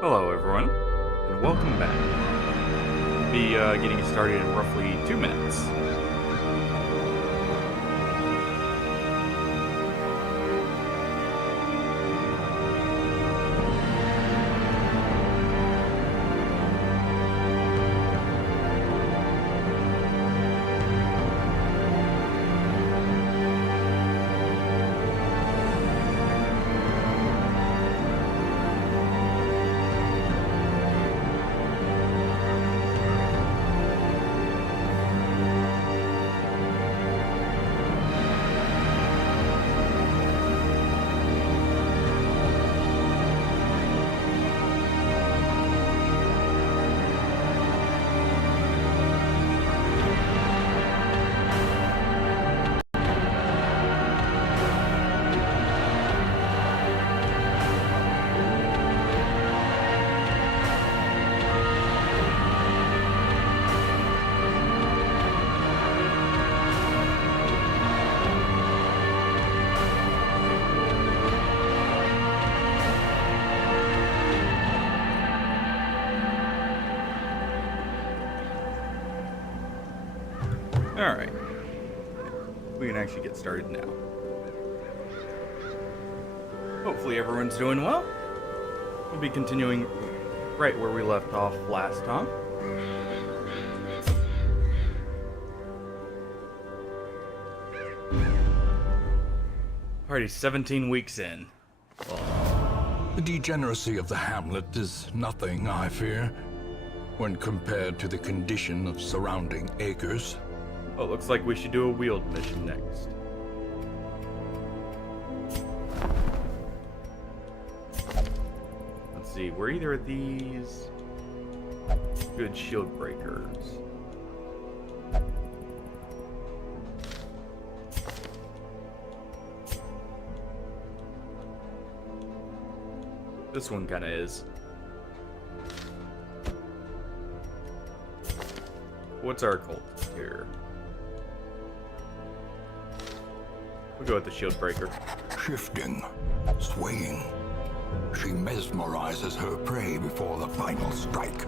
Hello, everyone, and welcome back. We'll be getting started in roughly 2 minutes. Alright. We can actually get started now. Hopefully everyone's doing well. We'll be continuing right where we left off last time. Already 17 weeks in. The degeneracy of the hamlet is nothing, I fear, when compared to the condition of surrounding acres. Oh, looks like we should do a wheeled mission next. Let's see, were either of these good shield breakers? This one kinda is. What's our cult here? We'll go with the shield breaker. Shifting, swaying. She mesmerizes her prey before the final strike.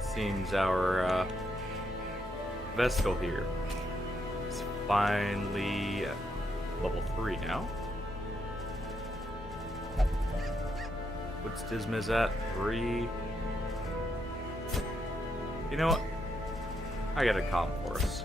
Seems our Vestal here is finally at level 3 now. What's Disma's at? 3. You know what? I got a comp for us.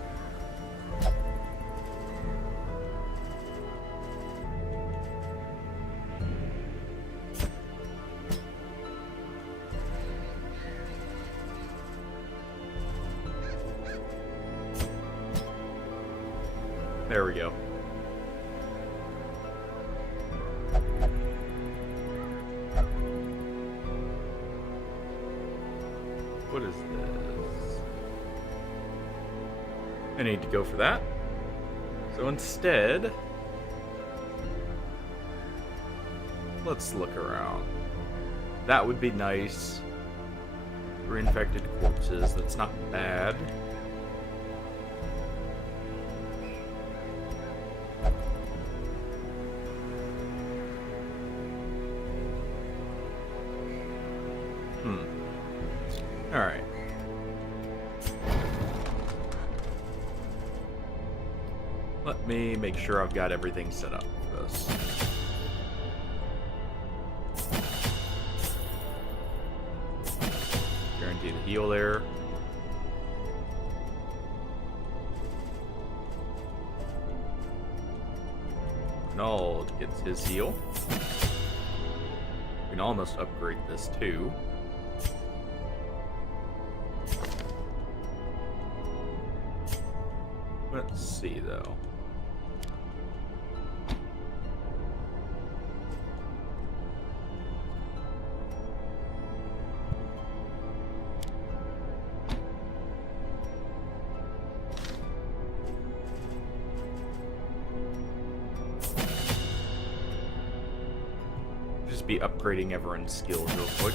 There we go. What is this? I need to go for that. So instead, let's look around. That would be nice. Reinfected corpses, that's not bad. Alright. Let me make sure I've got everything set up for this. Guaranteed heal there. Ronald gets his heal. We can almost upgrade this too. Let's see, though. Just be upgrading everyone's skills real quick.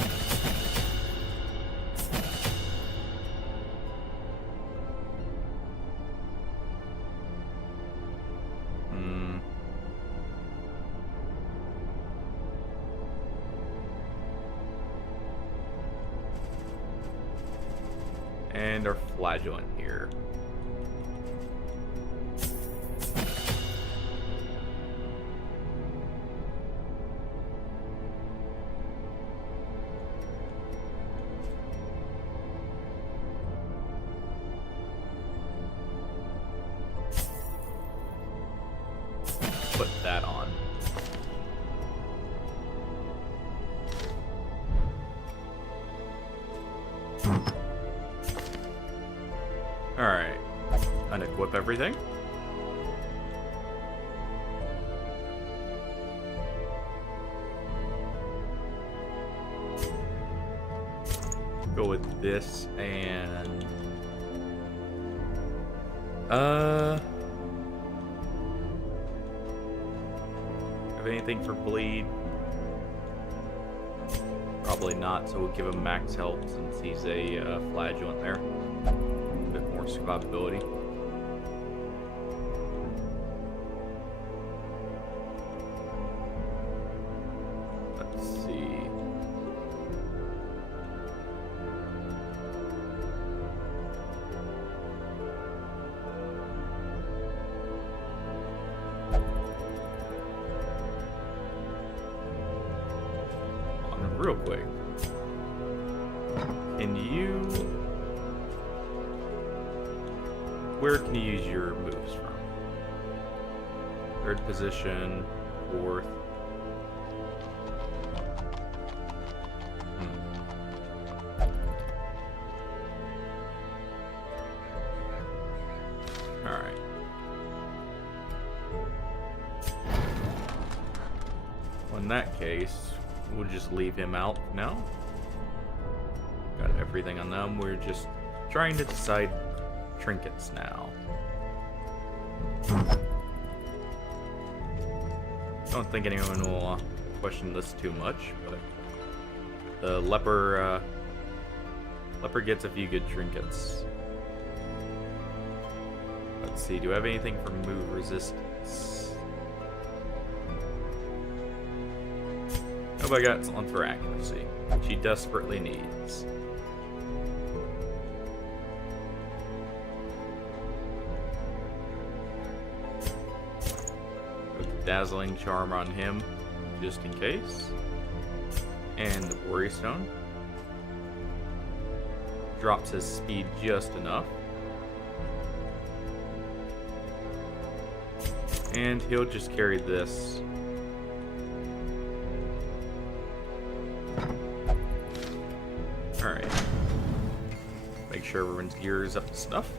And our flagellant here. Put that on. Alright. Unequip everything. Go with this and... Have anything for bleed? Probably not, so we'll give him max health since he's a flagellant there. A bit more survivability. Let's see. Real quick. Can you... Where can you use your moves from? Third position, fourth. Alright. Well, in that case, we'll just leave him out now. Got everything on them. We're just trying to decide trinkets now. Don't think anyone will question this too much, but the leper gets a few good trinkets. Let's see, do I have anything for move resistance? Oh, I got something for accuracy, which he desperately needs. Put the Dazzling Charm on him, just in case. And the Worry Stone. Drops his speed just enough. And he'll just carry this. Alright. Make sure everyone's gear is up to snuff.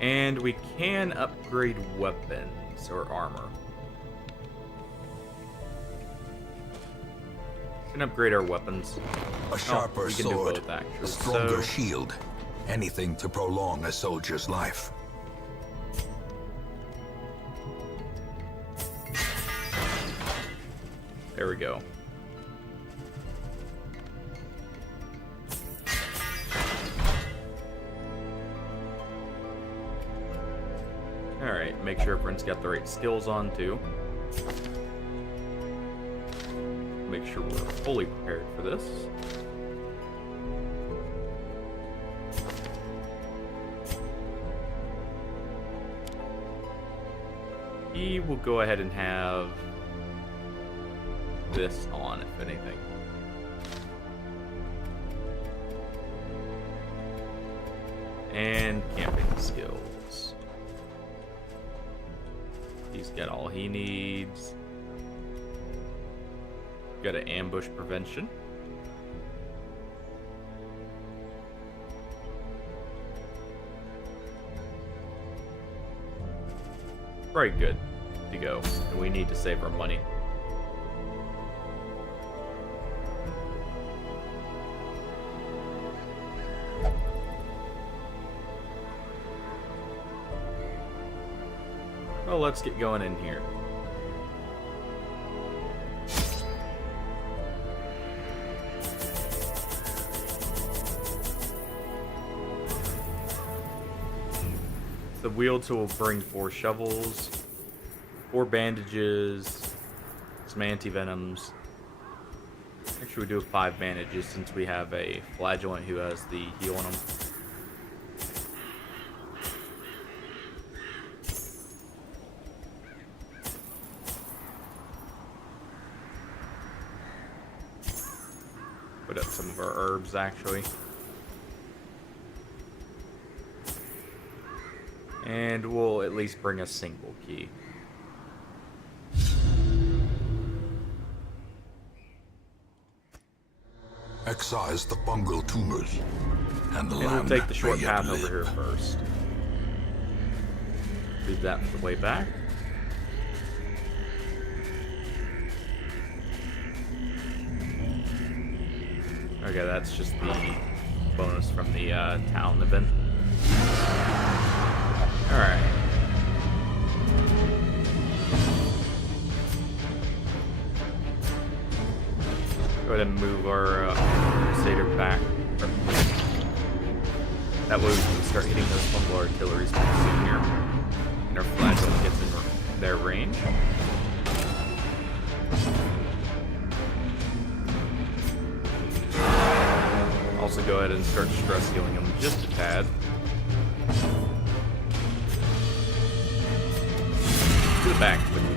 And we can upgrade weapons or armor. We can upgrade our weapons. A sharper we can sword, do both, actually. a stronger So, shield. Anything to prolong a soldier's life. there we go. Alright, make sure everyone's got the right skills on too. Make sure we're fully prepared for this. He will go ahead and have this on, if anything. And camping skills. He's got all he needs. Got an ambush prevention. Very good to go. And we need to save our money. Well, let's get going in here. The wields will bring 4 shovels. 4 bandages, some anti-venoms. Actually, we do have 5 bandages since we have a flagellant who has the heal on him. Put up some of our herbs, actually. And we'll at least bring a single key. Excise the fungal tumors, and the And land we'll take the short may yet path over live. here first. Leave that for the way back. Okay, that's just the bonus from the town event. Alright. Go ahead and move our Crusader back. That way we can start hitting those fungal artilleries pretty soon here. And our flagellant gets in their range. Also go ahead and start stress healing them just a tad. To the back quickly.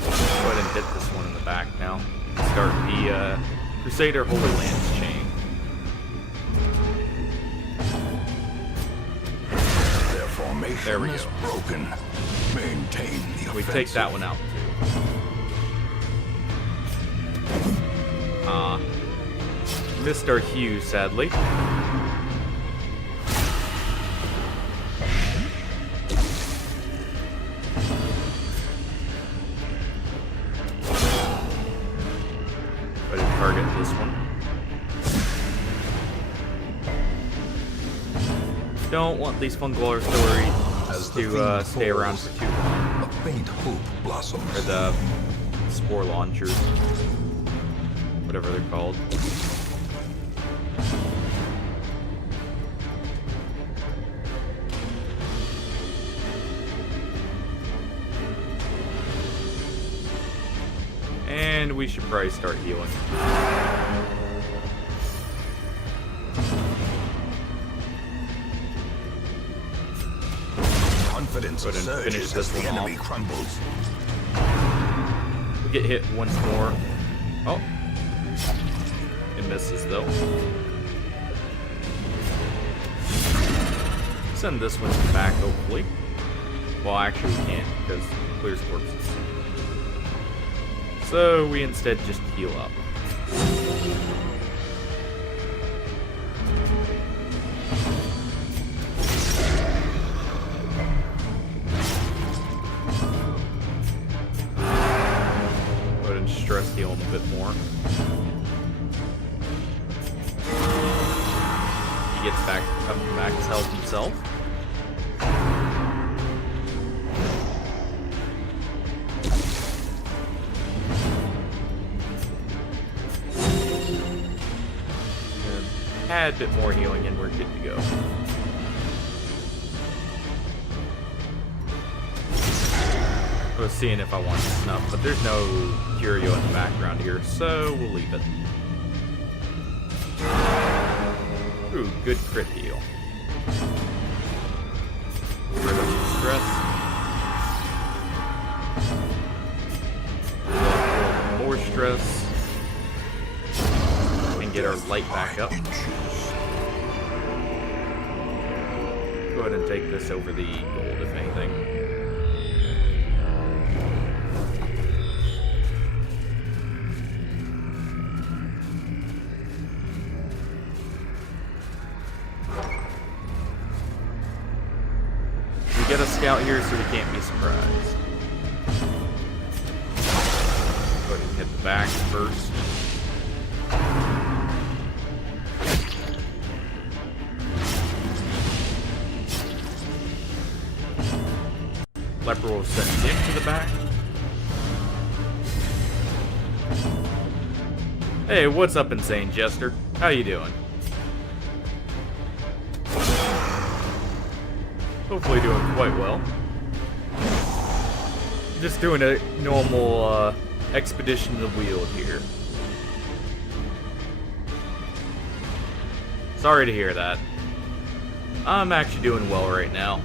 Go ahead and hit this one in the back now. Start the Crusader Holy Lance chain. Their formation There we is go. broken. Maintain the We offensive. take that one out too. Missed our hue, sadly. But I target this one. Don't want these fungal artillery As the to fiend stay around falls, for too long. a faint hope blossoms. Or the spore launchers. Whatever they're called. And we should probably start healing. Confidence Go ahead and finish surges this as the one enemy off. crumbles. We get hit once more. Oh. It misses though. Send this one back, hopefully. Well, actually we can't, because it clears corpses. So we instead just heal up. Go ahead and stress heal him a bit more. He gets back up to max health himself. Add a bit more healing and we're good to go. I was seeing if I wanted snuff, but there's no curio in the background here, so we'll leave it. Ooh, good crit heal. Rid of some stress. A little more stress. And get our light back up. Go ahead and take this over the gold, if anything. We get a scout here, so we can't be surprised. Go ahead and hit the back first. Leper will send Nick to the back. Hey, what's up, Insane Jester? How you doing? Hopefully doing quite well. Just doing a normal expedition of the wheel here. Sorry to hear that. I'm actually doing well right now.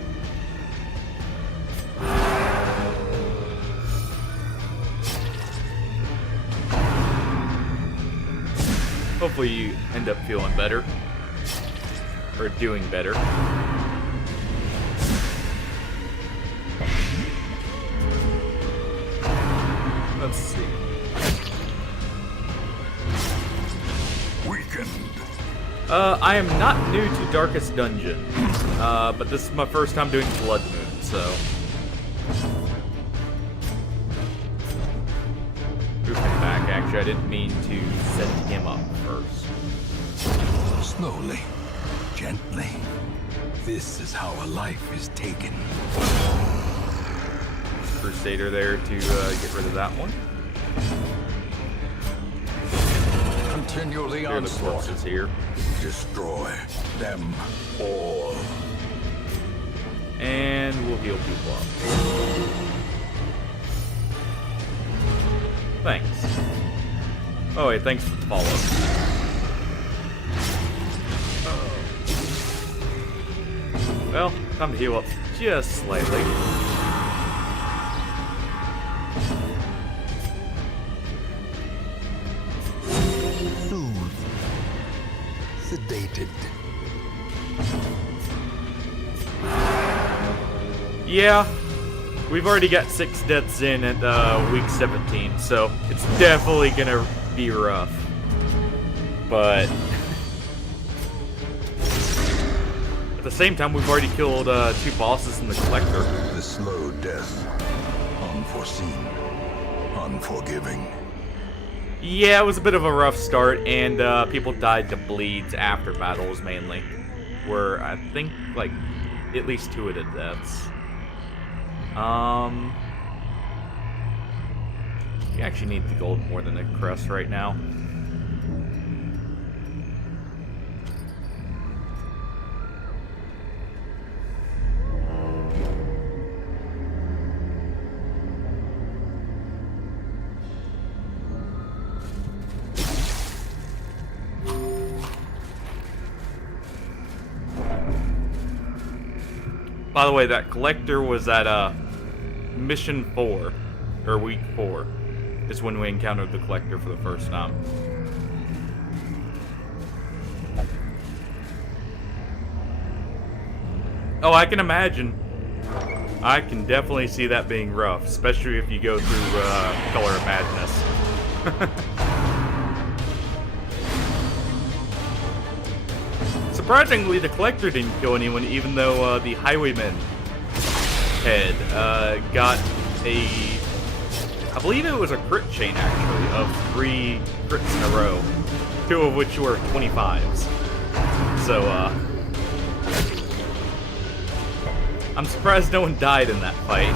Hopefully you end up feeling better. Or doing better. Let's see. Weakened. I am not new to Darkest Dungeon. But this is my first time doing Bloodmoon, so... Moving back, actually, I didn't mean to set him up first. Slowly, gently. This is how a life is taken. Crusader there to get rid of that one. Continue the Here are the onslaught. corpses here. Destroy them all. And we'll heal people up. Thanks. Oh wait, thanks for the follow. Well, time to heal up just slightly. Soothed. Sedated. Yeah, we've already got 6 deaths in at week 17, so it's definitely gonna be rough. But at the same time, we've already killed 2 bosses in the Collector. The slow death. Unforeseen. Unforgiving. Yeah, it was a bit of a rough start, and people died to bleeds after battles mainly. Were, I think, like, at least 2 of the deaths. You actually need the gold more than the crest right now. By the way, that collector was at mission 4, or week 4, is when we encountered the collector for the first time. Oh, I can imagine. I can definitely see that being rough, especially if you go through Color of Madness. Surprisingly, the collector didn't kill anyone, even though the highwayman head got a, I believe it was a crit chain actually, of 3 crits in a row, 2 of which were 25s. So, I'm surprised no one died in that fight.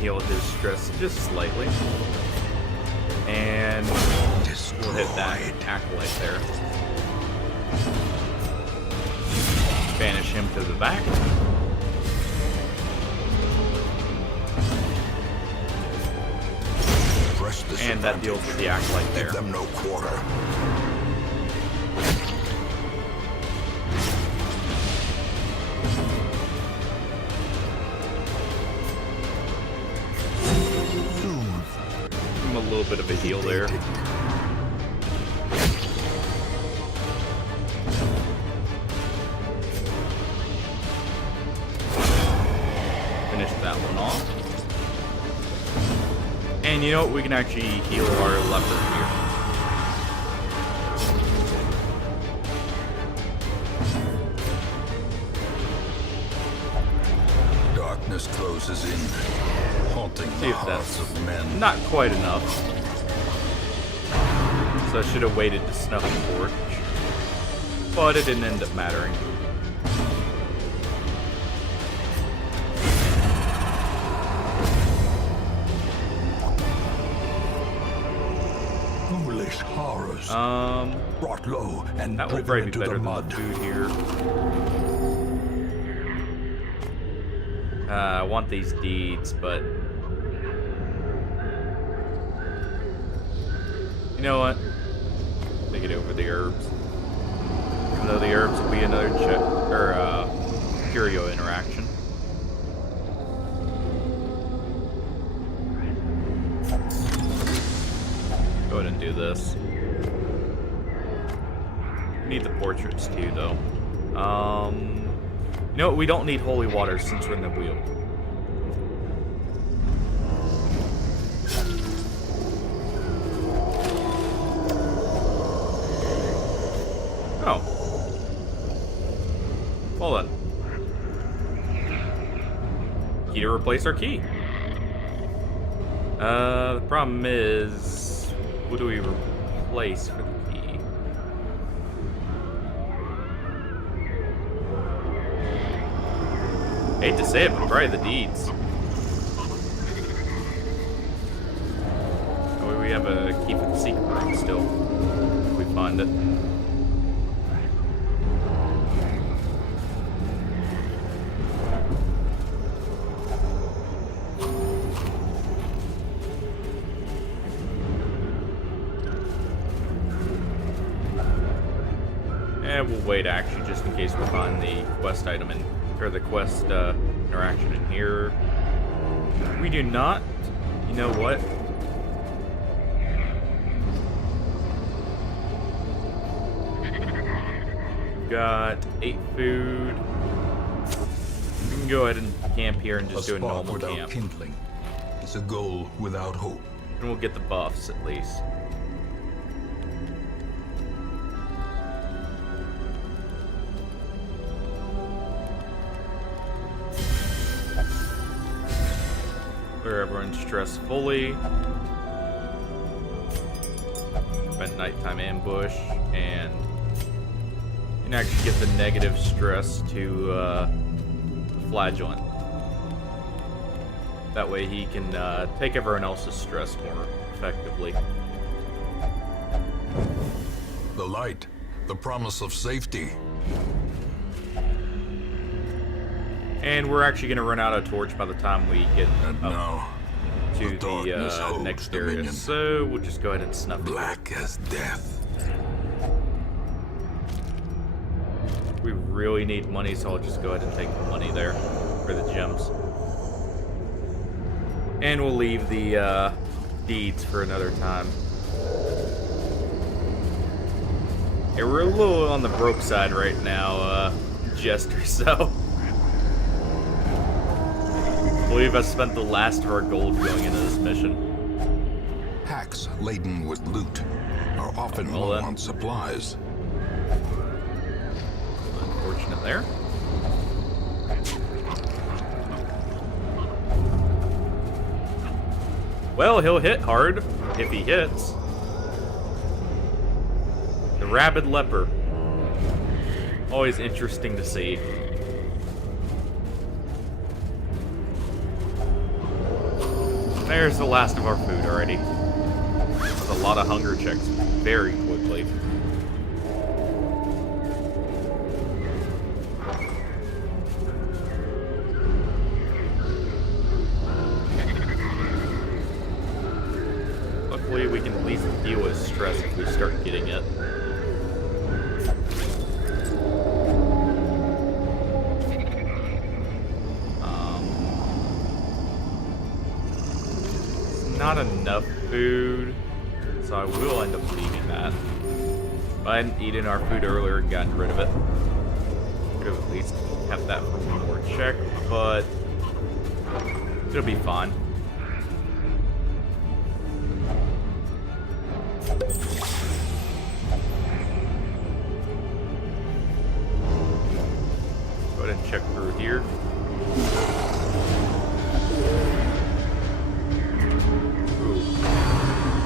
Heal his stress just slightly. And we'll hit that acolyte there. Banish him to the back. And that deals with the acolyte there. Give them no quarter. A little bit of a heal there. Finish that one off. And you know what? We can actually heal our leper here. Darkness closes in. Haunting See the if hearts that's of men. not quite enough. So I should have waited to snuff the torch. But it didn't end up mattering. ghoulish horrors, brought low and that will driven probably be into better the than mud. the food here. I want these deeds, but you know what? Take it over the herbs. Even though the herbs will be another curio interaction. Go ahead and do this. We need the portraits too, though. You know what? We don't need holy water since we're in the wheel. Oh. Well then. Key to replace our key. The problem is, what do we replace for the key? Hate to say it, but probably the deeds. Oh, we have a key for the secret room still. If we find it. And we'll wait actually just in case we find the quest item in, or the quest interaction in here. We do not. You know what? We've got 8 food. We can go ahead and camp here and just do a normal without camp. kindling. It's a goal without hope. And we'll get the buffs at least. Clear everyone's stress fully. Prevent nighttime ambush, and you can actually get the negative stress to Flagellant. That way he can take everyone else's stress more effectively. The light, the promise of safety. And we're actually going to run out of torch by the time we get And now, to the darkness the holds next area. dominion. So we'll just go ahead and snuff it. Black as death. We really need money, so I'll just go ahead and take the money there for the gems. And we'll leave the deeds for another time. Yeah, we're a little on the broke side right now, Jester, so I believe I spent the last of our gold going into this mission. Hacks laden with loot are often Well, low then. on supplies. Unfortunate there. Well, he'll hit hard if he hits. The rabid leper. Always interesting to see. There's the last of our food already. That's a lot of hunger checks very quickly. Luckily, we can at least deal with stress if we start getting it. Not enough food, so I will end up leaving that. If I hadn't eaten our food earlier and gotten rid of it, could have at least kept that for one more check, but it'll be fine. Go ahead and check through here.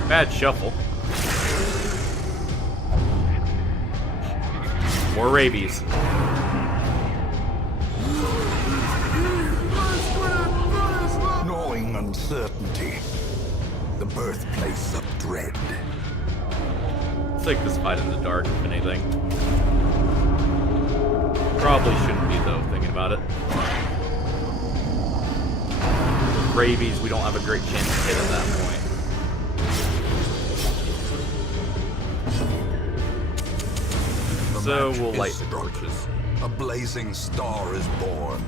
Bad shuffle. More rabies. Gnawing uncertainty. The birthplace of dread. take this fight in the dark, if anything. Probably shouldn't be, though, thinking about it. With rabies, we don't have a great chance to hit at that point. So we'll light the torches. A blazing star is born.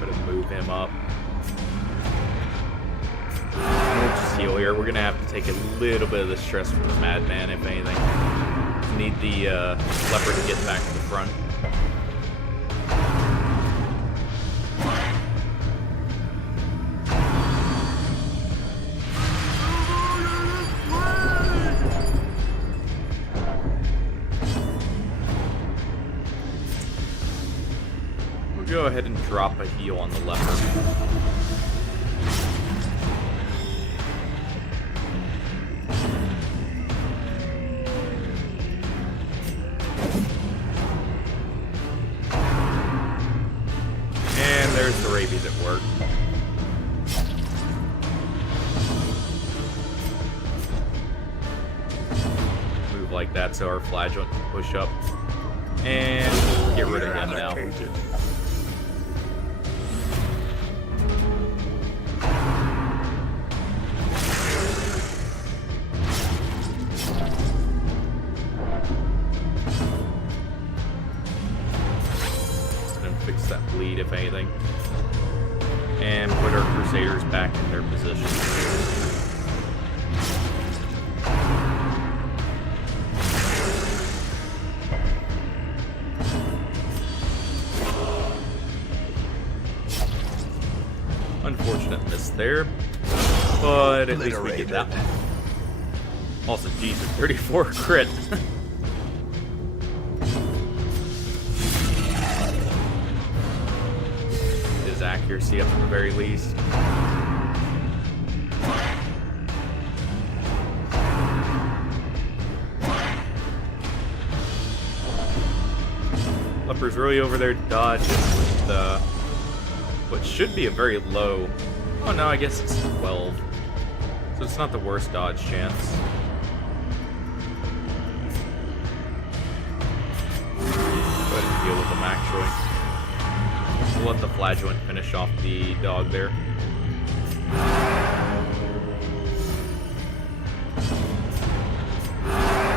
Gotta move him up. And we'll just heal here. We're gonna have to take a little bit of the stress from the madman, if anything. Need the leopard to get back to the front. Go ahead and drop a heal on the leopard. And there's the rabies at work. Move like that so our flagellant can push up. And get rid of him now. Fix that bleed, if anything. And put our Crusaders back in their position. Unfortunate miss there, but at least we get that one. Also, Jesus, 34 crit. Accuracy up at the very least. Leopard's really over there dodging with what should be a very low. Oh no, I guess it's 12. So it's not the worst dodge chance. Go ahead and deal with them actually. We'll let the flagellant finish off the dog there.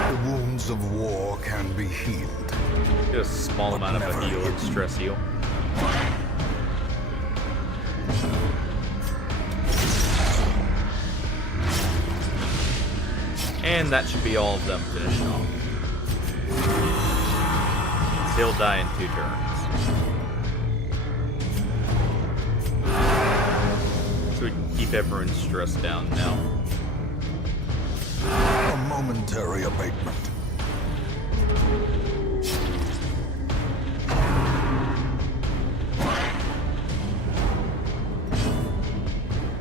The wounds of war can be healed. Get a small amount of a heal and stress heal. And that should be all of them finished off. He'll die in 2 turns. So we can keep everyone's stress down now. A momentary abatement.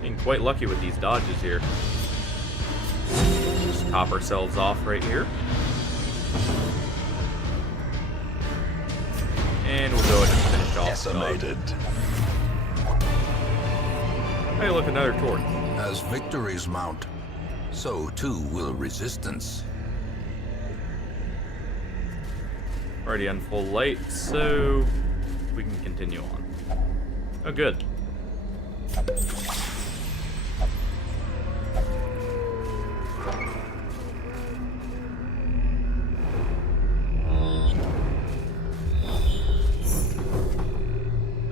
Being quite lucky with these dodges here. Just top ourselves off right here. And we'll go ahead and finish off. Decimated. Hey, look, another torch. As victories mount, so too will resistance. Already on full light, so we can continue on. Oh, good.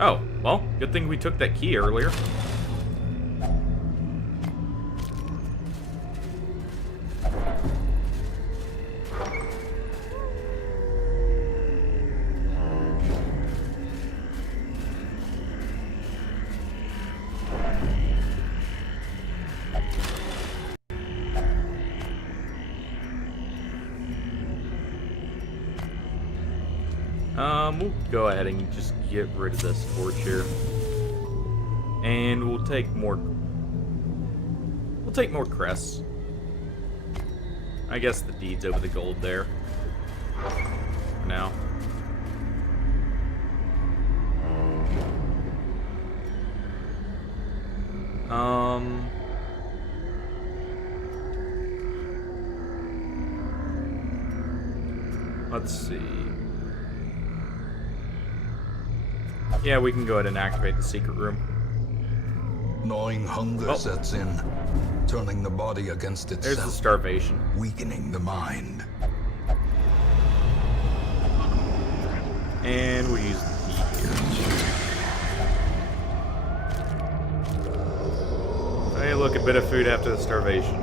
Oh, well, good thing we took that key earlier. We'll go ahead and just get rid of this torch here. And we'll take more crests. I guess the deeds over the gold there. For now. Let's see. Yeah, we can go ahead and activate the secret room. Gnawing hunger sets in, turning the body against There's the itself, starvation. weakening the mind. And we'll use the key here. Hey, look, a bit of food after the starvation.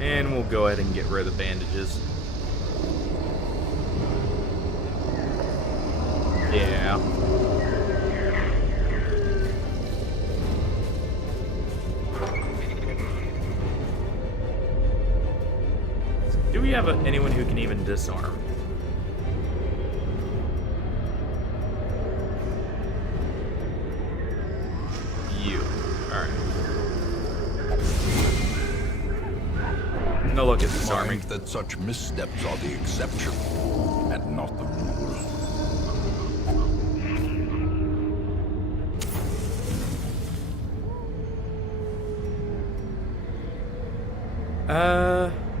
And we'll go ahead and get rid of the bandages. Yeah. Do we have anyone who can even disarm? You. Alright. No look at disarming. Mind that such missteps are the exception, and not the rule.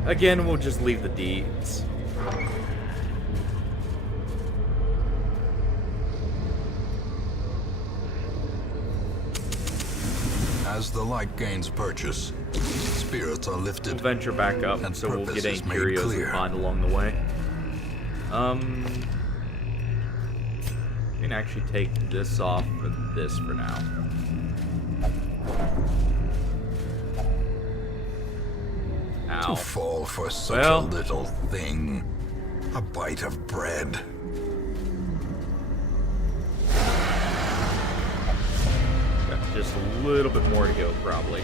Again, we'll just leave the deeds. As the light gains purchase, spirits are lifted. We'll venture back up, and so we'll purpose get any is made curios we clear. find along the way. We can actually take this off for this for now. To Ow. fall for such Well. a little thing. A bite of bread. Got just a little bit more to go, probably.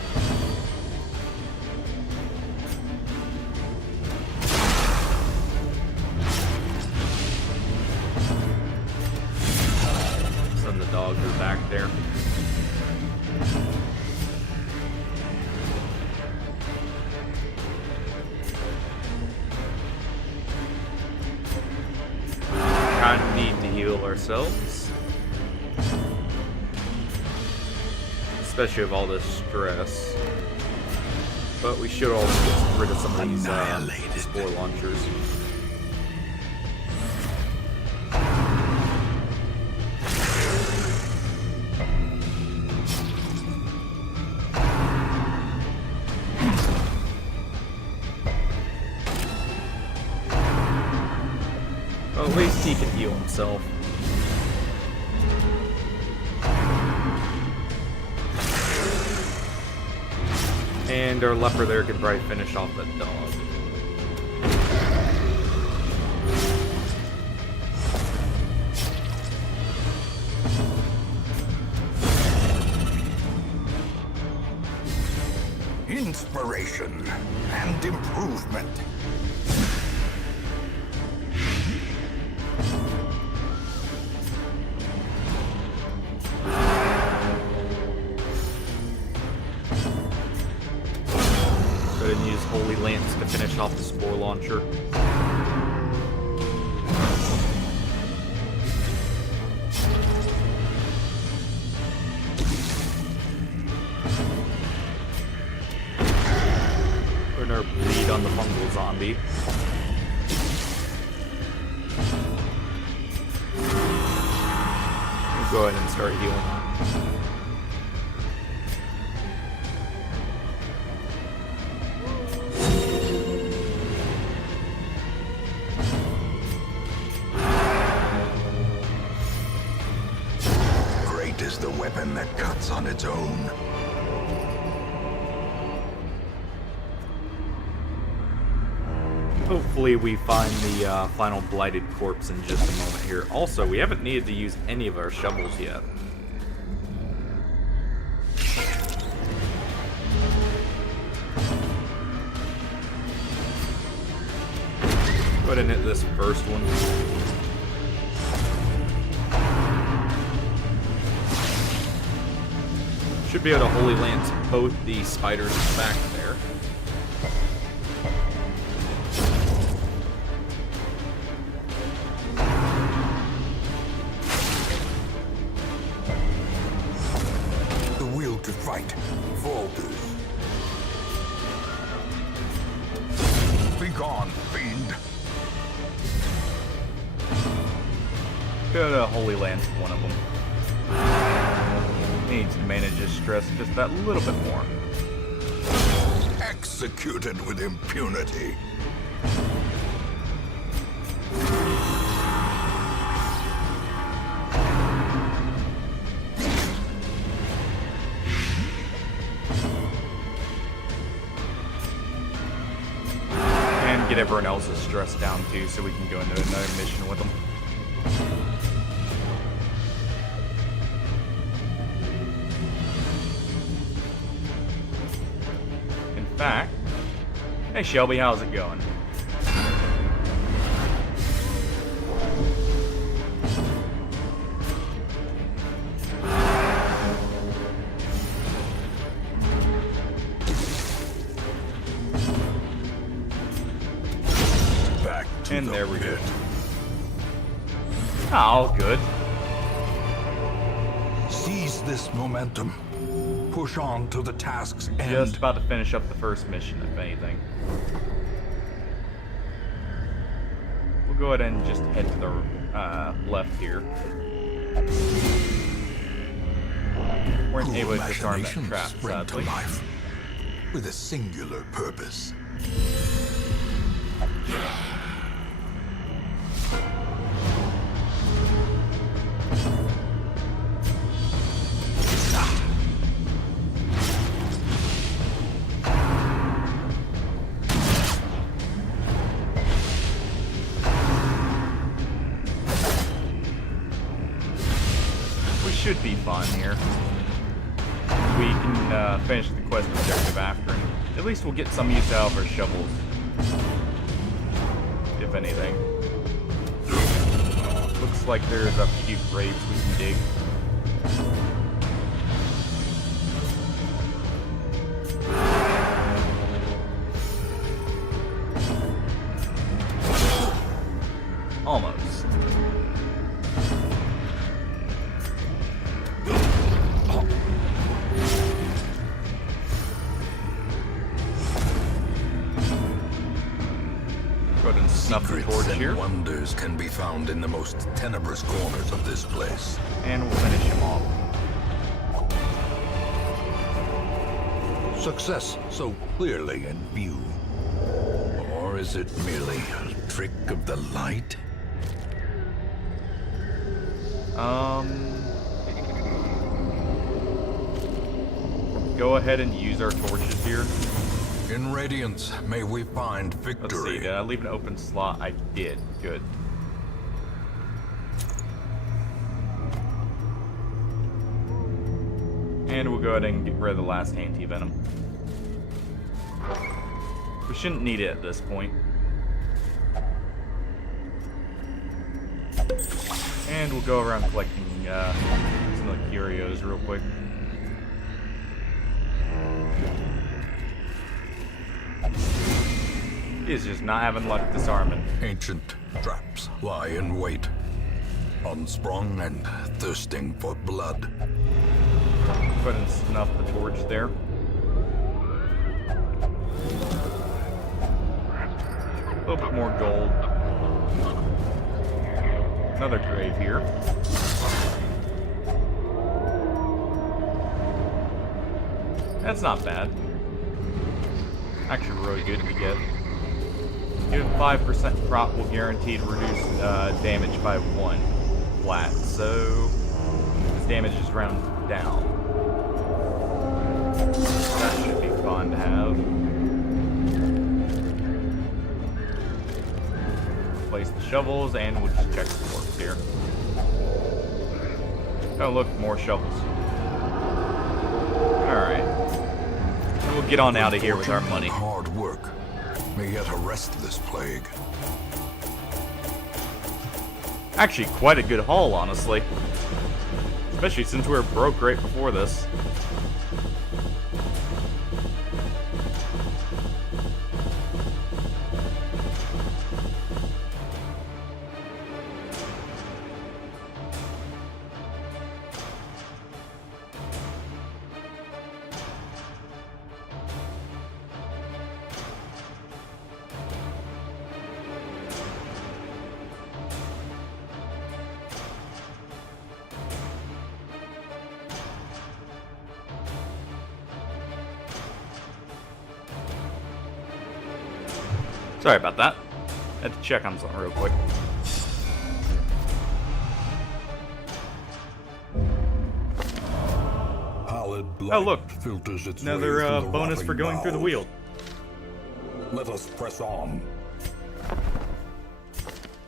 Send the dogs are back there. Kind of need to heal ourselves. Especially with all this stress. But we should also get rid of some of these Annihilated. spore launchers. Well, at least he can heal himself. And our leper there can probably finish off that dog. Inspiration and improvement. Go ahead and use Holy Lance to finish off the spore launcher. Put our bleed on the fungal zombie. We'll go ahead and start healing. Great is the weapon that cuts on its own. Hopefully we find the final blighted corpse in just a moment here. Also, we haven't needed to use any of our shovels yet. Go ahead and hit this first one. Should be able to Holy Lance both the spiders back there. to fight falters. Begone, fiend! Go to Holy Land's one of them. Needs to manage his stress just that little bit more. Executed with impunity. And get everyone else's stress down too, so we can go into another mission with them. In fact, hey Shelby, how's it going? Back to And the there we go. pit. Ah, all good. Seize this momentum. Push on to the task's end. Just about to finish up the first mission, if anything. We'll go ahead and just head to the left here. Weren't able to disarm that Machinations trap, spring to sadly. life with a singular purpose. We should be fine here. We can finish the quest objective after, and at least we'll get some use out of our shovels. If anything. Looks like there's a few graves we can dig. Almost. Go ahead and snuff the Secrets torch and here, wonders can be found in the most tenebrous corners of this place. and we'll finish him off. Success so clearly in view. Or is it merely a trick of the light? Go ahead and use our torches here. In Radiance, may we find Let's see, victory. did I leave an open slot? I did. Good. And we'll go ahead and get rid of the last anti-venom. We shouldn't need it at this point. And we'll go around collecting some of the curios real quick. He's just not having luck disarming. Ancient traps lie in wait, unsprung and thirsting for blood. Go ahead and snuff the torch there. A little bit more gold. Another grave here. That's not bad. Actually really good to get. Given 5% prop will guarantee to reduce damage by 1 flat, so his damage is round down. That should be fun to have. Place the shovels and we'll just check the corpse here. Oh look, more shovels. Alright. And we'll get on out of here with our money. Hard work may yet arrest this plague. Actually, quite a good haul, honestly. Especially since we were broke right before this. Sorry about that. Had to check on something real quick. Pallid blood Oh, look. filters its way Another through the bonus rotting for going through the bowels. wheel. Let us press on.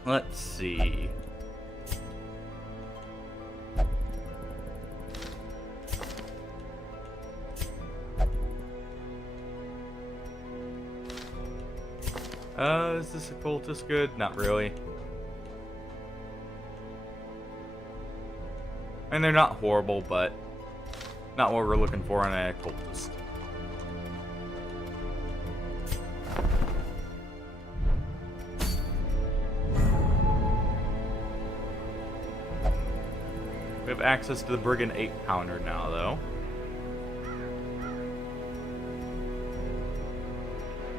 Let's see. Is this a cultist good? Not really. And they're not horrible, but not what we're looking for in a cultist. We have access to the Brigand 8-pounder now, though.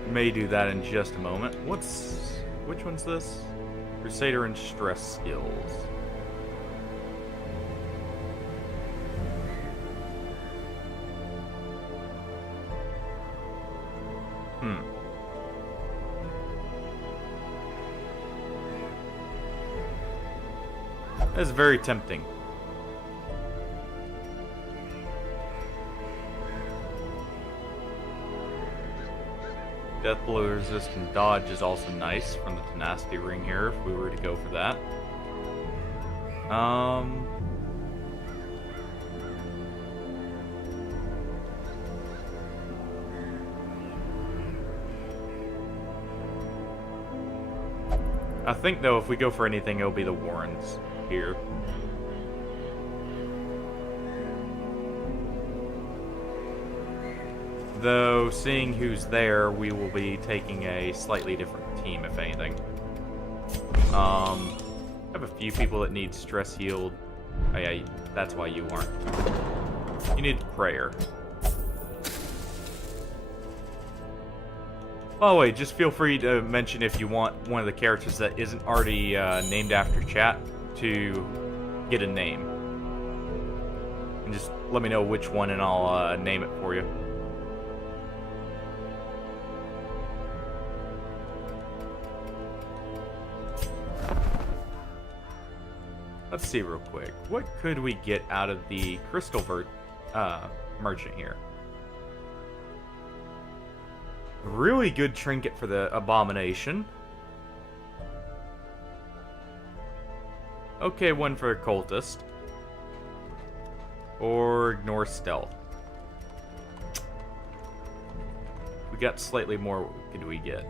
May do that in just a moment. Which one's this? Crusader and Stress skills. That's very tempting. Death blow resistant dodge is also nice from the tenacity ring here if we were to go for that. I think though if we go for anything it'll be the Warrens here. Though, seeing who's there, we will be taking a slightly different team, if anything. I have a few people that need stress healed. Oh yeah, that's why you aren't. You need prayer. By the way, just feel free to mention if you want one of the characters that isn't already named after chat to get a name. And just let me know which one and I'll name it for you. Let's see real quick. What could we get out of the crystal merchant here? Really good trinket for the abomination. Okay, one for a cultist. Or ignore stealth. We got slightly more. What could we get?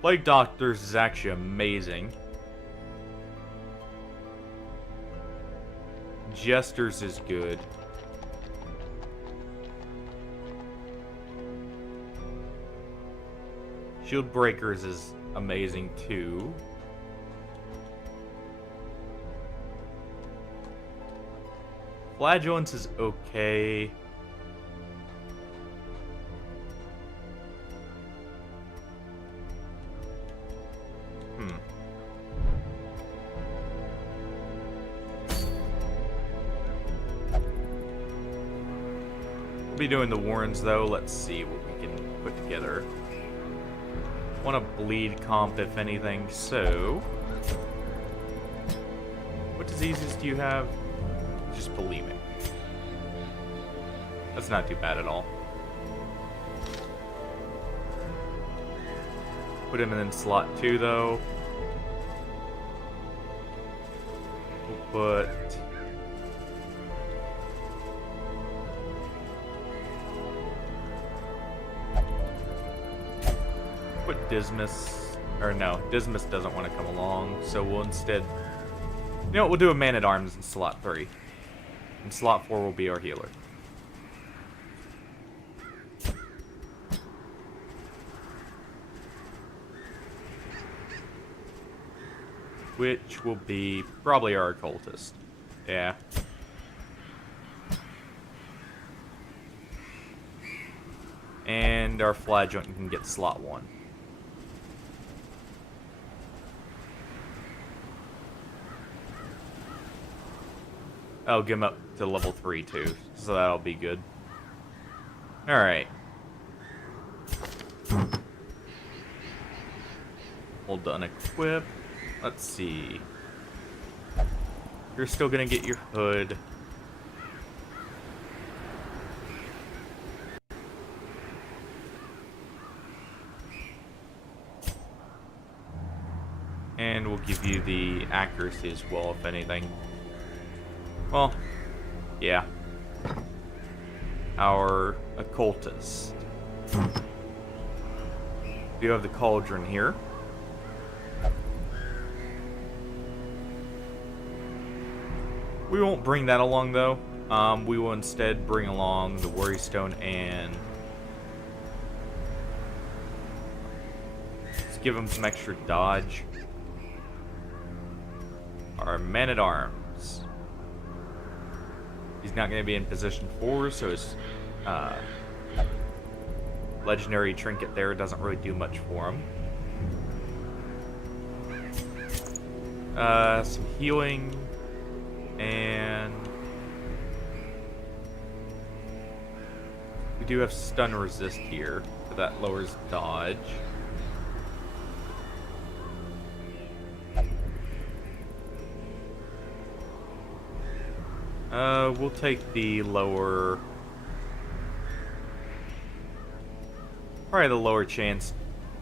Plague Doctors is actually amazing. Jesters is good. Shield Breakers is amazing too. Flagellance is okay. Be doing the Warrens though. Let's see what we can put together. Want to bleed comp if anything, so what diseases do you have? Just bulimic. That's not too bad at all. Put him in slot 2 though. We'll put Dismas, or no, Dismas doesn't want to come along, so we'll instead, you know what, we'll do a Man-at-Arms in slot 3. And slot 4 will be our healer. Which will be probably our occultist. Yeah. And our flagellant can get slot 1. I'll get him up to level 3 too, so that'll be good. Alright. All done equip. Let's see. You're still gonna get your hood. And we'll give you the accuracy as well, if anything. Well, yeah. Our occultist. We have the cauldron here. We won't bring that along, though. We will instead bring along the worry stone and let's give him some extra dodge. Our man-at-arms. He's not going to be in position 4, so his legendary trinket there doesn't really do much for him. Some healing, and we do have stun resist here, so that lowers dodge. We'll take the lower... Probably the lower chance,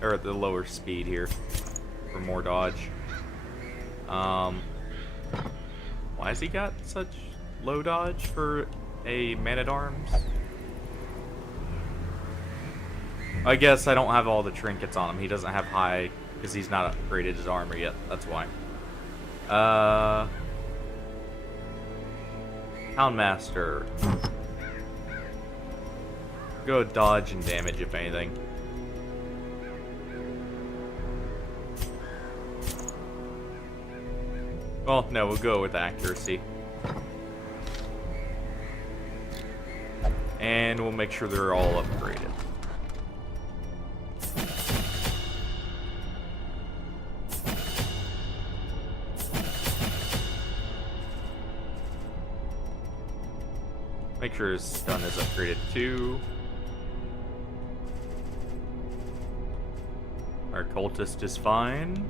or the lower speed here, for more dodge. Why has he got such low dodge for a man-at-arms? I guess I don't have all the trinkets on him. He doesn't have high, because he's not upgraded his armor yet, that's why. Houndmaster. Go dodge and damage, if anything. Well, no, we'll go with accuracy. And we'll make sure they're all upgraded. Make sure his stun is upgraded too. Our cultist is fine.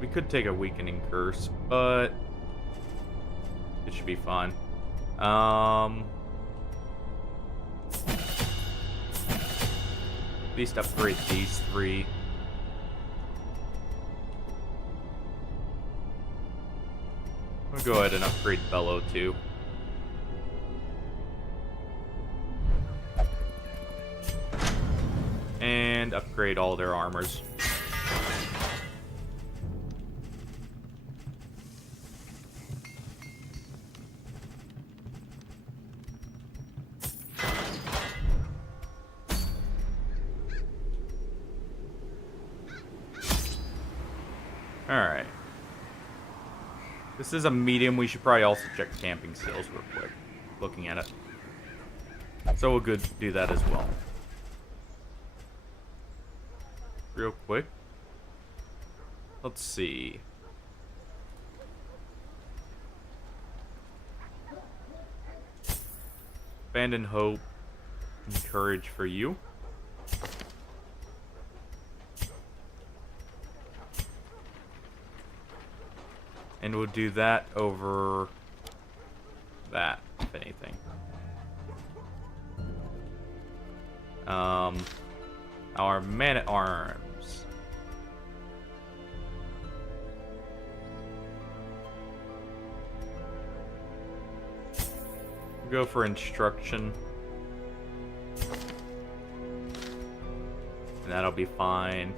We could take a weakening curse, but it should be fine. At least upgrade these 3. We'll go ahead and upgrade Bellow too. And upgrade all their armors. Alright. This is a medium. We should probably also check camping skills real quick. Looking at it. So we'll do that as well. Real quick. Let's see. Abandon hope and courage for you. And we'll do that over that, if anything. Our man-at-arms. We'll go for instruction. And that'll be fine.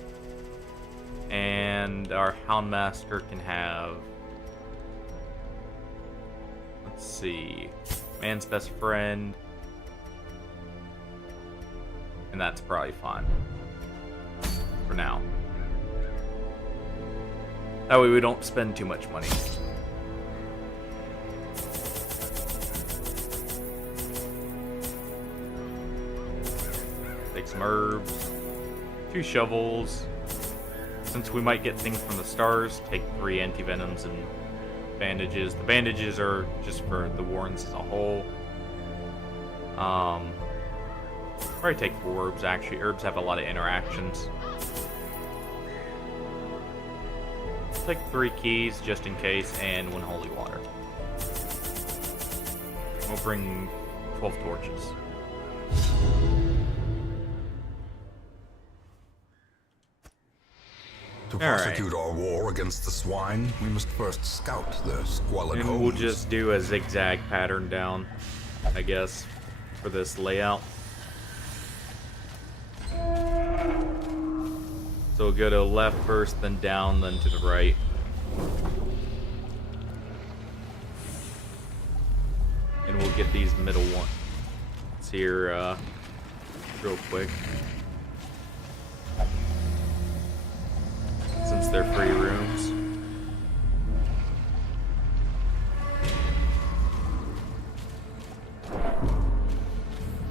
And our Houndmaster can have... Let's see. Man's best friend. And that's probably fine. For now. That way we don't spend too much money. Take some herbs. 2 shovels. since we might get things from the stars, take 3 anti-venoms and bandages. The bandages are just for the Warrens as a whole. Probably take 4 herbs, actually. Herbs have a lot of interactions. Take 3 keys, just in case, and 1 holy water. We'll bring 12 torches. To prosecute our war against the swine, we must first scout their squalid homes. And we'll just do a zigzag pattern down, I guess, for this layout. So we'll go to left first, then down, then to the right. And we'll get these middle ones here real quick. Since they're free rooms.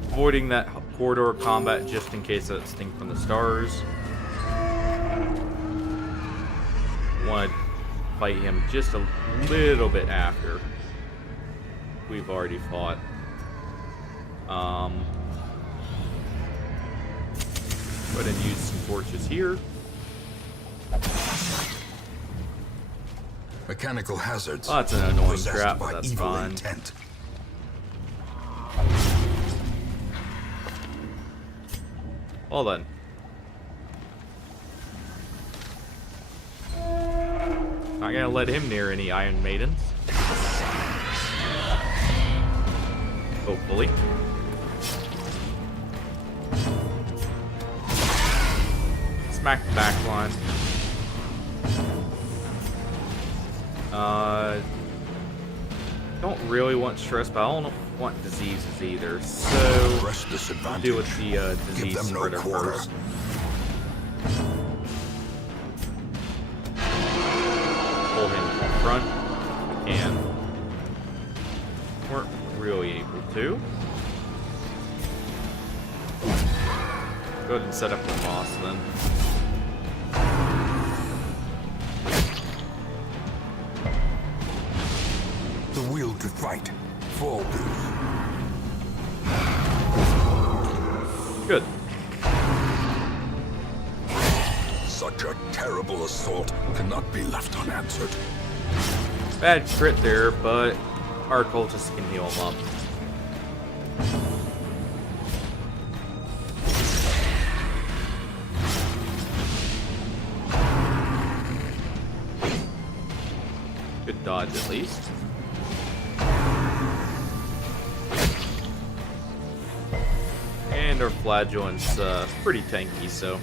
Avoiding that corridor combat just in case that's thing from the stars. Want to fight him just a little bit after we've already fought. Go ahead and use some torches here. Mechanical hazards. Oh, that's an annoying possessed trap, by but that's evil fine. Intent. Well then. Not gonna let him near any Iron Maidens. Hopefully. Smack the back line. Don't really want stress, but I don't want diseases either. So Press disadvantage. deal with the Give disease them no spreader quarter. first. Pull him in front. And weren't really able to. Go ahead and set up the boss then. The will to fight. Falters. Good. Such a terrible assault cannot be left unanswered. Bad crit there, but our cultists can heal him up. Good dodge at least. And our flagellant's pretty tanky, so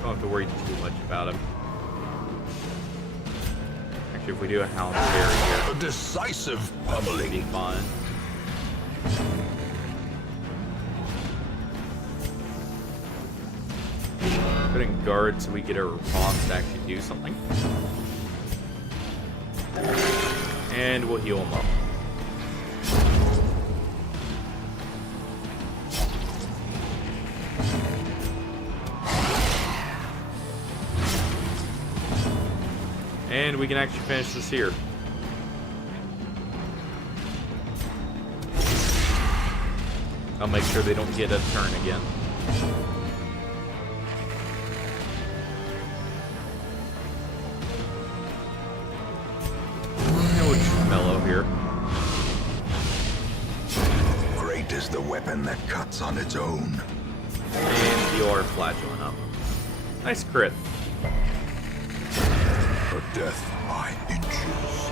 don't have to worry too much about him. Actually, if we do a Hound Fairy here, A decisive it'll be pummeling. fine. Put in guard so we get a response to actually do something. And we'll heal him up. And we can actually finish this here. I'll make sure they don't get a turn again. And we'll just mellow here. Great is the weapon that cuts on its own. And heal our flagellant up. Nice crit. Her death by inches.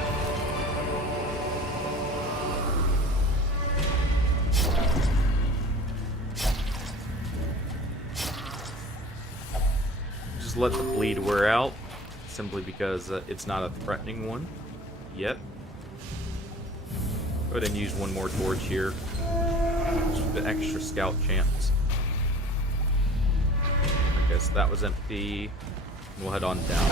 Just let the bleed wear out, simply because it's not a threatening one yet. Go ahead and use one more torch here. Just for the extra scout chance. I guess that was empty. We'll head on down.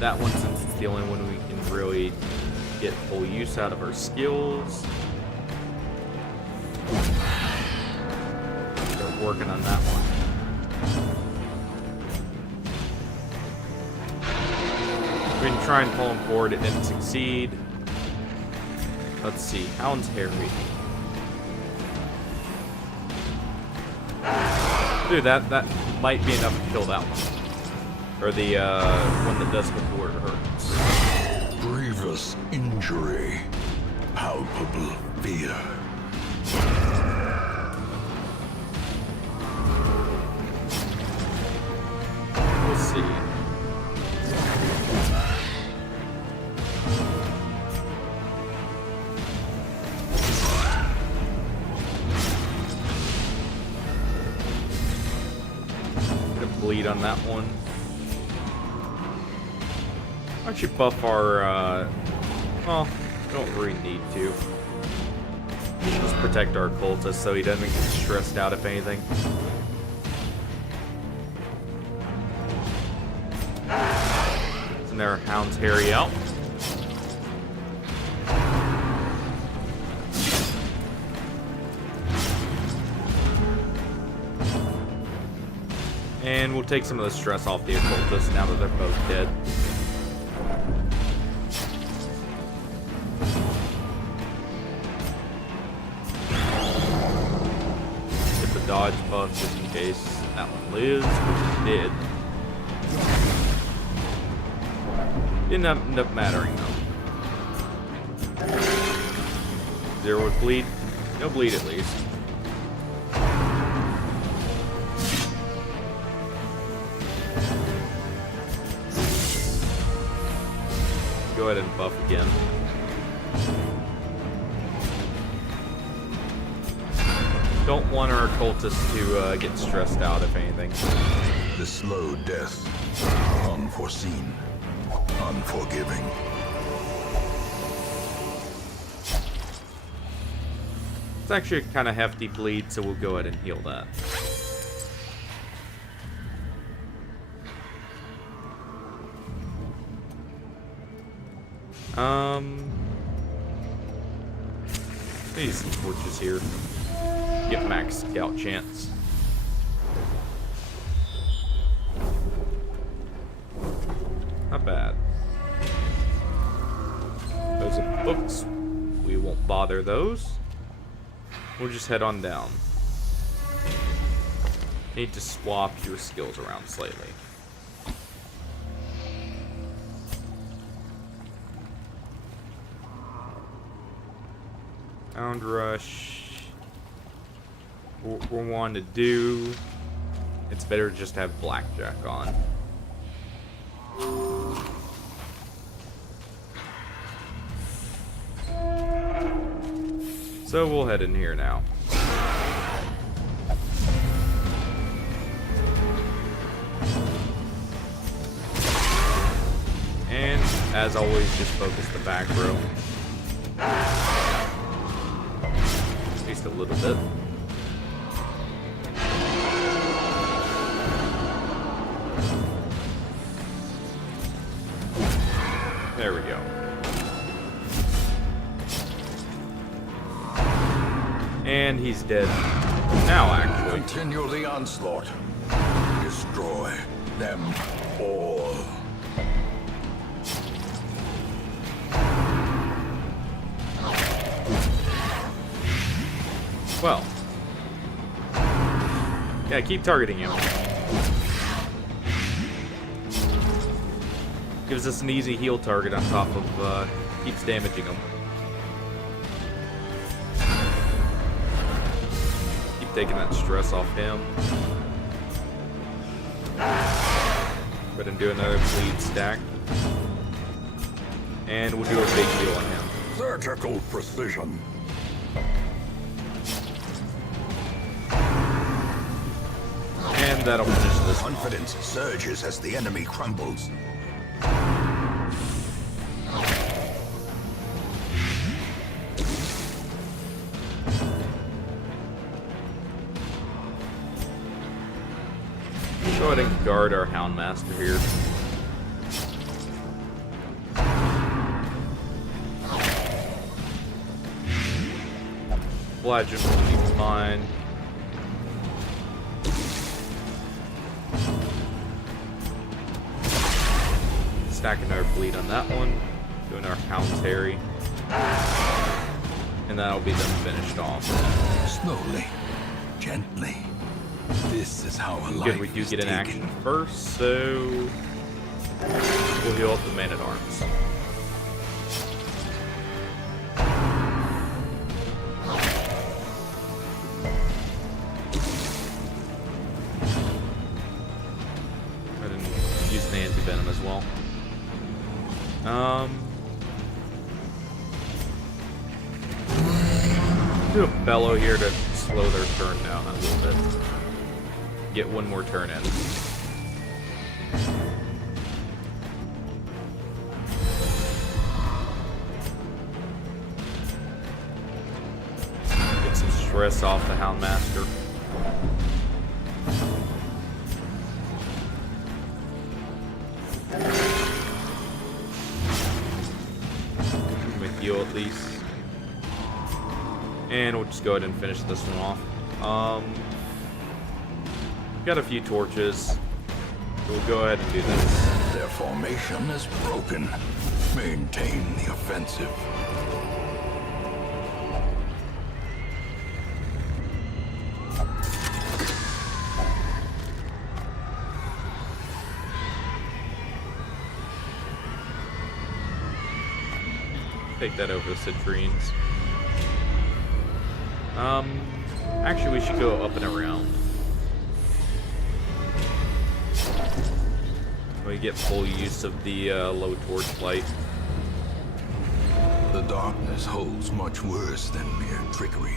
that one, since it's the only one we can really get full use out of our skills. Start working on that one. We can try and pull him forward. It didn't succeed. Let's see. Hound's Harry. Dude, that might be enough to kill that one. Or the one that does before it hurts. Grievous injury. Palpable fear. We'll see. Bleed on that one. Why don't you buff our, well, we don't really need to. Just protect our cultist so he doesn't get stressed out, if anything. So now our Hound's Harry out. And we'll take some of the stress off the occultists now that they're both dead. Get the dodge buff just in case that one lives, which it did. Didn't end up mattering though. 0 with bleed. No bleed at least. Go ahead and buff again. Don't want our cultists to get stressed out, if anything. The slow death. Unforeseen. Unforgiving. It's actually a kind of hefty bleed, so we'll go ahead and heal that. Use some torches here. Get max scout chance. Not bad. Those are books. We won't bother those. We'll just head on down. Need to swap your skills around slightly. Hound Rush. What we're wanting to do, it's better to just have Blackjack on. So we'll head in here now. And as always, just focus the back row. At least a little bit. There we go. And he's dead. Now, actually. Continue the onslaught. Destroy them all. Well. Yeah, keep targeting him. Gives us an easy heal target on top of, keeps damaging him. Keep taking that stress off him. Go ahead and do another bleed stack. And we'll do a big heal on him. Surgical precision. And that'll finish this. Confidence surges as the enemy crumbles. Go ahead and guard our Houndmaster here. Bludgeon will be fine. Stack another bleed on that one. Doing our Hound's Harry. And that'll be them finished off. Slowly, gently. This is how a life Good, we do get an action first, so we'll heal up the Man-at-Arms. And use an anti-venom as well. Do a bellow here to slow their turn down a little bit. Get one more turn in. Get some stress off the Houndmaster. Heal at least. And we'll just go ahead and finish this one off. Got a few torches. So we'll go ahead and do this. Their formation is broken. Maintain the offensive. Take that over the Citrines. Actually, we should go up and around. We get full use of the low torch light. The darkness holds much worse than mere trickery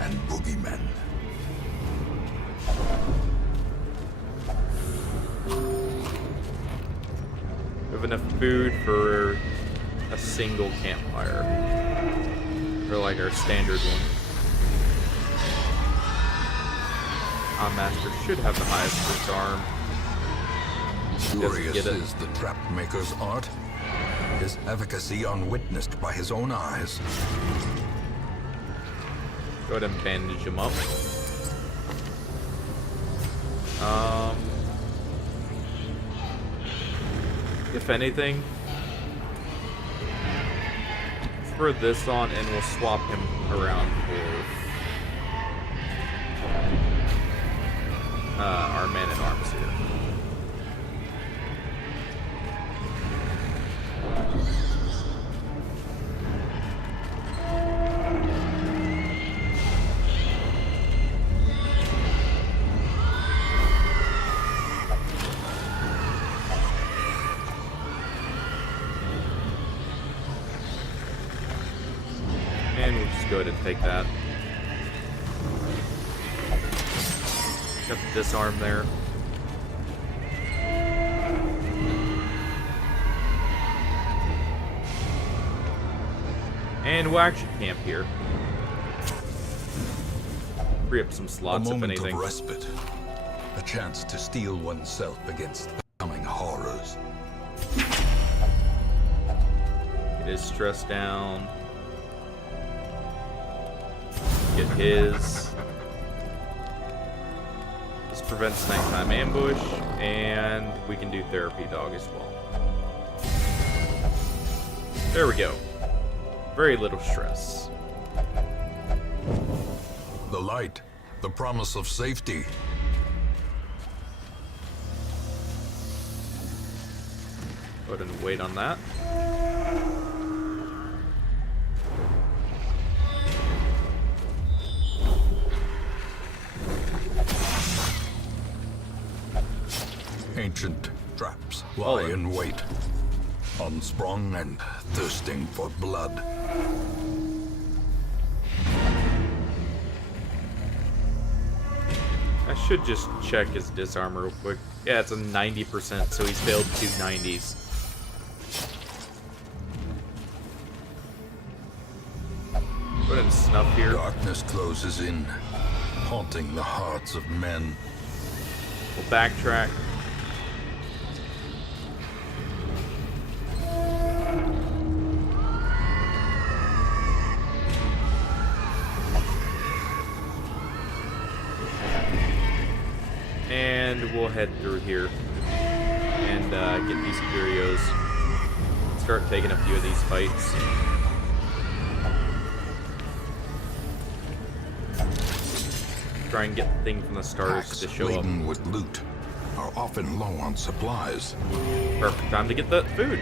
and boogeymen. We have enough food for a single campfire. Or like our standard one. Master should have the highest disarm. Glorious is the trap maker's art. His efficacy unwitnessed by his own eyes. Go ahead and bandage him up. If anything, throw this on and we'll swap him around for our Man-at-Arms here. And we'll just go ahead and take that. Got the disarm there. And we'll actually camp here. Free up some slots, if anything. A moment of respite. A chance to steel oneself against the coming horrors. Get his stress down. Get his. This prevents nighttime ambush, and we can do therapy dog as well. There we go. Very little stress. The light, the promise of safety. Go ahead and wait on that. Ancient traps lie in wait, unsprung and thirsting for blood. I should just check his disarm real quick. Yeah, it's a 90%, so he's failed 2 90s. Go ahead and snuff here. Darkness closes in, haunting the hearts of men. We'll backtrack. here and get these curios. Start taking a few of these fights. Try and get the thing from the stars Packs to show up. laden with loot are often low on supplies. Perfect time to get the food.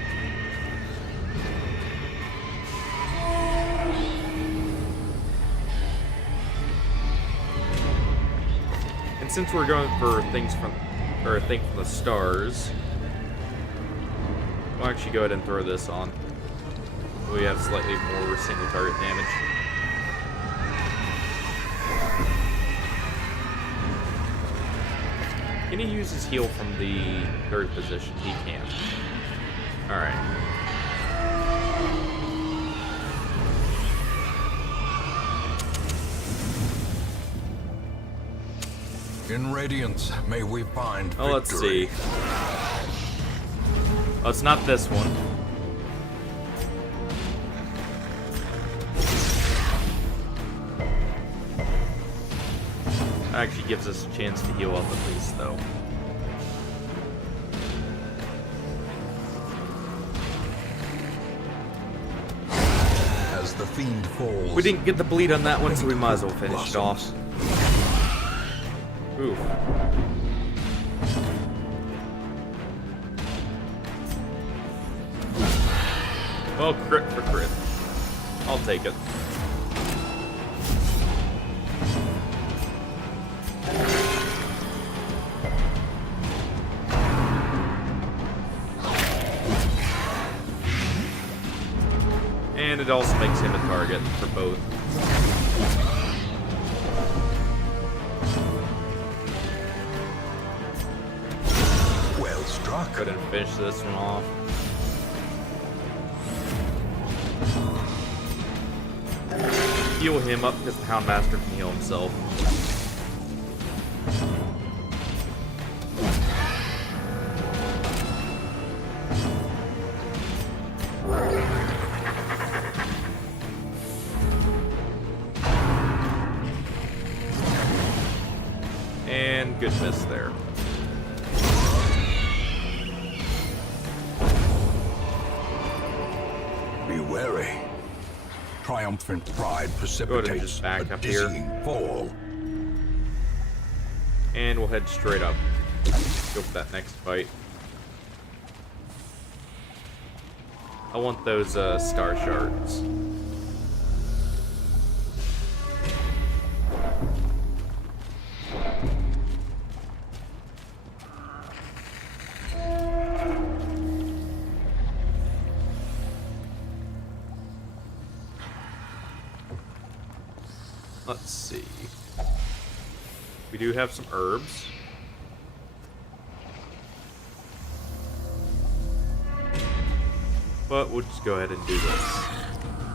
And since we're going for things from, or a thing from the stars, we'll actually go ahead and throw this on. We have slightly more single target damage. Can he use his heal from the third position? He can. Alright. In Radiance, may we find Oh, let's victory. see. Oh, it's not this one. Actually gives us a chance to heal up at least, though. As the fiend falls, We didn't get the bleed on that one, so we might as well finish it off. Oof. Well, crit for crit. I'll take it. And it also makes him a target for both. well struck. Go ahead and finish this one off. Heal him up because the Houndmaster can heal himself. And good miss there. Be wary. Triumphant pride Go ahead and precipitates just back a up here. dizzying fall. And we'll head straight up. Go for that next fight. I want those star shards. Let's see. We do have some herbs. But we'll just go ahead and do this.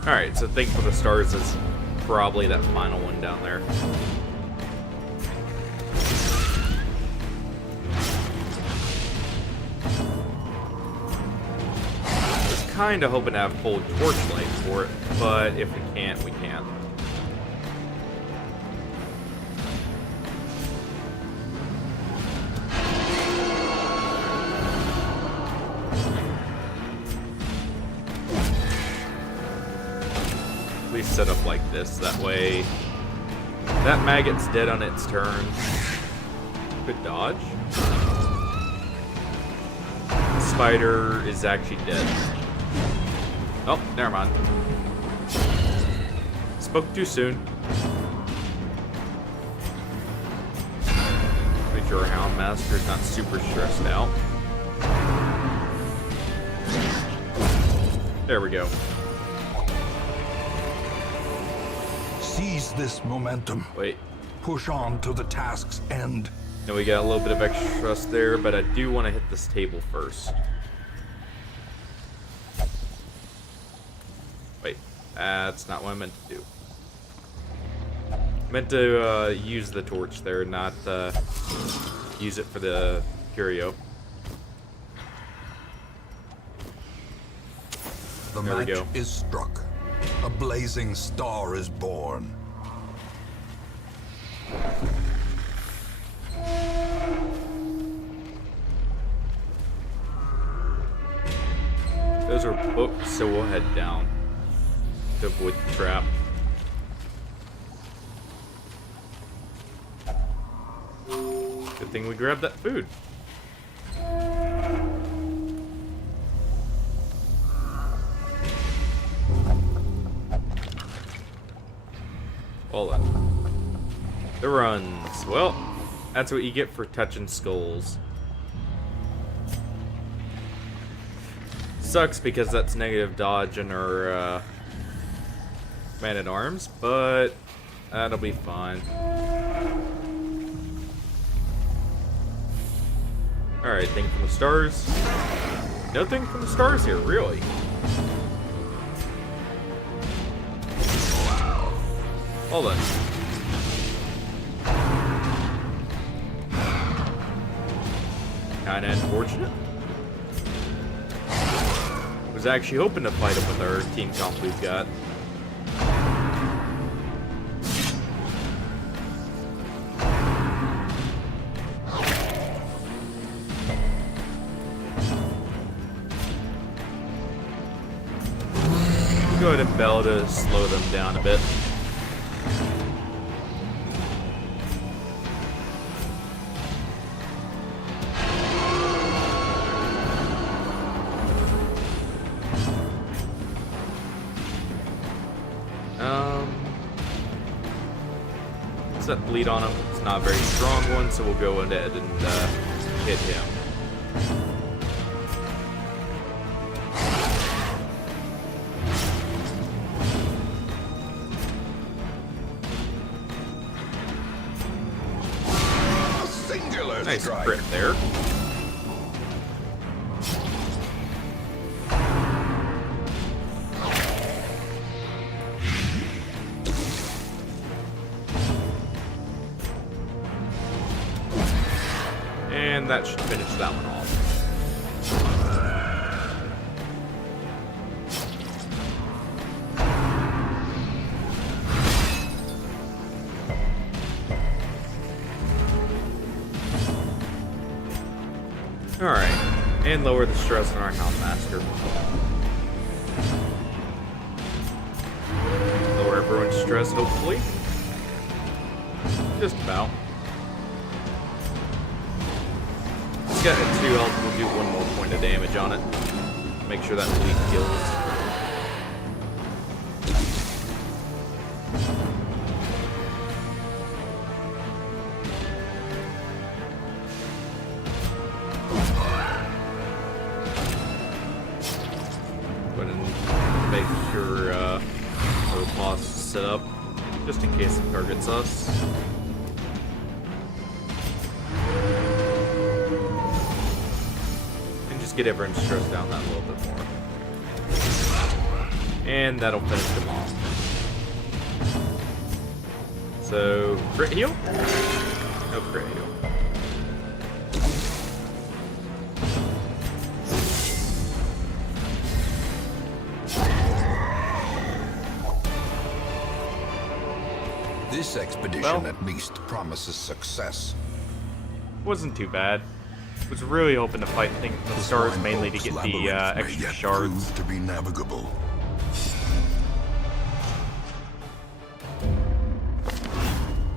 Alright, so Think for the Stars is probably that final one down there. Just kinda hoping to have full torchlight for it, but if we can't, we can't. Set up like this, that way that maggot's dead on its turn. Good dodge. The spider is actually dead. Oh, never mind. Spoke too soon. Make sure our Houndmaster's not super stressed out. There we go. Seize this momentum. Wait. Push on to the task's end. Now we got a little bit of extra trust there, but I do want to hit this table first. Wait, that's not what I meant to do. I meant to use the torch there, not use it for the curio. The There we match go. is struck. A blazing star is born. are booked, so we'll head down to avoid the trap. Good thing we grabbed that food. Well then. The runs. Well, that's what you get for touching skulls. Sucks because that's negative dodge in our man-at-arms, but that'll be fine. Alright, thing from the stars. Nothing from the stars here, really. Hold on. Kinda unfortunate. Was actually hoping to fight him with our team comp we've got. Go ahead and bell to slow them down a bit. What's that bleed on him? It's not a very strong one, so we'll go ahead and hit him. Nice crit there. And that should finish that one off. Alright, and lower the stress on our Houndmaster. Lower everyone's stress, hopefully. Just about. It's got a 2 health, we'll do 1 more point of damage on it. Make sure that bleed kills. Make sure our boss is set up, just in case it targets us. And just get everyone stressed down that a little bit more. And that'll finish them off. So, crit heal? No crit heal. This expedition at least promises success. Wasn't too bad. Was really hoping to fight things from the stars mainly to get the extra shards. To be navigable.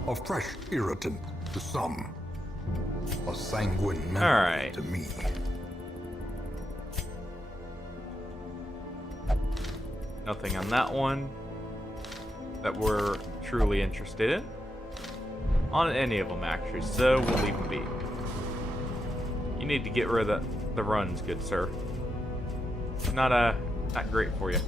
A fresh irritant to some. A sanguine memory to me. Nothing on that one that we're truly interested in. On any of them, actually, so we'll leave them be. You need to get rid of the runs, good sir. Not great for you.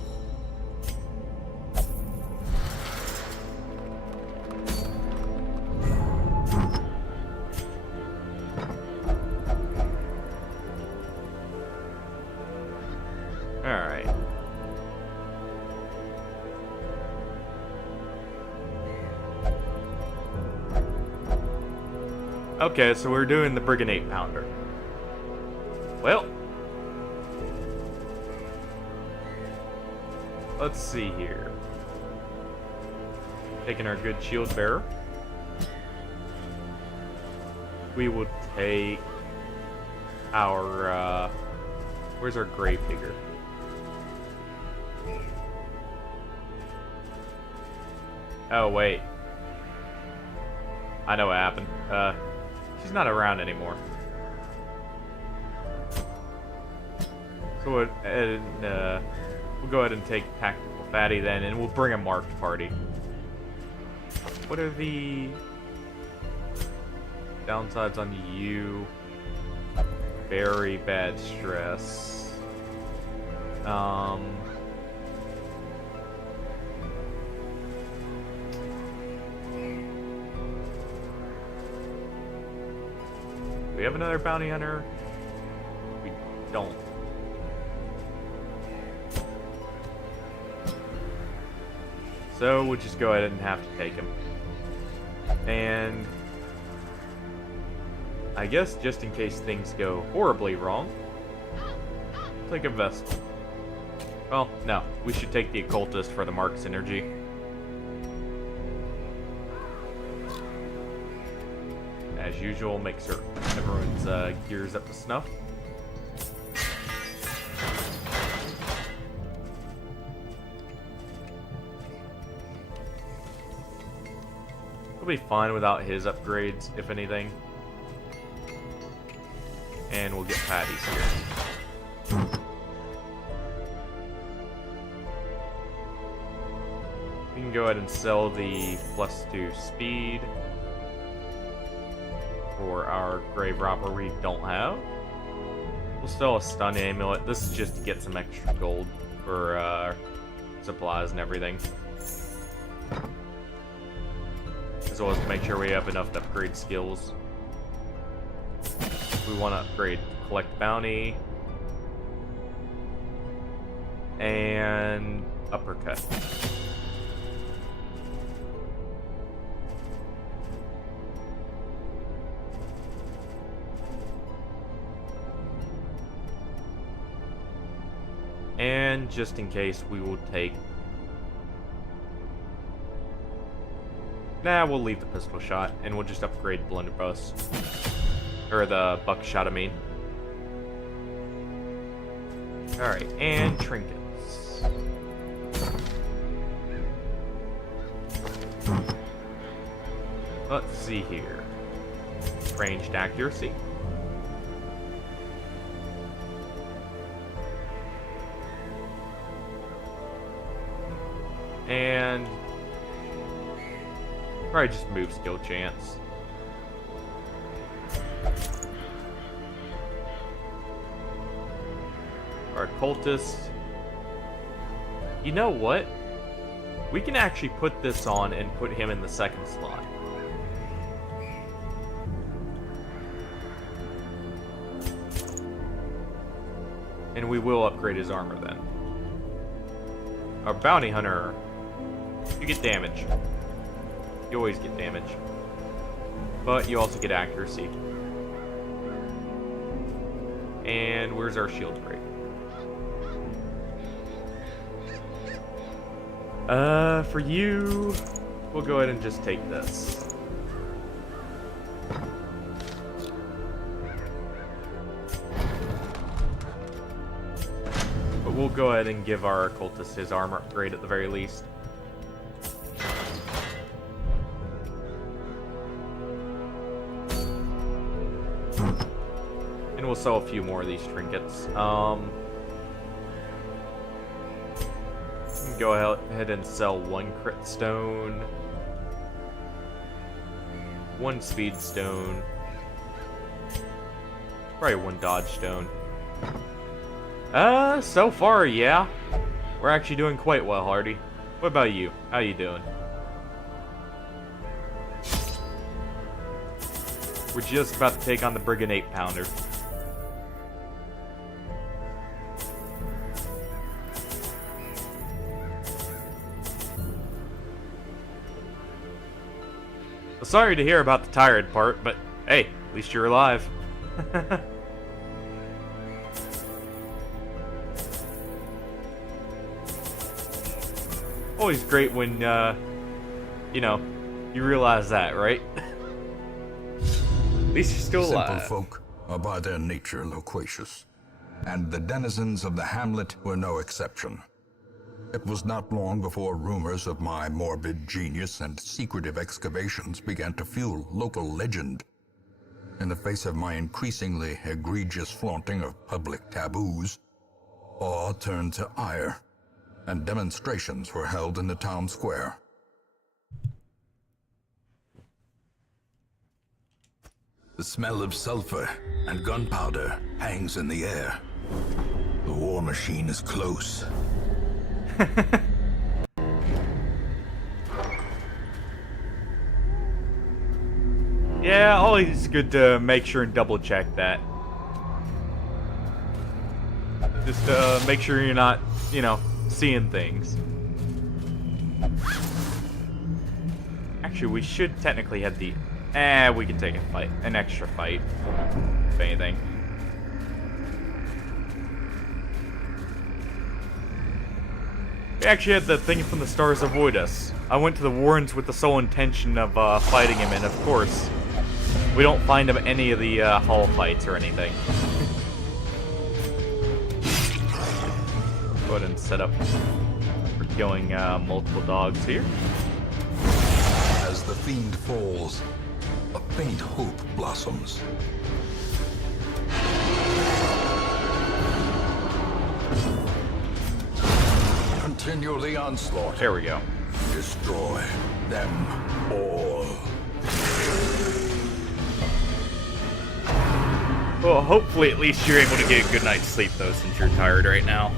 Alright. Okay, so we're doing the Brigand 8-pounder. Well, let's see here. Taking our good shield bearer. We will take our, where's our grave digger? Oh, wait. I know what happened. She's not around anymore. So we'll go ahead and take Tactical Fatty then, and we'll bring a marked party. What are the downsides on you? Very bad stress. Do we have another bounty hunter? We don't. So we'll just go ahead and have to take him. And I guess just in case things go horribly wrong, take a Vestal. Well, no. We should take the Occultist for the Mark synergy. As usual, make sure everyone's gears up to snuff. We'll be fine without his upgrades, if anything. And we'll get Patty's here. We can go ahead and sell the +2 speed for our Grave Robber we don't have. We'll sell a stun amulet. This is just to get some extra gold for supplies and everything. As well as to make sure we have enough to upgrade skills. We want to upgrade Collect Bounty and Uppercut. And just in case, we will take... Nah, we'll leave the pistol shot, and we'll just upgrade Blunderbuss. Or the buckshot, I mean. Alright, and trinkets. Let's see here. Ranged accuracy. And probably just move skill chance. Our cultist. You know what? We can actually put this on and put him in the second slot. And we will upgrade his armor then. Our bounty hunter. You get damage. You always get damage. But you also get accuracy. And where's our shield break? For you, we'll go ahead and just take this. But we'll go ahead and give our occultist his armor upgrade at the very least. And we'll sell a few more of these trinkets. Go ahead and sell one crit stone, one speed stone, probably one dodge stone. So far, yeah. We're actually doing quite well, Hardy. What about you? How you doing? We're just about to take on the Brigand 8-pounder. Sorry to hear about the tired part, but hey, at least you're alive. Always great when, you know, you realize that, right? At least you're still alive. Simple folk are by their nature loquacious, and the denizens of the hamlet were no exception. It was not long before rumors of my morbid genius and secretive excavations began to fuel local legend. In the face of my increasingly egregious flaunting of public taboos, awe turned to ire, and demonstrations were held in the town square. The smell of sulfur and gunpowder hangs in the air. The war machine is close. Yeah, always good to make sure and double check that. Just make sure you're not, seeing things. Actually, we should technically have the... we can take a fight. An extra fight. If anything. We actually had the thing from the stars avoid us. I went to the Warrens with the sole intention of fighting him, and of course, we don't find him any of the hall fights or anything. Go ahead and set up for killing multiple dogs here. As the fiend falls, a faint hope blossoms. Continue the onslaught. There we go. Destroy them all. Well, hopefully at least you're able to get a good night's sleep, though, since you're tired right now.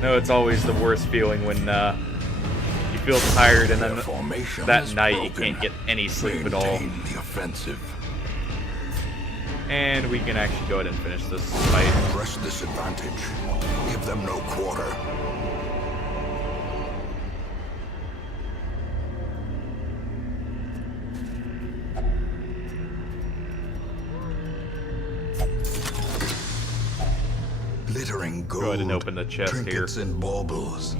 No, it's always the worst feeling when you feel tired and then that night you can't get any sleep at all. The offensive. And we can actually go ahead and finish this fight. Press this advantage. Give them no quarter. Glittering gold. Go ahead and open the chest here. Trinkets and baubles.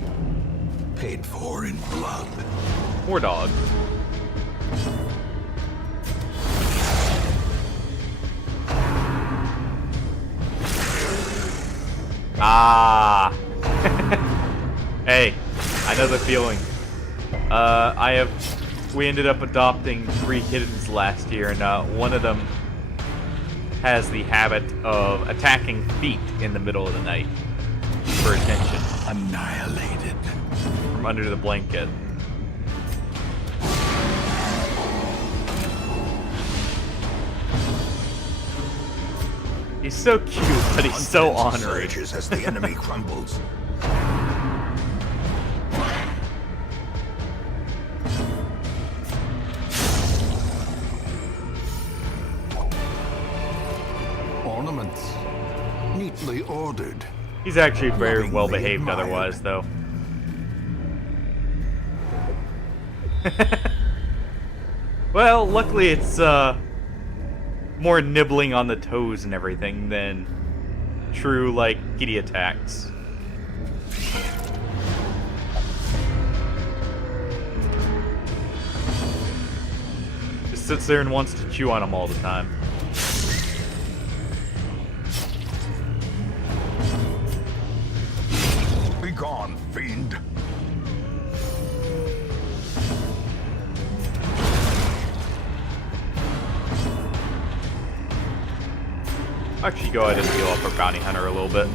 Paid for in blood. More dog. Ah. Hey, I know the feeling. We ended up adopting 3 kittens last year, and one of them has the habit of attacking feet in the middle of the night for attention. Annihilated. From under the blanket. He's so cute, but he's so ornery. As the enemy crumbles. Ornaments, neatly ordered. He's actually very well behaved otherwise, though. Well, luckily it's more nibbling on the toes and everything than true, like, kitty attacks. Just sits there and wants to chew on them all the time. Be gone, fiend. Actually, go ahead and heal up our bounty hunter a little bit.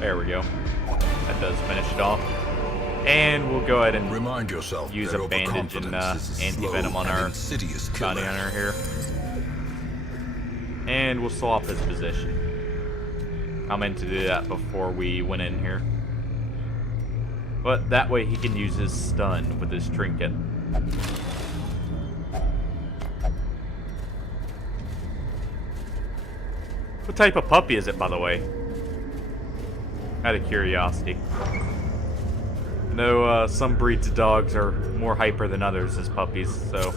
There we go. That does finish it off. And we'll go ahead and remind yourself use a bandage and anti-venom on our bounty hunter here. And we'll swap his position. I meant to do that before we went in here. But that way he can use his stun with his trinket. What type of puppy is it, by the way? Out of curiosity. No, some breeds of dogs are more hyper than others as puppies, so...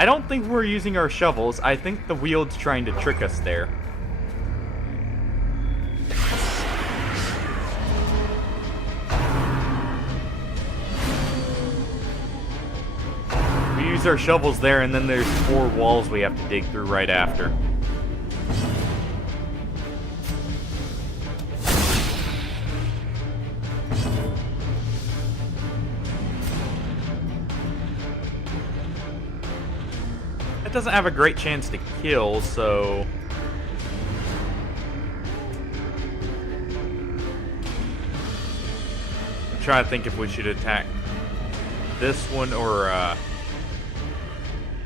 I don't think we're using our shovels. I think the wield's trying to trick us there. We use our shovels there, and then there's 4 walls we have to dig through right after. It doesn't have a great chance to kill, so... I'm trying to think if we should attack this one or,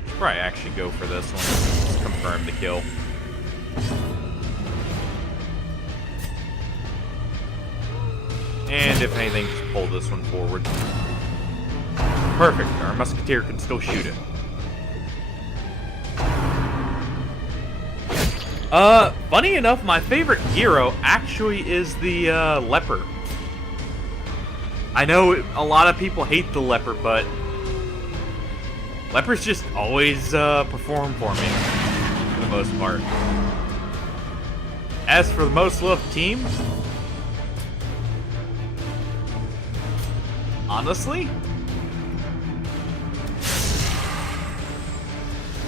should probably actually go for this one. Just confirm the kill. And if anything, just pull this one forward. Perfect. Our musketeer can still shoot it. Funny enough, my favorite hero actually is the, leper. I know a lot of people hate the leper, but lepers just always, perform for me, for the most part. As for the most loved team, honestly,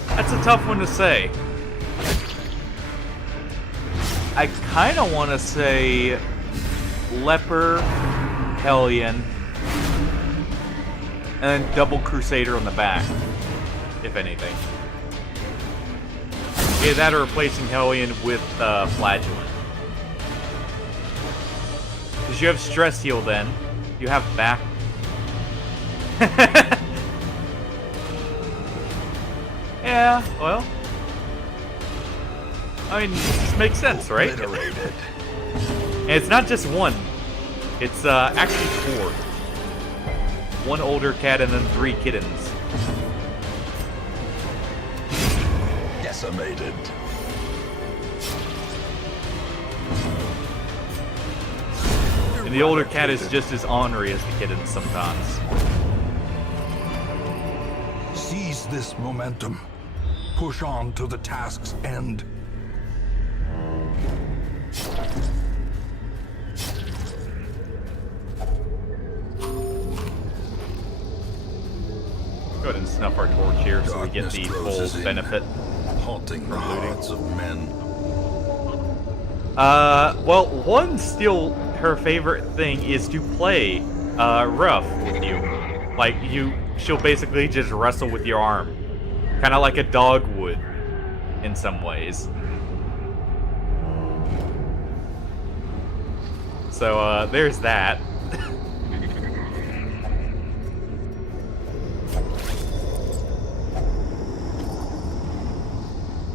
that's a tough one to say. I kind of want to say Leper, Hellion, and then Double Crusader on the back, if anything. Yeah, that or replacing Hellion with Flagellant. Because you have Stress Heal then. You have back. Yeah, well. I mean, this makes sense, right? And it's not just one. It's actually 4. 1 older cat and then 3 kittens. Decimated. And the older cat is just as ornery as the kittens sometimes. Seize this momentum. Push on to the task's end. Go ahead and snuff our torch here so we get the full benefit. Haunting the hearts of men. Well, one still her favorite thing is to play rough with you. Like she'll basically just wrestle with your arm. Kind of like a dog would in some ways. So there's that.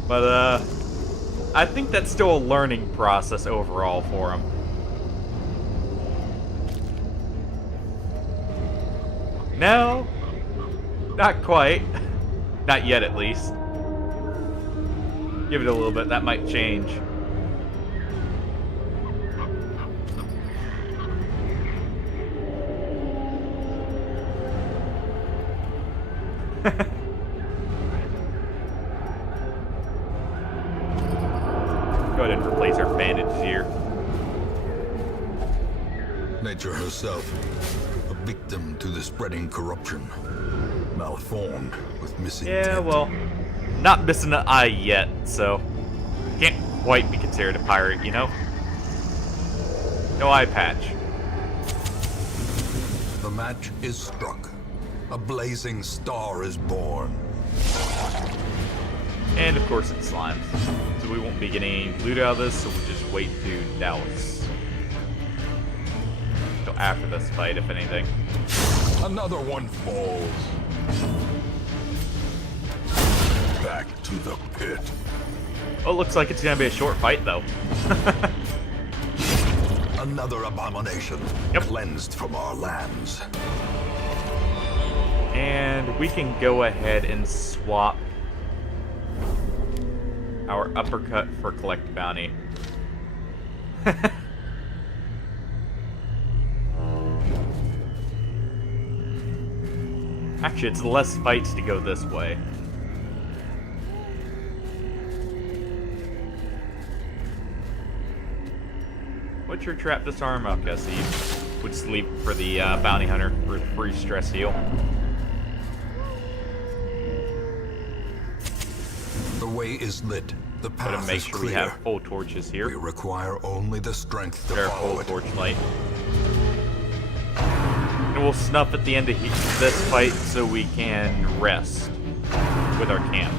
But, I think that's still a learning process overall for him. No, not quite. Not yet, at least. Give it a little bit, that might change. Go ahead and replace our bandages here. Nature herself, a victim to the spreading corruption. Malformed with missing Yeah, well, not missing an eye yet, so can't quite be considered a pirate, you know? No eye patch. The match is struck. A blazing star is born. And of course it's slimes. So we won't be getting any loot out of this, so we'll just wait to douse. Until after this fight, if anything. Another one falls. Back to the pit. Oh, looks like it's gonna be a short fight though. Another abomination cleansed from our lands. And we can go ahead and swap our uppercut for collect bounty. Actually, it's less fights to go this way. What's your trap disarm? Okay, so you would sleep for the bounty hunter for free stress heal. The way is lit. The path Gotta make is sure clear. we have full torches here. We require only the strength to Our follow full it. torch light. And we'll snuff at the end of this fight so we can rest with our camp.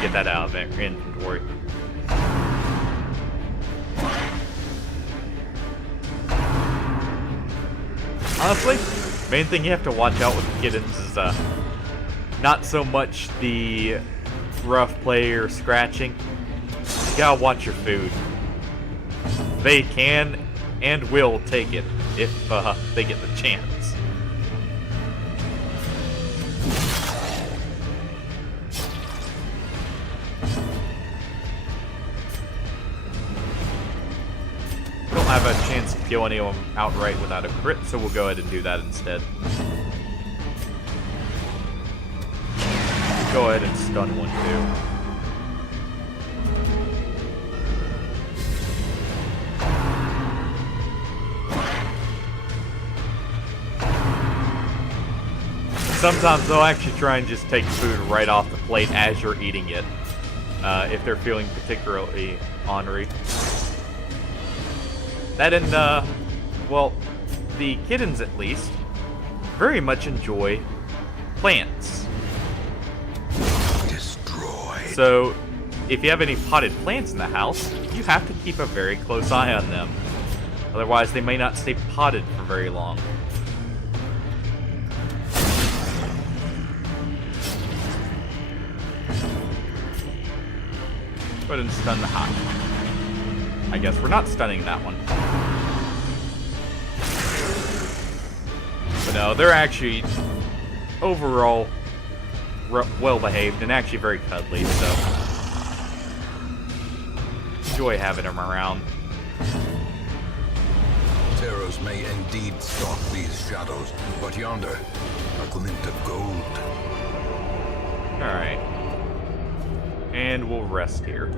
Get that out of our inventory. Honestly, main thing you have to watch out with the kittens is not so much the rough play or scratching. You gotta watch your food. They can and will take it if they get the chance. Don't have a chance to kill any of them outright without a crit, so we'll go ahead and do that instead. Go ahead and stun one too. Sometimes they'll actually try and just take food right off the plate as you're eating it, if they're feeling particularly ornery. That and, well, the kittens at least very much enjoy plants. Destroy. So, if you have any potted plants in the house, you have to keep a very close eye on them. Otherwise, they may not stay potted for very long. Go ahead and stun the hot. I guess we're not stunning that one. But no, they're actually overall well behaved and actually very cuddly, so enjoy having them around. Terrors may indeed stalk these shadows, but yonder, a glint of gold. Alright. And we'll rest here.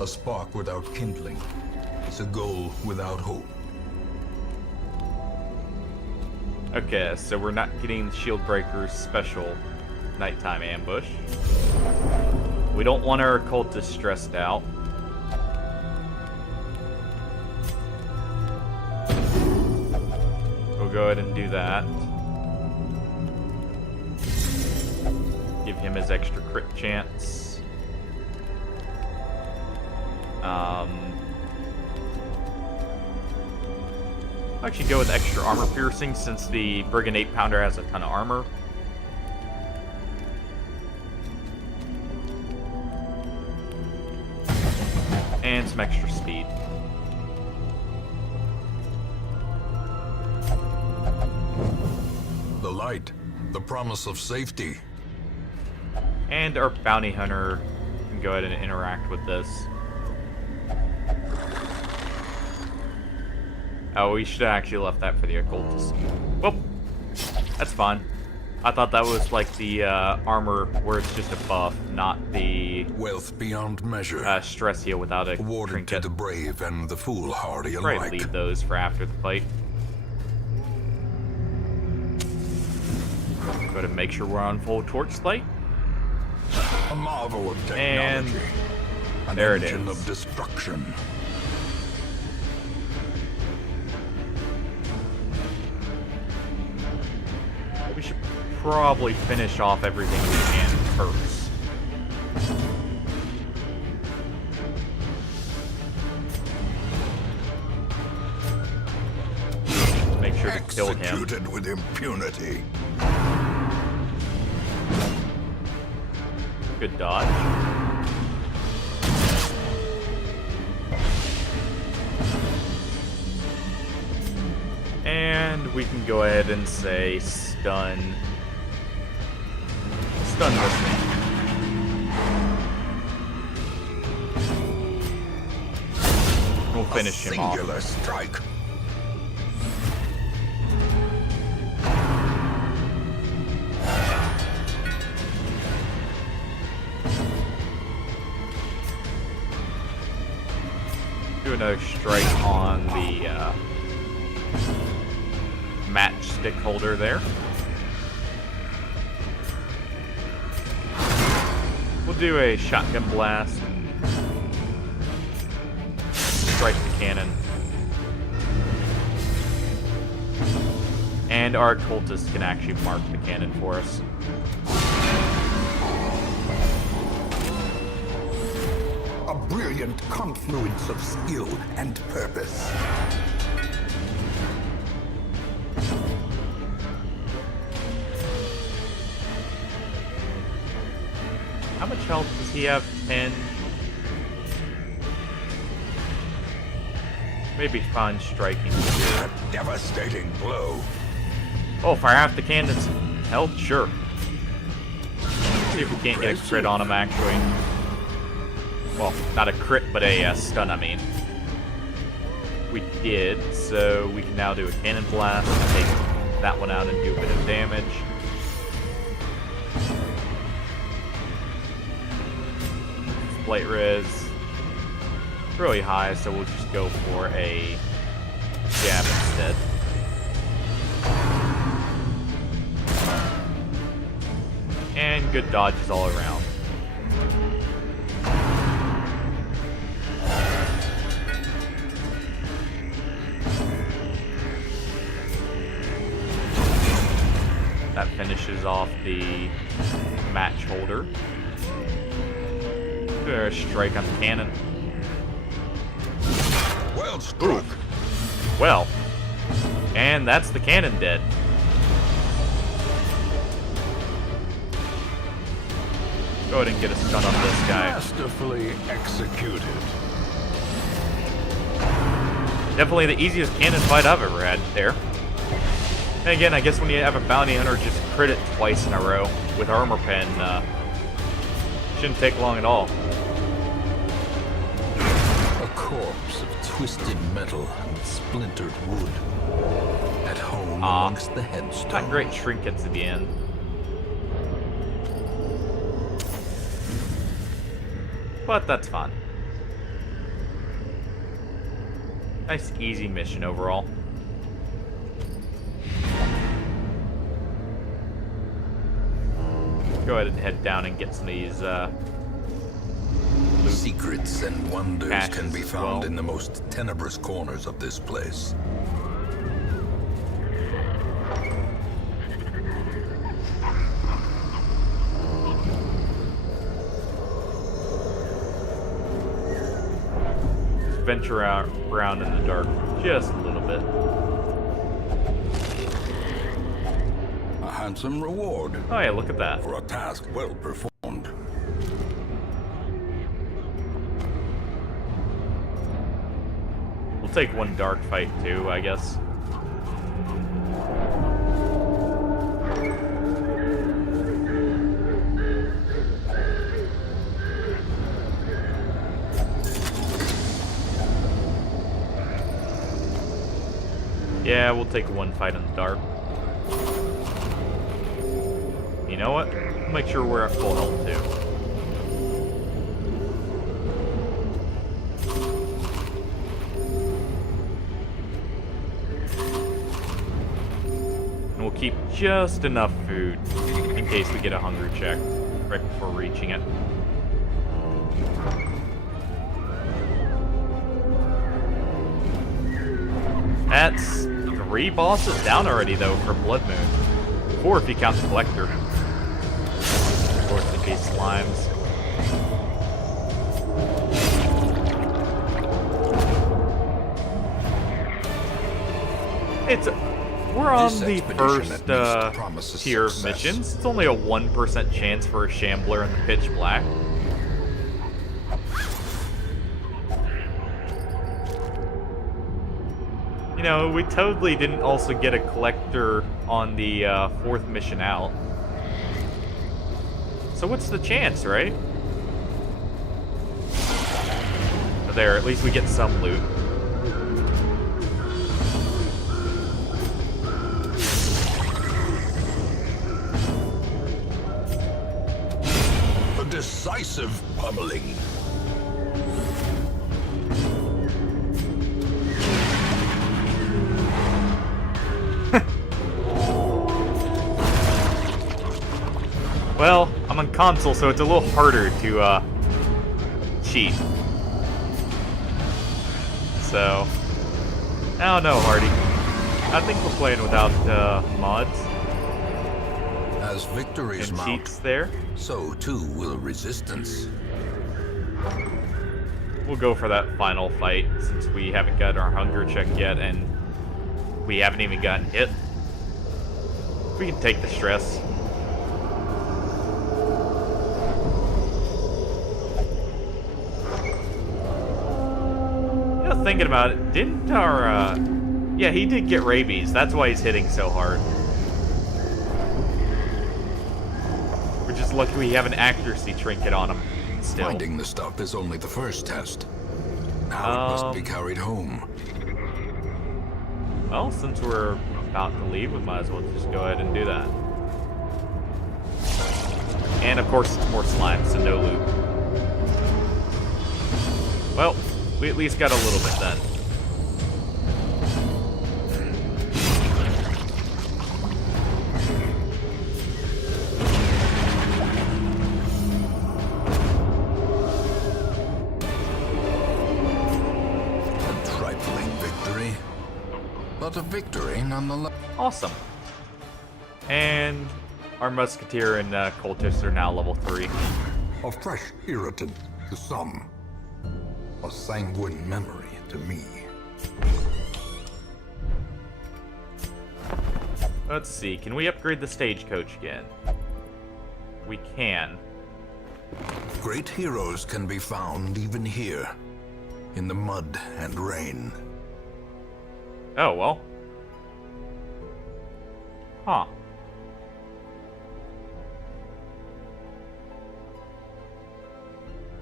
A spark without kindling is a goal without hope. Okay, so we're not getting the Shield Breaker's special nighttime ambush. We don't want our occultists stressed out. We'll go ahead and do that. Give him his extra crit chance. I'll actually go with extra armor piercing since the Brigand 8-pounder has a ton of armor. And some extra speed. The light, the promise of safety. And our bounty hunter can go ahead and interact with this. Oh, we should have actually left that for the occultist. Well, that's fine. I thought that was like the armor where it's just a buff, not the Wealth beyond measure. stress heal without a Awarded trinket. to the brave and the foolhardy Probably alike. leave those for after the fight. Go ahead and make sure we're on full torch light. A marvel of And technology. An there it engine is. of destruction. We should probably finish off everything we can first. Make sure to kill him. Executed with impunity. Good dodge. And we can go ahead and say stun this thing. We'll finish him off. Singular strike. Do another strike on the matchstick holder there. We'll do a shotgun blast and strike the cannon. And our cultist can actually mark the cannon for us. A brilliant confluence of skill and purpose. How much health does he have? 10? Maybe fine striking here. A devastating blow. Oh, fire half the cannon's health? Sure. See if we can't get a crit on him, actually. Well, not a crit, but a stun, I mean. We did, so we can now do a cannon blast, take that one out and do a bit of damage. Light res really high, so we'll just go for a jab instead. And good dodges all around. That finishes off the match holder. A strike on the cannon. Well struck. Well, and that's the cannon dead. Go ahead and get a stun on this guy. Masterfully executed. Definitely the easiest cannon fight I've ever had there. And again, I guess when you have a bounty hunter just crit it twice in a row with armor pen, shouldn't take long at all. A corpse of twisted metal and splintered wood. At home amongst the headstones. Not great trinkets at the end. But that's fun. Nice easy mission overall. Go ahead and head down and get some of these secrets and wonders can be as found well. in the most tenebrous corners of this place. Just venture out around in the dark just a little bit. A handsome reward Oh yeah, look at that. for a task well performed. We'll take one dark fight too, I guess. Yeah, we'll take one fight in the dark. You know what? We'll make sure we're at full health too. And we'll keep just enough food in case we get a hunger check right before reaching it. That's 3 bosses down already, though, for Bloodmoon. 4 if you count the Collector. Of course, the case slimes. We're on the first tier of missions. It's only a 1% chance for a Shambler in the pitch black. You know, we totally didn't also get a collector on the 4th mission out. So what's the chance, right? But there, at least we get some loot. A decisive pummeling. Well, I'm on console, so it's a little harder to cheat. So, I don't know, Hardy. I think we're playing without mods As victories and mount, cheats there. so too will resistance. We'll go for that final fight since we haven't got our hunger check yet and we haven't even gotten hit. We can take the stress. You know, thinking about it, didn't our, yeah, he did get rabies. That's why he's hitting so hard. We're just lucky we have an accuracy trinket on him still. Finding the stuff is only the first test. Now it must be carried home. Well, since we're about to leave, we might as well just go ahead and do that. And of course, it's more slime, so no loot. Well, we at least got a little bit then. A trifling victory, but a victory nonetheless. Awesome. And our musketeer and cultist are now level 3. A fresh irritant to some, a sanguine memory to me. Let's see, can we upgrade the stagecoach again? We can. Great heroes can be found even here, in the mud and rain. Oh, well. Huh.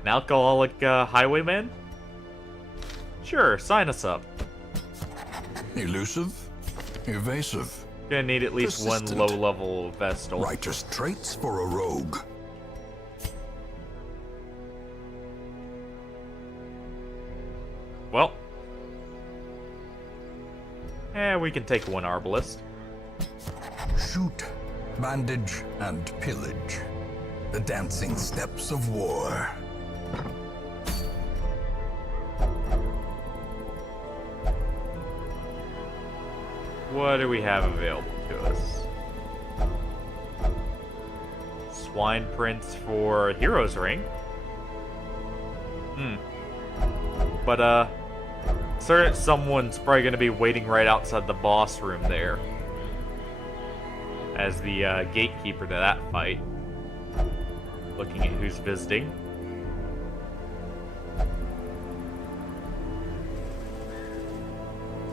An alcoholic highwayman? Sure, sign us up. Elusive, evasive, Gonna need at least one persistent. low-level Vestal. righteous traits for a rogue. Well. We can take one Arbalist. Shoot, bandage, and pillage. The dancing steps of war. What do we have available to us? Swine prints for Hero's Ring. But, certain someone's probably gonna be waiting right outside the boss room there. As the, gatekeeper to that fight. Looking at who's visiting.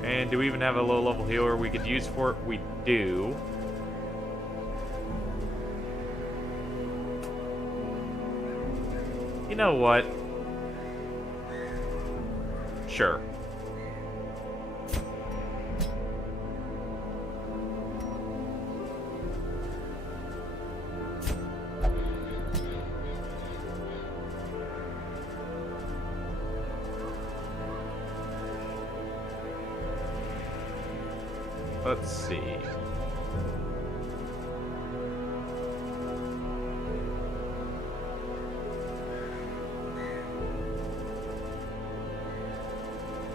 And do we even have a low-level healer we could use for it? We do. You know what? Sure. Let's see.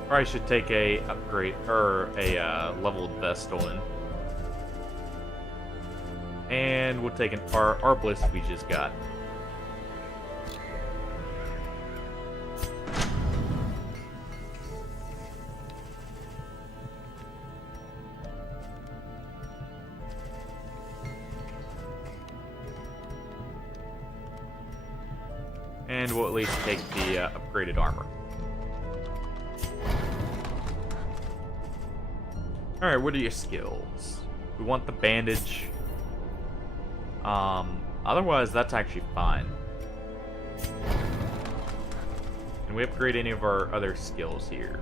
Probably should take a upgrade or a leveled Vestal in. And we'll take an Arbalist we just got. And we'll at least take the upgraded armor. Alright, what are your skills? We want the bandage. Otherwise, that's actually fine. Can we upgrade any of our other skills here?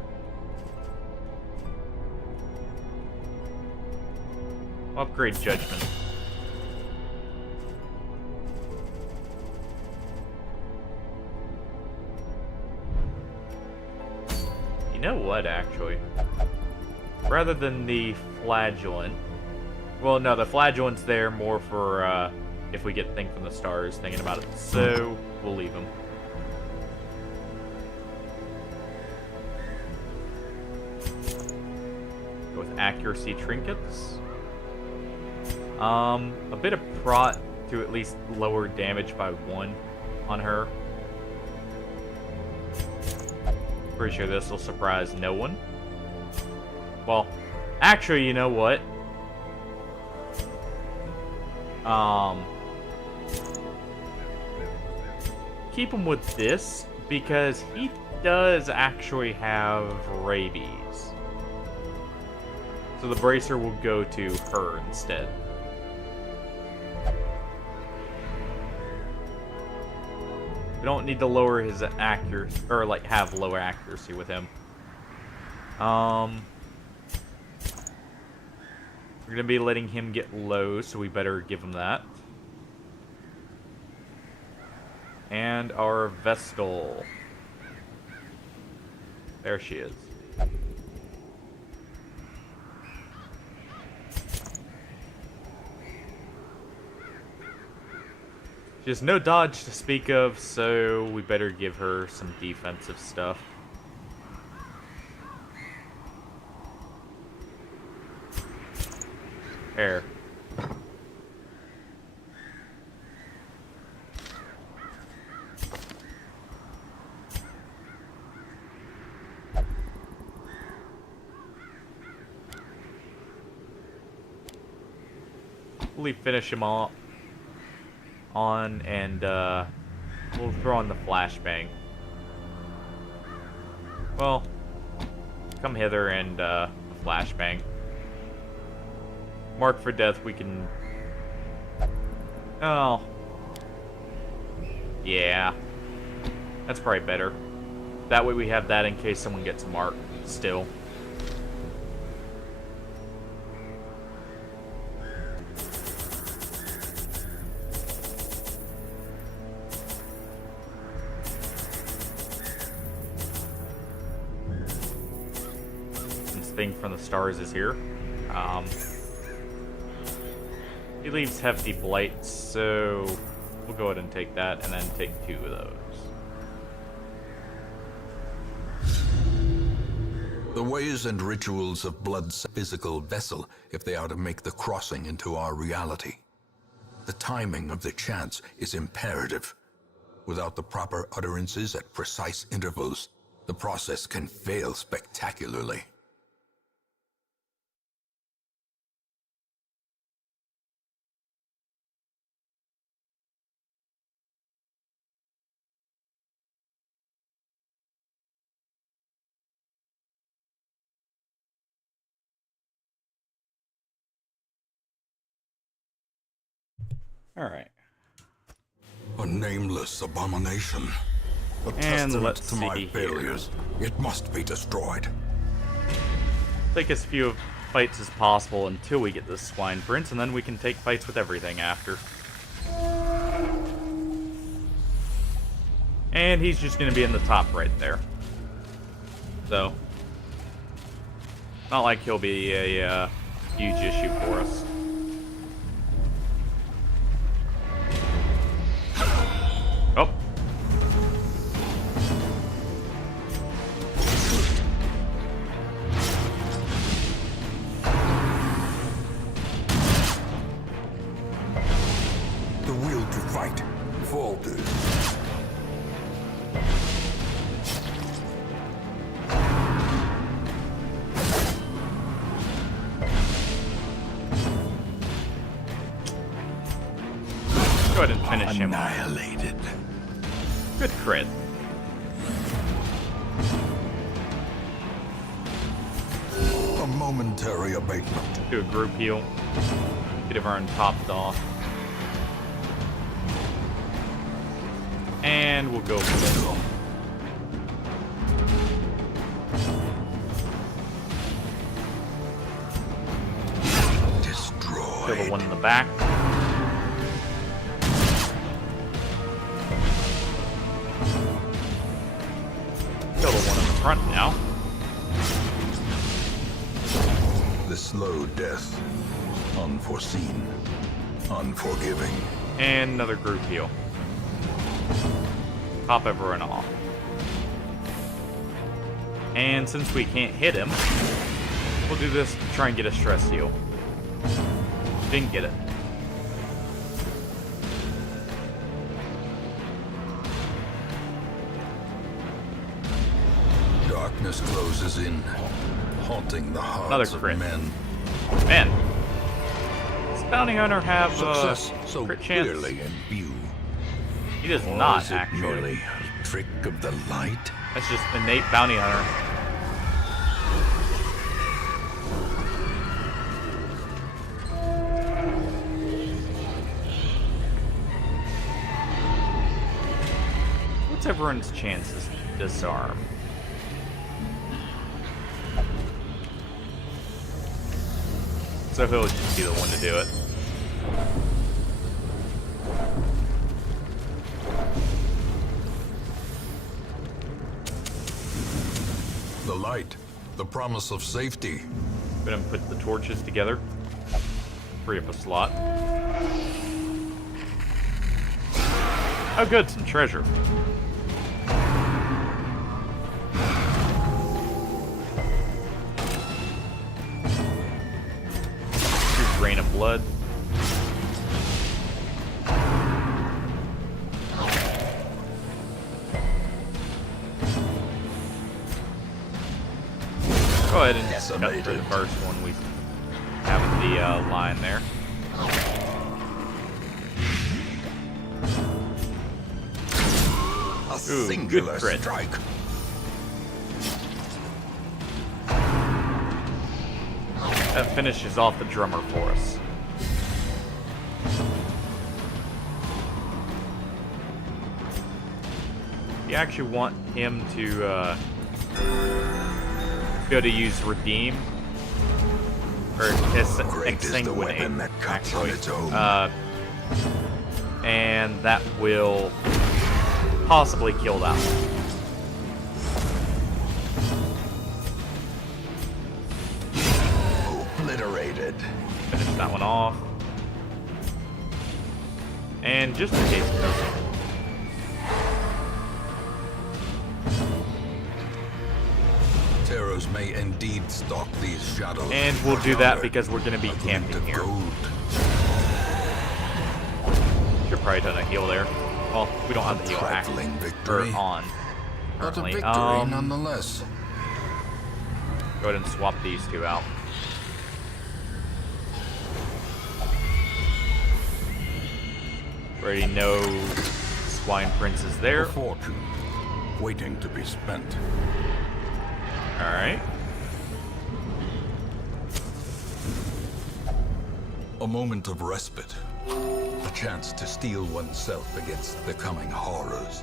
We'll upgrade Judgment. You know what, actually? Rather than the Flagellant... Well, no, the Flagellant's there more for, if we get Thing from the Stars, thinking about it. So, we'll leave him. Go with Accuracy Trinkets. A bit of prot to at least lower damage by 1 on her. Pretty sure this will surprise no one. Well, actually, you know what? Keep him with this, because he does actually have rabies. So the bracer will go to her instead. We don't need to lower his accuracy, or like have lower accuracy with him. We're gonna be letting him get low, so we better give him that. And our Vestal. There she is. She has no dodge to speak of, so we better give her some defensive stuff. There. We'll finish him all on, and we'll throw on the flashbang. Well, come hither and flashbang. Mark for death, we can... Oh. Yeah. That's probably better. That way we have that in case someone gets marked still. Since Thing from the Stars is here. He leaves Hefty Blight, so we'll go ahead and take that, and then take 2 of those. The ways and rituals of Blood's physical vessel, if they are to make the crossing into our reality. The timing of the chants is imperative. Without the proper utterances at precise intervals, the process can fail spectacularly. Alright. A nameless abomination. A And testament let's to my see failures. It must be destroyed. Take as few fights as possible until we get this Swine Prince, and then we can take fights with everything after. And he's just going to be in the top right there. So, not like he'll be a huge issue for us. Oh. The will to fight faltered. Go ahead and finish him. Annihilated. Good crit. A momentary abatement. Do a group heal. Get everyone topped off. And we'll go for this. Destroyed. Kill the one in the back. Kill the one in the front now. The slow death. Unforeseen. Unforgiving. And another group heal. Pop everyone off. And since we can't hit him, we'll do this to try and get a stress heal. Didn't get it. Darkness closes in, haunting the hearts Another of crit. men. Man, does Bounty Hunter have Success so crit chance? clearly in view. He does Or not, is it actually. merely a trick of the light? That's just innate Bounty Hunter. What's everyone's chances to disarm? So he'll just be the one to do it. The light, the promise of safety. Gonna put the torches together. Free up a slot. Oh good, some treasure. Rain of blood. Go ahead and just cut through the first one we have in the line there. A Ooh, singular good crit. strike. That finishes off the drummer for us. You actually want him to be able to use Redeem or Great is the weapon Exsanguinate, that cuts on actually. its own. And that will possibly kill that one. Obliterated. Finish that one off. And just in case it doesn't. Terrors may indeed stalk these shadows. And we'll do that because we're going to be camping here. Should probably done a heal there. Well, we don't have the heal Trifling active victory. or on But a currently. victory nonetheless. Go ahead and swap these two out. Already know Swine Prince is there. A fortune waiting to be spent. Alright. A moment of respite. A chance to steel oneself against the coming horrors.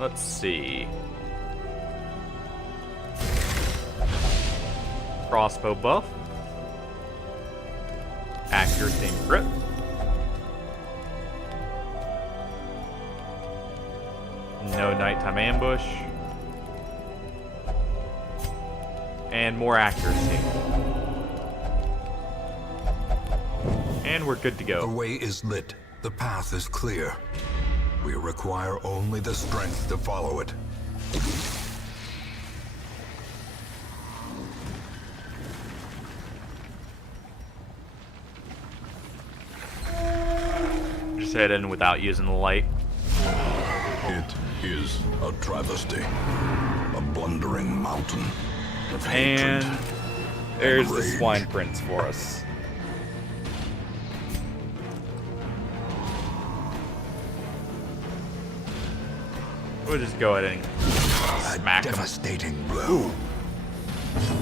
Let's see. Crossbow buff. Accuracy and crit. No nighttime ambush. And more accuracy. And we're good to The go. way is lit. The path is clear. We require only the strength to follow it. Just head in without using the light. It is a travesty. A blundering mountain of hatred. And there's the rage. Swine Prince for us. We'll just go ahead and A smack him. devastating blow.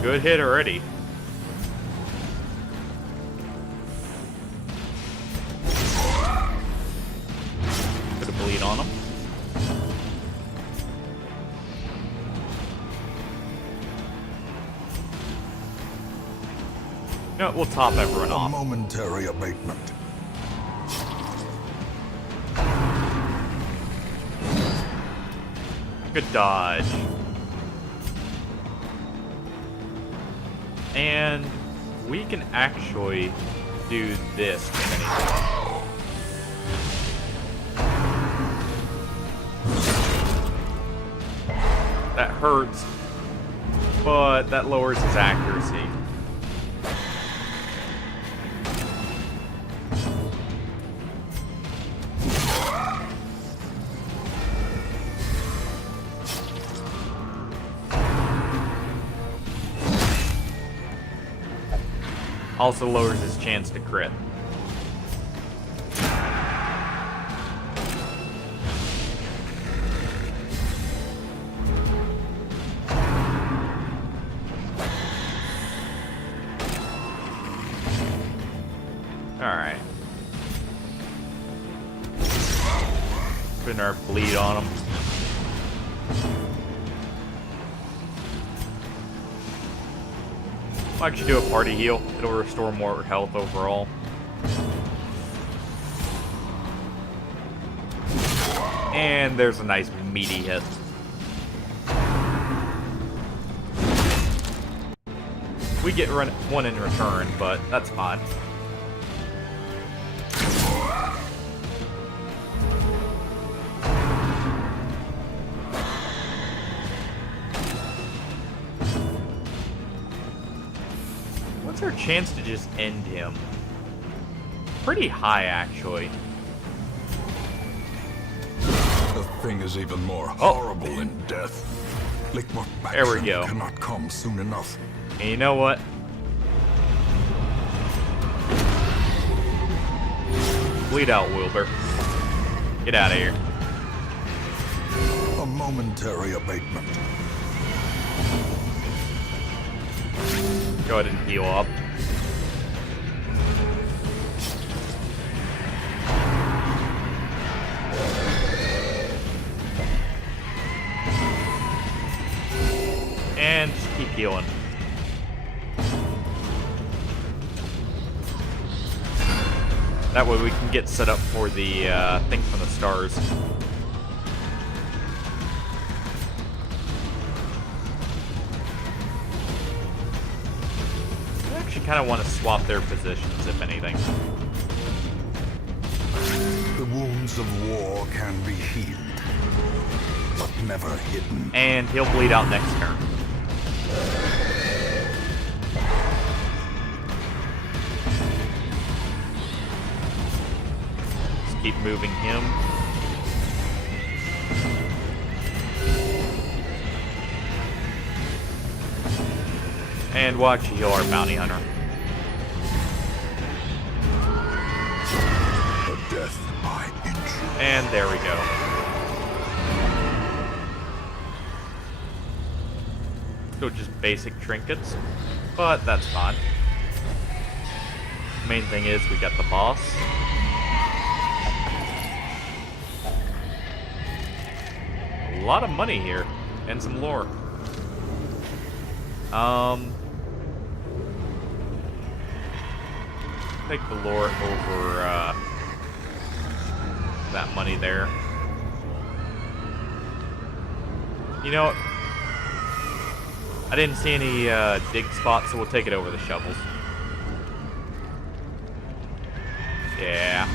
Good hit already. Put a bleed on him. No, we'll top everyone A off. momentary abatement. Good dodge. And we can actually do this if anything. That hurts, but that lowers his accuracy. Also lowers his chance to crit. Alright. Putting our bleed on him. I'll actually do a party heal. It'll restore more health overall. And there's a nice meaty hit. We get one in return, but that's fine. What's our chance to just end him? Pretty high, actually. The thing is even more horrible in death. There we go. Cannot come soon enough. And you know what? Bleed out, Wilbur. Get out of here. A momentary abatement. Go ahead and heal up. And just keep healing. That way we can get set up for the thing from the stars. I actually kind of want to swap their positions, if anything. The wounds of war can be healed, but never hidden. And he'll bleed out next turn. Just keep moving him. And we'll actually heal our bounty hunter. A death by inch. And there we go. Still just basic trinkets, but that's fine. Main thing is we got the boss. A lot of money here, and some lore. Take the lore over that money there. You know what? I didn't see any dig spots, so we'll take it over the shovels. Yeah.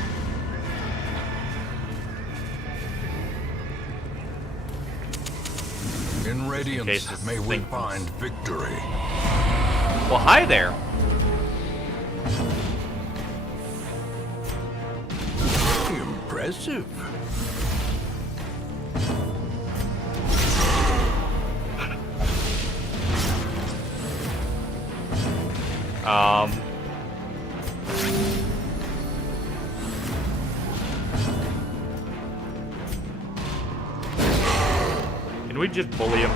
In Radiance, may we find victory. Well, hi there. Impressive. Can we just bully him?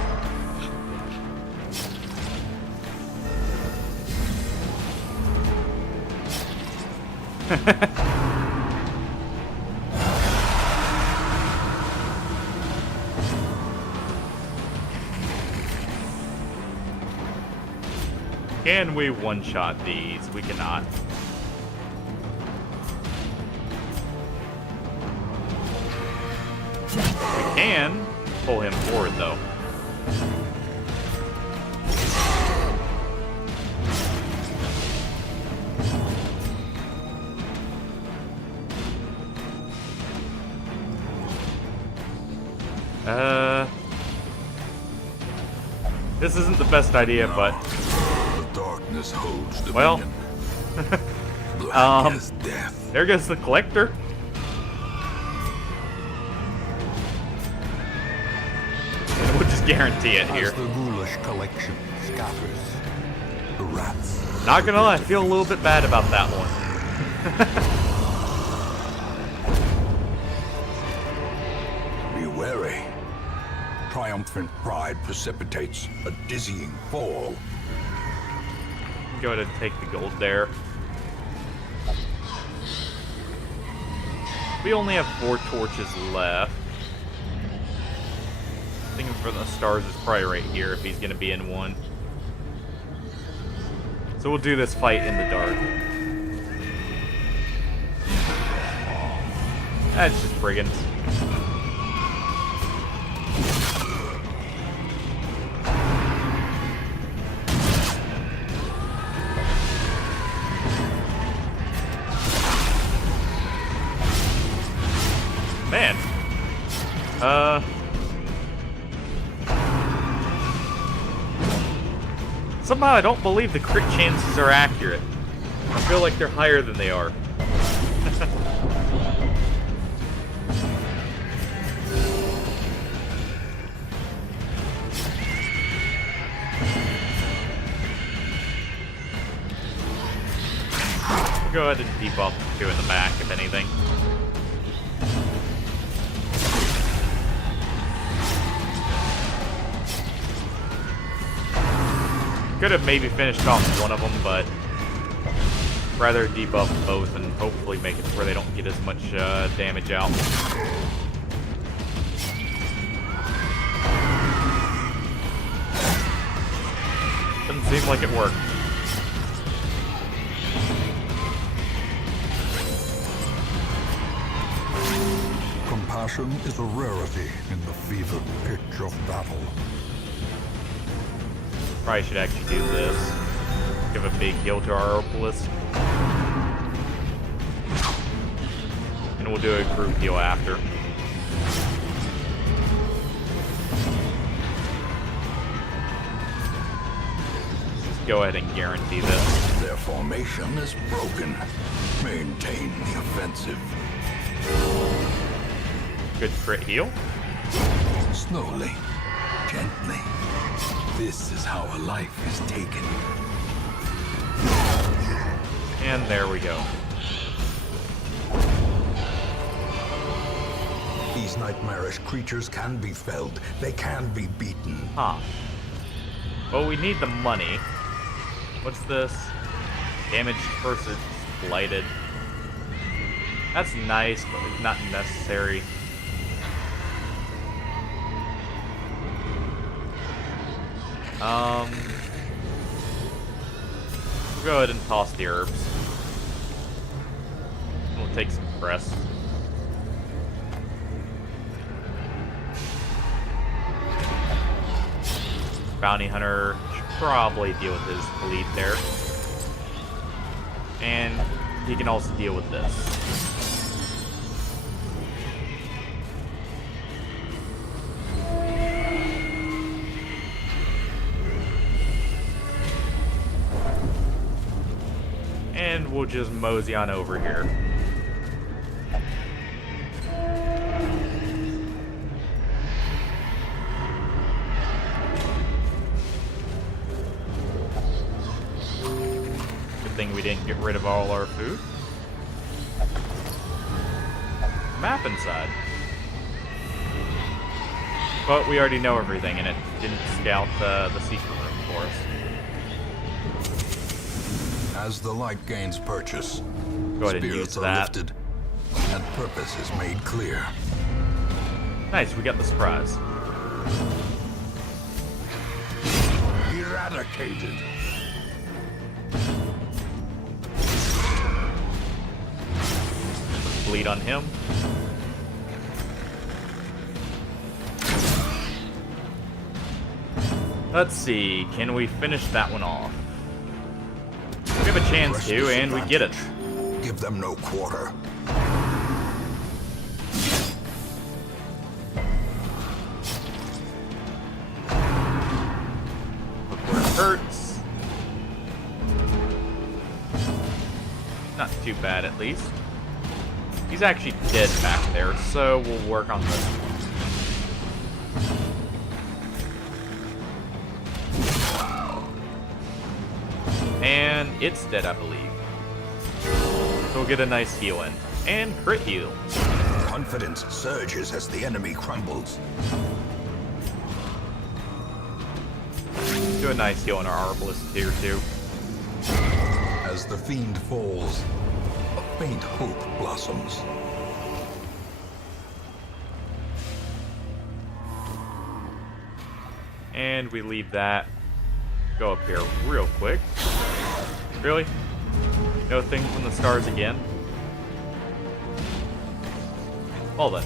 Can we one-shot these? We cannot. We can pull him forward, though. This isn't the best idea, but The darkness holds dominion. well, Black as death. there goes the collector. And we'll just guarantee it here. As the ghoulish collection scatters, the rats. Not gonna lie, I feel a little bit bad about that one. Be wary. Triumphant pride precipitates a dizzying fall. Go ahead and take the gold there. We only have 4 torches left. Thinking for the stars is probably right here if he's gonna be in one. So we'll do this fight in the dark. That's just brigands. Man. Somehow I don't believe the crit chances are accurate. I feel like they're higher than they are. Go ahead and debuff the 2 in the back, if anything. Could have maybe finished off one of them, but rather debuff both and hopefully make it to where they don't get as much damage out. Doesn't seem like it worked. Compassion is a rarity in the fevered pitch of battle. Probably should actually do this. Give a big heal to our Opalist. And we'll do a group heal after. Just go ahead and guarantee this. Their formation is broken. Maintain the offensive. Good crit heal. Slowly, gently. This is how a life is taken. And there we go. These nightmarish creatures can be felled. They can be beaten. Huh. Well, we need the money. What's this? Damage versus blighted. That's nice, but not necessary. We'll go ahead and toss the herbs. We'll take some press. Bounty Hunter should probably deal with his bleed there. And he can also deal with this. And we'll just mosey on over here. Good thing we didn't get rid of all our food. Map inside. But we already know everything, and it didn't scout the secret room for us. As the light gains purchase, Go ahead and use Spirits are that. lifted, and purpose is made clear. Nice, we got the surprise. Eradicated. Bleed on him. Let's see, can we finish that one off? We have a chance to, and we get it. Give them no quarter. Look where it hurts. Not too bad, at least. He's actually dead back there, so we'll work on this one. And it's dead, I believe. So we'll get a nice heal in. And crit heal. Confidence surges as the enemy crumbles. Do a nice heal on our Arbalist tier 2. As the fiend falls, a faint hope blossoms. And we leave that. Go up here real quick. Really? No thing from the stars again? Well then.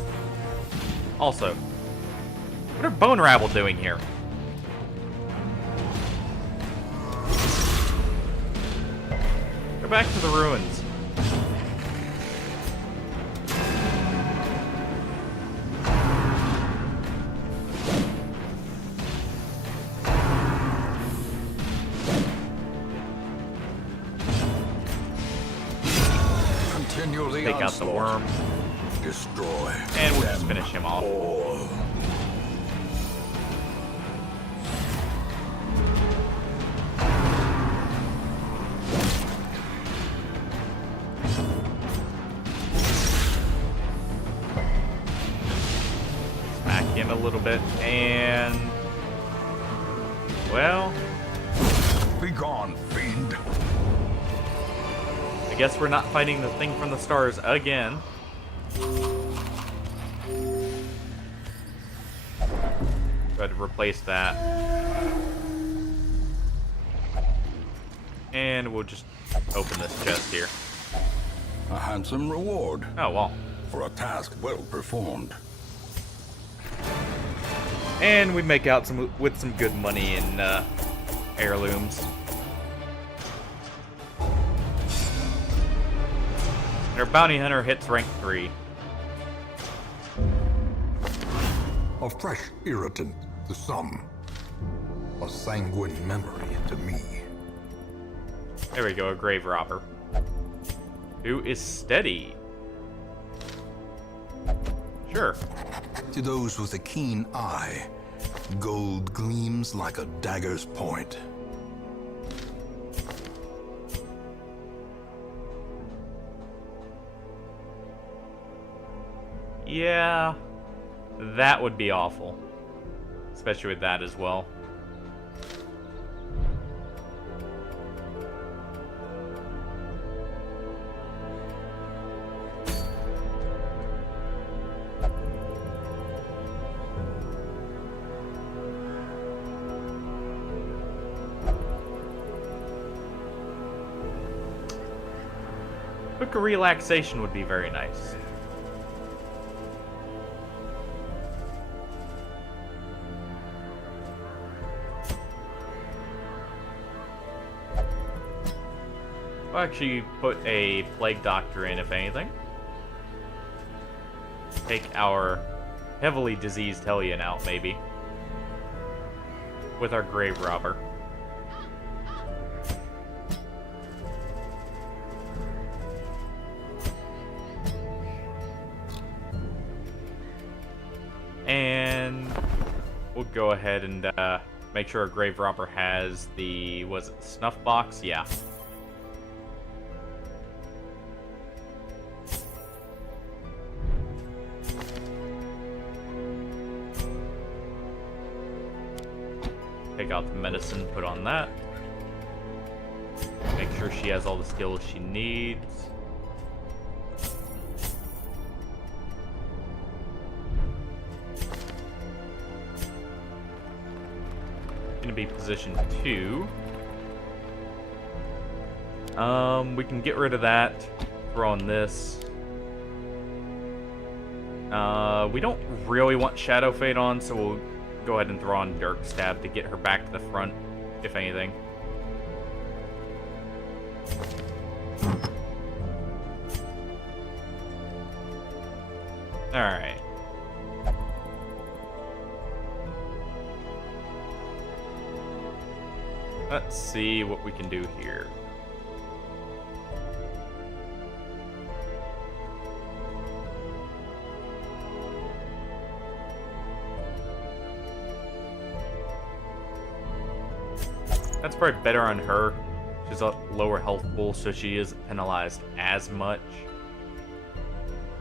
Also, what are Bone Rabble doing here? Go back to the ruins. Continually Take out the onslaught. worm. Destroy. And we'll them just finish him off. all. Smack him a little bit. And... well... Begone, fiend. I guess we're not fighting the thing from the stars again. Go ahead and replace that. And we'll just open this chest here. A handsome reward Oh, well. for a task well performed. And we make out with some good money in heirlooms. And our bounty hunter hits rank 3. A fresh irritant to some. A sanguine memory to me. There we go, a grave robber. Who is steady. Sure. To those with a keen eye, gold gleams like a dagger's point. Yeah, that would be awful. Especially with that as well. Quick relaxation would be very nice. I'll actually put a Plague Doctor in, if anything. Take our heavily diseased Hellion out, maybe. With our Grave Robber. And we'll go ahead and make sure our Grave Robber has the, was it Snuff Box? Yeah. Take out the medicine, put on that. Make sure she has all the skills she needs. to be position 2. We can get rid of that. Throw on this. We don't really want Shadow Fade on, so we'll go ahead and throw on Dirk Stab to get her back to the front, if anything. Alright. Let's see what we can do here. That's probably better on her. She's a lower health pool, so she isn't penalized as much.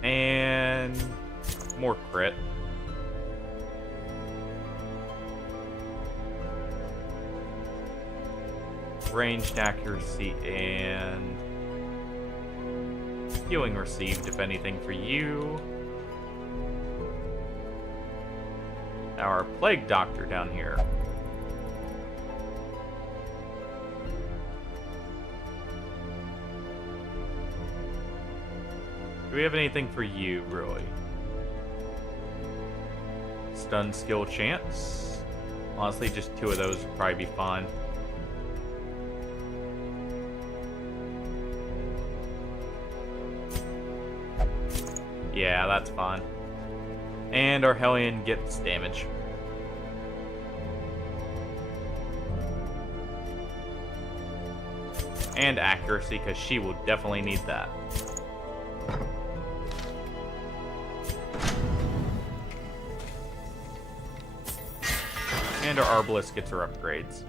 And more crit. Ranged accuracy and healing received, if anything, for you. Our Plague Doctor down here. Do we have anything for you, really? Stun skill chance? Honestly, just 2 of those would probably be fine. Yeah, that's fine. And our Hellion gets damage. And accuracy, because she will definitely need that. And our Arbalest gets her upgrades.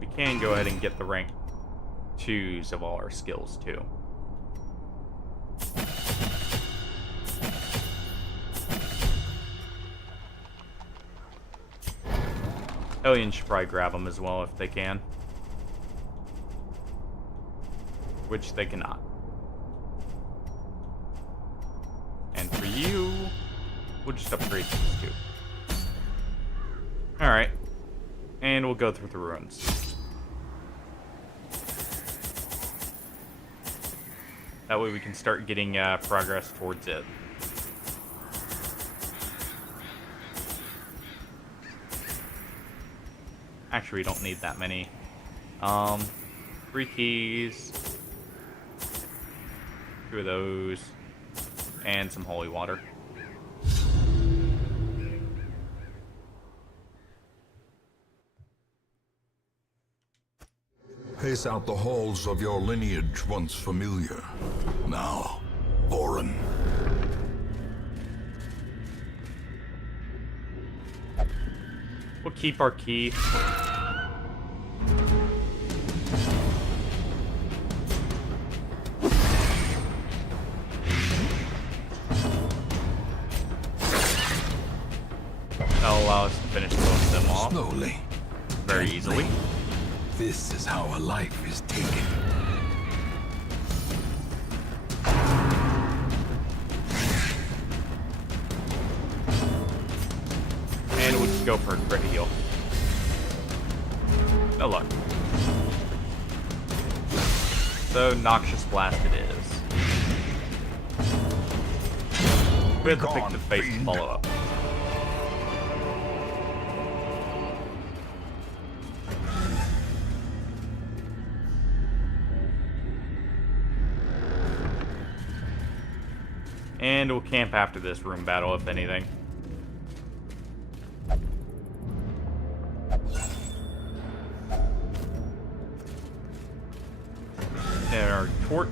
We can go ahead and get the rank 2s of all our skills too. Hellion should probably grab them as well if they can. Which they cannot. And for you, we'll just upgrade these 2. Alright. And we'll go through the ruins. That way we can start getting progress towards it. Actually, we don't need that many. 3 keys. 2 of those. And some holy water. Pace out the halls of your lineage once familiar. Now, foreign. We'll keep our key. That'll allow us to finish both of them off. Slowly. Very easily. This is how a life is taken. And we'll just go for a crit heal. No luck. So, Noxious Blast it is. We have to pick the face to follow up. And we'll camp after this room battle, if anything. And our torch.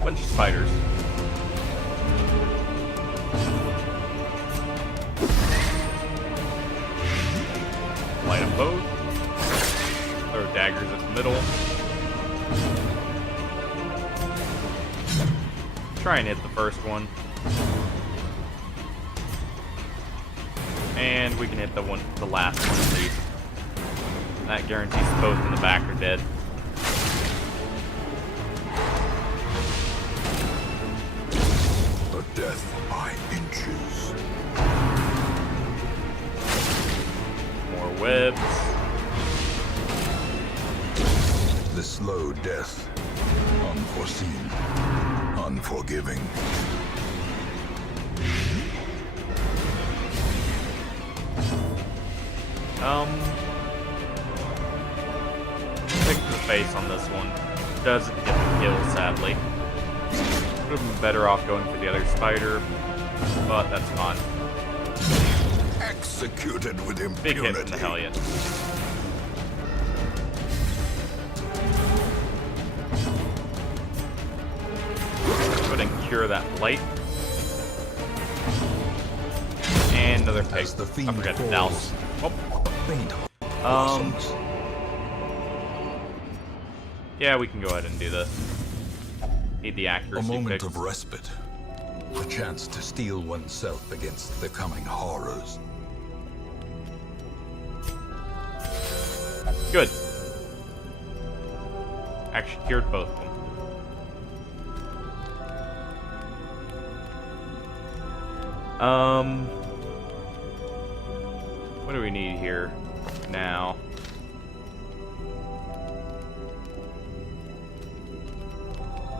Bunch of spiders. Light them both. Throw daggers at the middle. Try and hit the first one. And we can hit the last one at least. That guarantees both in the back are dead. A death by inches. More webs. The slow death. Unforeseen. Unforgiving. Pick the face on this one. Doesn't get the kill, sadly. Would have been better off going for the other spider, but that's fine. Executed with Big impunity. hit from the Hellion. Go ahead and cure that blight. And another pig. As the fiend I forgot to falls, douse. Oh. Faint blossoms. Yeah, we can go ahead and do this. Need the A accuracy moment fix. of respite. A chance to steel oneself against the coming horrors. Good. Actually cured both of them. What do we need here now?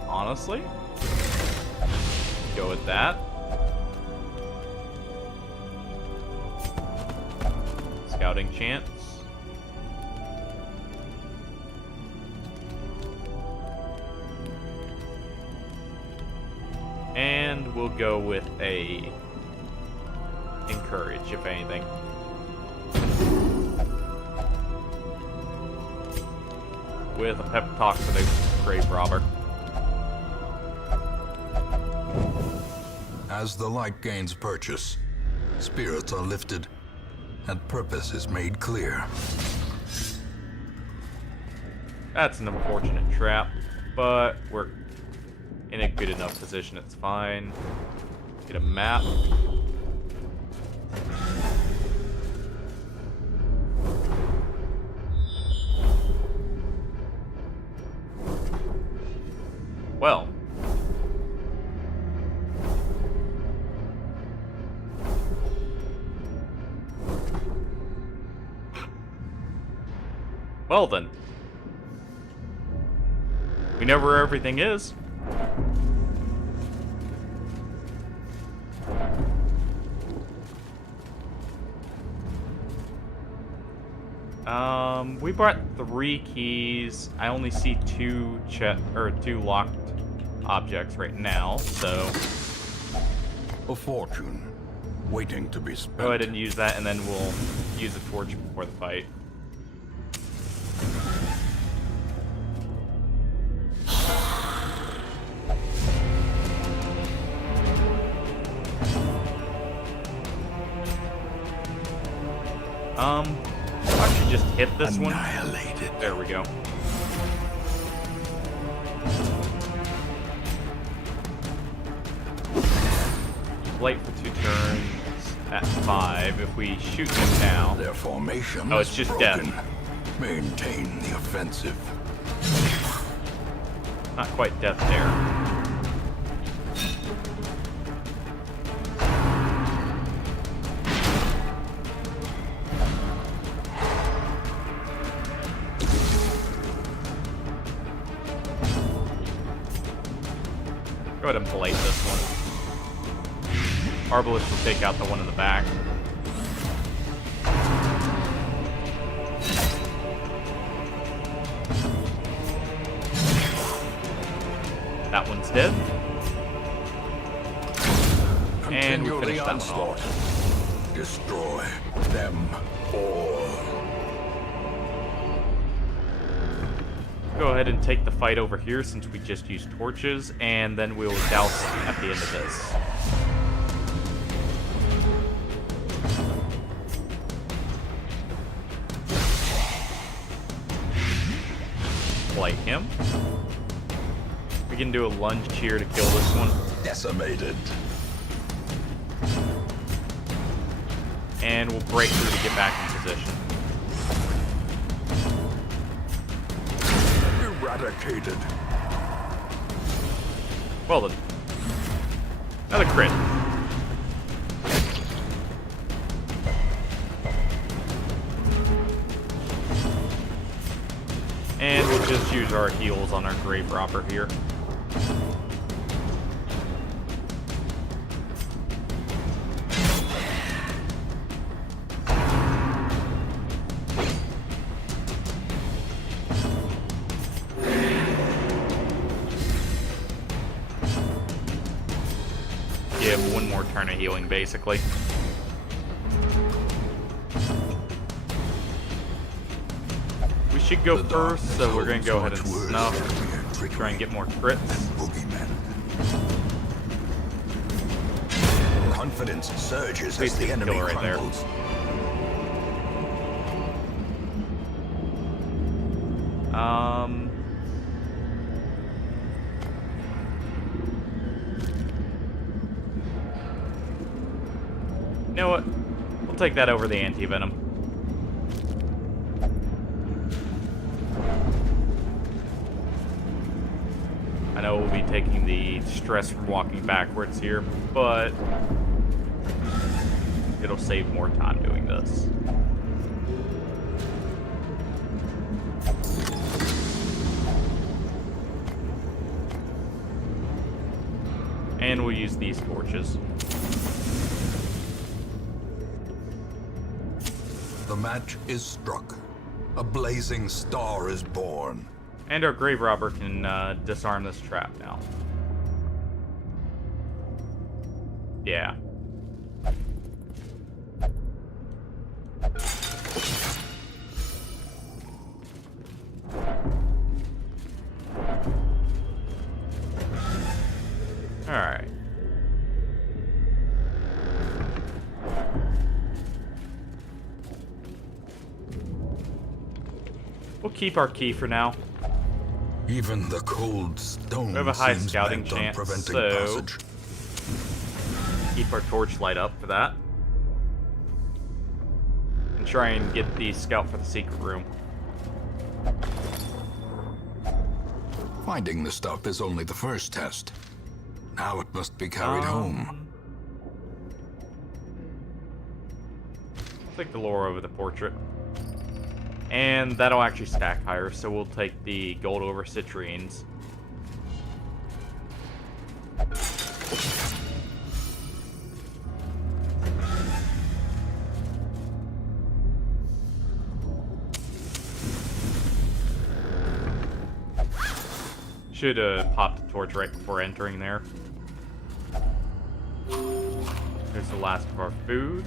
Honestly, go with that. Scouting chance. And we'll go with a encourage, if anything. With a pep talk for the grave robber. As the light gains purchase, spirits are lifted, and purpose is made clear. That's an unfortunate trap, but we're in a good enough position, it's fine. Get a map. Well. Well then. We know where everything is. We brought 3 keys. I only see 2 locked objects right now, so A fortune waiting to be spent. go ahead and use that, and then we'll use the torch before the fight. I should just hit this one. Annihilated. There we go. Blight for 2 turns at 5. If we shoot him now, Their formation Oh, it's is just broken. death. Maintain the offensive. not quite death there. Go ahead and blight this one. Arbalist will take out the one in the back. That one's dead. And we Continue finish the that one onslaught. off. Destroy them all. Go ahead and take the fight over here since we just used torches, and then we'll douse at the end of this. Blight him. We can do a lunge here to kill this one. Decimated. And we'll break through to get back in position. Eradicated. Well then. Another crit. And we'll just use our heals on our Grave Robber here. Give one more turn of healing, basically. We should go first, so we're going to go ahead and snuff. Try and get more crits. Confidence surges as Basically the enemy kill right there. crumbles. You know what? We'll take that over the anti-venom. I know we'll be taking the stress from walking backwards here, but it'll save more time doing this. And we'll use these torches. The match is struck. A blazing star is born. And our Grave Robber can disarm this trap now. Yeah. Alright. We'll keep our key for now. Even the cold stone We have a high seems scouting bent on chance, preventing so passage. keep our torchlight up for that. And try and get the scout for the secret room. Finding the stuff is only the first test. Now it must be carried home. Take the lore over the portrait. And that'll actually stack higher, so we'll take the gold over citrines. Should have popped the torch right before entering there. There's the last of our food.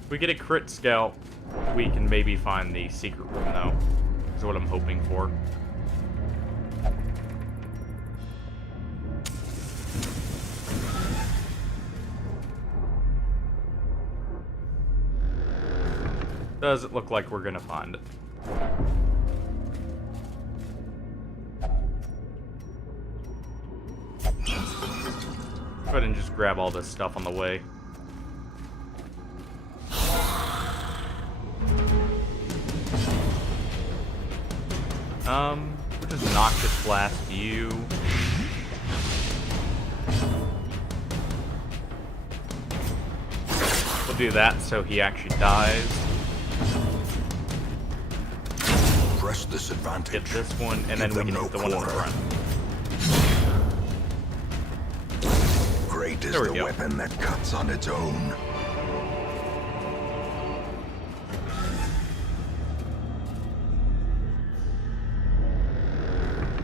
If we get a crit scout, we can maybe find the secret room, though. Is what I'm hoping for. Does it look like we're gonna find it? Go ahead and just grab all this stuff on the way. We'll just Noxious Blast you. We'll do that so he actually dies. Press this advantage. Get this one, and then we can hit the one in the front. Great is There we the go. weapon that cuts on its own.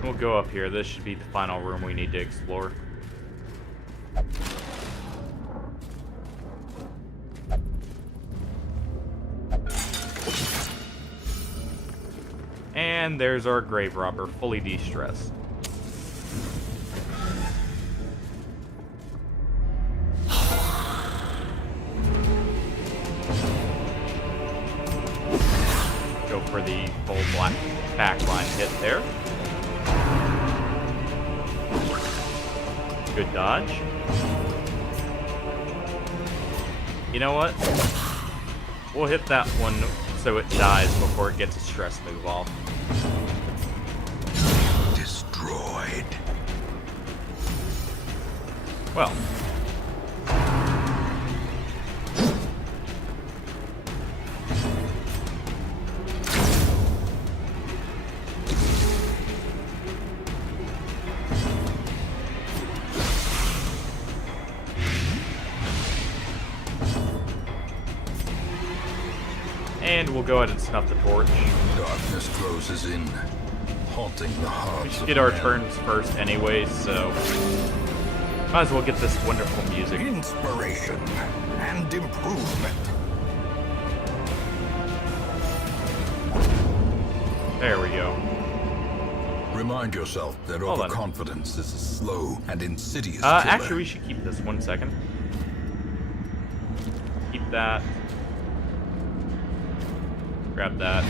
We'll go up here. This should be the final room we need to explore. And there's our Grave Robber, fully de-stressed. for the full black backline hit there. Good dodge. You know what? We'll hit that one so it dies before it gets a stress move off. Destroyed. Well. And we'll go ahead and snuff the torch. Darkness closes in, haunting the hearts. We should get our turns first anyway, so might as well get this wonderful music. Inspiration and improvement. There we go. Remind yourself that Hold on. overconfidence is a slow and insidious killer. Actually, we should keep this 1 second. Keep that. Grab that.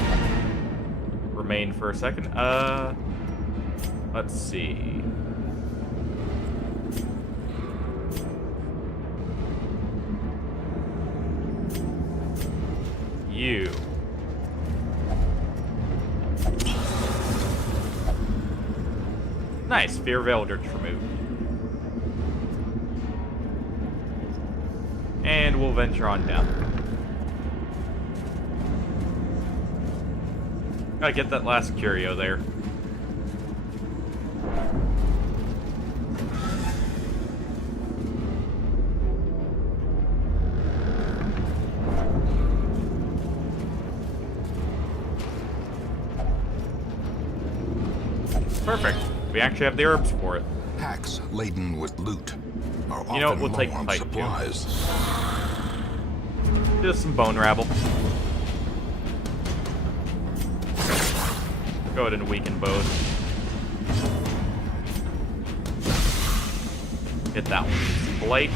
Remain for a second. Let's see. You. Nice, Fear of Eldritch removed. And we'll venture on down. Gotta get that last curio there. Perfect. We actually have the herbs for it. Packs laden with loot are You know what, often we'll low take on fight, too. supplies. Just some bone rabble. Go ahead and weaken both. Hit that one. Blight.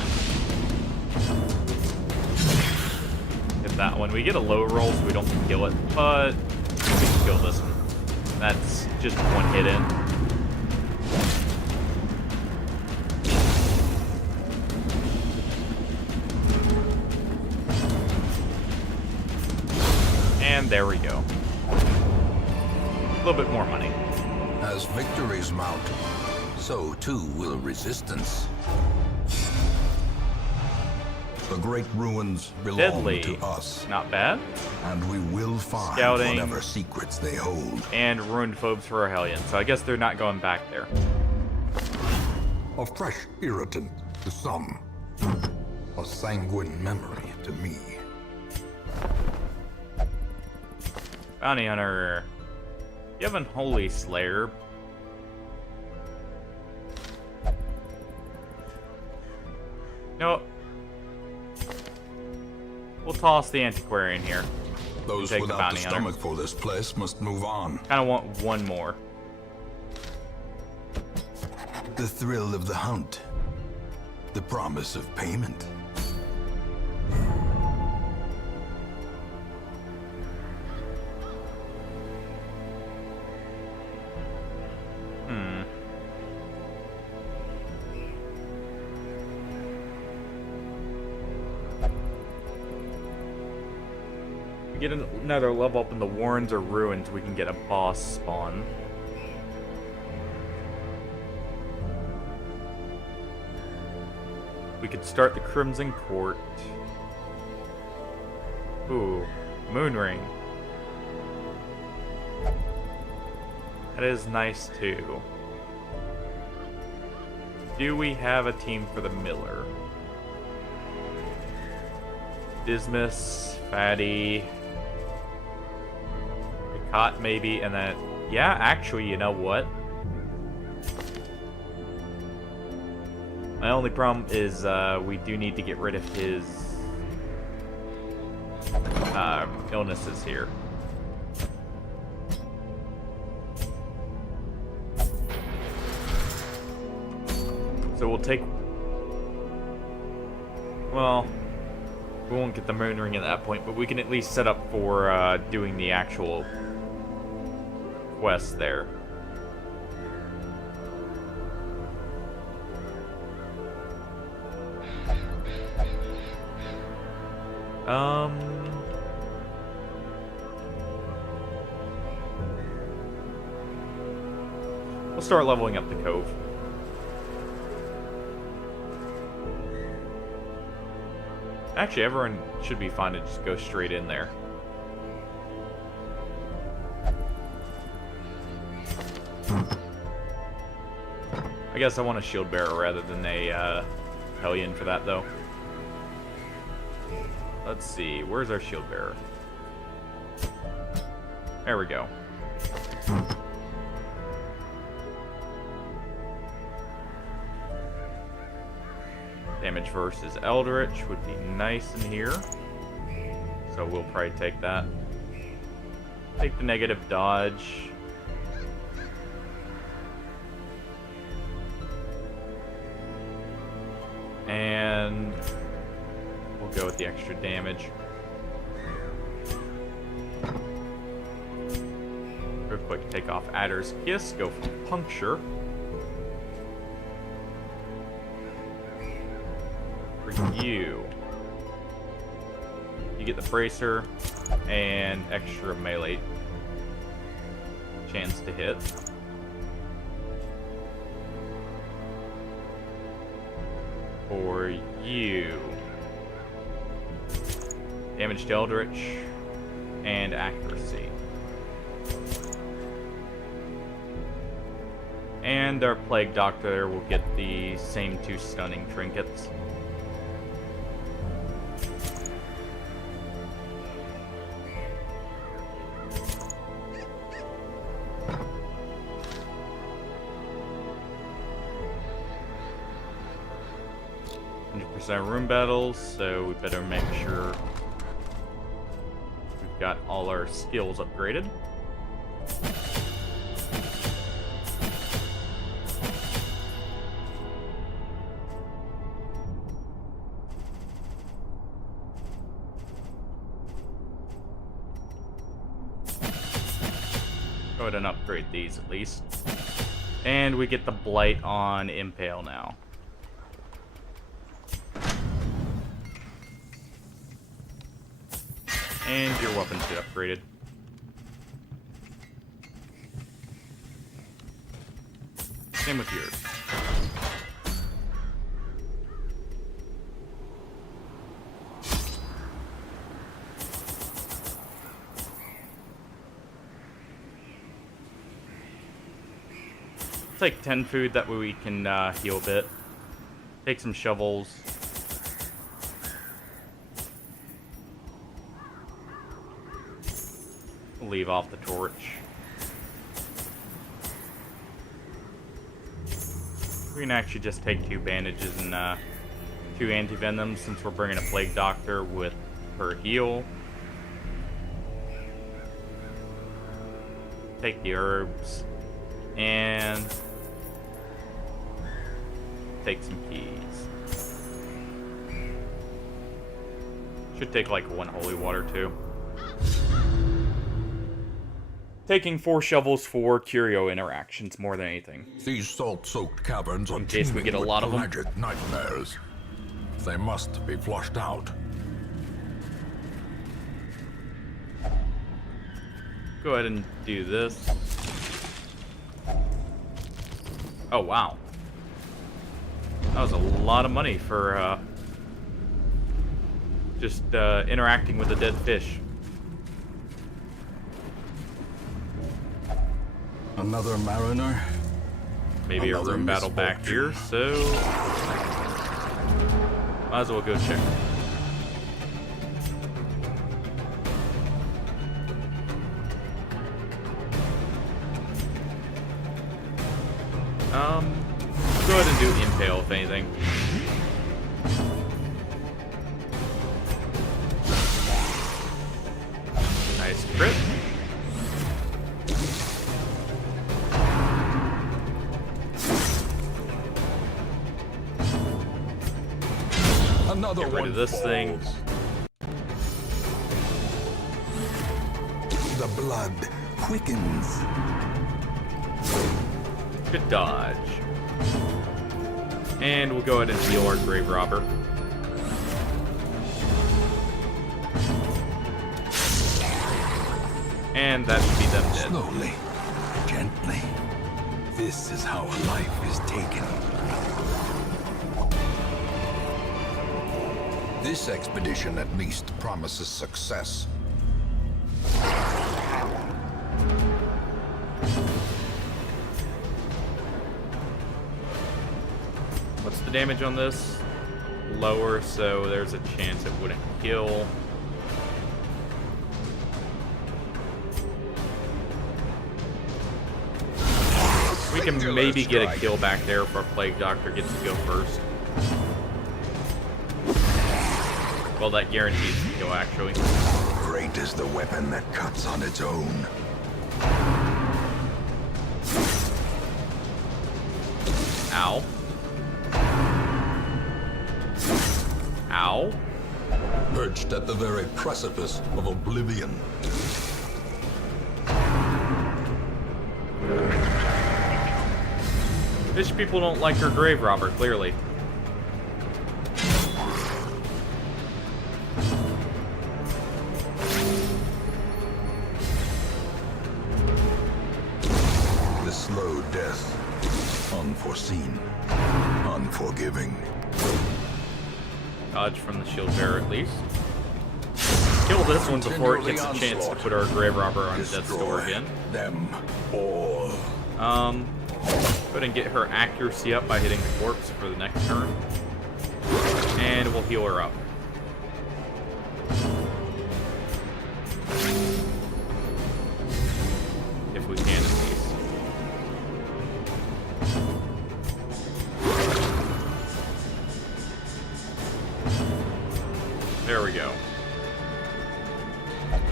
Hit that one. We get a low roll so we don't kill it, but we can kill this one. That's just one hit in. And there we go. A little bit more money. As victories mount, so too will resistance. The great ruins belong Deadly. to us, Not bad. and we will find Scouting. whatever secrets they hold. And ruined phobes for a Hellion, so I guess they're not going back there. A fresh irritant to some, a sanguine memory to me. Bounty Hunter. You have Unholy Slayer. No. We'll toss the Antiquarian here. Those Take the without the bounty hunter. stomach for this place must move on. Kind of want one more. The thrill of the hunt, the promise of payment. Get another level up in the Warrens or Ruins, we can get a boss spawn. We could start the Crimson Court. Ooh, Moon Ring. That is nice too. Do we have a team for the Miller? Dismas, Fatty, Cot maybe, and then, yeah, actually, you know what? My only problem is we do need to get rid of his illnesses here. So we'll take... Well, we won't get the Moon Ring at that point, but we can at least set up for doing the actual quest there. We'll start leveling up the cove. Actually, everyone should be fine to just go straight in there. I guess I want a shield bearer rather than a Hellion for that, though. Let's see, where's our shield bearer? There we go. Damage versus Eldritch would be nice in here. So we'll probably take that. Take the negative dodge. And we'll go with the extra damage. Real quick, take off Adder's Kiss, go for Puncture. For you get the Bracer and extra melee chance to hit. For you, damage to Eldritch and accuracy. And our Plague Doctor will get the same 2 stunning trinkets. Room battles, so we better make sure we've got all our skills upgraded. Go ahead and upgrade these at least. And we get the Blight on Impale now. And your weapons get upgraded. Same with yours. Take 10 food, that way we can heal a bit. Take some shovels. Leave off the torch. We can actually just take 2 bandages and 2 anti-venoms since we're bringing a Plague Doctor with her heal. Take the herbs and take some keys. Should take like 1 holy water too. Taking 4 shovels for curio interactions more than anything. These salt-soaked caverns are in case we get a lot of them. Pelagic nightmares. They must be flushed out. Go ahead and do this. Oh wow, that was a lot of money for just interacting with a dead fish. Another mariner? Maybe a room battle back here, so might as well go check. Go ahead and do Impale if anything. Nice crit. Another Get rid of this thing. The blood quickens. Good dodge. And we'll go ahead and heal our Grave Robber. And that should be them dead. Slowly, gently. This is how a life is taken. This expedition at least promises success. What's the damage on this? Lower, so there's a chance it wouldn't kill. We can maybe get a kill back there if our Plague Doctor gets to go first. Well, that guarantees the kill, actually. Great is the weapon that cuts on its own. Ow. Ow. Perched at the very precipice of oblivion. Fish people don't like her Grave Robber, clearly. The slow death. Unforeseen. Unforgiving. Dodge from the shield bearer at least. Kill this one before it gets a chance to put our Grave Robber on death's door again. Them all. Go ahead and get her accuracy up by hitting the corpse for the next turn. And we'll heal her up. If we can, at least. There we go.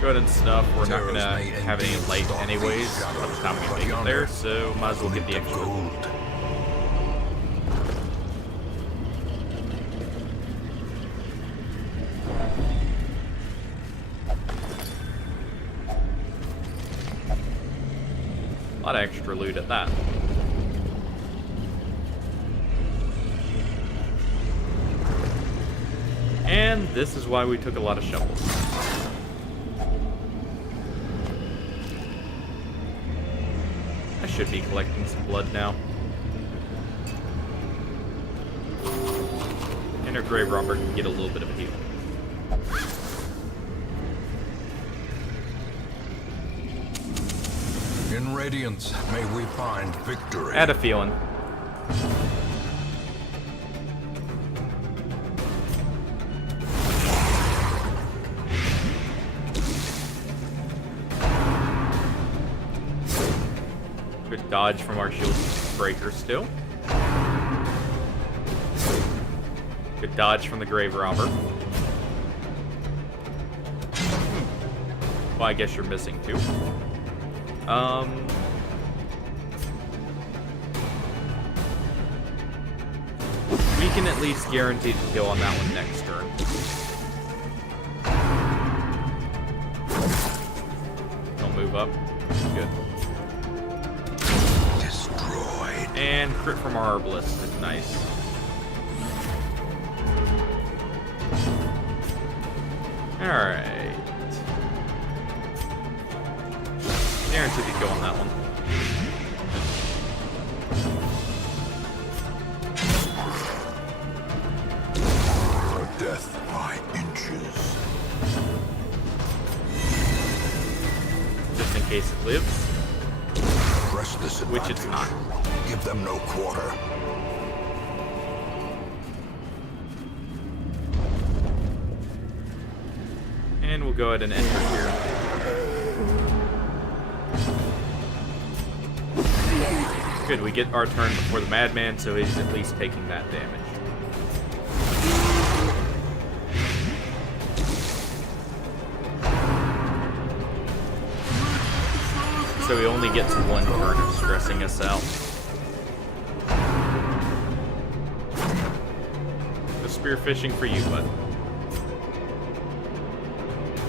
Go ahead and snuff. We're not gonna have any light anyways by the time we make it there, so might as well get the extra. Gold. A lot of extra loot at that. And this is why we took a lot of shovels. I should be collecting some blood now. And our Grave Robber can get a little bit of a heal. In Radiance, may we find victory. I had a feeling. Good dodge from our shield breaker still. Good dodge from the Grave Robber. Well, I guess you're missing too. We can at least guarantee the kill on that one next turn. Don't move up. Good. Destroyed. And crit from our Herbalist is nice. Alright. Guaranteed the kill on that one. For death by inches. Just in case it lives. Press this Which advantage. it's not. Give them no quarter. And we'll go ahead and enter here. Good, we get our turn before the Madman, so he's at least taking that damage. So he only gets one turn of stressing us out. The spear fishing for you, bud.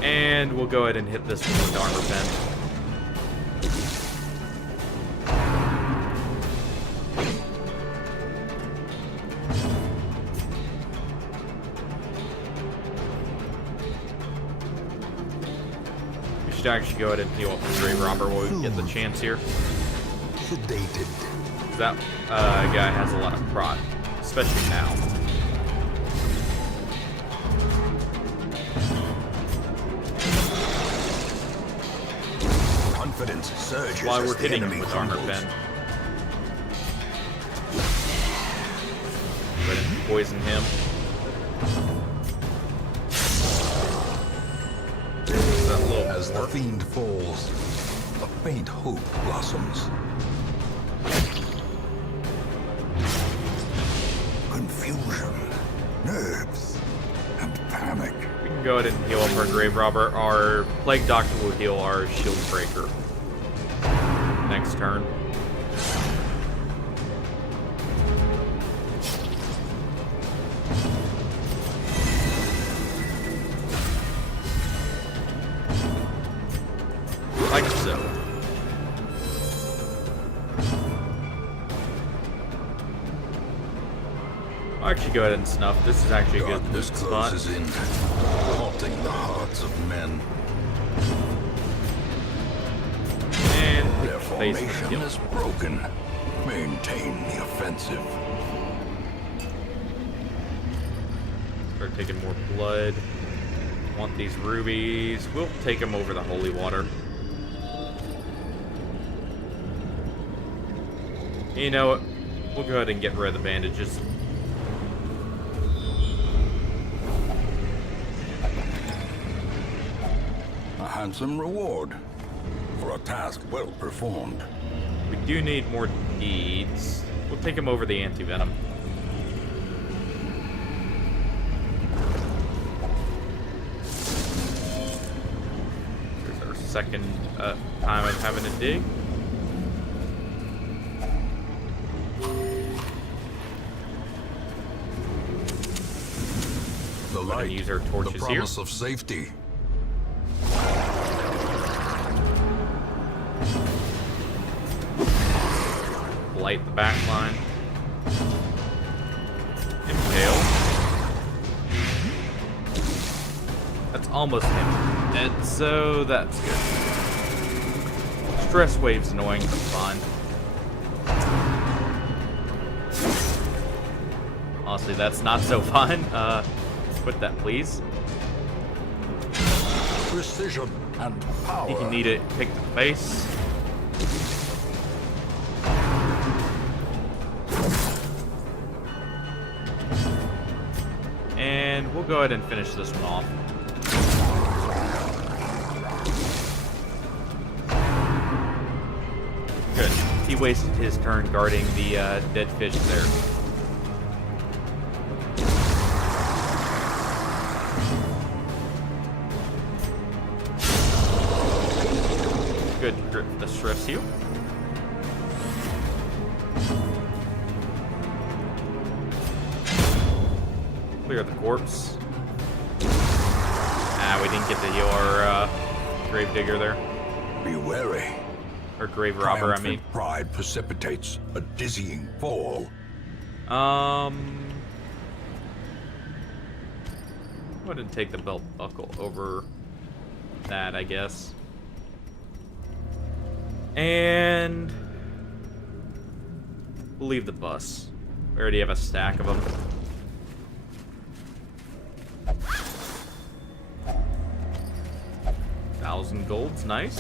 And we'll go ahead and hit this one with Armor Pen. We should actually go ahead and heal up the Grave Robber while we get the chance here. Sedated. That guy has a lot of prot, especially now. Confidence surges While as we're the hitting him enemy with armor crumbles. pen. Go ahead and poison him. That little As the orc. fiend falls, a faint hope blossoms. Confusion, nerves, and panic. We can go ahead and heal up our Grave Robber. Our Plague Doctor will heal our Shield Breaker next turn. Like so. I'll actually go ahead and snuff. This is actually a good Darkness loot spot. closes in, haunting the hearts of men. And Their face the formation kill. is broken. Maintain the offensive. Start taking more blood. Want these rubies. We'll take them over the holy water. You know what? We'll go ahead and get rid of the bandages. A handsome reward for a task well performed. We do need more deeds. We'll take them over the anti-venom. Here's our second time of having to dig. The We're gonna light, use our torches the here. promise of safety. Light the back line. Impale. That's almost him. And so that's good. Stress wave's annoying, but fine. Honestly, that's not so fun. Quit that, please. Precision and power. You need it. Pick the face. And we'll go ahead and finish this one off. Good. He wasted his turn guarding the dead fish there. Good. Grip the stress heal. Clear the corpse. Ah, we didn't get to heal our Gravedigger there. Be wary. Or Grave Robber, I mean. Triumphant pride precipitates a dizzying fall. Go ahead and take the belt buckle over that, I guess. And we'll leave the bus. We already have a stack of them. $1,000 gold's nice.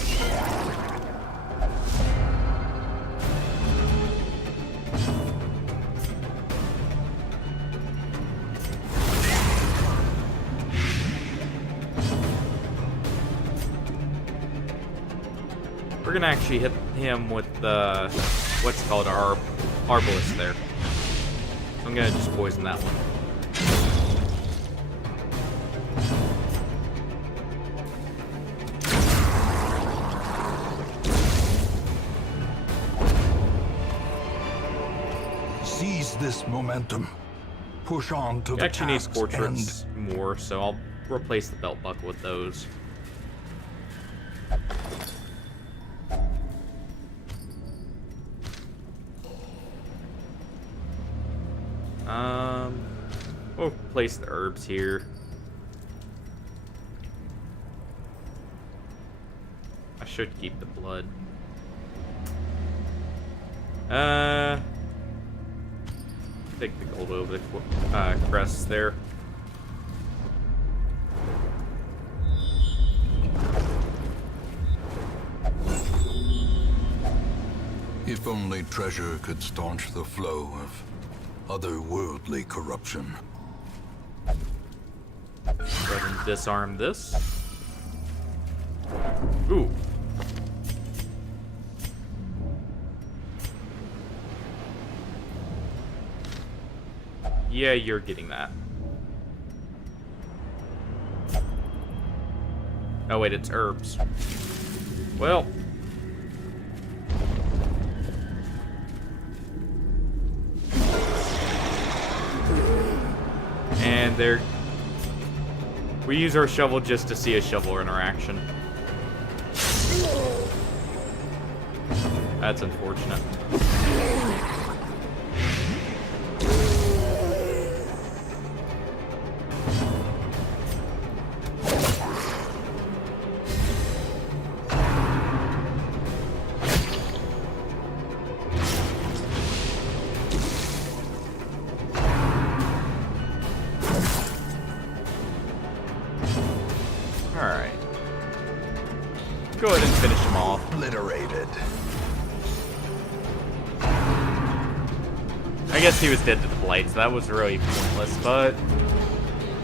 We're gonna actually hit him with the what's called our Arbalist there. So I'm gonna just poison that one. Seize this momentum. Push on to We the actually need task's portraits more, so I'll replace the belt buckle with those. We'll place the herbs here. I should keep the blood. Take the gold over the crests there. If only treasure could staunch the flow of otherworldly corruption. Go ahead and disarm this. Ooh. Yeah, you're getting that. Oh wait, it's herbs. Well. And there. We use our shovel just to see a shovel interaction. That's unfortunate. Alright. Go ahead and finish him off. Obliterated. I guess he was dead to the blight, so that was really pointless, but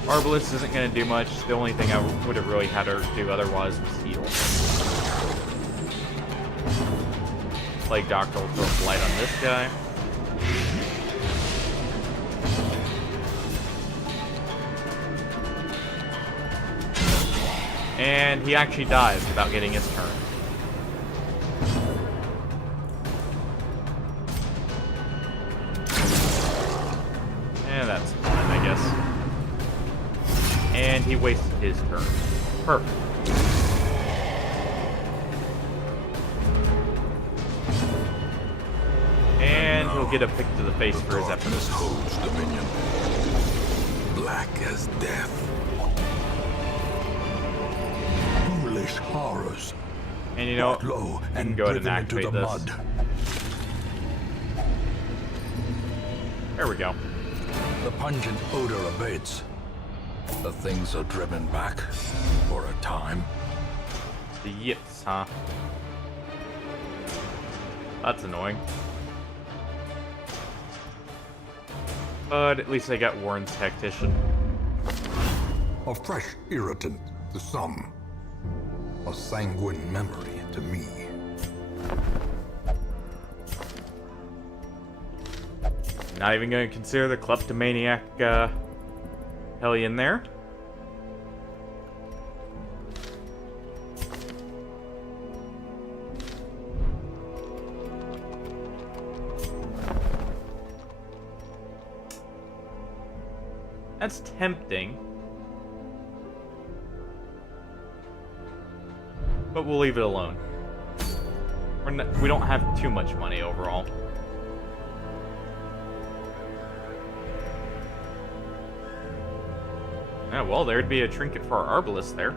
Arbalest isn't going to do much. The only thing I would have really had her do otherwise was heal. Plague Doctor will throw blight on this guy. And he actually dies without getting his turn. And that's fine, I guess. And he wasted his turn. Perfect. And he'll get a pick to the face for his efforts. Holds dominion. Black as death. Foolish horrors. And you know, Low you can go ahead and activate this. Mud. There we go. The pungent odor abates. The things are driven back for a time. The yips, huh? That's annoying. But at least I got Warren's Tactician. A fresh irritant to some. A sanguine memory to me. Not even going to consider the kleptomaniac hellion there. That's tempting. But we'll leave it alone. We don't have too much money overall. Yeah, well, there'd be a trinket for our Arbalest there.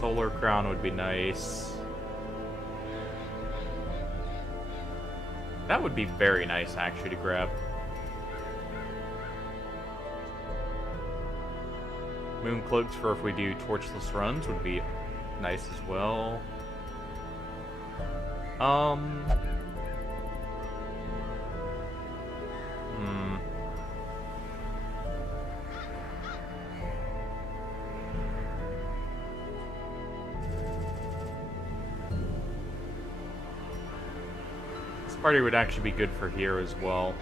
Solar Crown would be nice. That would be very nice, actually, to grab. Moon Cloaks for if we do torchless runs would be nice as well. This party would actually be good for here as well.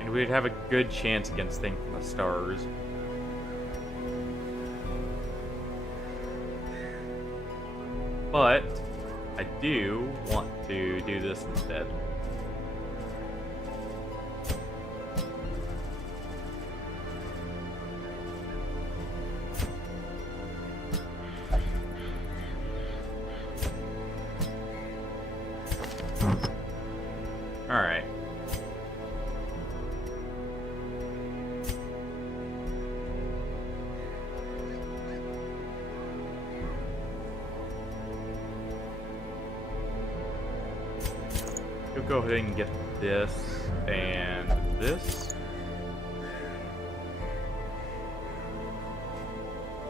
And we'd have a good chance against Think from the Stars. But I do want to do this instead. Alright. You'll go ahead and get this and this.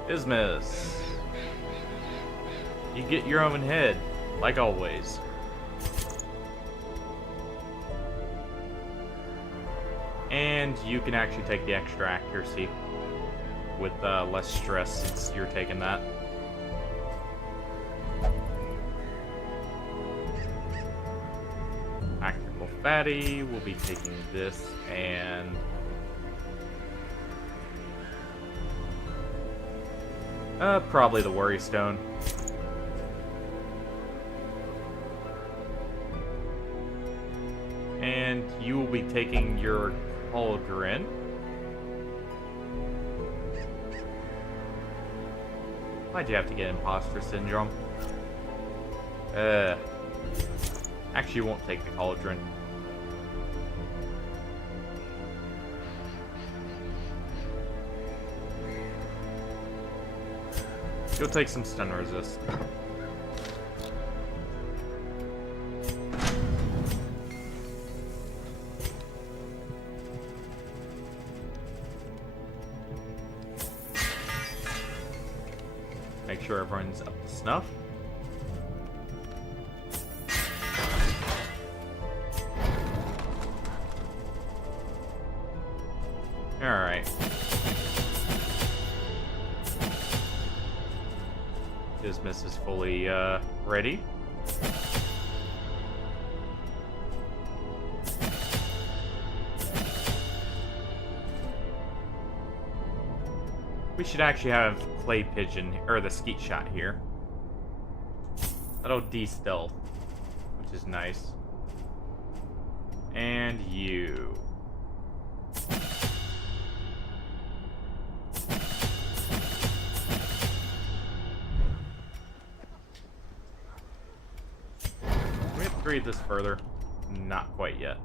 Ismus. You get your own head, like always. And you can actually take the extra accuracy with less stress since you're taking that. Actical Fatty will be taking this and... probably the Worry Stone. And you will be taking your Cauldron. Why'd you have to get Imposter Syndrome? Actually, you won't take the Cauldron. You'll take some stun resist. Make sure everyone's up to snuff. Alright. Ismus is fully ready. We should actually have Clay Pigeon, or the Skeet Shot here. That'll de-stealth, which is nice. And you. Can we upgrade this further? Not quite yet.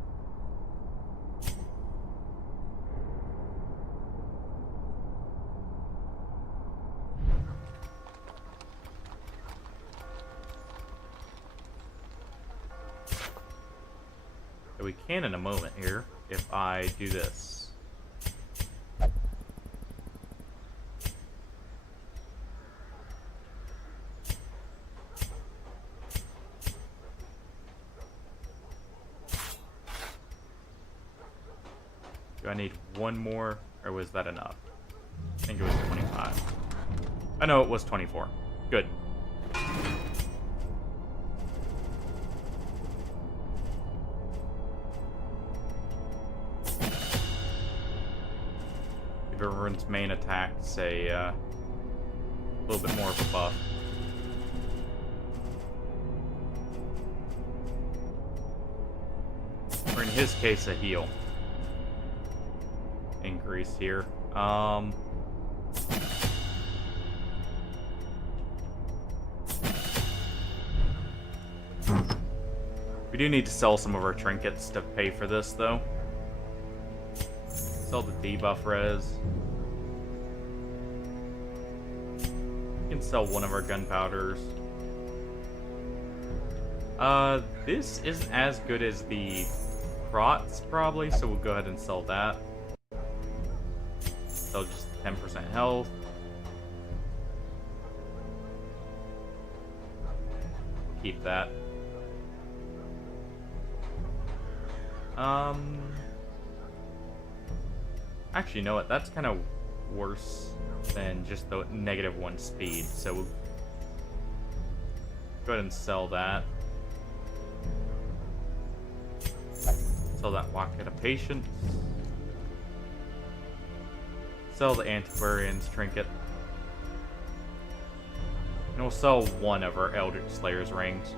We can in a moment here if I do this. Do I need one more, or was that enough? I think it was 25. I know it was 24. Good. Everyone's main attacks a little bit more of a buff. Or in his case, a heal. Increase here. We do need to sell some of our trinkets to pay for this, though. Sell the debuff res. We can sell one of our gunpowders. This isn't as good as the Prots, probably, so we'll go ahead and sell that. Sell just 10% health. Keep that. Actually, you know what? That's kind of worse than just the -1 speed, so we'll go ahead and sell that. Sell that Locket of Patience. Sell the Antiquarian's Trinket. And we'll sell one of our Eldritch Slayer's rings.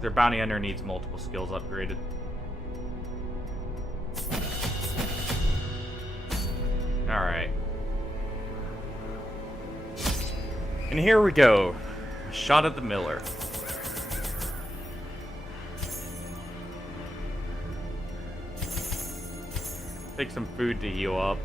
Their bounty hunter needs multiple skills upgraded. Alright. And here we go. A shot at the Miller. Take some food to heal up.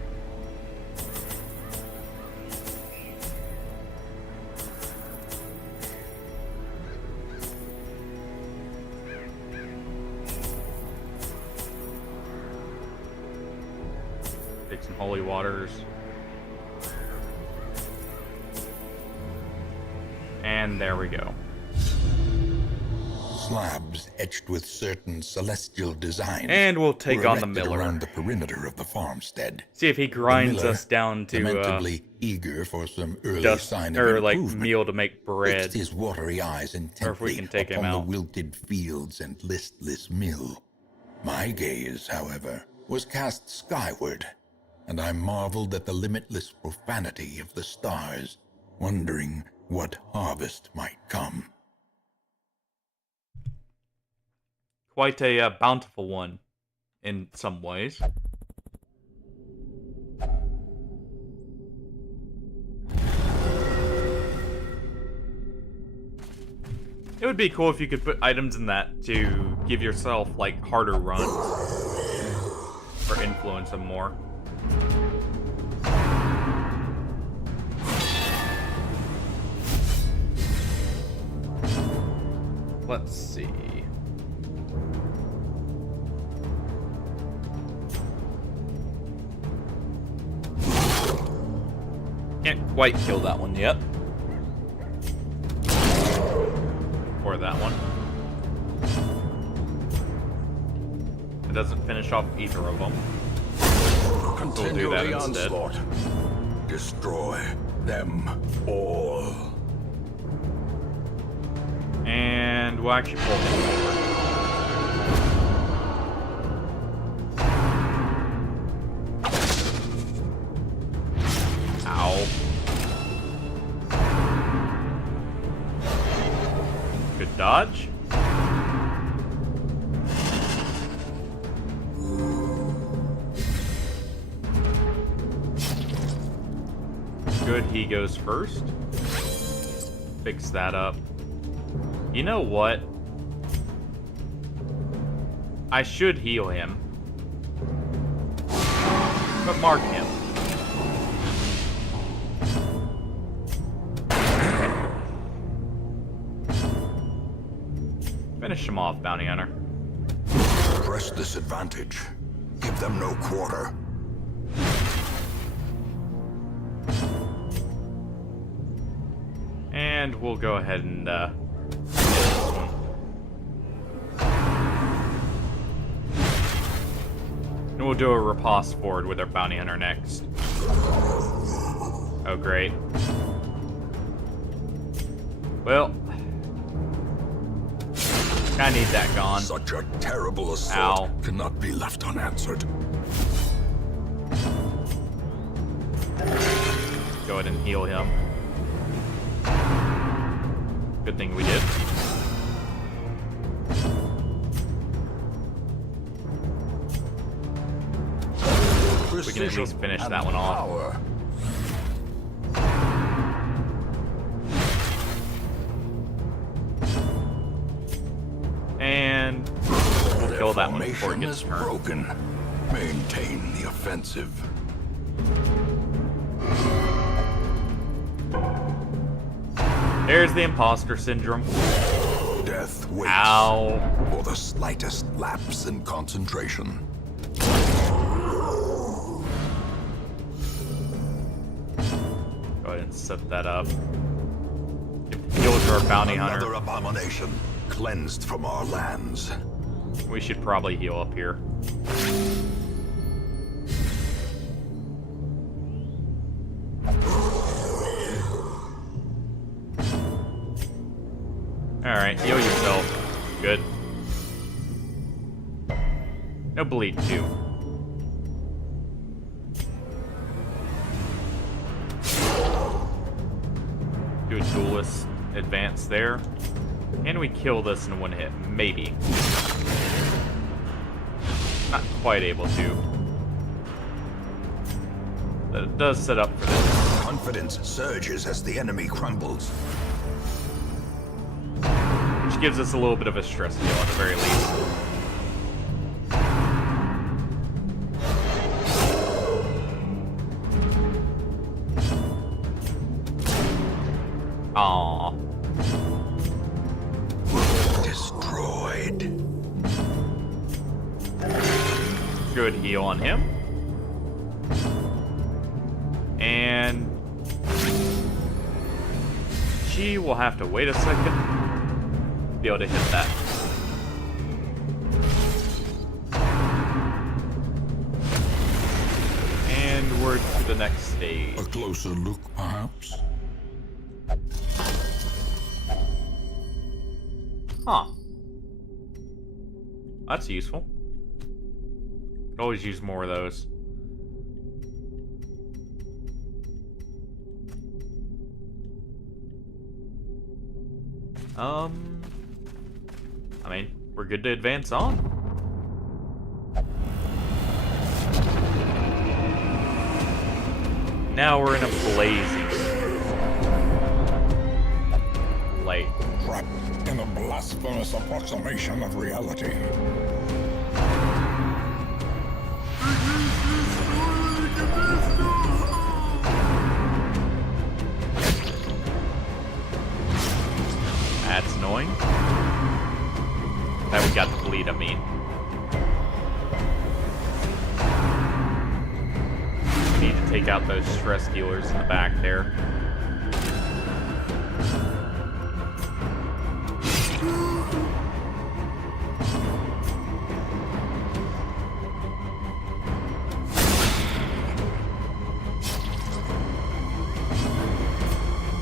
Take some holy waters. And there we go. Slabs etched with certain celestial designs. And we'll take were on the erected miller. around the perimeter of the farmstead. See if he grinds The miller, us down to lamentably eager for some early dust sign of or like improvement, meal to make bread. fixed his watery eyes intently Or if we can take him upon the out. wilted fields and listless mill. My gaze, however, was cast skyward, and I marveled at the limitless profanity of the stars, wondering what harvest might come. Quite a bountiful one, in some ways. It would be cool if you could put items in that to give yourself, like, harder runs. Or influence them more. Let's see. Can't quite kill that one yet. Or that one. It doesn't finish off either of them. Continue we'll do that the instead. onslaught. Destroy them all. And we'll actually pull him over. Ow. Good dodge. Good, he goes first. Fix that up. You know what? I should heal him. But mark him. Finish him off, Bounty Hunter. Press this advantage. Give them no quarter. And we'll go ahead and, hit this one. And we'll do a riposte forward with our Bounty Hunter next. Oh, great. Well, I need that gone. Such a terrible assault Ow. cannot be left unanswered. Go ahead and heal him. Good thing we did. We can at least finish that one off. Power. And we'll kill that one before it Formation gets is turned. broken. Maintain the offensive. There's the imposter syndrome. Death waits Ow. for the slightest lapse in concentration. Go ahead and set that up. Give heal to our bounty hunter. Another abomination cleansed from our lands. We should probably heal up here. Alright, heal yourself. Good. No bleed, too. Do a duelist advance there. Can we kill this in one hit? Maybe. Not quite able to. But it does set up for this. Confidence surges as the enemy crumbles. Which gives us a little bit of a stress deal at the very least. Aww. Destroyed. Good heal on him. And she will have to wait a second to be able to hit that. And we're to the next stage. A closer look, perhaps? Huh. That's useful. Could always use more of those. I mean, we're good to advance on. Now we're in a blazing light. Trapped in a blasphemous approximation of reality. That's annoying. That we got the bleed, I mean. Need to take out those stress dealers in the back there.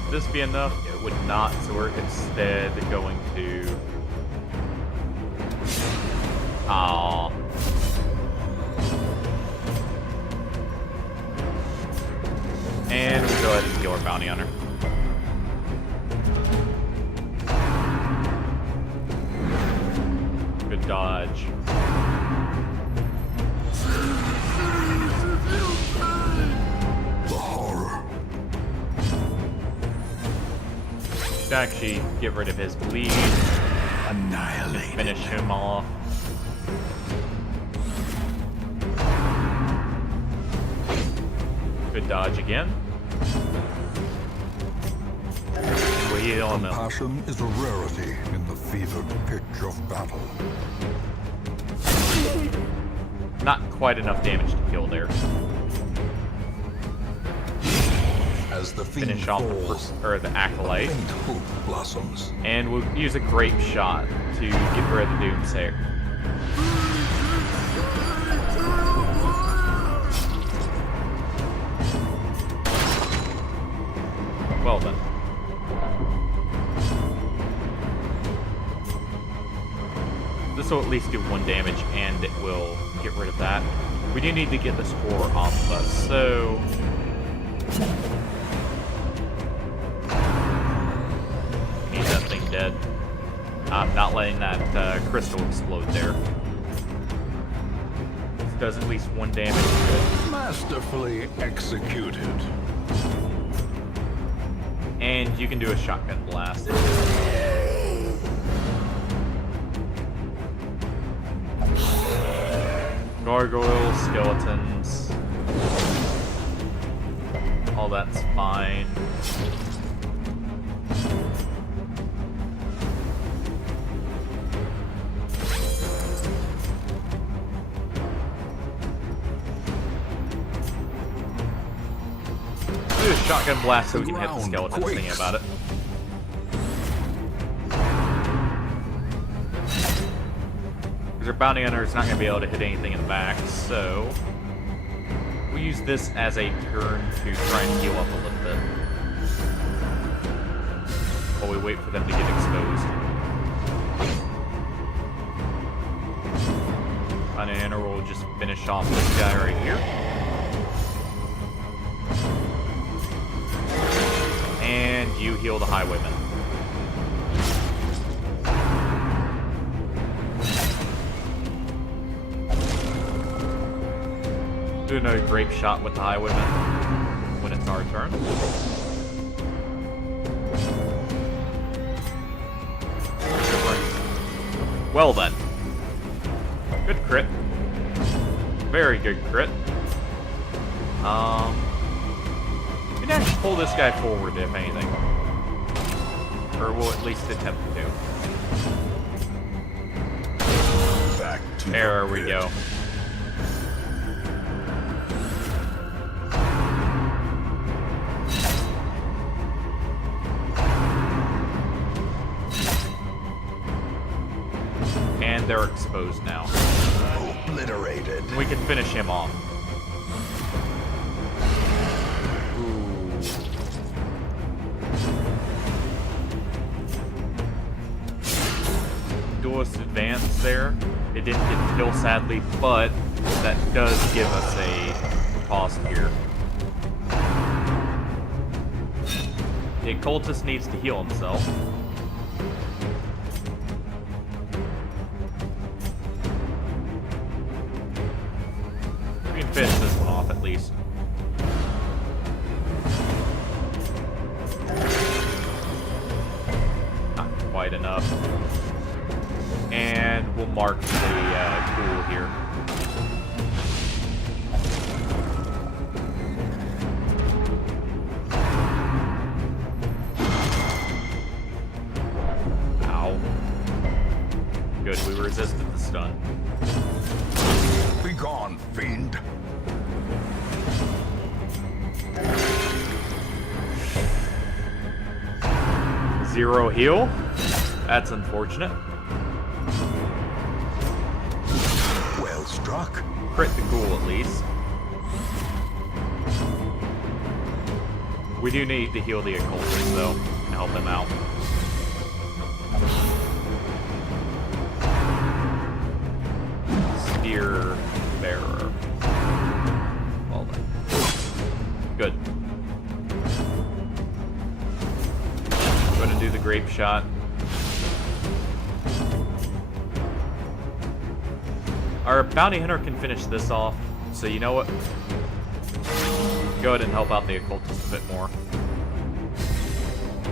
Would this be enough? It would not, so we're instead going to... Aww. And we'll go ahead and kill our bounty hunter. Good dodge. The horror. To actually get rid of his bleed. Annihilate. Finish him off. Good dodge again. We on them. Compassion is a rarity in the fevered pitch of battle. Not quite enough damage to kill there. As the fiend Finish off the falls, first, or the acolyte, faint hope blossoms. and we'll use a grape shot to get rid of the doomsayer. Well then. This will at least do 1 damage, and it will get rid of that. We do need to get this horror off of us, so... Need that thing dead. I'm not letting that crystal explode there. This does at least 1 damage. Good. Masterfully executed. And you can do a shotgun blast. Gargoyles, skeletons. All that's fine. Do a shotgun blast so we can hit the skeletons thinking about it. Because our bounty hunter is not going to be able to hit anything in the back, so we use this as a turn to try and heal up a little bit while we wait for them to get exposed. Bounty hunter will just finish off this guy right here. And you heal the highwayman. Do another grape shot with the highwayman when it's our turn. Well then. Good crit. Very good crit. We can actually pull this guy forward, if anything. Or we'll at least attempt to. Back to There the we pit. go. And they're exposed now. Obliterated. We can finish him off. Duelist advance there. It didn't get the kill, sadly, but that does give us a pause here. The occultist needs to heal himself. We can finish this one off at least. Not quite enough. And we'll mark the ghoul here. Ow. Good, we resisted the stun. Be gone, fiend. Zero heal? That's unfortunate. Well struck. Crit the ghoul at least. We do need to heal the occultist though, and help him out. Spear bearer. Well then. Good. Gonna do the grape shot. Our bounty hunter can finish this off, so you know what? Go ahead and help out the occultist a bit more.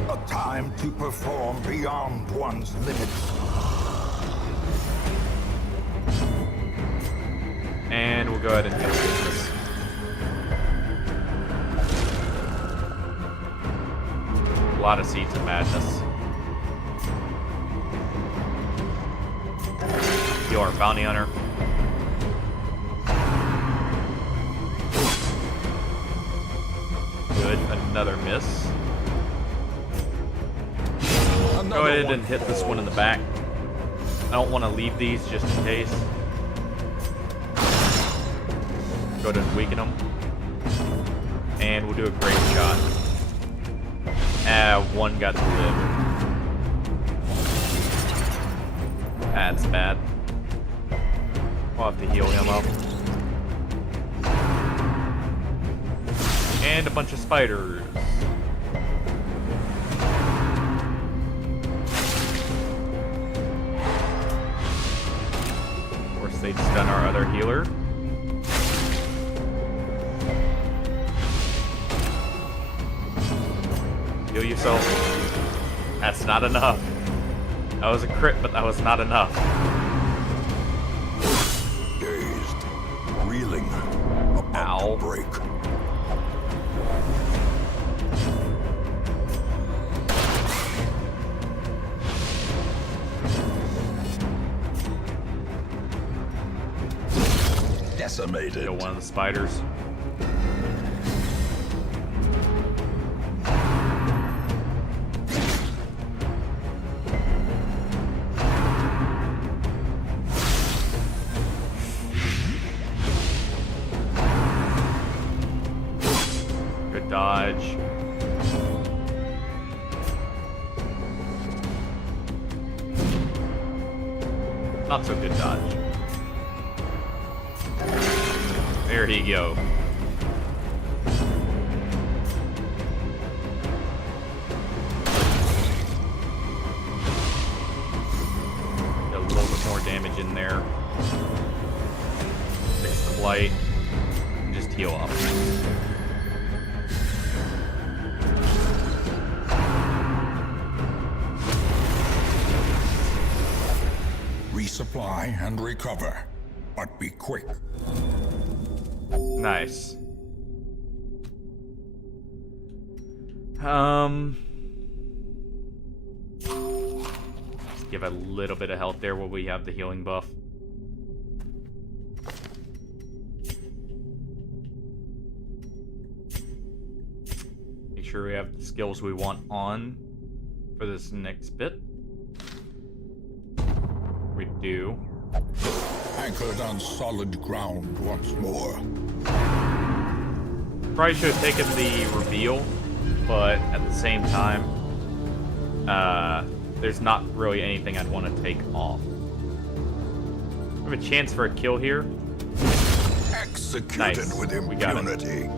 A time to perform beyond one's limits. And we'll go ahead and heal this. A lot of seeds of madness. Heal our bounty hunter. Good, another miss. Go ahead and hit this one in the back. I don't want to leave these just in case. Go ahead and weaken them. And we'll do a great shot. One got to live. That's bad. We'll have to heal him up. And a bunch of spiders. Of course, they'd stun our other healer. Heal yourself. That's not enough. That was a crit, but that was not enough. Dazed, reeling, about Ow. to break. Decimated. Kill one of the spiders. Good dodge. Not so good dodge. There you go. Get a little bit more damage in there. Fix the blight. And just heal up. Resupply and recover, but be quick. Nice. give a little bit of health there while we have the healing buff. Make sure we have the skills we want on for this next bit. We do. Anchored on solid ground once more. Probably should have taken the reveal, but at the same time, there's not really anything I'd want to take off. We have a chance for a kill here. Executed Nice. with We got it. impunity.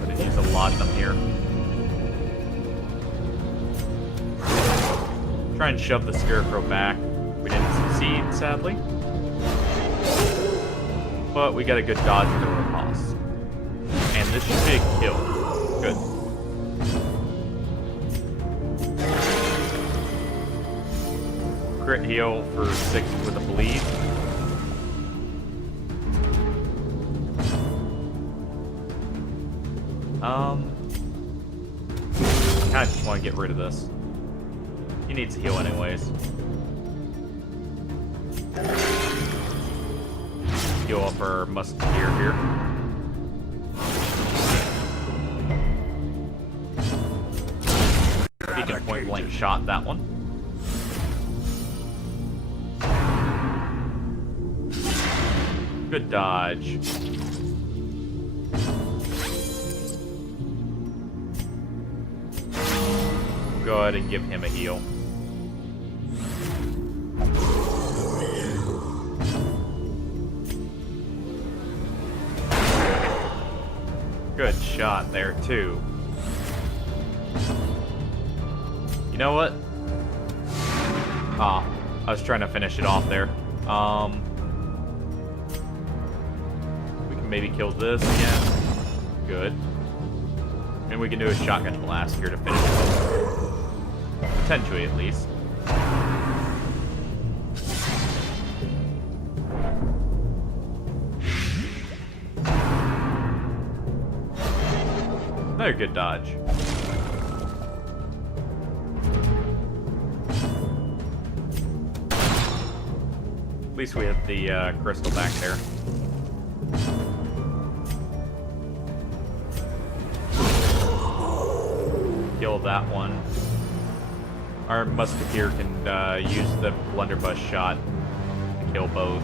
But it needs a lot of them here. Try and shove the scarecrow back. We didn't succeed, sadly. But we got a good dodge at the riposte. And this should be a kill. Good. Crit heal for 6 with a bleed. Kinda just want to get rid of this. He needs to heal anyways. Heal up our musketeer here. He can point blank shot that one. Good dodge. Go ahead and give him a heal. Good shot there, too. You know what? Ah, I was trying to finish it off there. We can maybe kill this again. Good. And we can do a shotgun blast here to finish it off. Potentially, at least. Another good dodge. At least we have the crystal back there. Kill that one. Our musketeer can use the blunderbuss shot to kill both.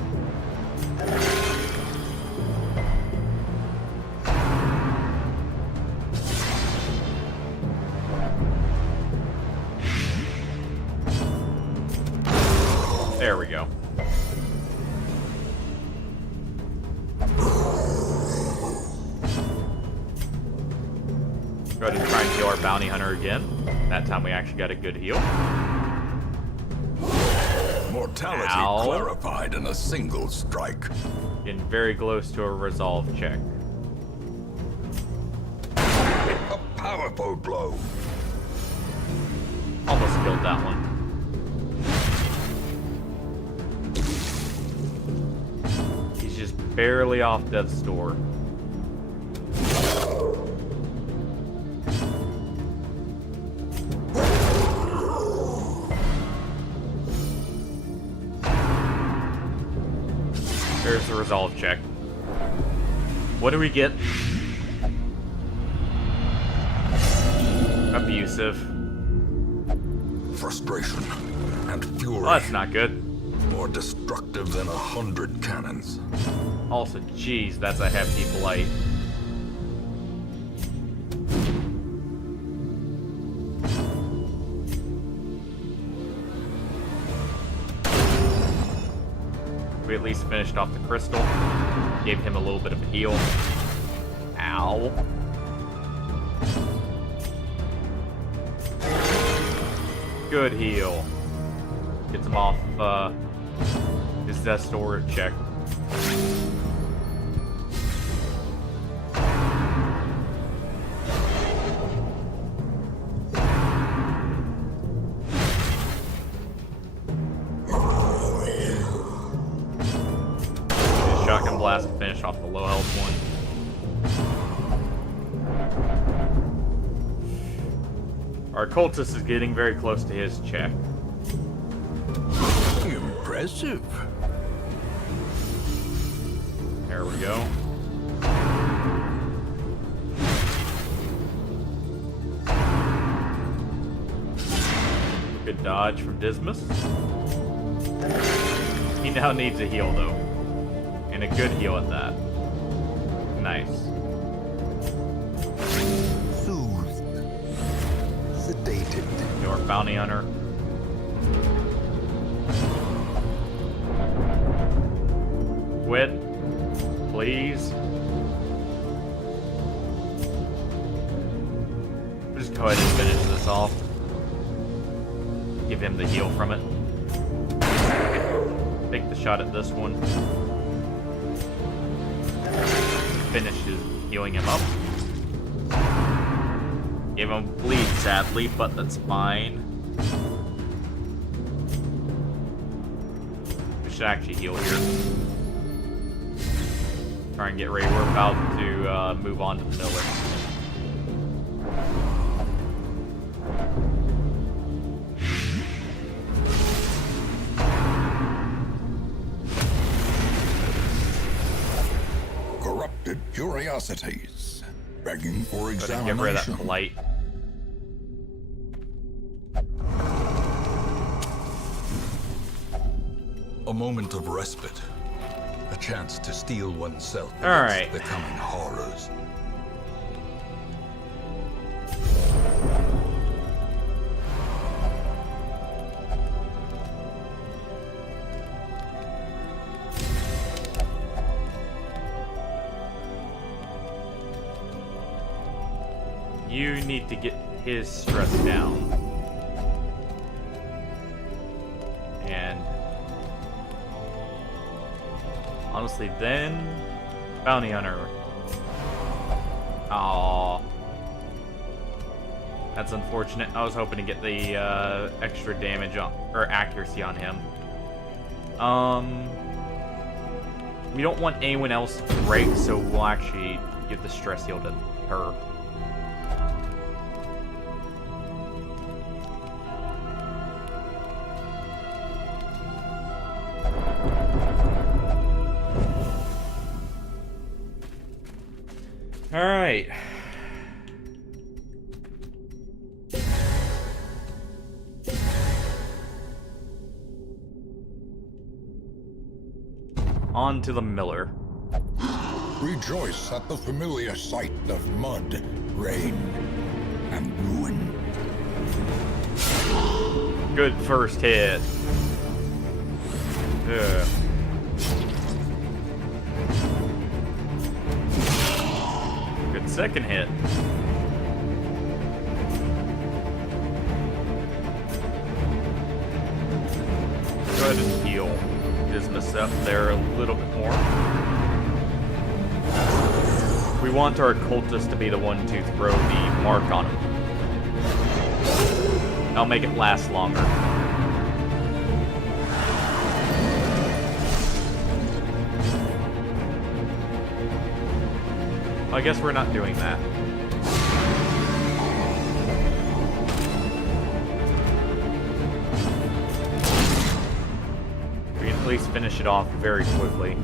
There we go. Go ahead and try and heal our bounty hunter again. That time we actually got a good heal. Mortality Ow. clarified in a single strike. Getting very close to a resolve check. A powerful blow. Almost killed that one. He's just barely off death's door. There's the resolve check. What do we get? Abusive. Frustration and fury. Well, that's not good. More destructive than 100 cannons. Also, geez, that's a hefty blight. We at least finished off the crystal. Gave him a little bit of a heal. Ow. Good heal. Gets him off his death's door check. shotgun blast to finish off the low health one. Our cultist is getting very close to his check. Impressive. There we go. Good dodge from Dismas. He now needs a heal, though. And a good heal at that. Nice. Soothed. Sedated. Your bounty hunter. Quit. Please. Just go ahead and finish this off. Give him the heal from it. Take the shot at this one. Finish his healing him up. Give him bleed, sadly, but that's fine. We should actually heal here. Try and get ready. We're about to move on to the miller. Corrupted curiosities, begging for examination. Get rid of that light. A moment of respite. A chance to steel oneself against Alright. the coming horrors. You need to get his stress down. And honestly, then bounty hunter. Aww. That's unfortunate. I was hoping to get the extra damage on, or accuracy on him. We don't want anyone else to break, so we'll actually give the stress heal to her. All right. On to the miller. Rejoice at the familiar sight of mud, rain, and ruin. Good first hit. Yeah. Good second hit. Go ahead and heal Dismas up there a little bit more. We want our cultist to be the one to throw the mark on him. I'll make it last longer. I guess we're not doing that. We can at least finish it off very quickly.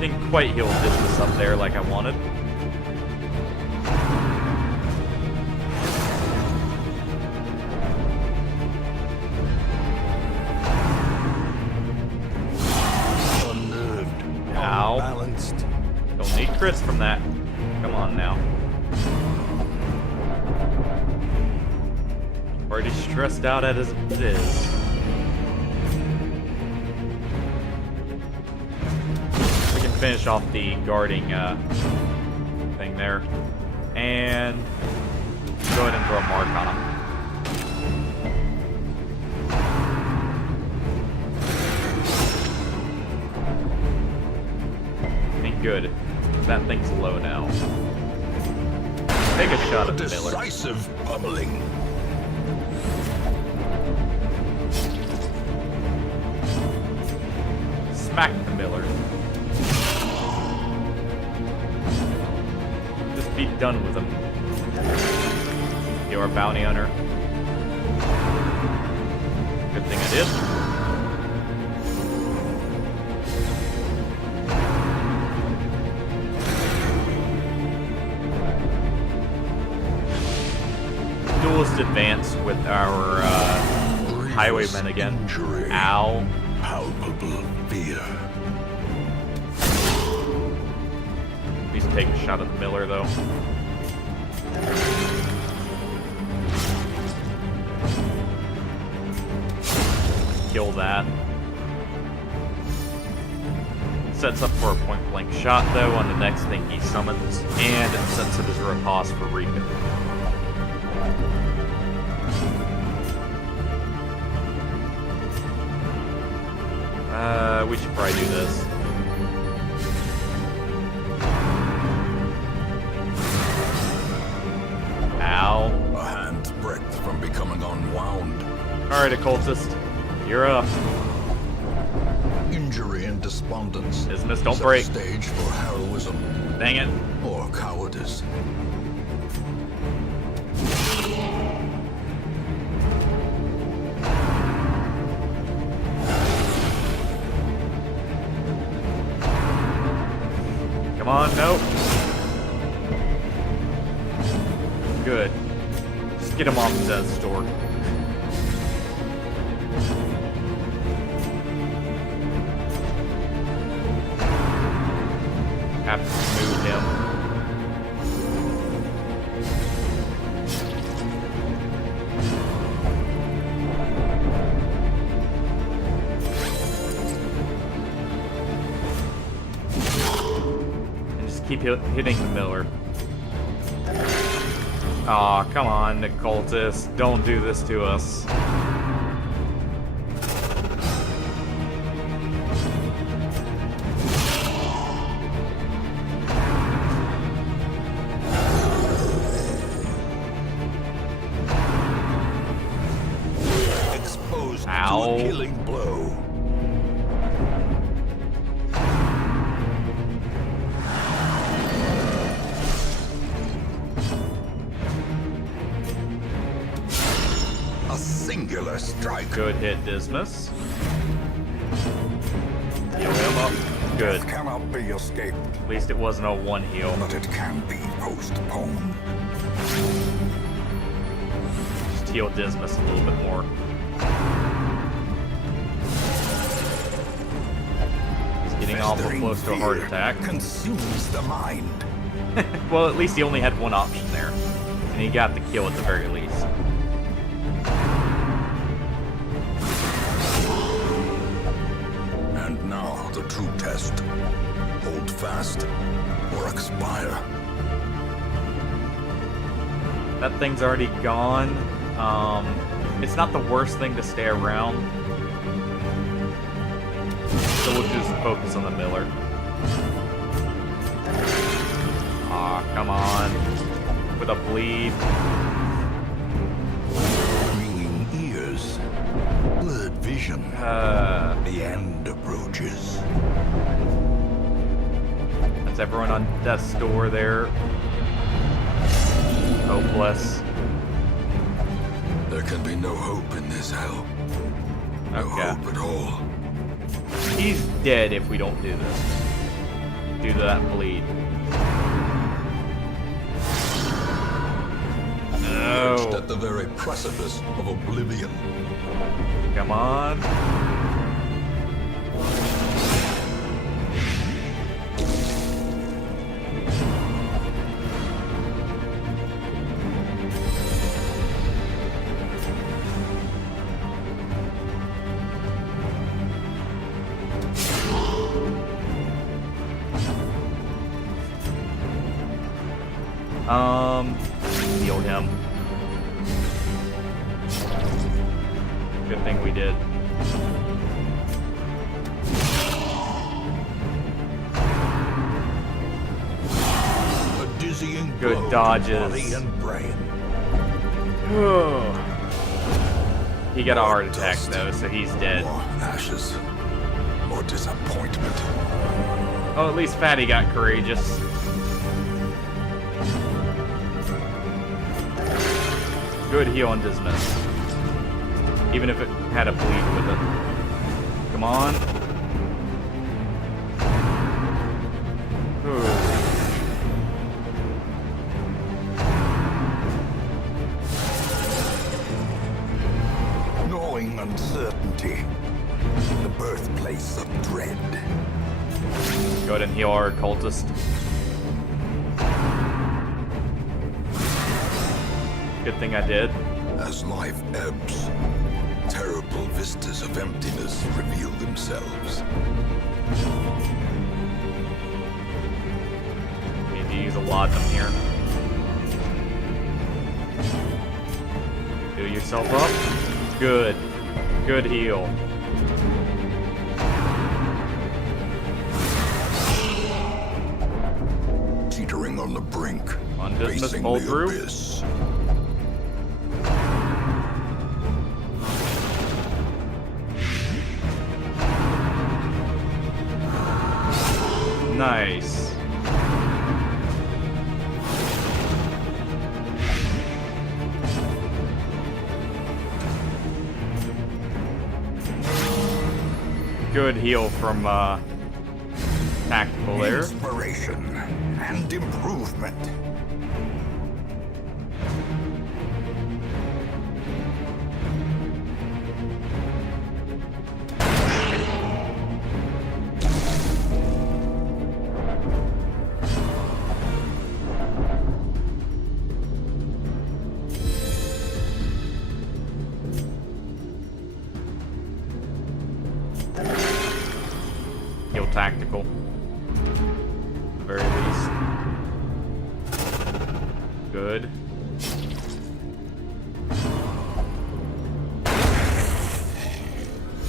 Didn't quite heal Dismas up there like I wanted. Ow. Balanced. Don't need crits from that. Come on now. Already stressed out as it is. We can finish off the guarding thing there. And go ahead and throw a mark on him. Good. That thing's low now. take a shot at the Miller. Decisive pummeling. Smack the Miller. Just be done with him. You're a bounty hunter. Good thing I did. Duelist advance with our highwaymen again. Injury. Ow. Palpable fear. Please take a shot at the Miller, though. Kill that. Sets up for a point-blank shot, though, on the next thing he summons, and it sets up his riposte for Reaping. We should probably do this. Ow. A hand's breadth from becoming unwound. Alright, occultist. You're up. Injury and despondence. Dismiss, don't Set break. Stage for heroism Dang it. or cowardice. Come on, nope. Good. Just get him off the death store. Have to smooth him. And just keep hitting the Miller. Aw, come on, occultist. Don't do this to us. Exposed Ow. to a killing blow. A singular strike. Good hit, Dismas. Heal him up. Good. Death cannot be escaped, At least it wasn't a one heal. but it can be postponed. Just heal Dismas a little bit more. He's getting awful Festering close to a heart fear attack. Consumes the mind. Well, at least he only had one option there. And he got the kill at the very least. And now the true test. Hold fast or expire. That thing's already gone. It's not the worst thing to stay around. So we'll just focus on the Miller. Aw, come on. With a bleed. Ringing ears. Blurred vision. The end approaches. That's everyone on death's door there. Hopeless. There can be no hope in this hell. No Okay. hope at all. He's dead if we don't do this. Due to that bleed. Perched No. at the very precipice of oblivion. Come on. Heal him. Good thing we did. A dizzying Good Blow to dodges. body and brain. He got a More heart attack dust. though, so he's dead. More ashes. More disappointment. Oh, at least Fatty got courageous. Good heal on Dismas. Even if it had a bleed with it. Come on. Ooh. Gnawing uncertainty. The birthplace of dread. Go ahead and heal our cultist. Good thing I did. As life ebbs, terrible vistas of emptiness reveal themselves. Need to use a lot of them here. Heal yourself up. Good. Good heal. Teetering on the brink. On Dismas, Facing pull the through. abyss. Nice. Good heal from Tactical there. Inspiration and improvement. Heal Tactical. At the very least. Good.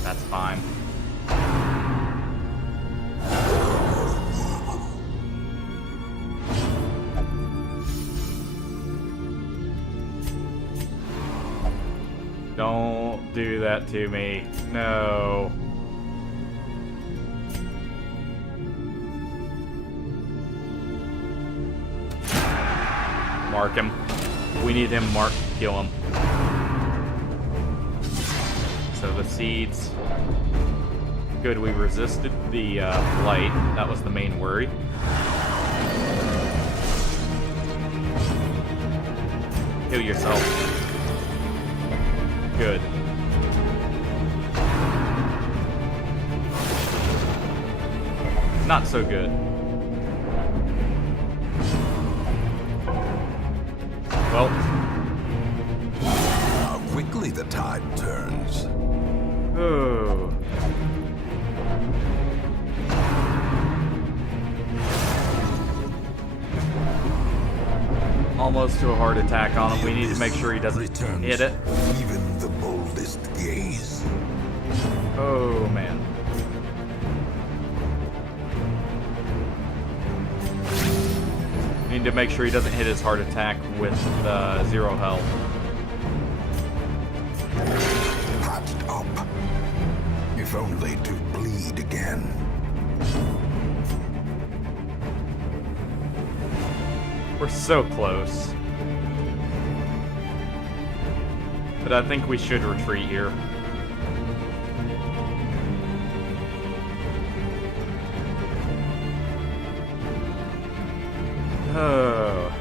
That's fine. Don't do that to me. No. Mark him. We need him marked to kill him. So the seeds. Good, we resisted the blight. That was the main worry. Heal yourself. Good. Not so good. Well, How quickly the tide turns. oh. Almost to a heart attack on him. We need to make sure he doesn't Returns hit it. Even the boldest gaze. Oh, man. We need to make sure he doesn't hit his heart attack with 0 health. Patched up. If only to bleed again. We're so close. But I think we should retreat here. Oh.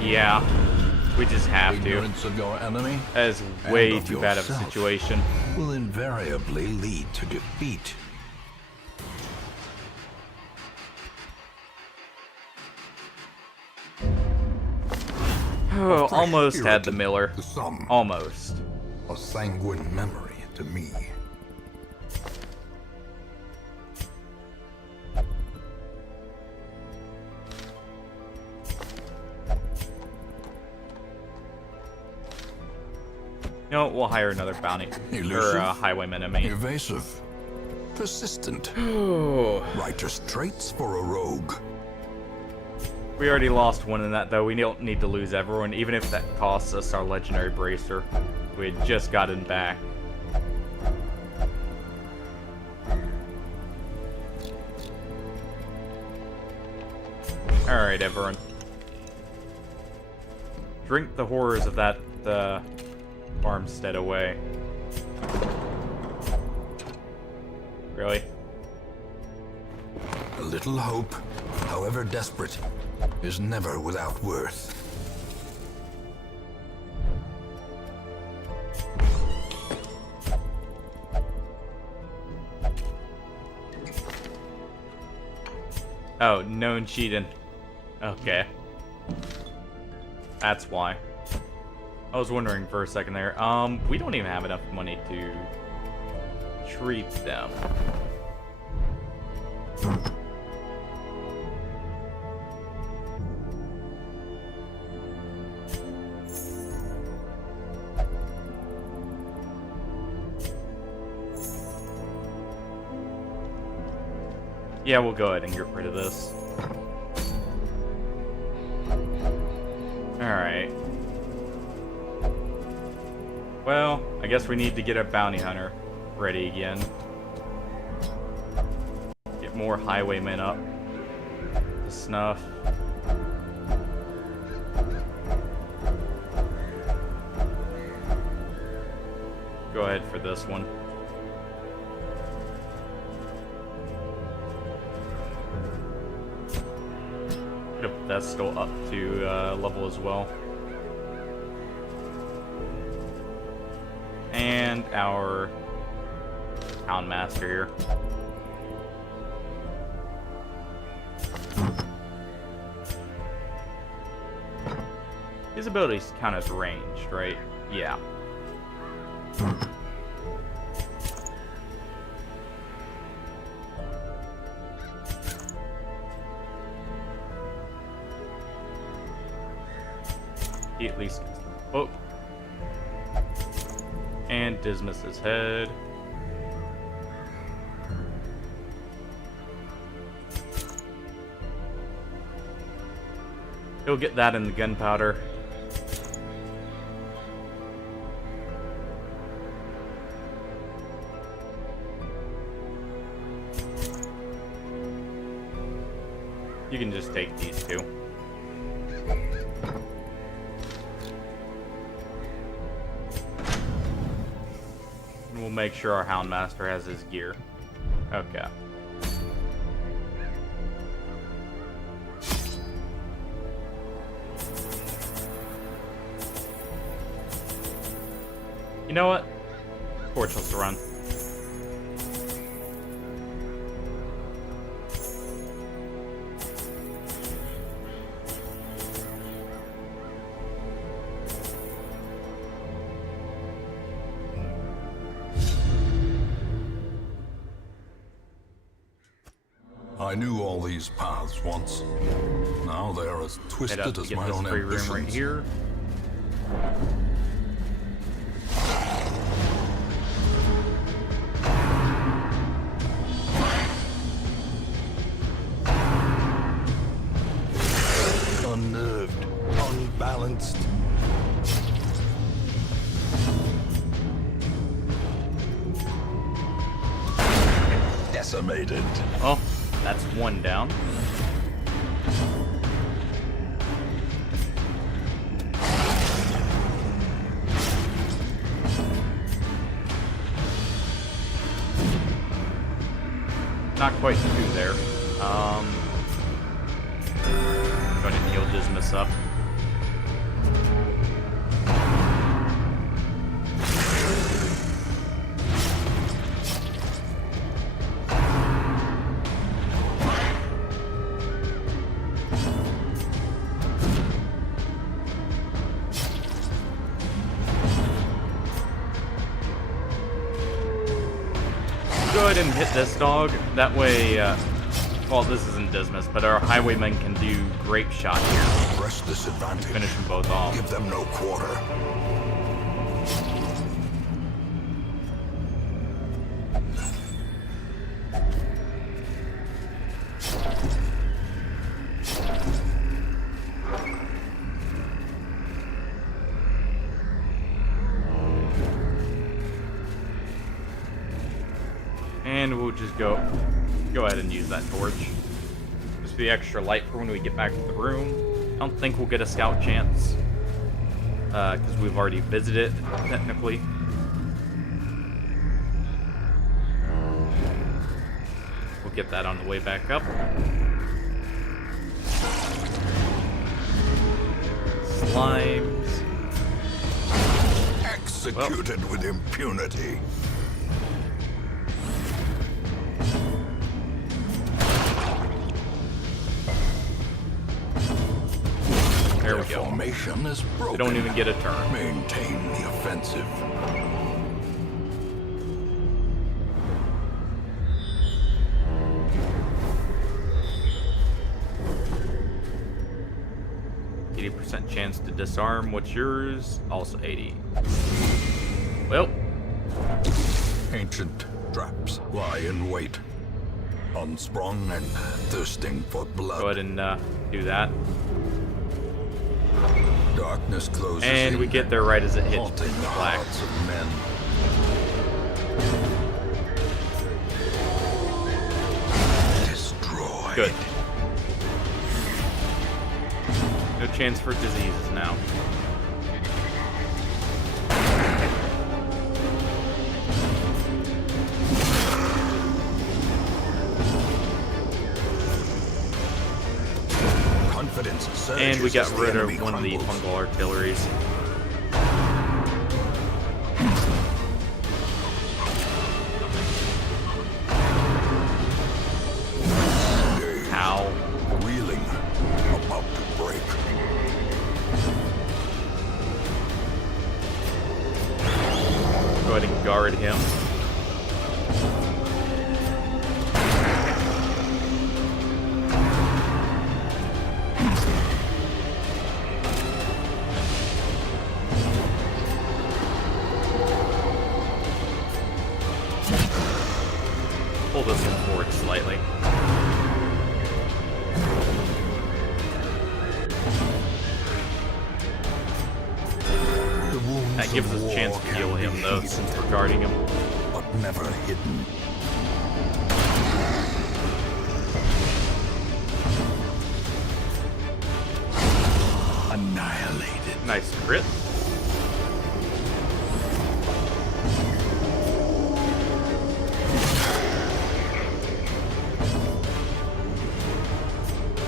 Yeah, we just have to. Ignorance of your enemy That is and way of too bad of a yourself situation. will invariably lead to defeat. Oh, Fresh almost spirit had the Miller. to some, Almost. a sanguine memory to me. You know, we'll hire another bounty. Or Elusive. highwayman, I mean. Evasive, persistent. Oh. Righteous traits for a rogue. We already lost one in that, though. We don't need to lose everyone, even if that costs us our legendary bracer. We had just gotten back. Alright, everyone. Drink the horrors of that farmstead away. Really? A little hope, however desperate, is never without worth. Oh, known cheating. Okay. That's why. I was wondering for a second there. We don't even have enough money to treat them. Yeah, we'll go ahead and get rid of this. Alright. Well, I guess we need to get a bounty hunter ready again. Get more highwaymen up to snuff. Go ahead for this one. That's still up to level as well. And our Houndmaster here. His abilities count as ranged, right? Yeah. He at least gets the book. And Dismas's head. He'll get that in the gunpowder. You can just take these two. We'll make sure our Houndmaster has his gear. Okay. You know what? Torch wants to run. I knew all these paths once. Now they are as twisted as my own free room ambitions. right here. Unnerved, unbalanced. Decimated. Oh, that's one down. Not quite two there. Going to heal Dismas up. Go ahead and hit this dog. That way, well, this isn't Dismas, but our highwaymen can do grape shot here. Press this advantage. Finish them both off. Give them no quarter. And we'll just go ahead and use that torch. Just be extra light for when we get back to the room. I don't think we'll get a scout chance. Because we've already visited it, technically. We'll get that on the way back up. Slimes. Executed with impunity. There we Their go. formation is broken. They don't even get a turn. Maintain the offensive. %80 chance to disarm. What's yours? Also 80. Well, Ancient traps lie in wait, unsprung and thirsting for blood. go ahead and do that. Darkness closes And in, we get there right as it hits haunting pitch the black. hearts of men. Destroyed. Good. No chance for diseases now. Confidence surges And we got as rid of enemy one of the crumbles. fungal artilleries. Ow. Reeling, about to break. Go ahead and guard him. Pull this one forward slightly. The wounds That gives of us a chance war to heal can him, be though, healed, since we're guarding him. but never hidden. Annihilated. Nice crit.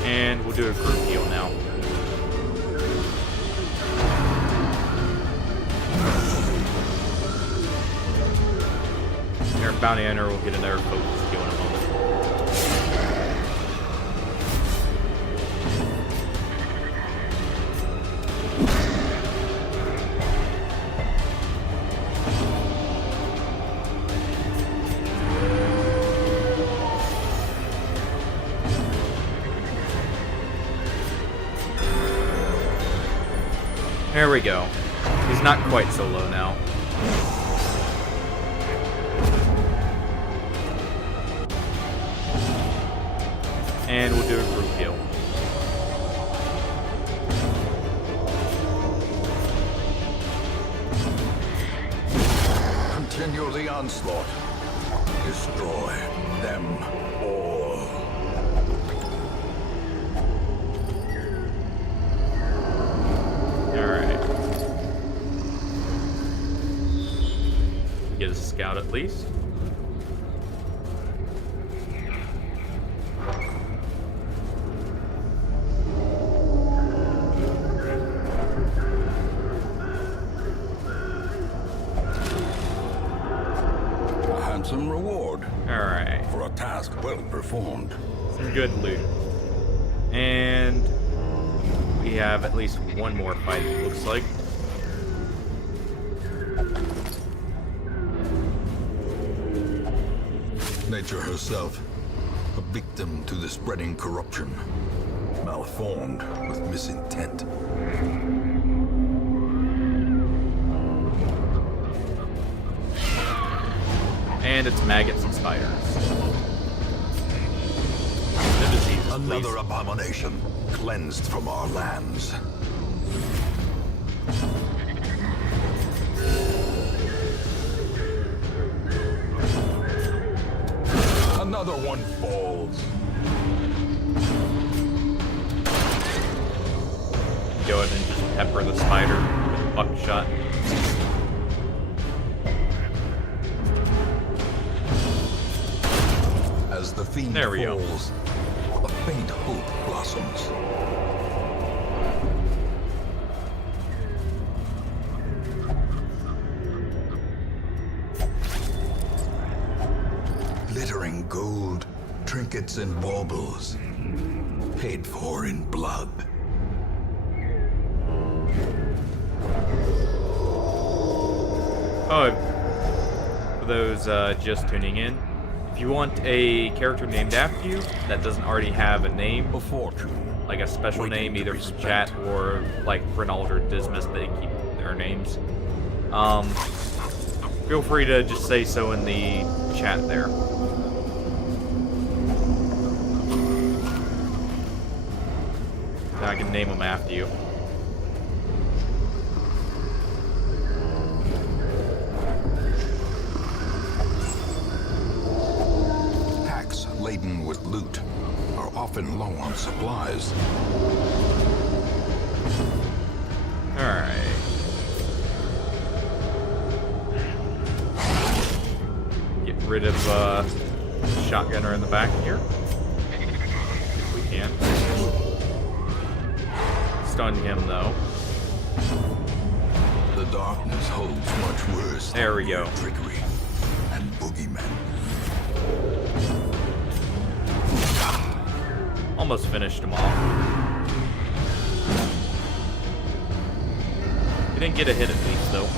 And we'll do a group heal now. Our bounty hunter will get another focus heal in a moment. There we go. He's not quite so low now. And we'll do a group heal. Continue the onslaught. Destroy them all. Alright. Get a scout at least. A handsome reward Alright. for a task well performed. Some good loot. And we have at least one more fight, it looks like. Nature herself, a victim to the spreading corruption, malformed with misintent. And it's maggots and spiders. No diseases, please. Another abomination cleansed from our lands. Another one falls. Go ahead and just pepper the spider with buckshot. As the fiend There we falls, a faint hope blossoms. Glittering gold, trinkets and baubles, paid for in blood. Oh, for those just tuning in, if you want a character named after you that doesn't already have a name, A fortune. like a special Waiting name to either be from spent. chat or like Ronaldo or Dismas, they keep their names. Feel free to just say so in the chat there. Then I can name them after you. Packs laden with loot are often low on supplies. Alright. Get rid of shotgunner in the back here. If we can. Stun him though. The darkness holds much worse. There we than go. mere trickery and boogeymen. Almost finished him off. He didn't get a hit at least though.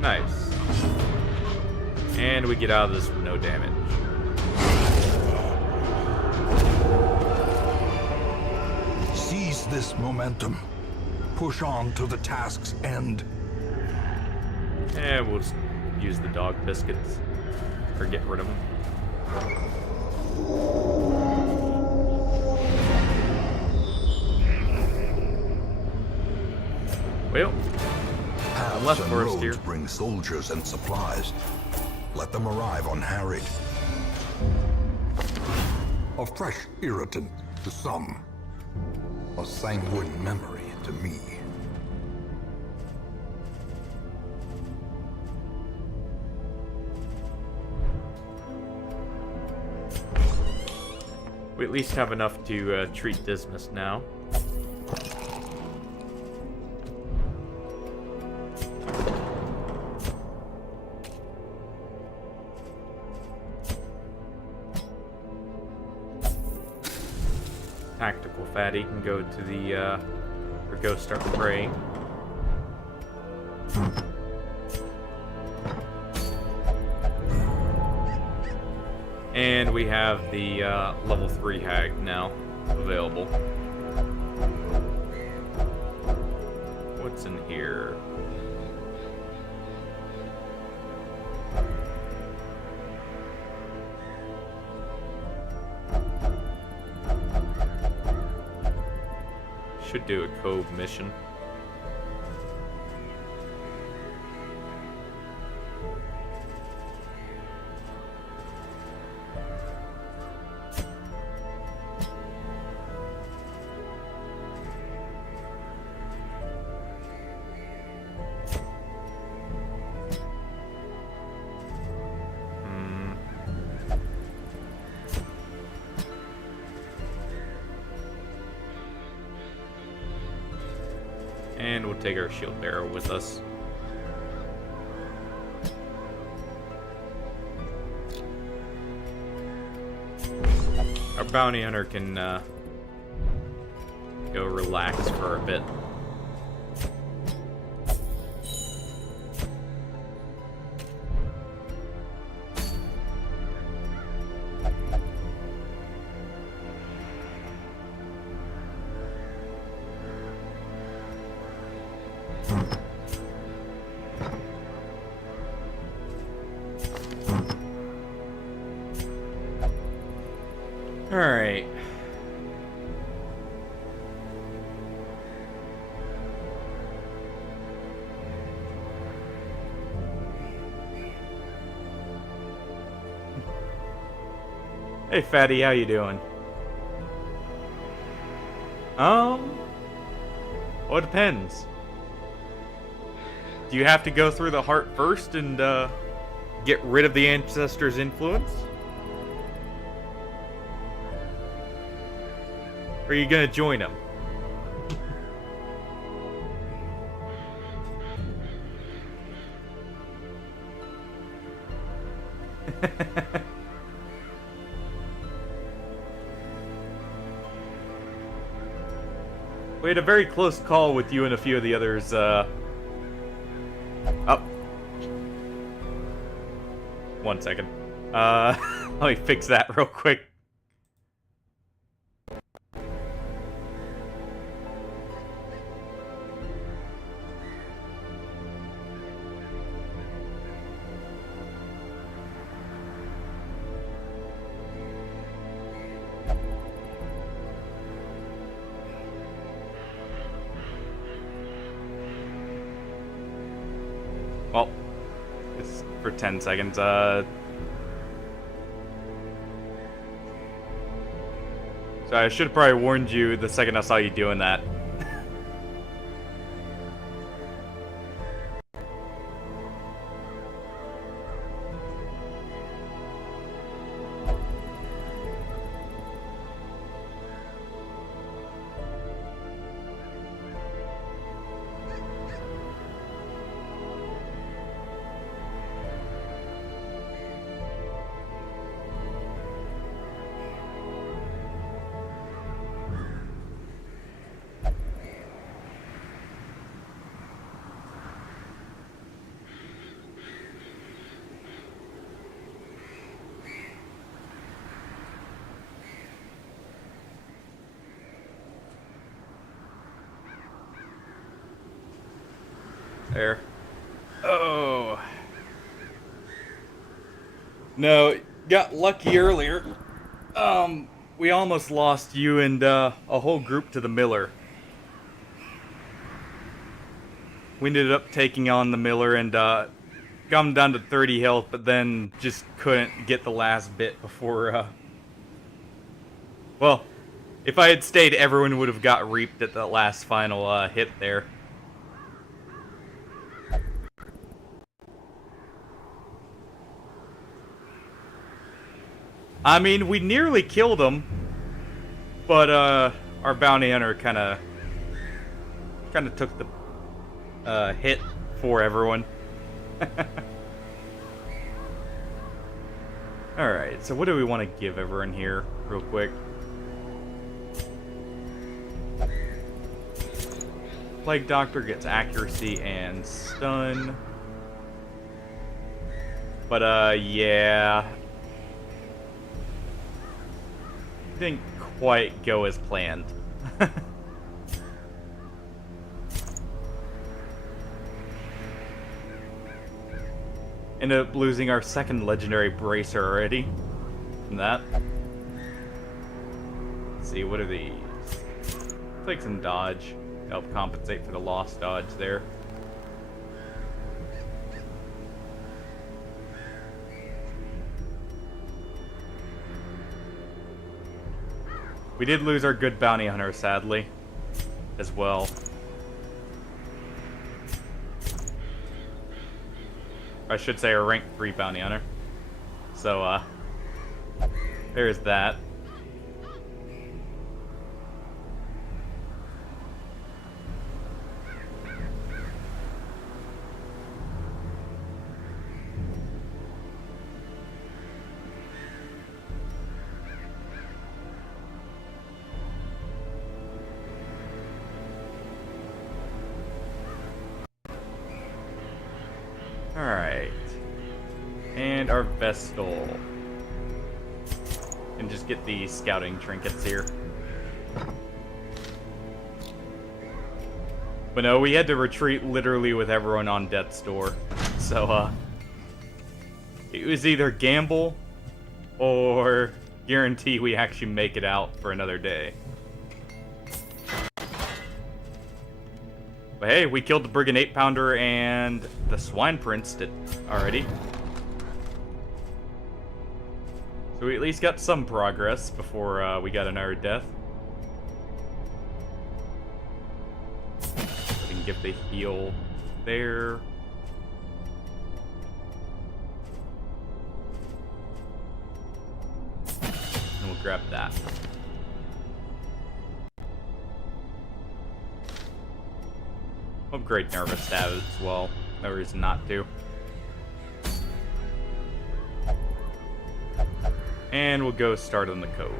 Nice. And we get out of this with no damage. Seize this momentum. Push on to the task's end. And we'll just use the dog biscuits. Or get rid of them. Well, Paths left and first roads here. bring soldiers and supplies. Let them arrive unharried. A fresh irritant to some. A sanguine memory to me. We at least have enough to treat Dismas now. Tactical fatty can go to the or go start praying. And we have the level 3 hag now available. What's in here? Should do a cove mission. And we'll take our shield bearer with us. Our bounty hunter can go relax for a bit. Alright. Hey, Fatty, how you doing? Well, it depends. Do you have to go through the heart first and, get rid of the Ancestor's influence? Or are you gonna join him? We had a very close call with you and a few of the others, Oh. One second. Let me fix that real quick. Well, it's for 10 seconds. So I should have probably warned you the second I saw you doing that. There. Oh. No, got lucky earlier. We almost lost you and, a whole group to the Miller. We ended up taking on the Miller and, got him down to 30 health, but then just couldn't get the last bit before, Well, if I had stayed, everyone would have got reaped at the last final, hit there. I mean, we nearly killed him, but our bounty hunter kind of took the hit for everyone. All right, so what do we want to give everyone here, real quick? Plague Doctor gets accuracy and stun, but yeah. Didn't quite go as planned. Ended up losing our second legendary bracer already from that. Let's see, what are these? Take some dodge. Help compensate for the lost dodge there. We did lose our good bounty hunter, sadly, as well. I should say our rank 3 bounty hunter. So, there's that. Alright. And our Vestal. And just get the scouting trinkets here. But no, we had to retreat literally with everyone on death's door. So, it was either gamble or guarantee we actually make it out for another day. But hey, we killed the Brigand 8-pounder and the Swine Prince already. So So we at least got some progress before we got another death. We can get the heal there. And we'll grab that. Upgrade nervous stab as well. No reason not to. And we'll go start on the cove.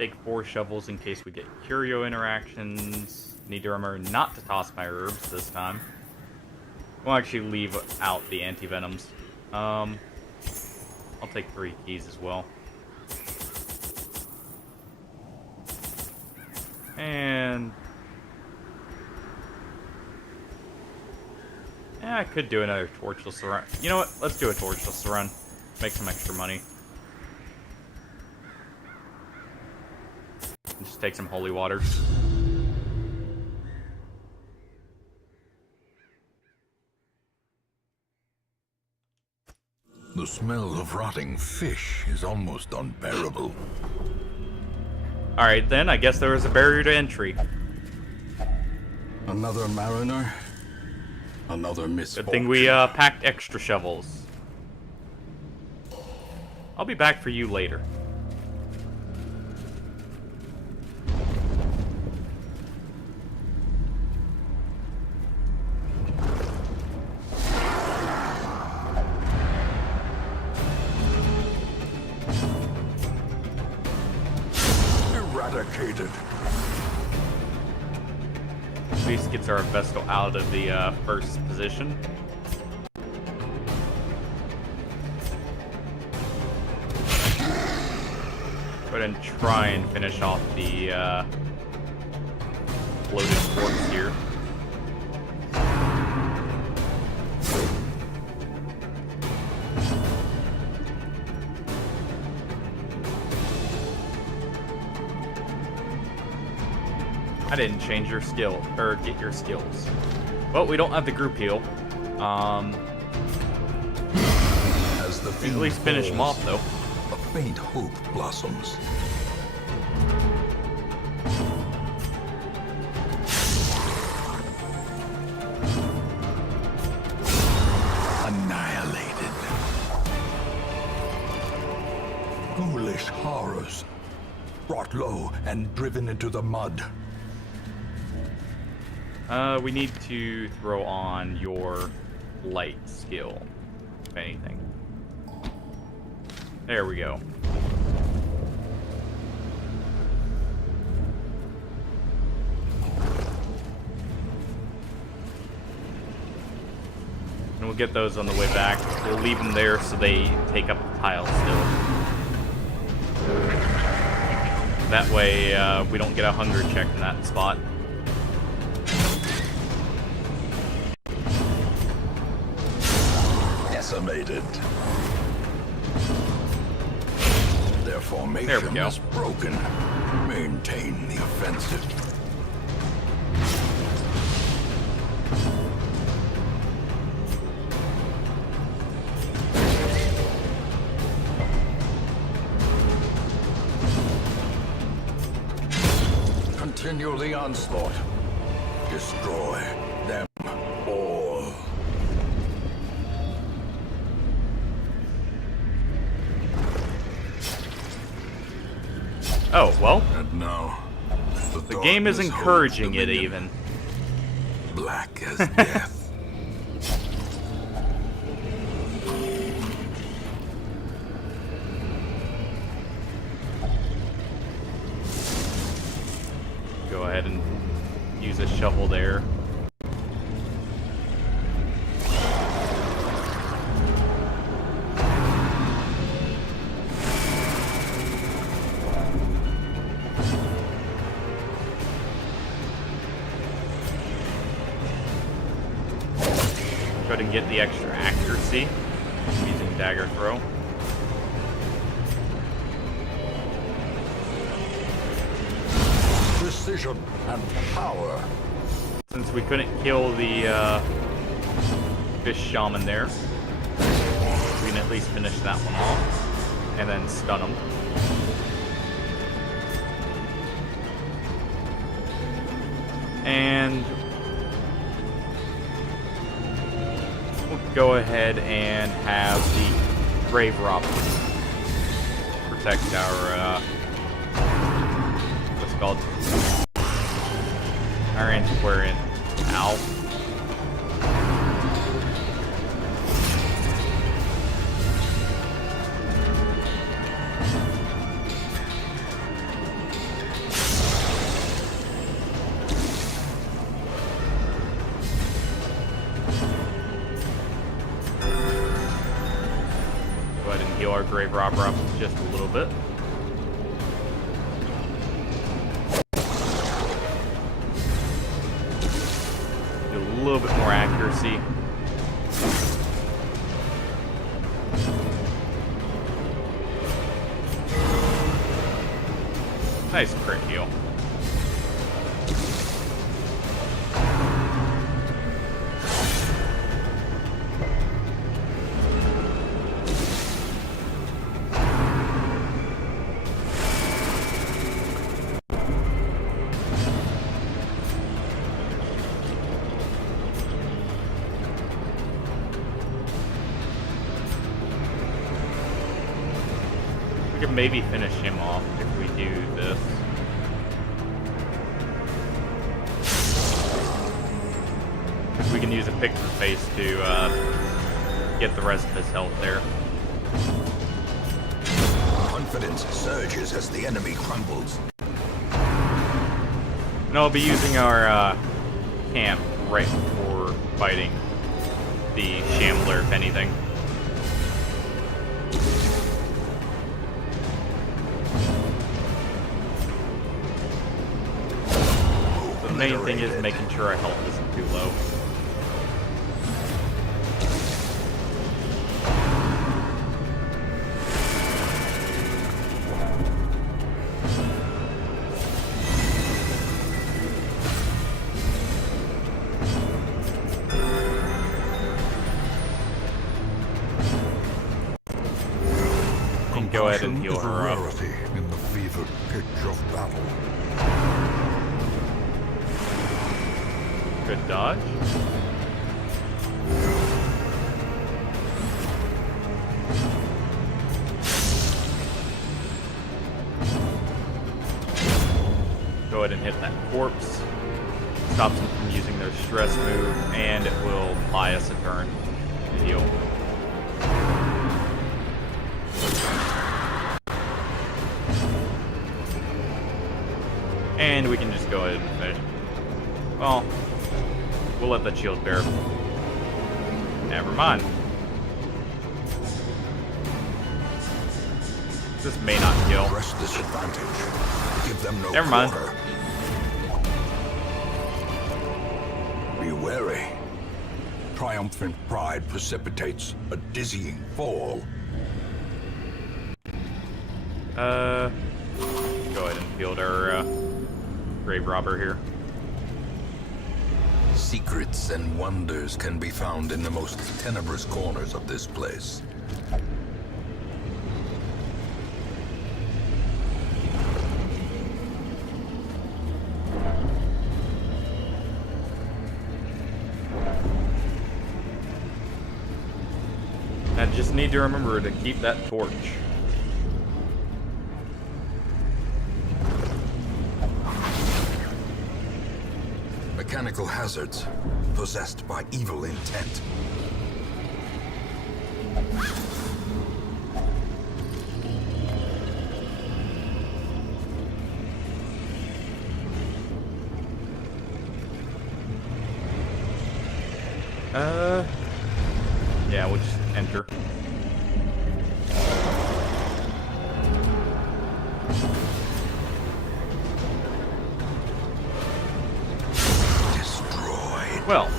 Take 4 shovels in case we get curio interactions. Need to remember not to toss my herbs this time. We'll actually leave out the anti-venoms. I'll take 3 keys as well. And yeah, I could do another torchless run. You know what? Let's do a torchless run. Make some extra money. Just take some holy water. The smell of rotting fish is almost unbearable. Alright then, I guess there was a barrier to entry. Another mariner? Another misfortune. Good thing we packed extra shovels. I'll be back for you later. Eradicated. At least gets our Vestal out of the first position. Go ahead and try and finish off the loaded corpse here. I didn't change your skill, or get your skills. Well, we don't have the group heal. As the At least finish them off, though. A faint hope blossoms. Annihilated. Ghoulish horrors. Brought low and driven into the mud. We need to throw on your light skill, if anything. There we go. And we'll get those on the way back. We'll leave them there so they take up the tile still. That way, we don't get a hunger check in that spot. Decimated. Their formation There we go. is broken. Maintain the offensive. Continue the onslaught. Destroy them all. Oh, well. And now, The game is encouraging it even. Black as death. Go ahead and use a shovel there. Go ahead and get the extra accuracy using dagger throw. precision and power. Since we couldn't kill the fish shaman there, we can at least finish that one off and then stun him. And we'll go ahead and have the grave robber protect our what's it called? Our antiquarian. Ow. Go ahead and heal our grave robber up just a little bit. A little bit more accuracy. Nice crit heal. We can maybe finish him off if we do this. We can use a picture face to get the rest of his health there. Confidence surges as the enemy crumbles. And I'll be using our camp right before fighting the Shambler, if anything. The main thing is making sure our health isn't too low. Go ahead and heal her up. In the fevered pitch of battle. Good dodge. Go ahead and hit that corpse. Stops them from using their stress move, and it will buy us a turn to heal. And we can just go ahead and finish. Well, we'll let the shield bear. Never mind. This may not kill. Press this advantage. Give them no Never mind. quarter. Be wary. Triumphant pride precipitates a dizzying fall. Go ahead and field our grave robber here. Secrets and wonders can be found in the most tenebrous corners of this place. I just need to remember to keep that torch. Mechanical hazards possessed by evil intent. Yeah, we'll just enter. Destroyed. Well,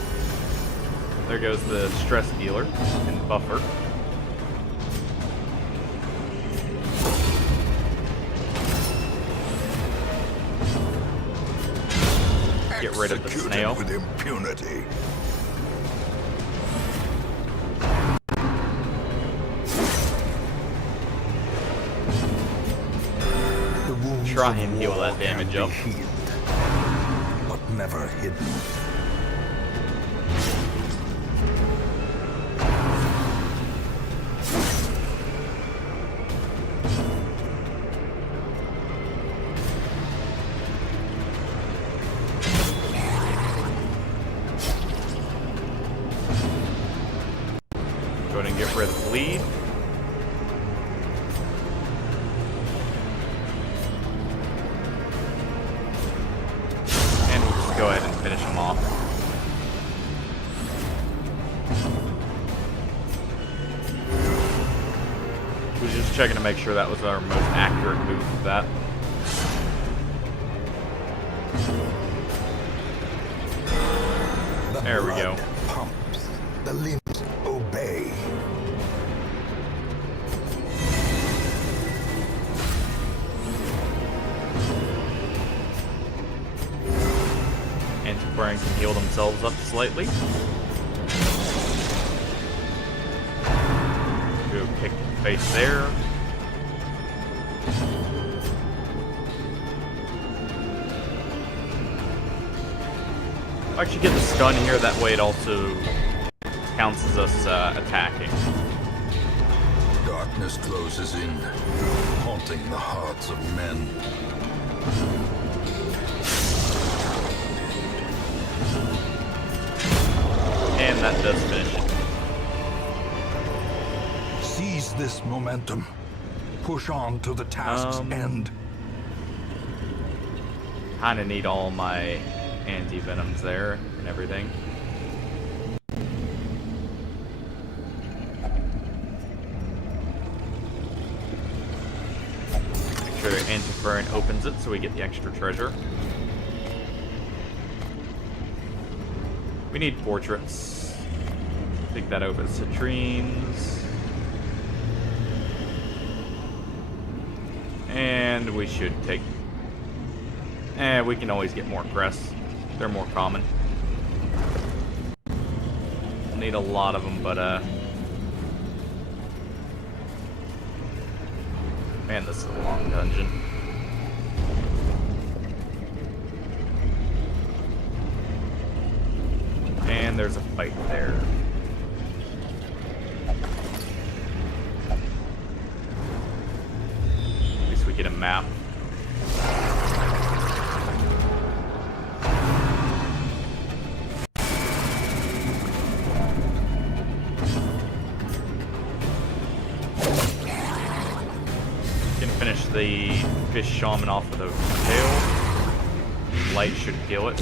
there goes the stress dealer and buffer. get rid of the Executed snail. with impunity. The wounds Try of and heal war that damage can up. be healed, but never hidden. Go ahead and get rid of the bleed. And we'll just go ahead and finish him off. We're just checking to make sure that was our most accurate move of that. The There we go. blood pumps. The limbs obey. Antiquarian can heal themselves up slightly. Go kick the face there. I'll actually get the stun here, that way it also counts as us attacking. Darkness closes in, haunting the hearts of men. And that does finish it. Seize this momentum. Push on to the task's end. Kinda need all my anti-venoms there and everything. Make sure Antiquarian opens it so we get the extra treasure. We need portraits. Take that over to Citrine's. And we should take... we can always get more crests. They're more common. We'll need a lot of them, but man, this is a long dungeon. And there's a fight there. At least we get a map. Finish the fish shaman off with a tail. Light should kill it.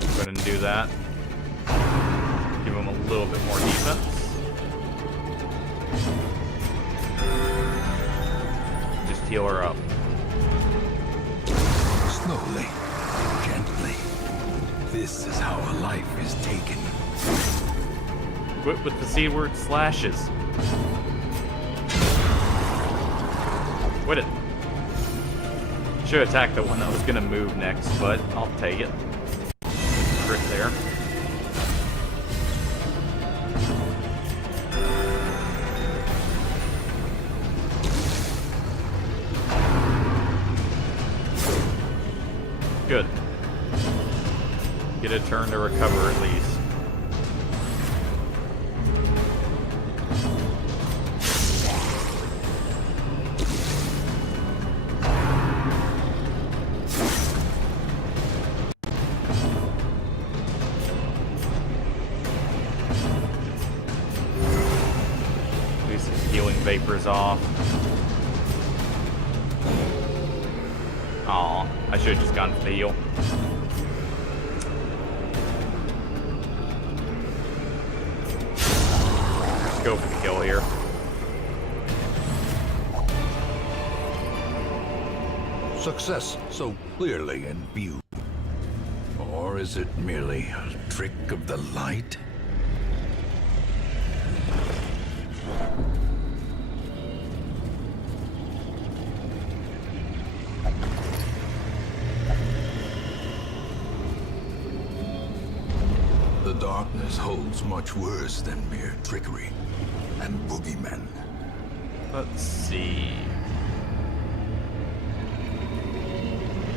Go ahead and do that. Give him a little bit more defense. Just heal her up. Slowly, gently. This is how a life is taken. Quit with the C word slashes. Quit it. Should attack the one that was gonna move next, but I'll take it. Crit there. Good. Get a turn to recover at least. Leave some healing vapors off. Aw, I should have just gone for the heal. Let's go for the kill here. Success so clearly in view. Or Or is it merely a trick of the light? The darkness holds much worse than mere trickery and boogeymen. Let's see.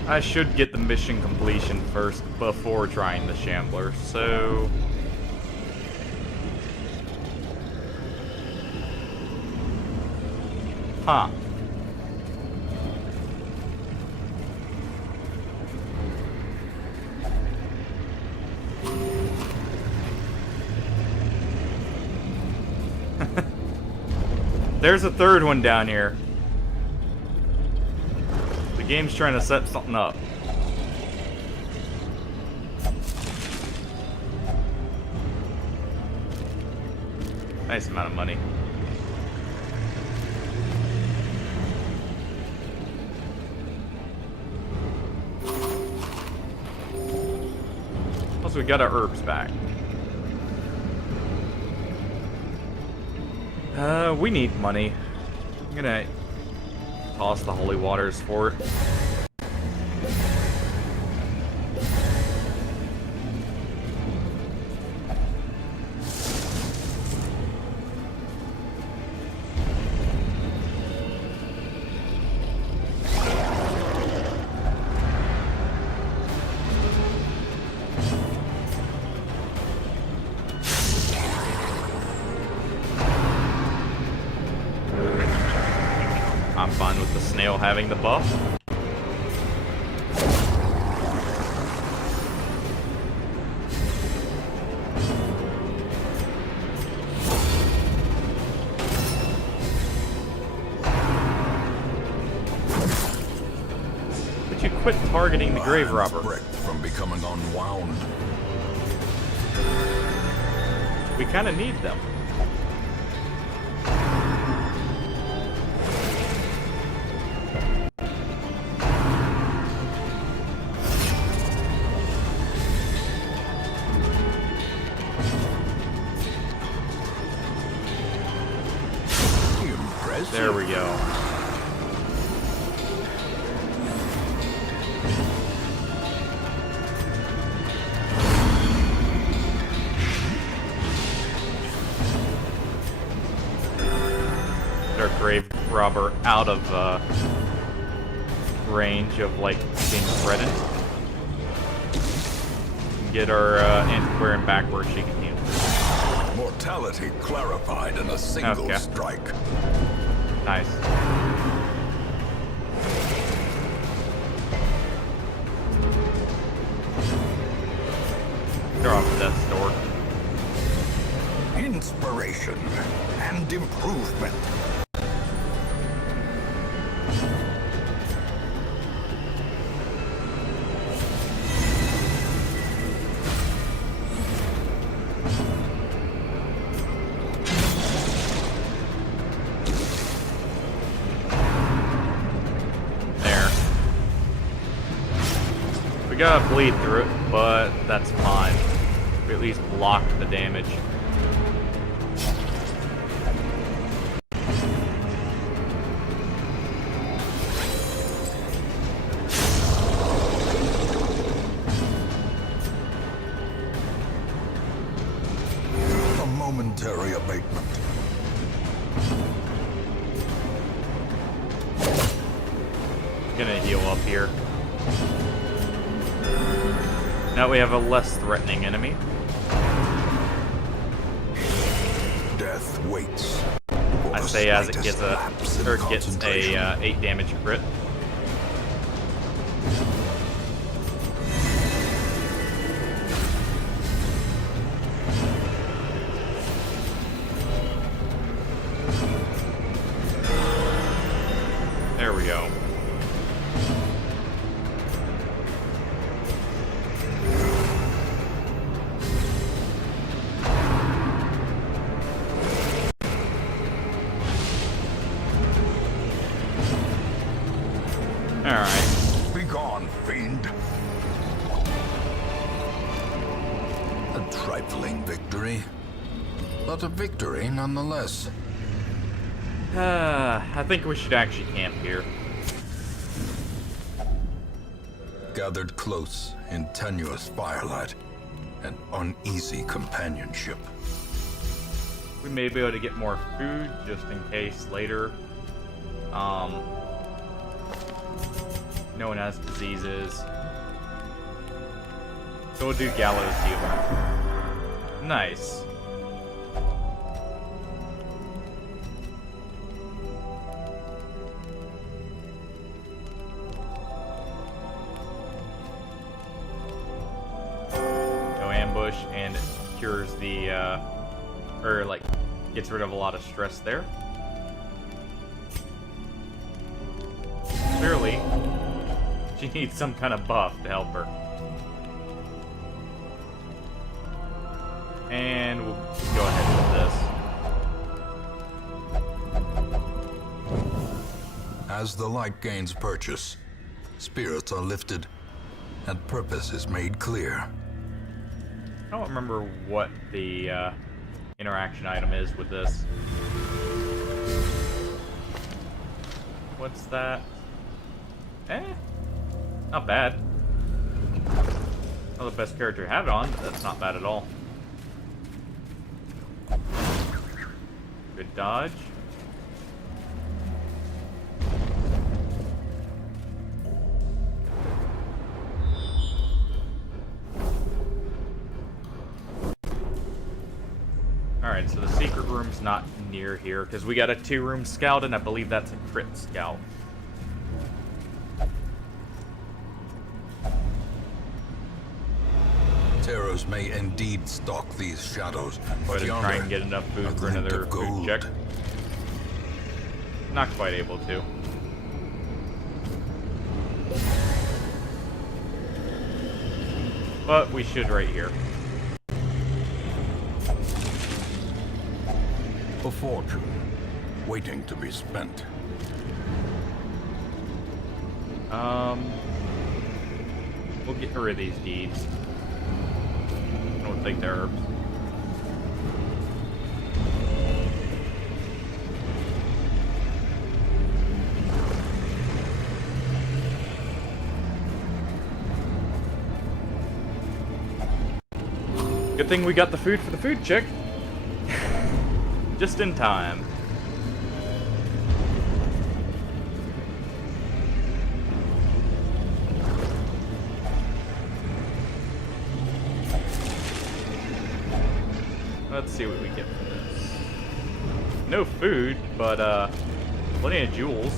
I should get the mission completion first before trying the Shambler, so... Huh. There's a third one down here. The game's trying to set something up. Nice amount of money. Plus we got our herbs back. We need money. I'm gonna toss the holy waters for it. I'm fine with the snail having the buff. Would you quit targeting the grave robber? From becoming unwound. We kind of need them. There we go. Our grave robber out of range of like being threatened. Get our antiquarian back where she can use. Mortality clarified in a single strike. Nice. They're off death's door. Inspiration and improvement. We gotta bleed through it, but that's fine. We at least blocked the damage. A momentary abatement. Gonna heal up here. Now we have a less threatening enemy. Death waits. I say as it gets a 8 damage crit. There we go. Alright. Be gone, fiend. victory, but a victory nonetheless. I think we should actually camp here. Gathered close in tenuous firelight and uneasy companionship. We may be able to get more food just in case later. No one has diseases. So we'll do Gallows Healer. Nice. No ambush, and it cures the, or like, gets rid of a lot of stress there. Clearly, she needs some kind of buff to help her. And we'll go ahead with this. As the light gains purchase, spirits are lifted, and purpose is made clear. I don't remember what the interaction item is with this. What's that? Not bad. Not the best character to have it on, but that's not bad at all. Good dodge. Alright, so the secret room's not near here, because we got a 2-room scout, and I believe that's a crit scout. Terrors may indeed stalk these shadows. Go ahead and try and get enough food for another food check. Not quite able to. But we should right here. A fortune waiting to be spent. We'll get rid of these deeds. I don't think they're herbs. Good thing we got the food for the food chick. Just in time. Let's see what we get for this. No food, but plenty of jewels.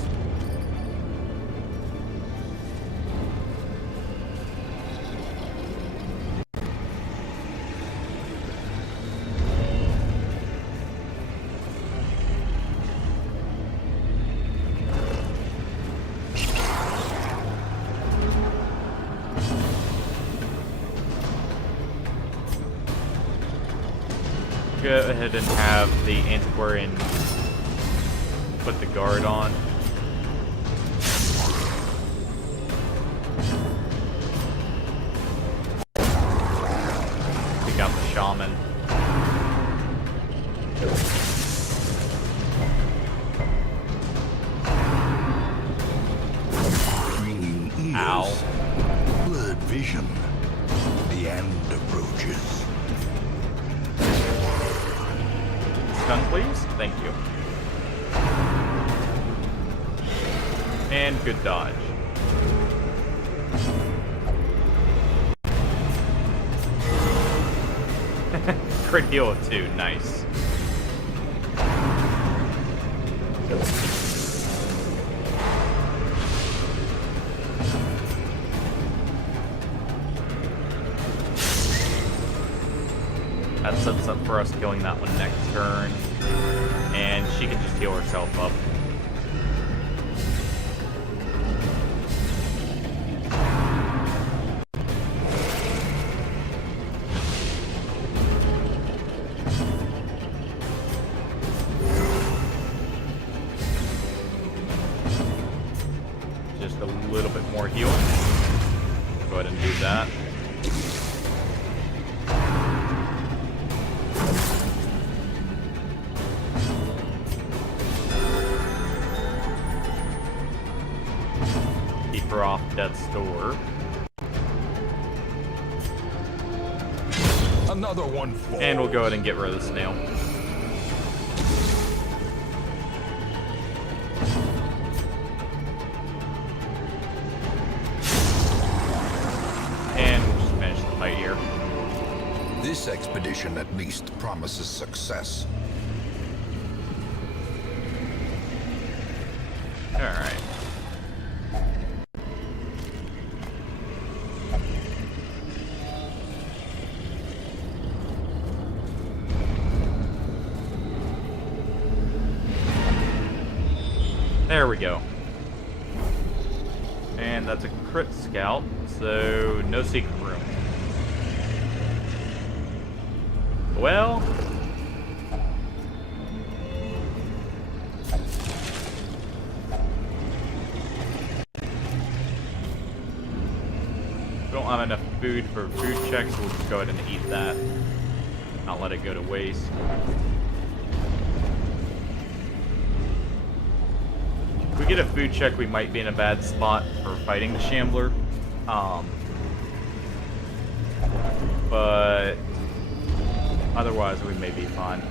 Go ahead and have the antiquarian put the guard on. Pick out the shaman. Ringing ears. Ow. Blurred vision. The end approaches. Stun, please. Thank you. And good dodge. Crit heal of 2. Nice. That sets up for us killing that one next turn. And she can just heal herself up. Just a little bit more healing. Go ahead and do that. for off Death's Door. Another one falls. And we'll go ahead and get rid of the snail. And we'll just finish the fight here. This expedition at least promises success. Alright. There we go. And that's a crit scout, so no secret room. Well, we don't have enough food for food checks, we'll just go ahead and eat that. Not let it go to waste. If we get a food check, we might be in a bad spot for fighting the Shambler. But otherwise, we may be fine.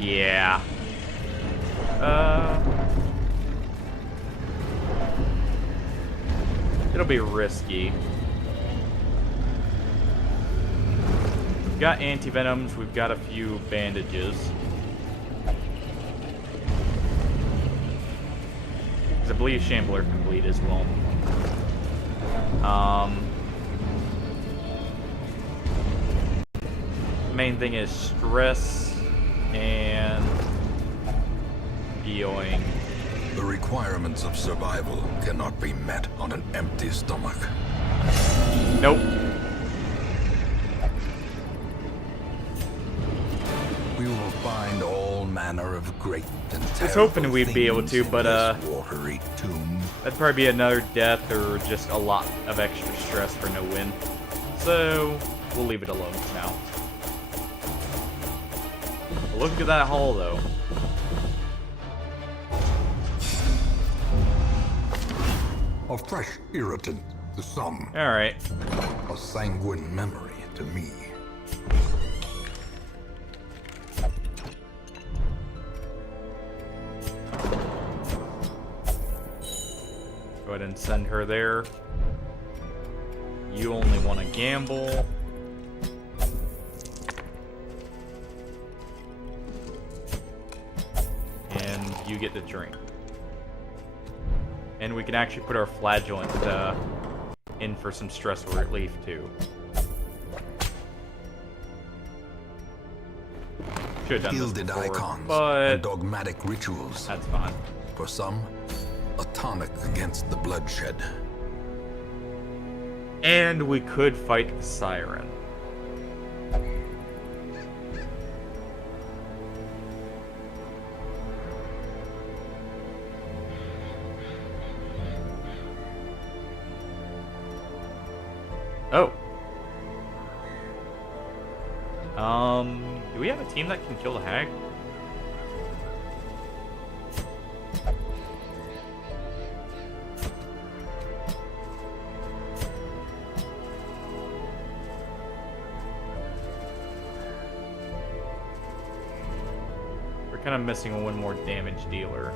Yeah. It'll be risky. We've got anti-venoms, we've got a few bandages. Because I believe Shambler can bleed as well. Main thing is stress and healing. The requirements of survival cannot be met on an empty stomach. Nope. We will find all manner of great and I was hoping terrible we'd be able to, things but in this watery tomb. that'd probably be another death or just a lot of extra stress for no win. So we'll leave it alone for now. Look at that hole though. A fresh irritant to some, Alright. a sanguine memory to me. Go ahead and send her there. You only want to gamble. And you get to drink. And we can actually put our flagellant in for some stress relief too. Should have done Gilded this before, icons but and dogmatic rituals. that's fine. For some, a tonic against the bloodshed. And we could fight the siren. Oh. Do we have a team that can kill the hag? We're kind of missing one more damage dealer.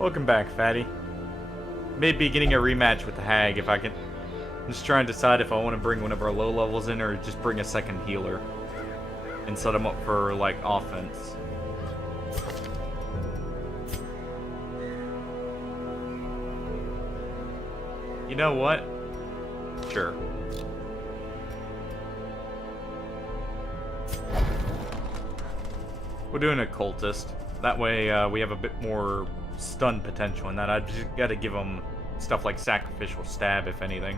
Welcome back, Fatty. Maybe getting a rematch with the Hag if I can. I'm just trying to decide if I want to bring one of our low levels in or just bring a second healer and set them up for like offense. You know what? Sure. We're doing a cultist. That way we have a bit more stun potential in that. I just gotta give them stuff like sacrificial stab, if anything.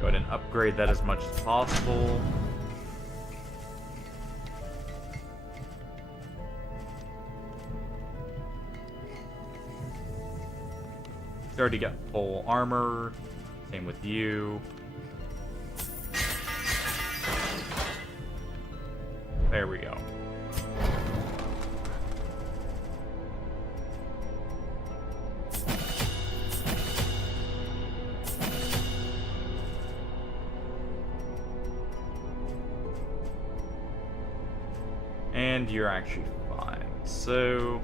Go ahead and upgrade that as much as possible. He's already got full armor. Same with you. There we go. And you're actually fine. So...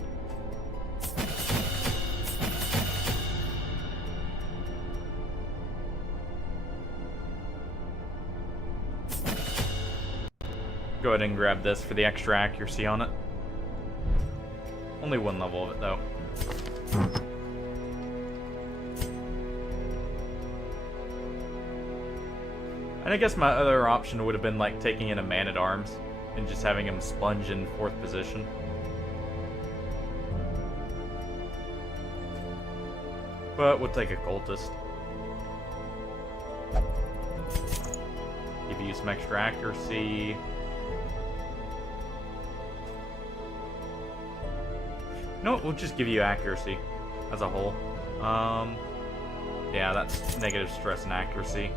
go ahead and grab this for the extra accuracy on it. Only one level of it, though. And I guess my other option would have been like taking in a Man-at-Arms and just having him sponge in 4th position. But we'll take a cultist. Give you some extra accuracy. No, we'll just give you accuracy as a whole. Yeah, that's negative stress and accuracy.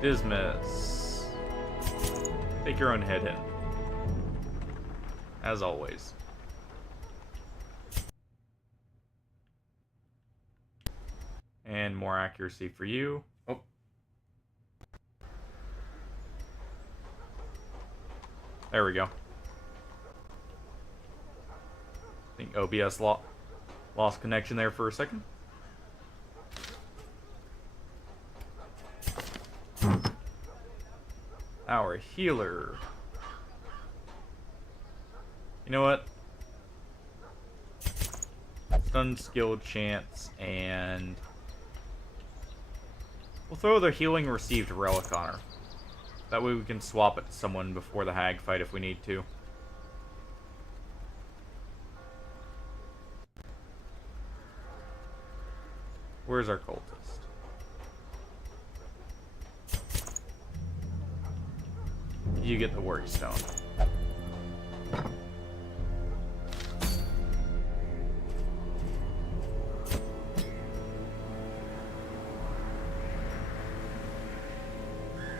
Dismiss. Take your own head in. As always. And more accuracy for you. Oh. There we go. I think OBS lost connection there for a second. Our healer. You know what? Stun skill chance, and we'll throw the healing received relic on her. That way we can swap it to someone before the hag fight if we need to. Where's our cultist? You get the worry stone.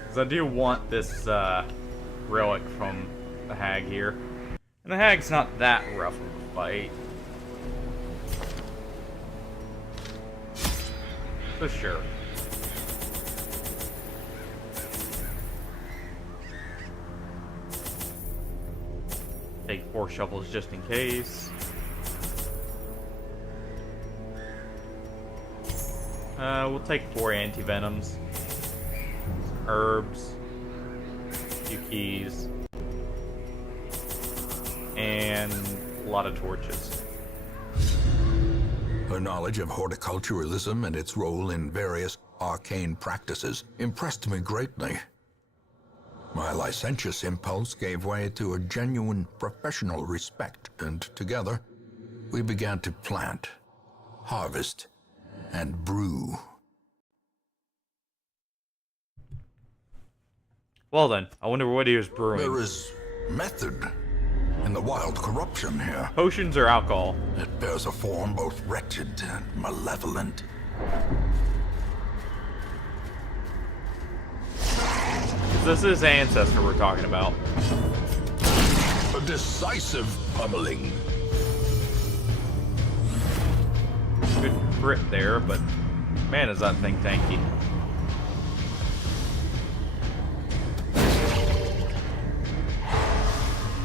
Because I do want this relic from the hag here. And the hag's not that rough of a fight. So sure. Take 4 shovels just in case. We'll take 4 anti-venoms. Some herbs. A few keys. And a lot of torches. Her knowledge of horticulturalism and its role in various arcane practices impressed me greatly. My licentious impulse gave way to a genuine professional respect, and together, we began to plant, harvest, and brew. Well then, I wonder what he was brewing. There is method in the wild corruption here. Potions or alcohol? It bears a form both wretched and malevolent. This is Ancestor we're talking about. A decisive pummeling. Good crit there, but man, is that thing tanky.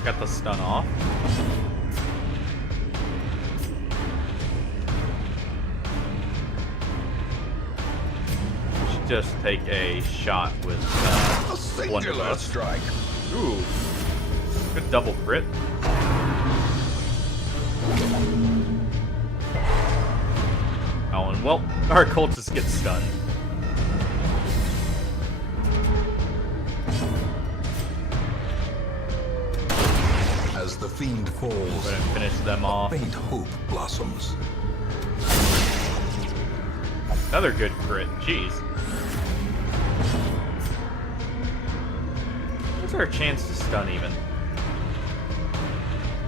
Got the stun off. Should just take a shot with A singular strike. Ooh, good double crit. Well, our cultist gets stunned. As the fiend falls, Gonna finish them off. faint hope blossoms. Another good crit. Jeez. What's our chance to stun even?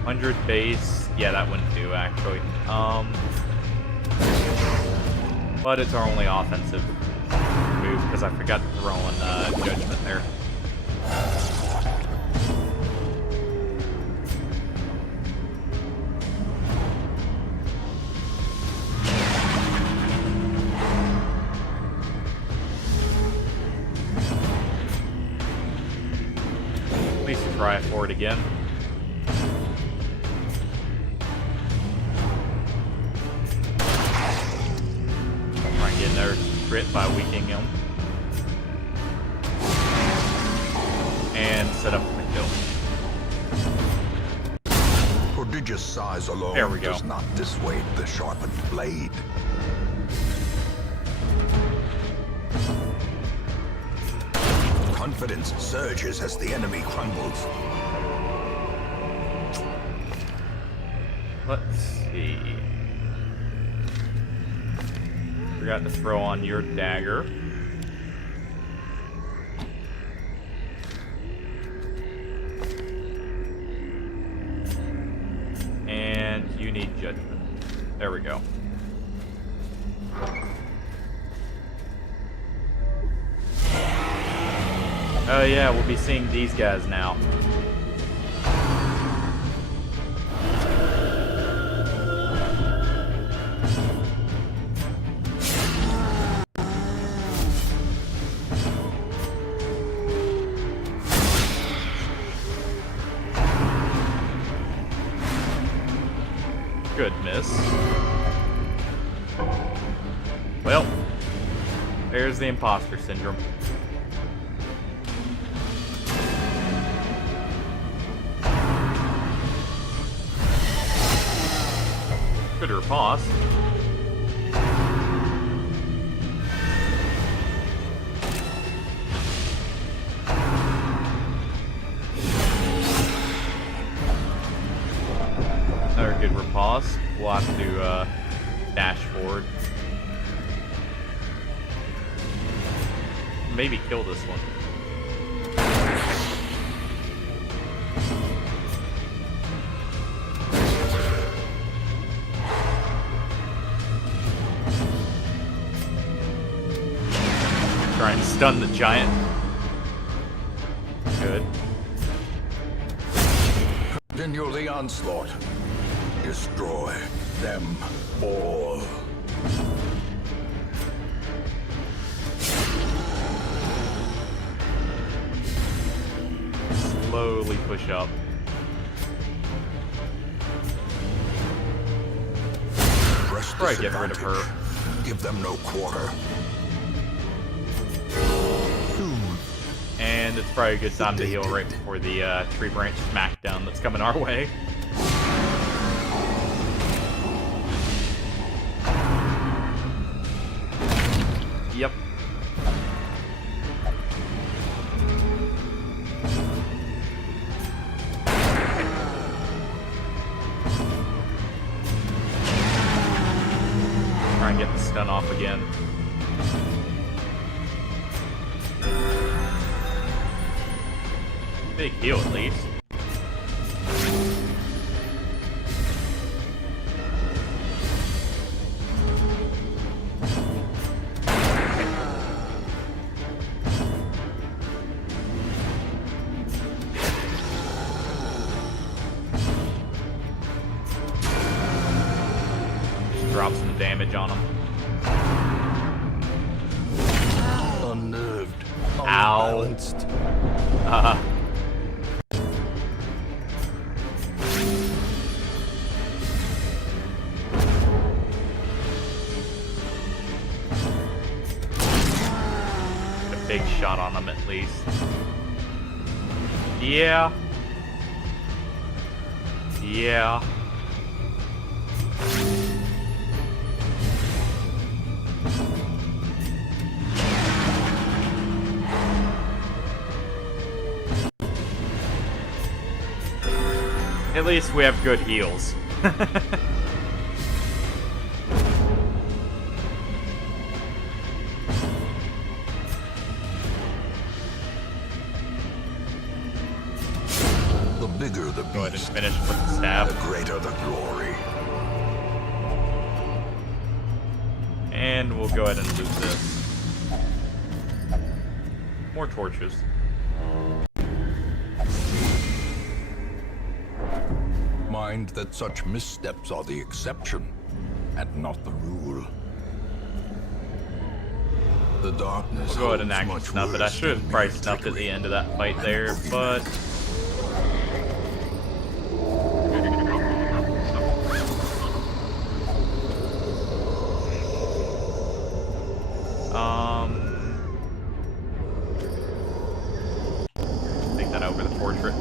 100 base. Yeah, that wouldn't do actually. But it's our only offensive move because I forgot to throw in Judgment there. At least try for it again. Try and get another crit by weakening him. And set up the kill. Prodigious size alone There we go. does not dissuade the sharpened blade. Confidence surges as the enemy crumbles. Let's see. Forgot to throw on your dagger. And you need judgment. There we go. Oh yeah, we'll be seeing these guys now. Good miss. Well, there's the imposter syndrome. Good riposte. Another good riposte. We'll have to dash forward. Maybe kill this one. Try and stun the giant. Good. Continue the onslaught. Destroy them all. Slowly push up. Press Probably get rid of her. disadvantage. Give them no quarter. And it's probably a good time to heal right before the tree branch smackdown that's coming our way. Yep. Try and get the stun off again. Big heal at least. Just drop some damage on him. Unnerved. Ow. Unbalanced. Big shot on him at least. Yeah. Yeah. At least we have good heals. The bigger the Go ahead and beast, finish with the staff. the greater the glory. And we'll go ahead and loot this. More torches. Mind that such missteps are the exception, and not the rule. The darkness. We'll go ahead and holds actually much snuff it. I worse should have than probably mere snuffed at the trickery. end of that fight there, but take that over the portrait.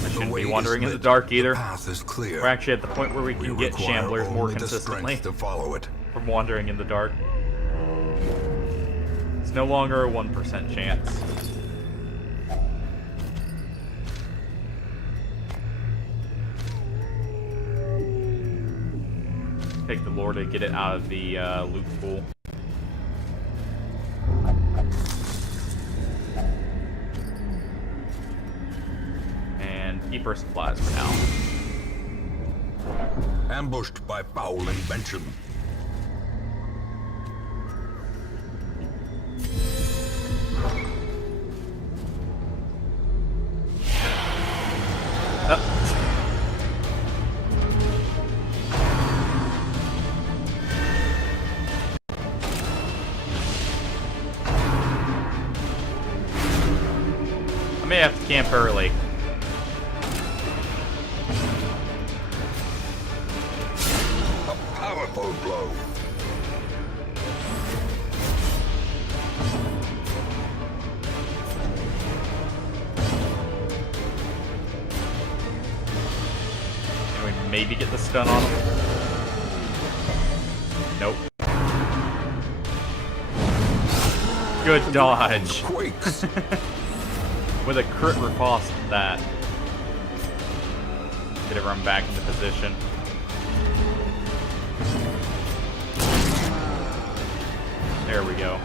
I shouldn't be wandering in the dark either. The path is clear. We're actually at the point where we can get require shamblers more only the consistently strength to follow it. from wandering in the dark. It's no longer a 1% chance. Take the lore to get it out of the loot pool. And keep our supplies for now. Ambushed by foul invention. I may have to camp early. A powerful blow. Can we maybe get the stun on him? Nope. Good dodge. Quakes. With a crit riposte at that. Get it run back into position. There we go.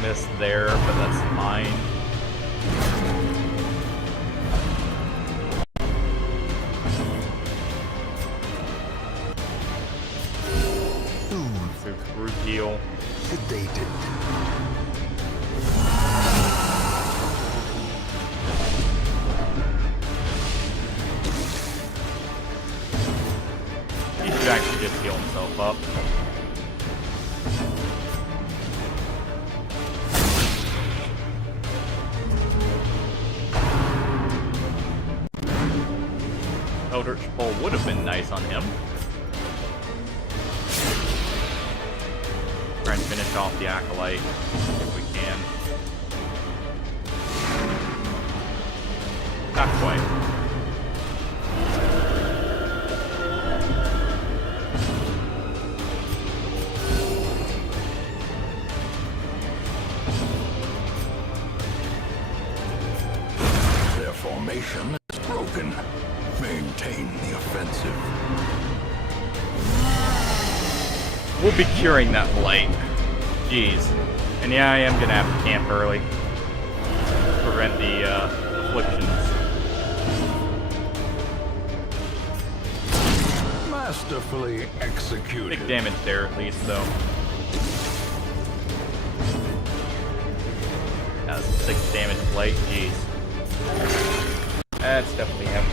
Missed there, but that's fine. Soon So group heal. sedated. He should actually just heal himself up. Eldritch Pole would have been nice on him. Try and finish off the Acolyte if we can. Not quite. Their formation is broken. Maintain the offensive. We'll be curing that blight. Jeez. And yeah, I am gonna have to camp early. Prevent the afflictions. Masterfully executed. Big damage there at least, though. That's 6 damage blight. Jeez. That's definitely him.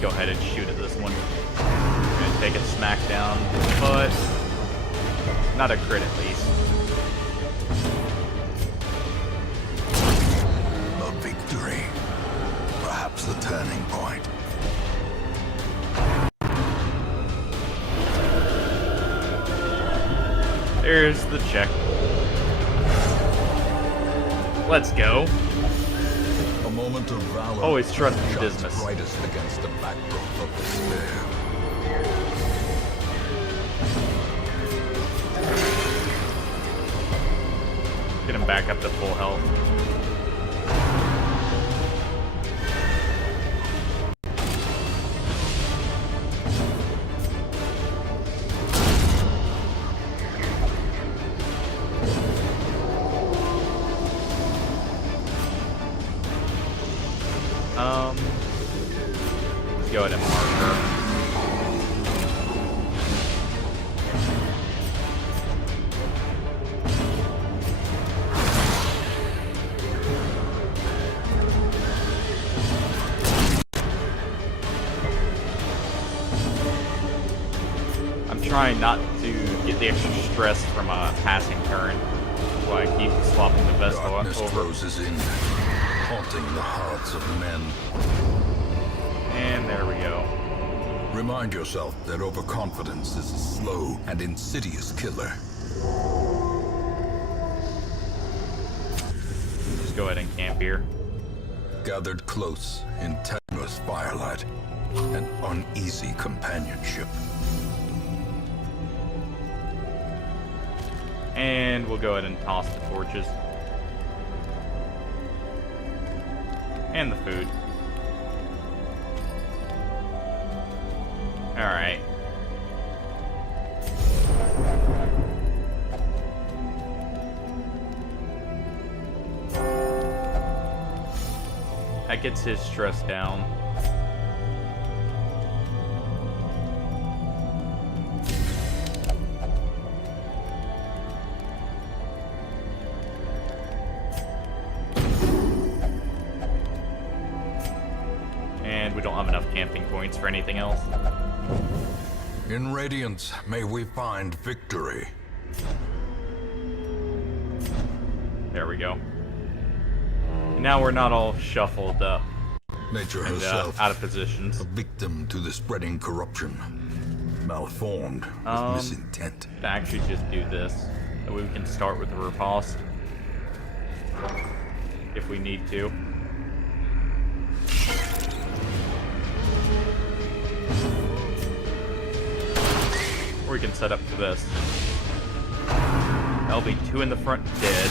Go ahead and shoot at this one. I'm gonna take a smack down, but not a crit at least. A victory. Perhaps the turning point. There's the check. Let's go. A moment of valor. Always trust shines Dismas. brightest against the backdrop of despair. Get him back up to full health. Let's go ahead and mark her. I'm trying not to get the extra stress from a passing turn, so I keep swapping the Vestal Darkness over. closes in, haunting the hearts of men. And there we go. Remind yourself that overconfidence is a slow and insidious killer. Just go ahead and camp here. Gathered close in tenuous firelight, an uneasy companionship. And we'll go ahead and toss the torches. And the food. Alright. That gets his stress down. And we don't have enough camping points for anything else. In Radiance, may we find victory. There we go. Now we're not all shuffled up Nature and herself, out of positions. a victim to the spreading corruption, malformed with misintent. To actually just do this. That way we can start with the riposte. If we need to. Or we can set up for this. That'll be 2 in the front dead.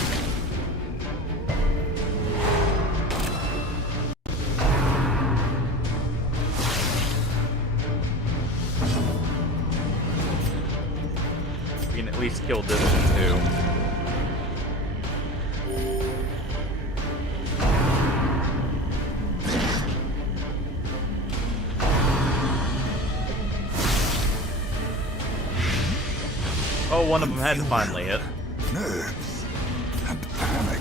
We can at least kill this one too. Oh, one of them had finally hit. Nerves and panic.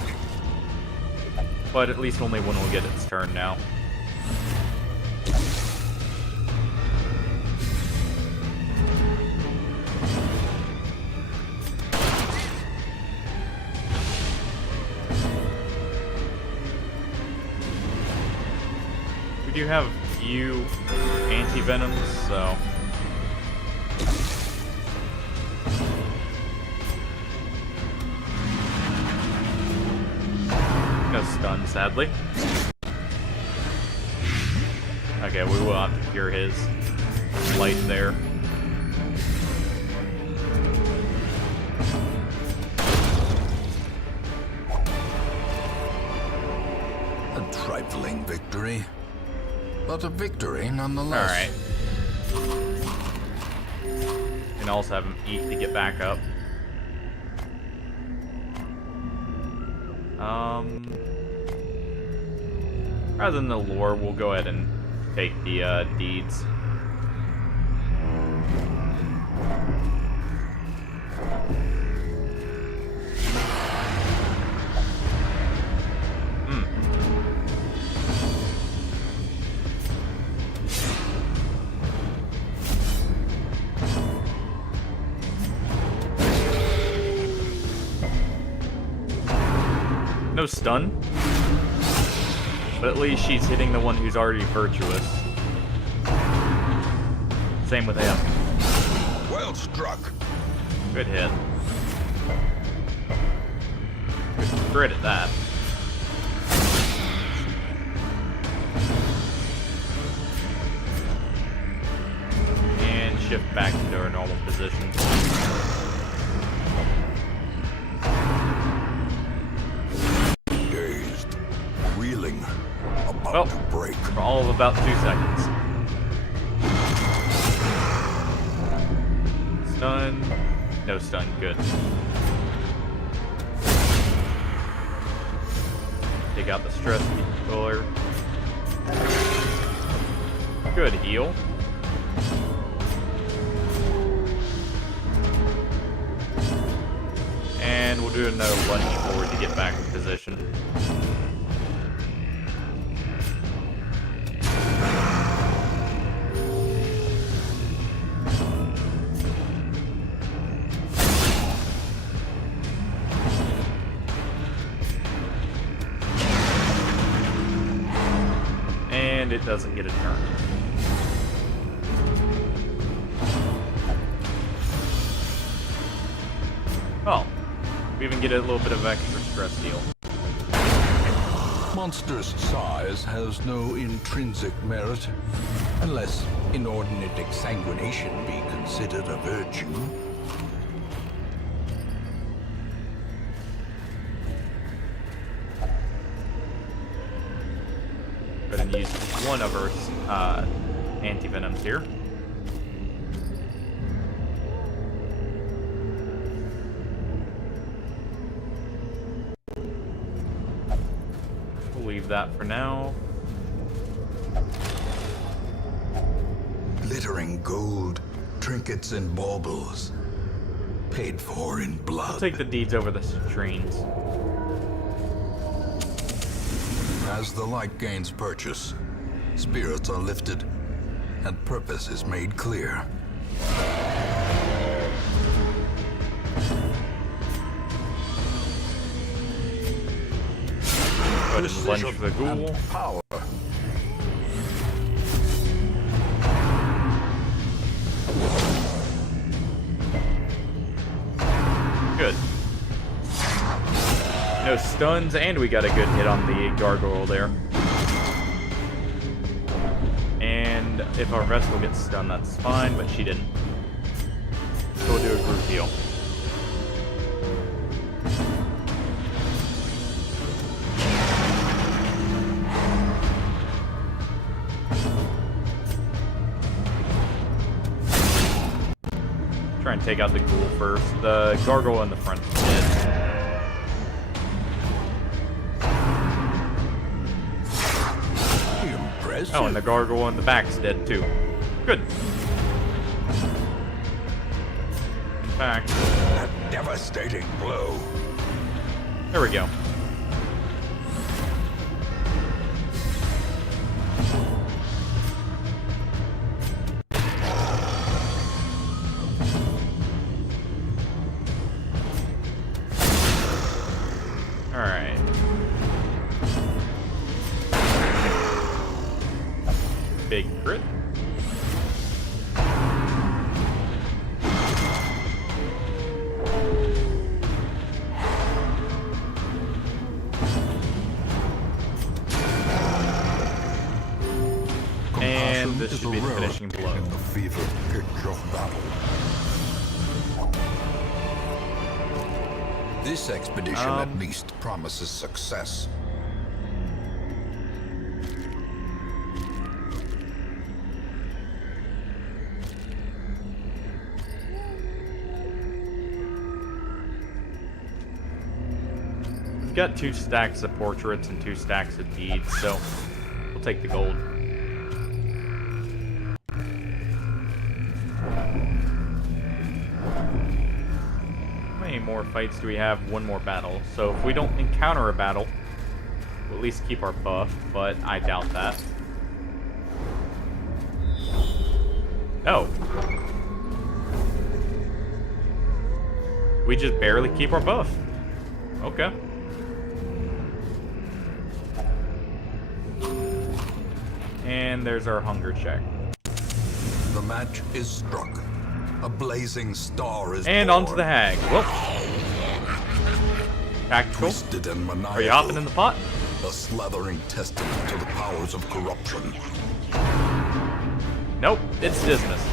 But at least only one will get its turn now. We do have a few anti-venoms, so... No stun, sadly. Okay, we will have to cure his light there. A trifling victory, but a victory nonetheless. Alright. And also have him eat to get back up. Rather than the lore, we'll go ahead and take the deeds. No stun. But at least she's hitting the one who's already virtuous. Same with him. Well struck. Good hit. Good crit at that. shift back into our normal position. Dazed, reeling, about to break. For all of about 2 seconds. Stun. No stun. Good. Take out the stress controller. Good heal. And we'll do another lunge forward to get back in position. And it doesn't get a turn. Oh, we even get a little bit of extra stress heal. Monstrous size has no intrinsic merit, unless inordinate exsanguination be considered a virtue. Go ahead and use one of our anti-venoms here. We'll leave that for now. Glittering gold, trinkets and baubles, paid for in blood. I'll take the deeds over the streams. As the light gains purchase, spirits are lifted, and purpose is made clear. Go ahead and lunge for the ghoul. Power. Good. No stuns, and we got a good hit on the gargoyle there. And if our vessel gets stunned, that's fine, but she didn't. So we'll do a group heal. Try and take out the ghoul first. The gargoyle in the front is dead. Impressive. Oh, and the gargoyle in the back's dead too. Good. In fact, A devastating blow. there we go. Alright. Big crit. And this should be the finishing blow. In the fevered pitch of battle. This expedition at least promises success. We've got 2 stacks of portraits and 2 stacks of deeds, so we'll take the gold. How many more fights do we have? 1 more battle. So if we don't encounter a battle, we'll at least keep our buff, but I doubt that. Oh. We just barely keep our buff. Okay. And there's our hunger check. The match is struck. A blazing star is And born. onto the hag. Whoop. Tactical. Twisted and maniacal. Are you hopping in the pot? A slathering testament to the powers of corruption. Nope, it's business.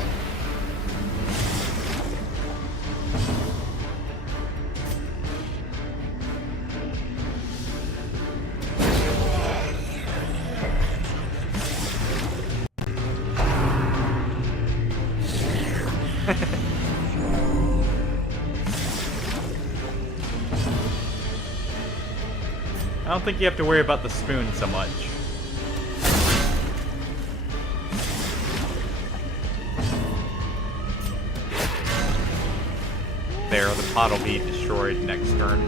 I don't think you have to worry about the spoon so much. There, the pot will be destroyed next turn.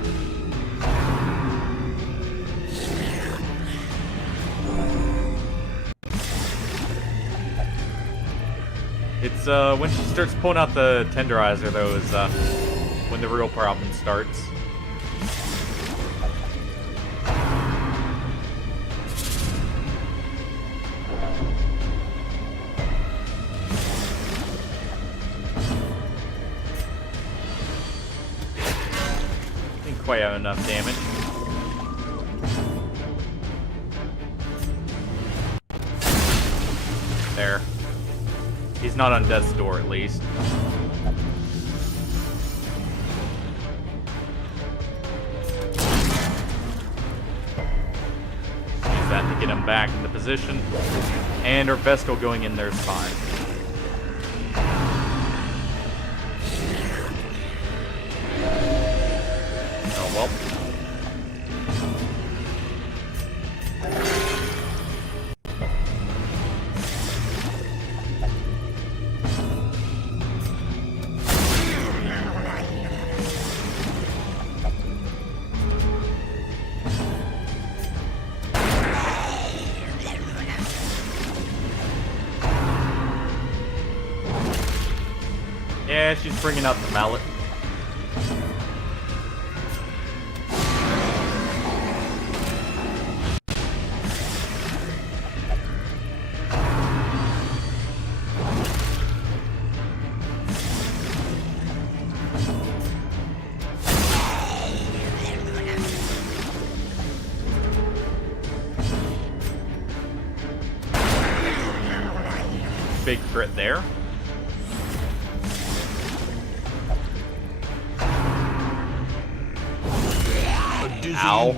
It's when she starts pulling out the tenderizer, though, is when the real problem starts. Didn't quite have enough damage. There. He's not on death's door, at least. Use that to get him back into position. And our Vestal going in there is fine. Oh, well. Yeah, she's bringing out the mallet. Big crit there. Ow.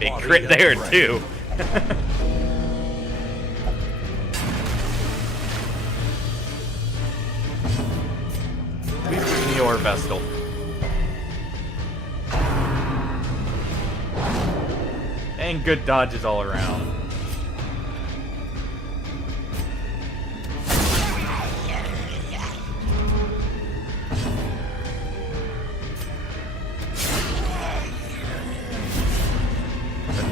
Big crit there, too. Please give me your Vestal. And good dodges all around.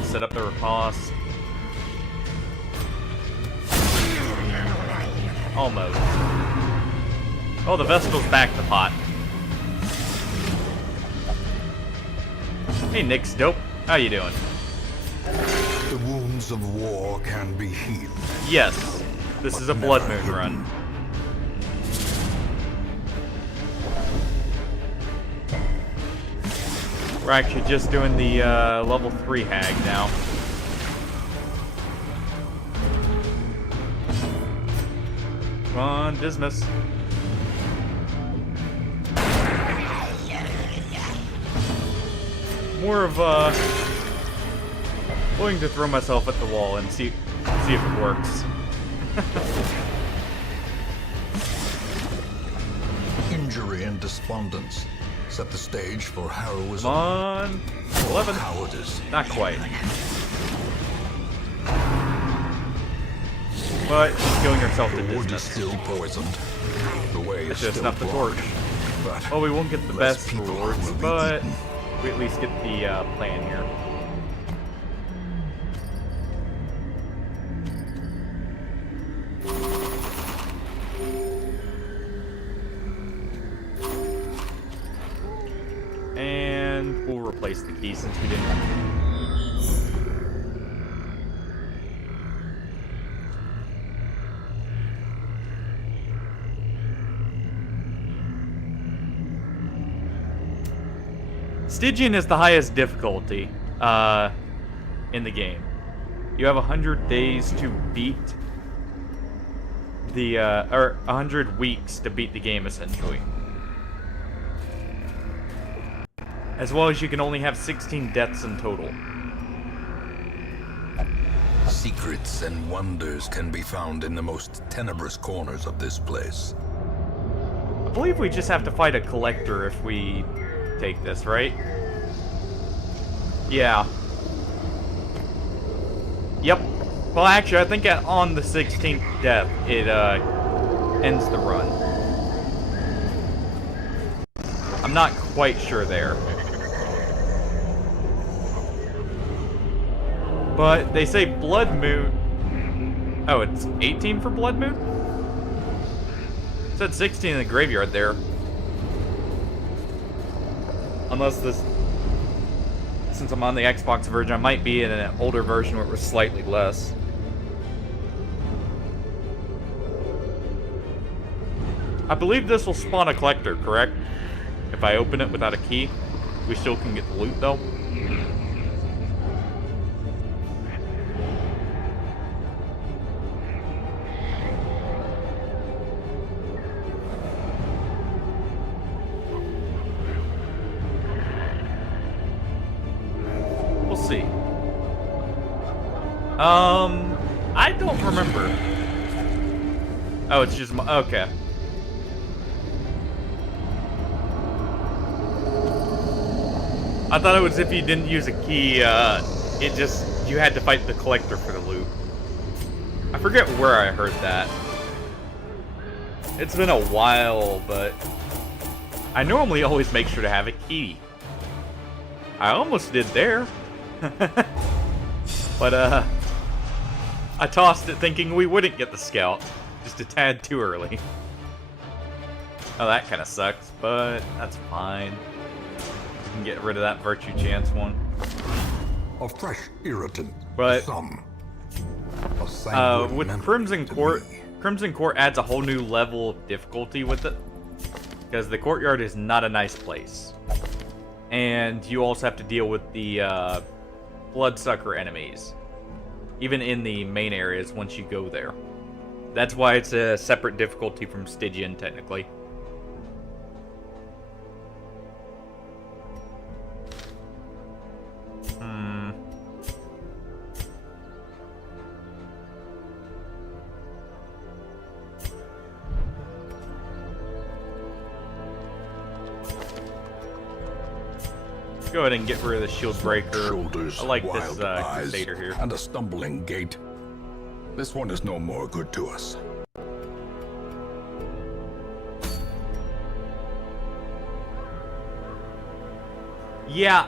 Set up the riposte. Almost. Oh, the Vestal's back the pot. Hey, Nick's dope. How you doing? The wounds of war can be healed. Yes, this is a Bloodmoon run. We're actually just doing the level 3 hag now. Come on, Dismas. More of going to throw myself at the wall and see if it works. Injury and despondence set the stage for heroism. Come on, 11. Cowardice. Not quite. But she's killing herself to The wood is Dismas. still poisoned. The way is Just still snuff the blocked. torch. But Well, we won't get the less best people rewards, will be but eaten. we at least get the plan here. And we'll replace the key since we didn't. Stygian is the highest difficulty in the game. You have 100 days to beat the, or 100 weeks to beat the game, essentially. As well as you can only have 16 deaths in total. secrets and wonders can be found in the most tenebrous corners of this place. I believe we just have to fight a collector if we take this, right? Yeah. Yep. Well, actually, I think on the 16th death, it ends the run. I'm not quite sure there. But they say Bloodmoon. Oh, it's 18 for Bloodmoon? It said 16 in the graveyard there. Unless this... Since I'm on the Xbox version, I might be in an older version where it was slightly less. I believe this will spawn a collector, correct? If I open it without a key, we still can get the loot, though. We'll see. I don't remember. Oh, it's just my... Okay. I thought it was if you didn't use a key, it just... You had to fight the collector for the loot. I forget where I heard that. It's been a while, but... I normally always make sure to have a key. I almost did there. But, I tossed it thinking we wouldn't get the scout. Just a tad too early. Oh, that kind of sucks, but that's fine. We can get rid of that virtue chance one. A fresh irritant. But, some. A with memory Crimson to Court, me. Crimson Court adds a whole new level of difficulty with it. Because the courtyard is not a nice place. And you also have to deal with the, bloodsucker enemies. Even in the main areas once you go there. That's why it's a separate difficulty from Stygian, technically. Go ahead and get rid of the shield breaker. Shoulders, I like this wild eyes, Crusader here. and a stumbling gait. This one is no more good to us. Yeah,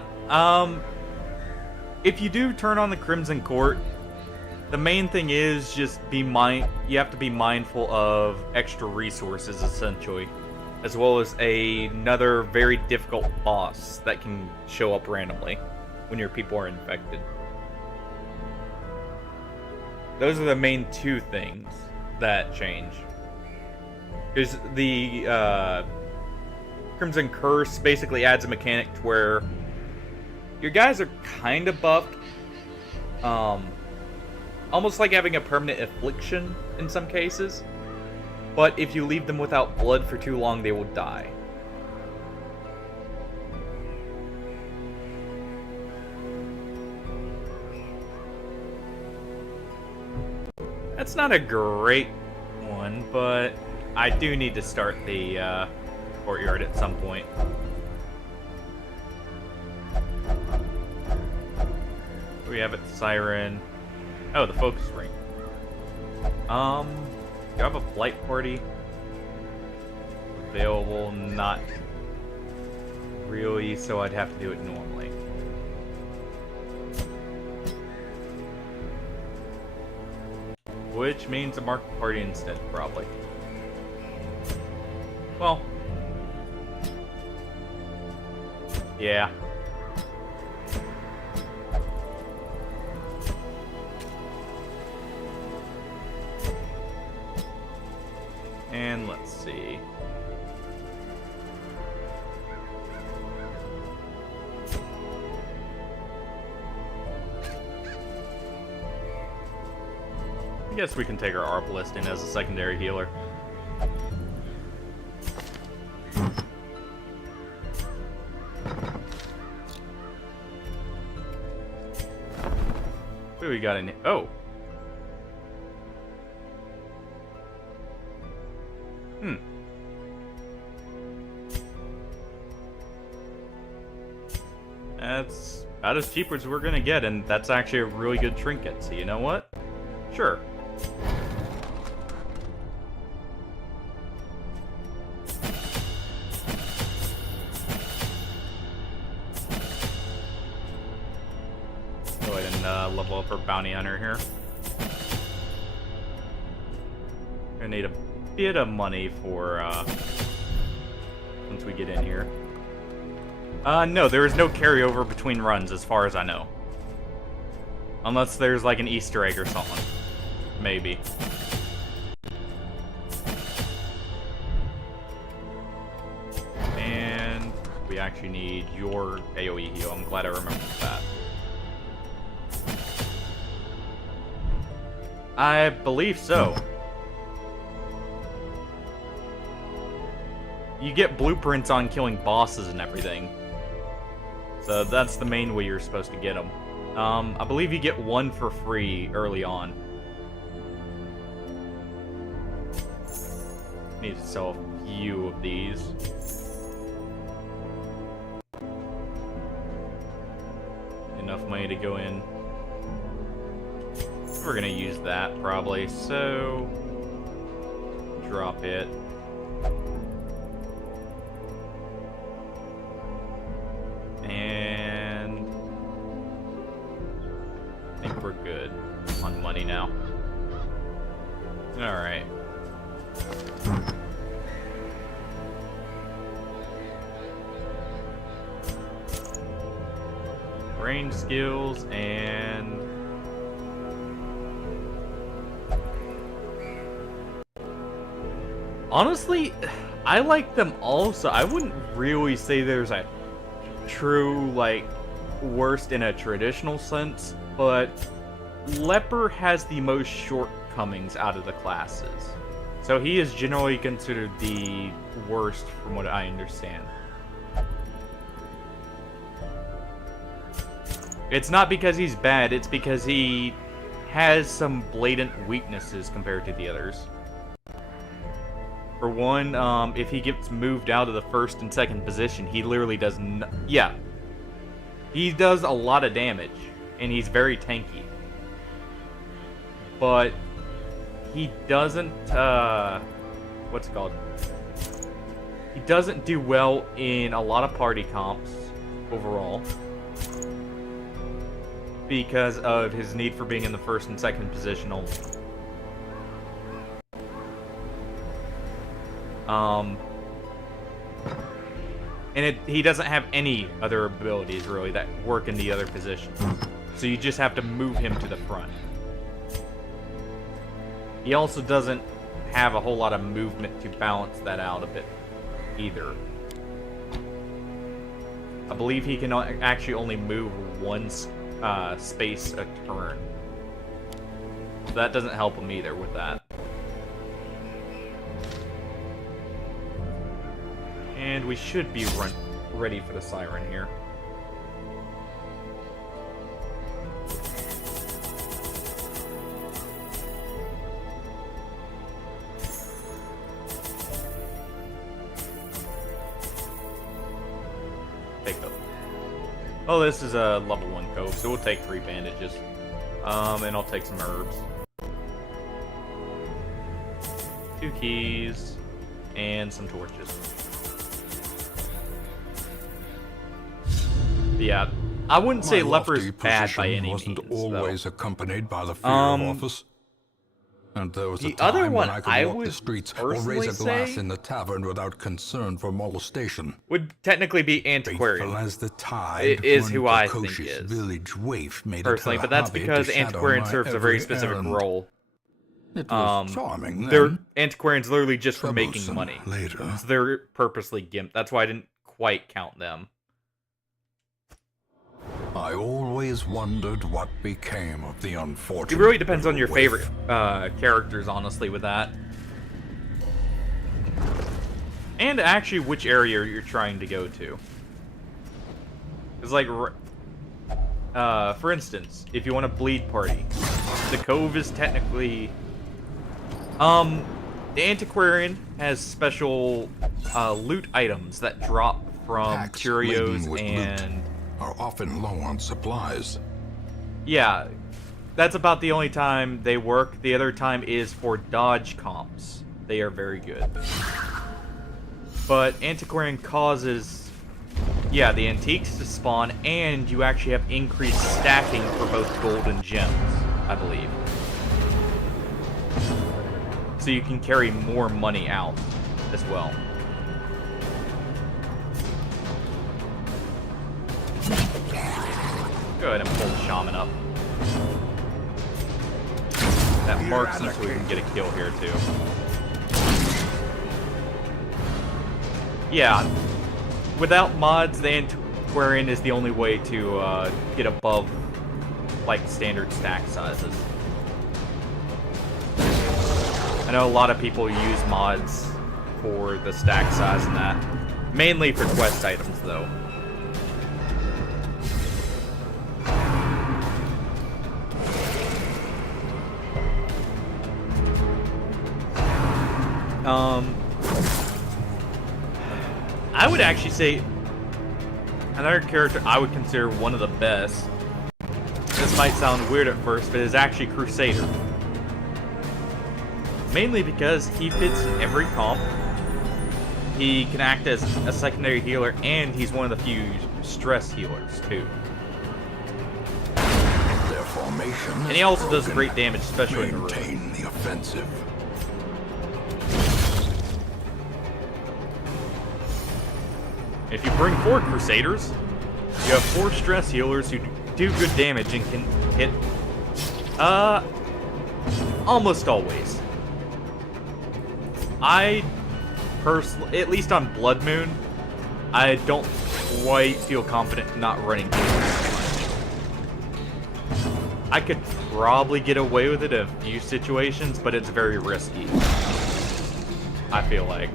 if you do turn on the Crimson Court, the main thing is just you have to be mindful of extra resources, essentially. As well as another very difficult boss that can show up randomly when your people are infected. Those are the main two things that change. Because the Crimson Curse basically adds a mechanic to where your guys are kind of buffed. Almost like having a permanent affliction in some cases. But if you leave them without blood for too long, they will die. That's not a great one, but I do need to start the courtyard at some point. We have it, Siren. Oh, the focus ring. Do I have a flight party available? Not really, so I'd have to do it normally. Which means a market party instead, probably. Well. Yeah. And let's see. I guess we can take our Arbalest in as a secondary healer. What do we got in here? Oh! That's about as cheap as we're gonna get, and that's actually a really good trinket, so you know what? Sure. Go ahead and level up our bounty hunter here. Gonna need a bit of money for, once we get in here. No, there is no carryover between runs, as far as I know. Unless there's, like, an Easter egg or something. Maybe. And we actually need your AoE heal. I'm glad I remembered that. I believe so. You get blueprints on killing bosses and everything. So that's the main way you're supposed to get them. I believe you get one for free early on. Need to sell a few of these. Enough money to go in. We're gonna use that probably, so drop it. And I think we're good on money now. Alright. Range skills and honestly, I like them all, so I wouldn't really say there's a true, like, worst in a traditional sense, but Leper has the most shortcomings out of the classes. So he is generally considered the worst from what I understand. It's not because he's bad, it's because he has some blatant weaknesses compared to the others. For one, if he gets moved out of the first and second position, he literally does yeah. He does a lot of damage, and he's very tanky. But he doesn't, what's it called? He doesn't do well in a lot of party comps, overall. Because of his need for being in the first and second position only. And he doesn't have any other abilities, really, that work in the other positions. So you just have to move him to the front. He also doesn't have a whole lot of movement to balance that out a bit, either. I believe he can actually only move one space a turn. So that doesn't help him either with that. And we should be ready for the siren here. Take those. Oh, this is a level 1 cove, so we'll take 3 bandages. And I'll take some herbs. 2 keys, and some torches. Yeah, I wouldn't say Leper's bad by any means, wasn't always though. Accompanied by the fear of office. And there was a time when I could walk the streets or raise a glass in the tavern without concern for molestation. Would technically be Antiquarian. Faithful as the tide, It is who I think precocious is. Village waif made Personally, it her but that's hobby because to shadow Antiquarian my serves a very every specific errand. role. It was charming They're then. Antiquarians literally just for making Troublesome money. later. So they're purposely gimped. That's why I didn't quite count them. I always wondered what became of the unfortunate. It really depends on your waif. favorite characters, honestly, with that. And actually, which area you're trying to go to. It's like, for instance, if you want a bleed party, the Cove is technically... the Antiquarian has special loot items that drop from Packs curios laden with and are often low on supplies. Yeah, that's about the only time they work. The other time is for dodge comps. They are very good. But Antiquarian causes, yeah, the antiques to spawn, and you actually have increased stacking for both gold and gems, I believe. So you can carry more money out as well. Go ahead and pull the shaman up. That marksman so we can get a kill here too. Yeah, without mods, the Antiquarian is the only way to get above like standard stack sizes. I know a lot of people use mods for the stack size and that, mainly for quest items though. I would actually say another character I would consider one of the best. This might sound weird at first, but is actually Crusader. Mainly because he fits in every comp. He can act as a secondary healer, and he's one of the few stress healers too. Their formation and he also does great damage, especially in the room. Maintain the offensive. If you bring 4 Crusaders, you have 4 stress healers who do good damage and can hit, almost always. I personally, at least on Bloodmoon, I don't quite feel confident not running healers. I could probably get away with it in a few situations, but it's very risky, I feel like.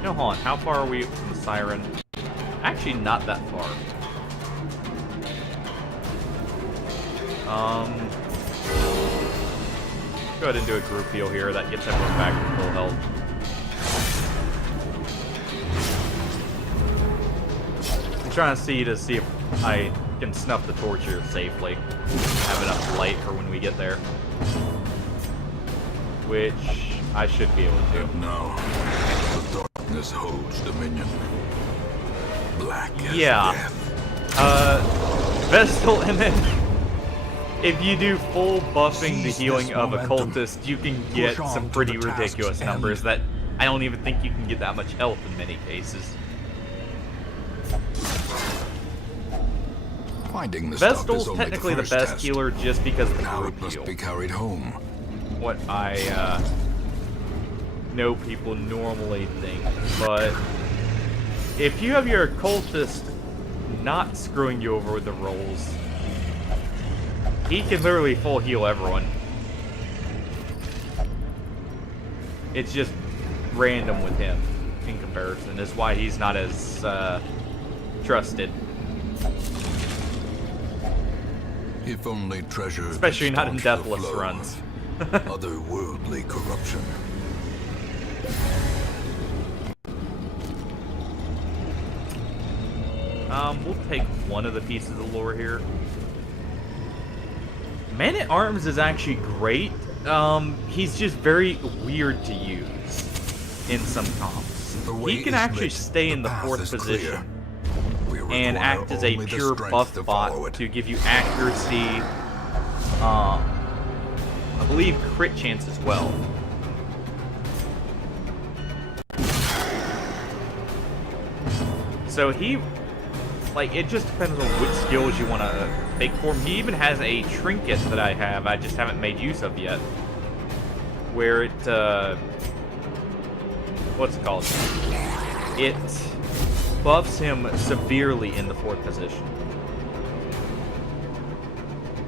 No, hold on. How far are we from the Siren? Actually, not that far. Go ahead and do a group heal here. That gets everyone back to full health. I'm trying to see if I can snuff the torch here safely. Have enough light for when we get there. Which I should be able to. And now, the darkness holds dominion. Black as death. Vestal, and then if you do full buffing the healing of a cultist, you can get some pretty ridiculous numbers that I don't even think you can get that much health in many cases. Finding the Vestal's technically the best healer just because of the now group it must heal. be carried home. What I know people normally think, but if you have your cultist not screwing you over with the rolls, he can literally full heal everyone. It's just random with him in comparison, is why he's not as trusted. If only treasure, Especially not in deathless runs. Otherworldly corruption. We'll take one of the pieces of lore here. Man-at-Arms is actually great. He's just very weird to use in some comps. He can actually stay in the 4th position and act as a pure buff bot to give you accuracy, I believe crit chance as well. So he, like, it just depends on which skills you want to make for him. He even has a trinket that I have, I just haven't made use of yet, where it, what's it called? It buffs him severely in the 4th position.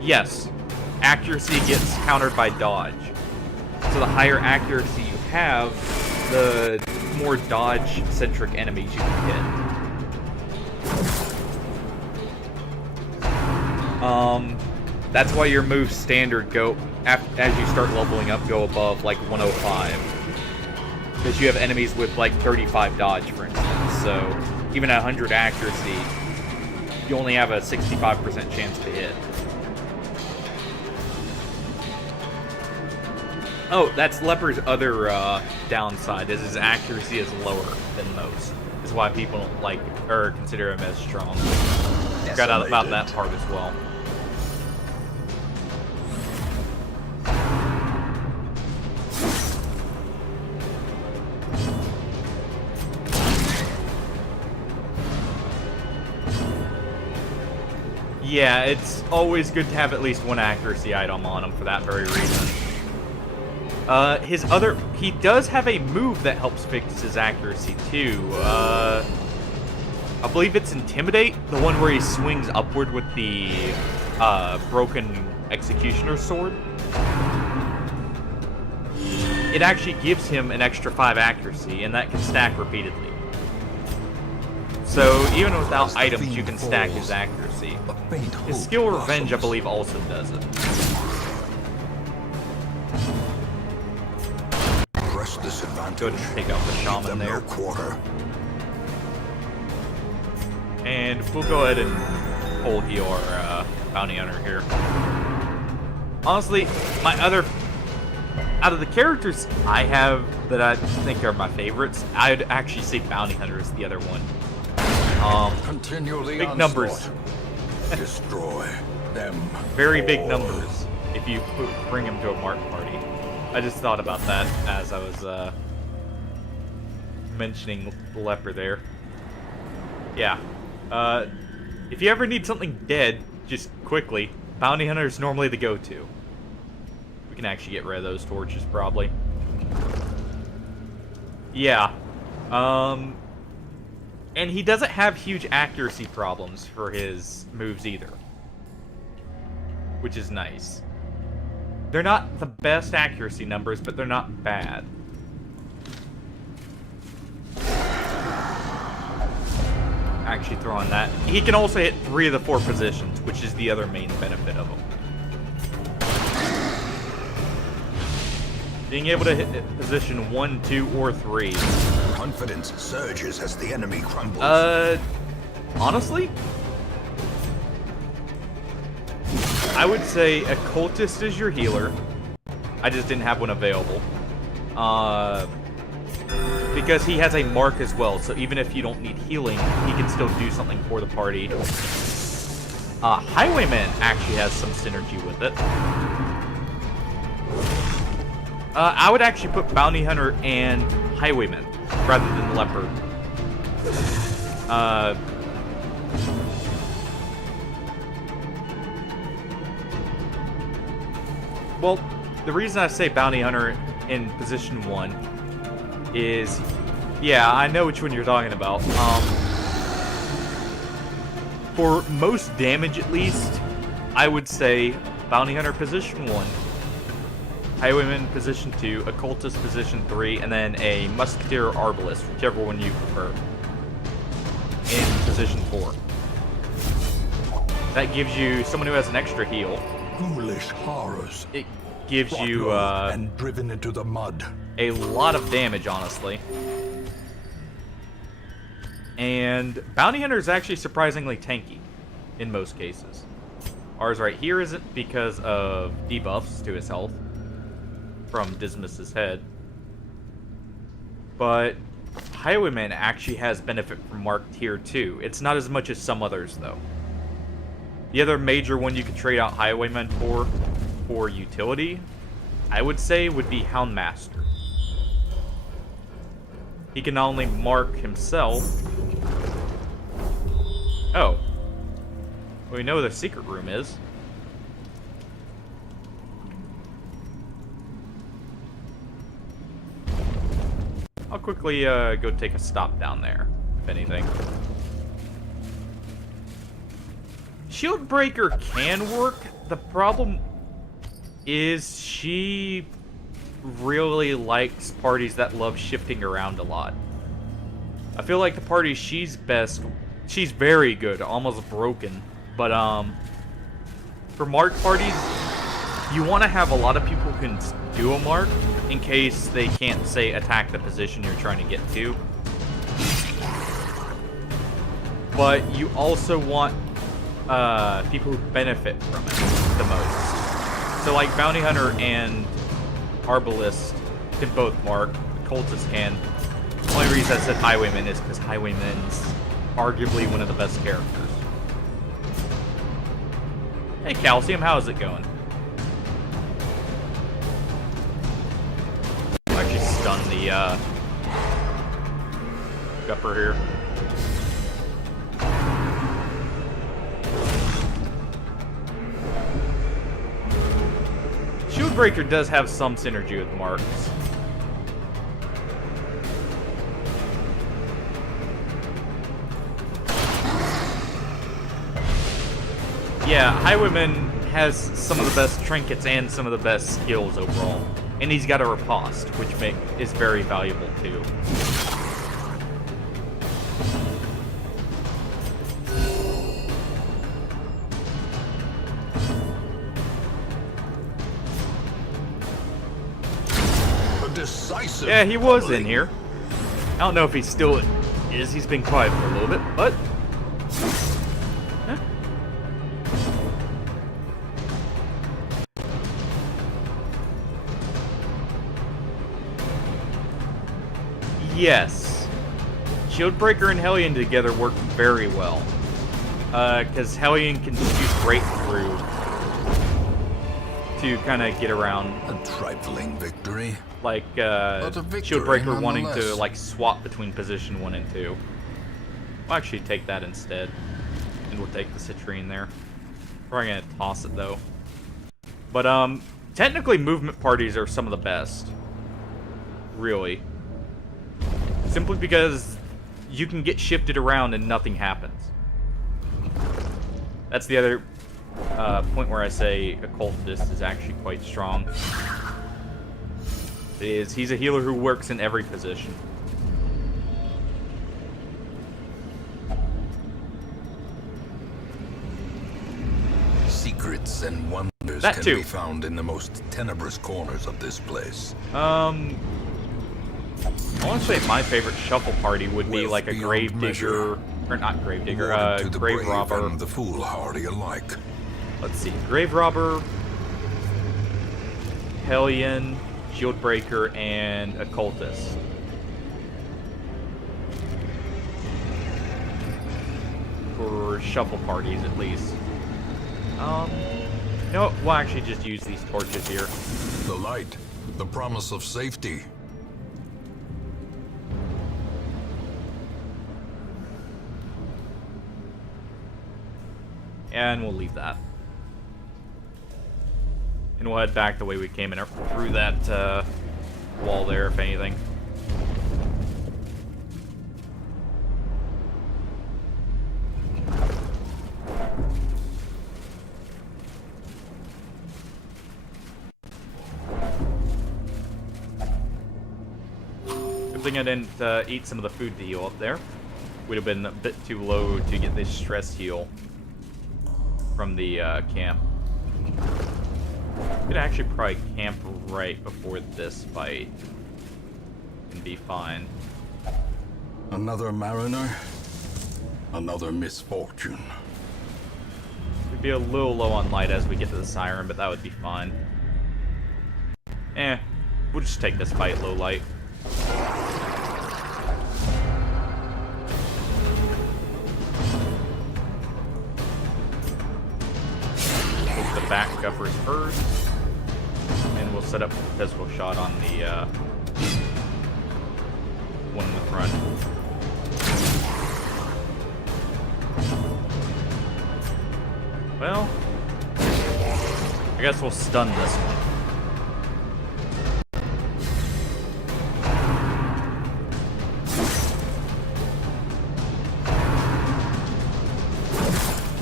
Yes, accuracy gets countered by dodge. So the higher accuracy you have, the more dodge-centric enemies you can hit. That's why your moves standard go, as you start leveling up, go above like 105. Because you have enemies with like 35 dodge, for instance. So even at 100 accuracy, you only have a 65% chance to hit. Oh, that's Leper's other downside, is his accuracy is lower than most. Is why people don't like or consider him as strong. Forgot out about that part as well. Yeah, it's always good to have at least one accuracy item on him for that very reason. He does have a move that helps fix his accuracy too. I believe it's Intimidate, the one where he swings upward with the broken Executioner's sword. It actually gives him an extra 5 accuracy, and that can stack repeatedly. So even without items, you can stack his accuracy. His skill Revenge, I believe, also does it. Go ahead and take out the Shaman there. And we'll go ahead and pull your Bounty Hunter here. Honestly, out of the characters I have that I think are my favorites, I'd actually say Bounty Hunter is the other one. Big numbers. Destroy them. Very big numbers if you bring him to a mark party. I just thought about that as I was mentioning the Leper there. Yeah. If you ever need something dead, just quickly, Bounty Hunter is normally the go-to. We can actually get rid of those torches, probably. Yeah. And he doesn't have huge accuracy problems for his moves either. Which is nice. They're not the best accuracy numbers, but they're not bad. Actually throw on that. He can also hit 3 of the 4 positions, which is the other main benefit of him. Being able to hit position 1, 2, or 3. Confidence surges as the enemy crumbles. Honestly, I would say Occultist is your healer. I just didn't have one available. Because he has a mark as well, so even if you don't need healing, he can still do something for the party. Highwayman actually has some synergy with it. I would actually put Bounty Hunter and Highwayman rather than Leper. Well, the reason I say Bounty Hunter in position 1 is, yeah, I know which one you're talking about. For most damage, at least, I would say Bounty Hunter position 1, Highwayman position 2, Occultist position 3, and then a Musketeer or Arbalist, whichever one you prefer, in position 4. That gives you someone who has an extra heal. Foolish horrors. It gives you and driven into the mud. A lot of damage, honestly. And Bounty Hunter is actually surprisingly tanky in most cases. Ours right here isn't because of debuffs to his health from Dismas's head. But Highwayman actually has benefit from Mark Tier 2. It's not as much as some others, though. The other major one you could trade out Highwayman for utility, I would say, would be Houndmaster. He can not only mark himself... Oh. Well, we know where the secret room is. I'll quickly go take a stop down there, if anything. Shield Breaker can work. The problem is she really likes parties that love shifting around a lot. I feel like the party she's very good, almost broken. But for mark parties, you want to have a lot of people who can do a mark, in case they can't, say, attack the position you're trying to get to. But you also want people who benefit from it the most. So like Bounty Hunter and Arbalist can both mark. The Cultist can. The only reason I said Highwayman is because Highwayman's arguably one of the best characters. Hey Calcium, how's it going? I actually stun the Gupper here. Shieldbreaker does have some synergy with Marks. Yeah, Highwayman has some of the best trinkets and some of the best skills overall. And he's got a riposte, which is very valuable too. Yeah, he was in here. I don't know if he still is. He's been quiet for a little bit, but... Yes. Shieldbreaker and Hellion together work very well. Because Hellion can shoot right through to kind of get around. A trifling victory. Like, Shieldbreaker wanting to, like, swap between position 1 and 2. We'll actually take that instead. And we'll take the Citrine there. Probably gonna toss it, though. But, technically movement parties are some of the best. Really. Simply because you can get shifted around and nothing happens. That's the other point where I say Occultist is actually quite strong. He's a healer who works in every position. Secrets and wonders That can too. be found in the most tenebrous corners of this place. I want to say my favorite shuffle party would be like a Gravedigger, or not Gravedigger, Grave Robber. And the foolhardy alike. Let's see, Grave Robber, Hellion, Shieldbreaker, and Occultist. For shuffle parties, at least. You know what? We'll actually just use these torches here. The light, the promise of safety. And we'll leave that. And we'll head back the way we came in, through that wall there, if anything. Good thing I didn't eat some of the food to heal up there. Would have been a bit too low to get this stress heal from the camp. Could actually probably camp right before this fight and be fine. Another mariner, another misfortune. We'd be a little low on light as we get to the siren, but that would be fine. We'll just take this fight low light. The back guppers first, and we'll set up a physical shot on the one in the front. Well, I guess we'll stun this one.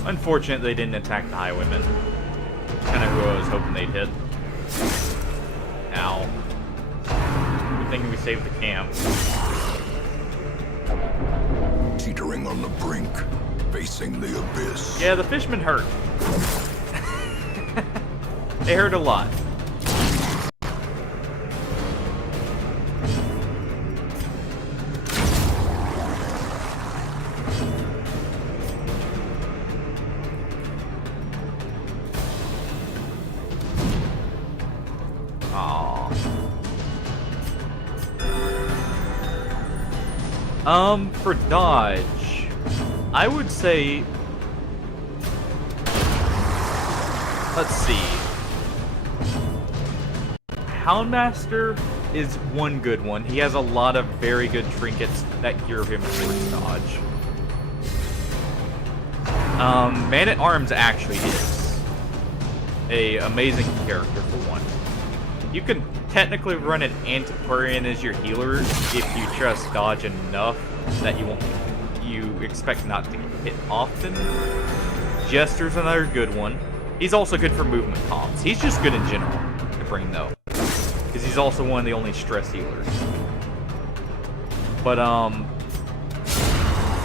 Unfortunate they didn't attack the Highwaymen. Kind of who I was hoping they'd hit. Ow. Good thing we saved the camp. Teetering on the brink, facing the abyss. Yeah, the fishmen hurt. They hurt a lot. For dodge, I would say, let's see. Houndmaster is one good one. He has a lot of very good trinkets that gear him towards dodge. Man-at-Arms actually is a amazing character for one. You can technically run an Antiquarian as your healer if you trust dodge enough that you expect not to get hit often. Jester's another good one. He's also good for movement comps. He's just good in general to bring though, because he's also one of the only stress healers. But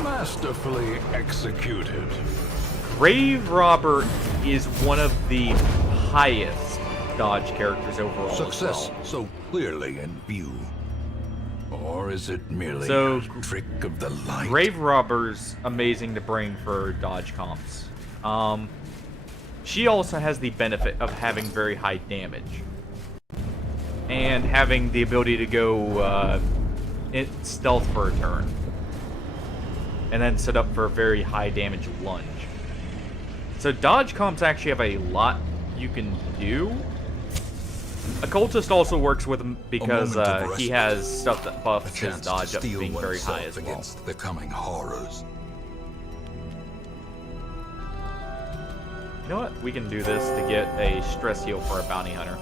masterfully executed. Grave Robber is one of the highest dodge characters overall. Success as well. so clearly in view. Or is it merely So, a trick of the light? Grave Robber's amazing to bring for dodge comps. She also has the benefit of having very high damage. And having the ability to go stealth for a turn. And then set up for a very high damage lunge. So dodge comps actually have a lot you can do. Occultist also works with him because he has stuff that buffs his dodge up to being very high as well. Against the coming horrors. You know what? We can do this to get a stress heal for a bounty hunter.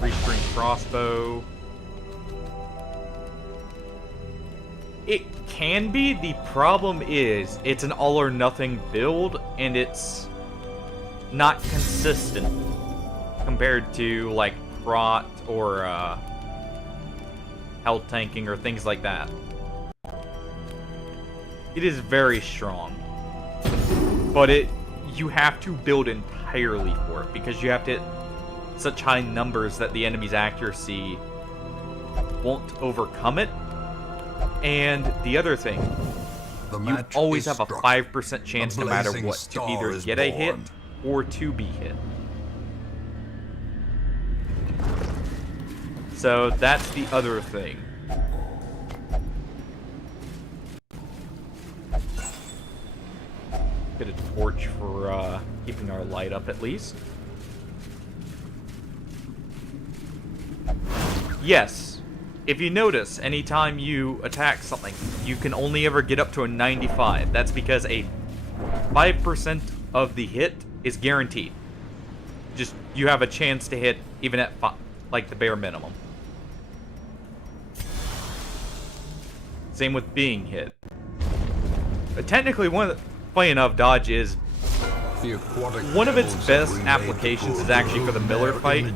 Three-string crossbow. It can be. The problem is it's an all-or-nothing build, and it's not consistent compared to, like, Prot or health tanking or things like that. It is very strong, but you have to build entirely for it because you have to hit such high numbers that the enemy's accuracy won't overcome it. And the other thing, you always have a 5% chance no matter what to either get a hit or to be hit. So that's the other thing. Get a torch for keeping our light up at least. Yes, if you notice, anytime you attack something, you can only ever get up to a 95. That's because a 5% of the hit is guaranteed. Just, you have a chance to hit even at, like, the bare minimum. Same with being hit. But technically, funny enough, dodge is one of its best applications is actually for the Miller fight.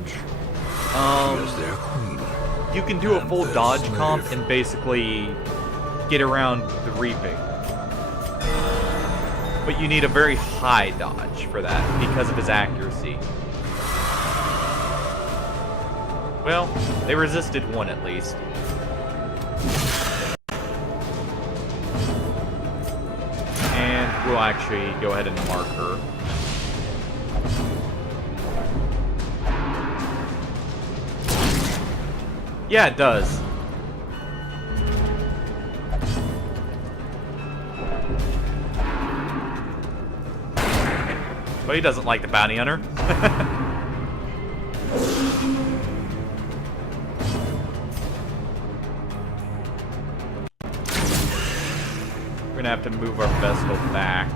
You can do a full dodge comp and basically get around the reaping. But you need a very high dodge for that because of his accuracy. Well, they resisted one at least. And we'll actually go ahead and mark her. Yeah, it does. But he doesn't like the bounty hunter. We're gonna have to move our Vestal back.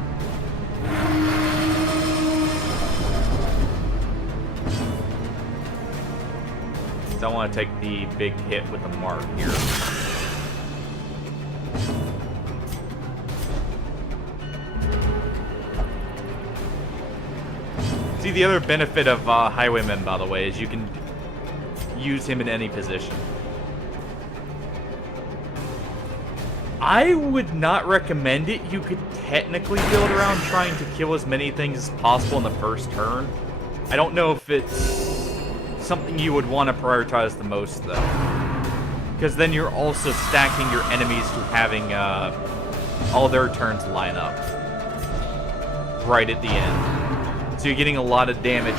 I want to take the big hit with the mark here. See, the other benefit of Highwayman, by the way, is you can use him in any position. I would not recommend it. You could technically build around trying to kill as many things as possible in the first turn. I don't know if it's something you would want to prioritize the most, though. Because then you're also stacking your enemies to having all their turns line up right at the end. So you're getting a lot of damage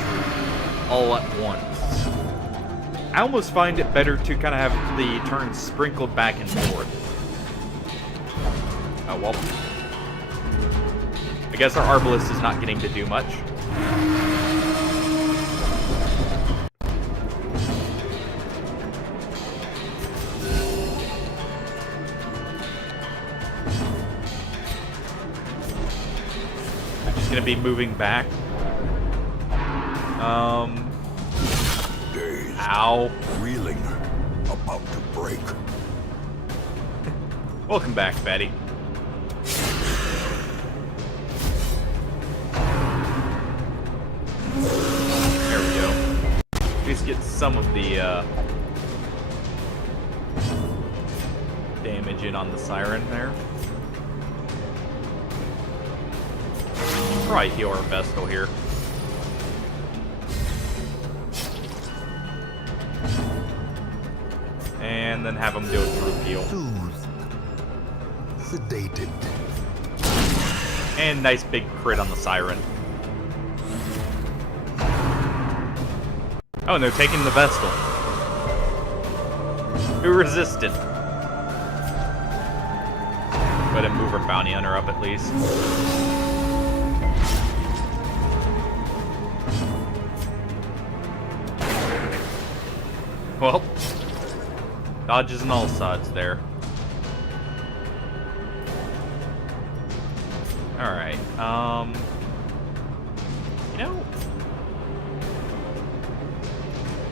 all at once. I almost find it better to kind of have the turns sprinkled back and forth. Oh, well. I guess our Arbalest is not getting to do much. I'm just going to be moving back. Ow. Reeling, about to break. Welcome back, Betty. There we go. At least get some of the damage in on the Siren there. Probably heal our Vestal here. And then have him do a group heal. Soothed. Sedated. And nice big crit on the Siren. Oh, and they're taking the Vestal. Who resisted? Go ahead and move our Bounty Hunter up at least. Well, dodges and all sods there. Alright, you know,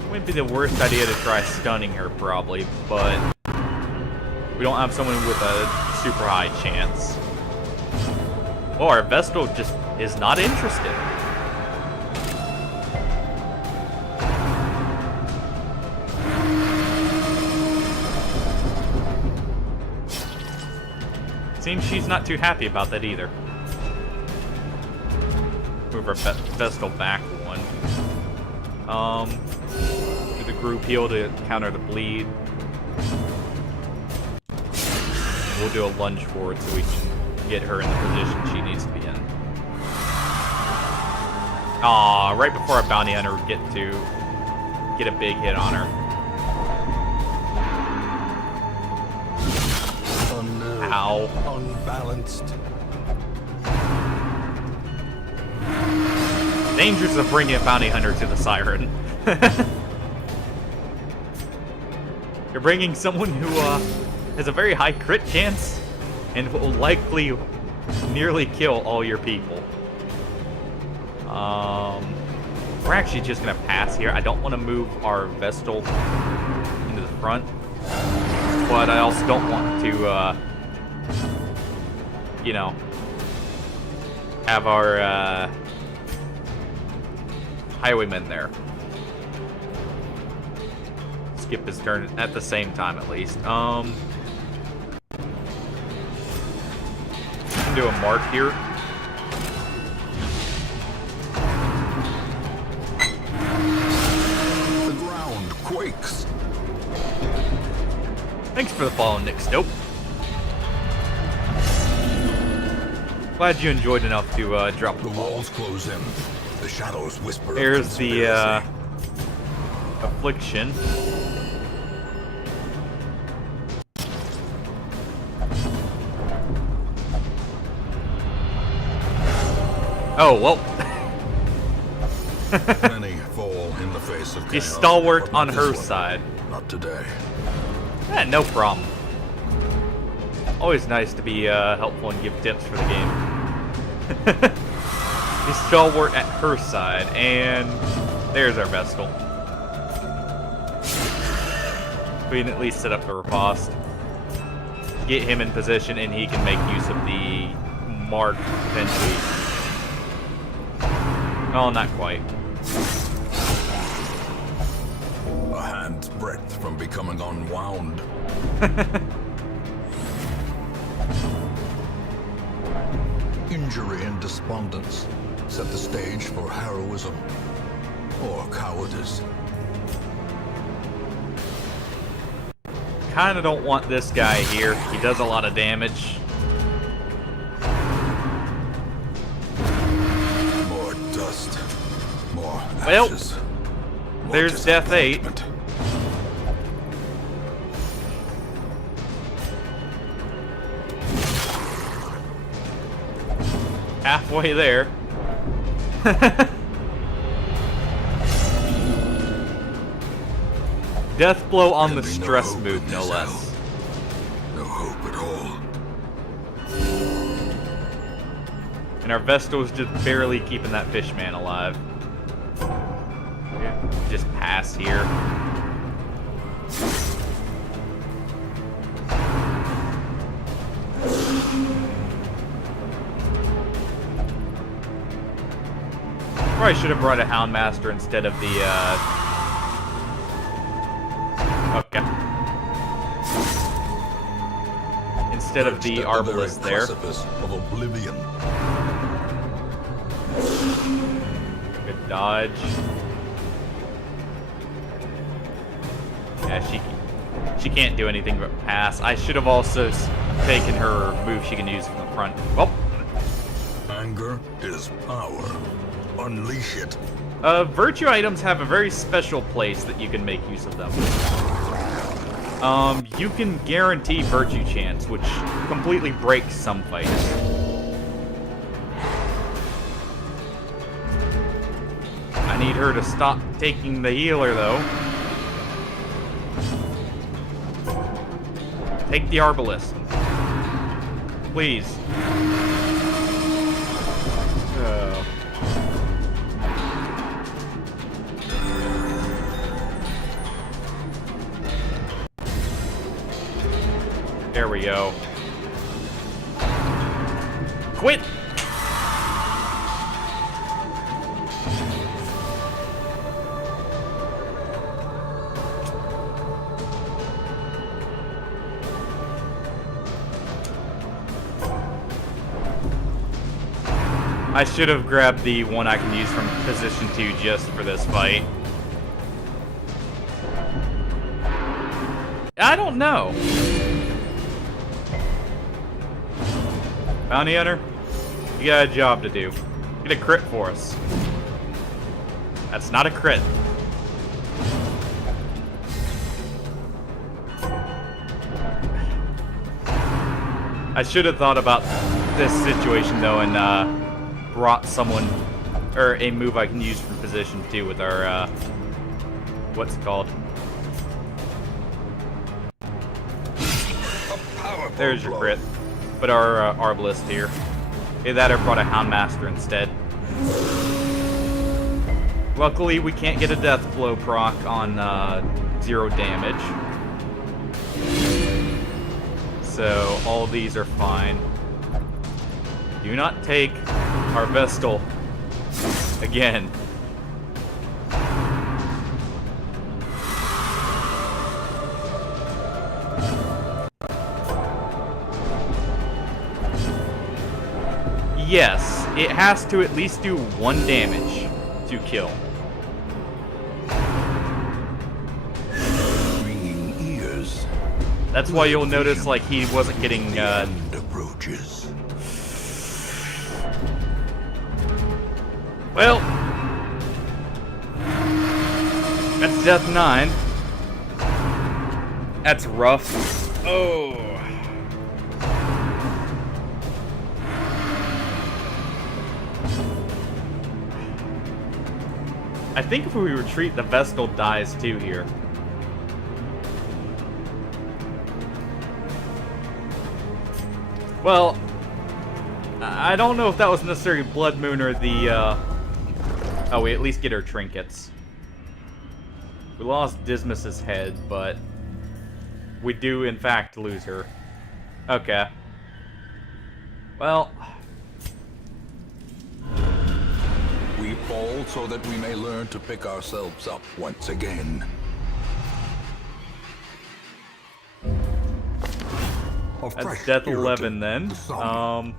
it wouldn't be the worst idea to try stunning her, probably, but we don't have someone with a super high chance. Well, our Vestal just is not interested. Seems she's not too happy about that either. Move our Vestal back one. Do the group heal to counter the bleed. We'll do a lunge forward so we can get her in the position she needs to be in. Aw, right before our Bounty Hunter would get a big hit on her. Ow. Unbalanced. Dangers of bringing a Bounty Hunter to the Siren. You're bringing someone who has a very high crit chance and will likely nearly kill all your people. We're actually just gonna pass here. I don't want to move our Vestal into the front, but I also don't want to, you know, have our Highwayman there. Skip his turn at the same time, at least. Do a mark here. The ground quakes. Thanks for the follow, Nick Stope. Glad you enjoyed enough to drop the The ball. walls close in. The shadows whisper. There's the affliction. Oh, well. Many fall in the face of He's chaos, stalwart but on not her this one. side. Not today. Yeah, no problem. Always nice to be helpful and give tips for the game. He's stalwart at her side, and there's our Vestal. We can at least set up the riposte. Get him in position, and he can make use of the mark potentially. Oh, not quite. A hand's breadth from becoming unwound. Injury and despondence set the stage for heroism or cowardice. Kinda don't want this guy here. He does a lot of damage. More dust Well, ashes. What there's is Death 8. appointment? Halfway there. Death blow on the There'll be no stress hope move, in no this less. hell. No hope at all. And our Vestal's just barely keeping that fishman alive. Yeah, just pass here. Probably should have brought a Houndmaster instead of the, okay. Instead of the Perched at very Arbalest there. precipice of oblivion. Good dodge. Yeah, she can't do anything but pass. I should have also taken her move she can use from the front. Oh! Anger is power. Unleash it. Virtue items have a very special place that you can make use of them. You can guarantee virtue chance, which completely breaks some fights. I need her to stop taking the healer, though. Take the Arbalest. Please. Oh. There we go. Quit! I should have grabbed the one I can use from position 2 just for this fight. I don't know. Bounty Hunter, you got a job to do. Get a crit for us. That's not a crit. I should have thought about this situation though and brought someone, or a move I can use from position 2 with our, what's it called? There's your crit. Put our Arbalest here. Either that or brought a Houndmaster instead. Luckily, we can't get a Death Blow proc on 0 damage. So, all these are fine. Do not take our Vestal again. Yes, it has to at least do 1 damage to kill. Ringing ears. That's why you'll notice, like, he wasn't getting, End approaches. well, that's Death 9. That's rough. Oh. I think if we retreat, the Vestal dies too here. Well, I don't know if that was necessarily Bloodmoon or the, oh, we at least get her trinkets. We lost Dismas's head, but we do, in fact, lose her. Okay. Well... We fall so that we may learn to pick ourselves up once again. A That's fresh Death spirit 11 to then. the song.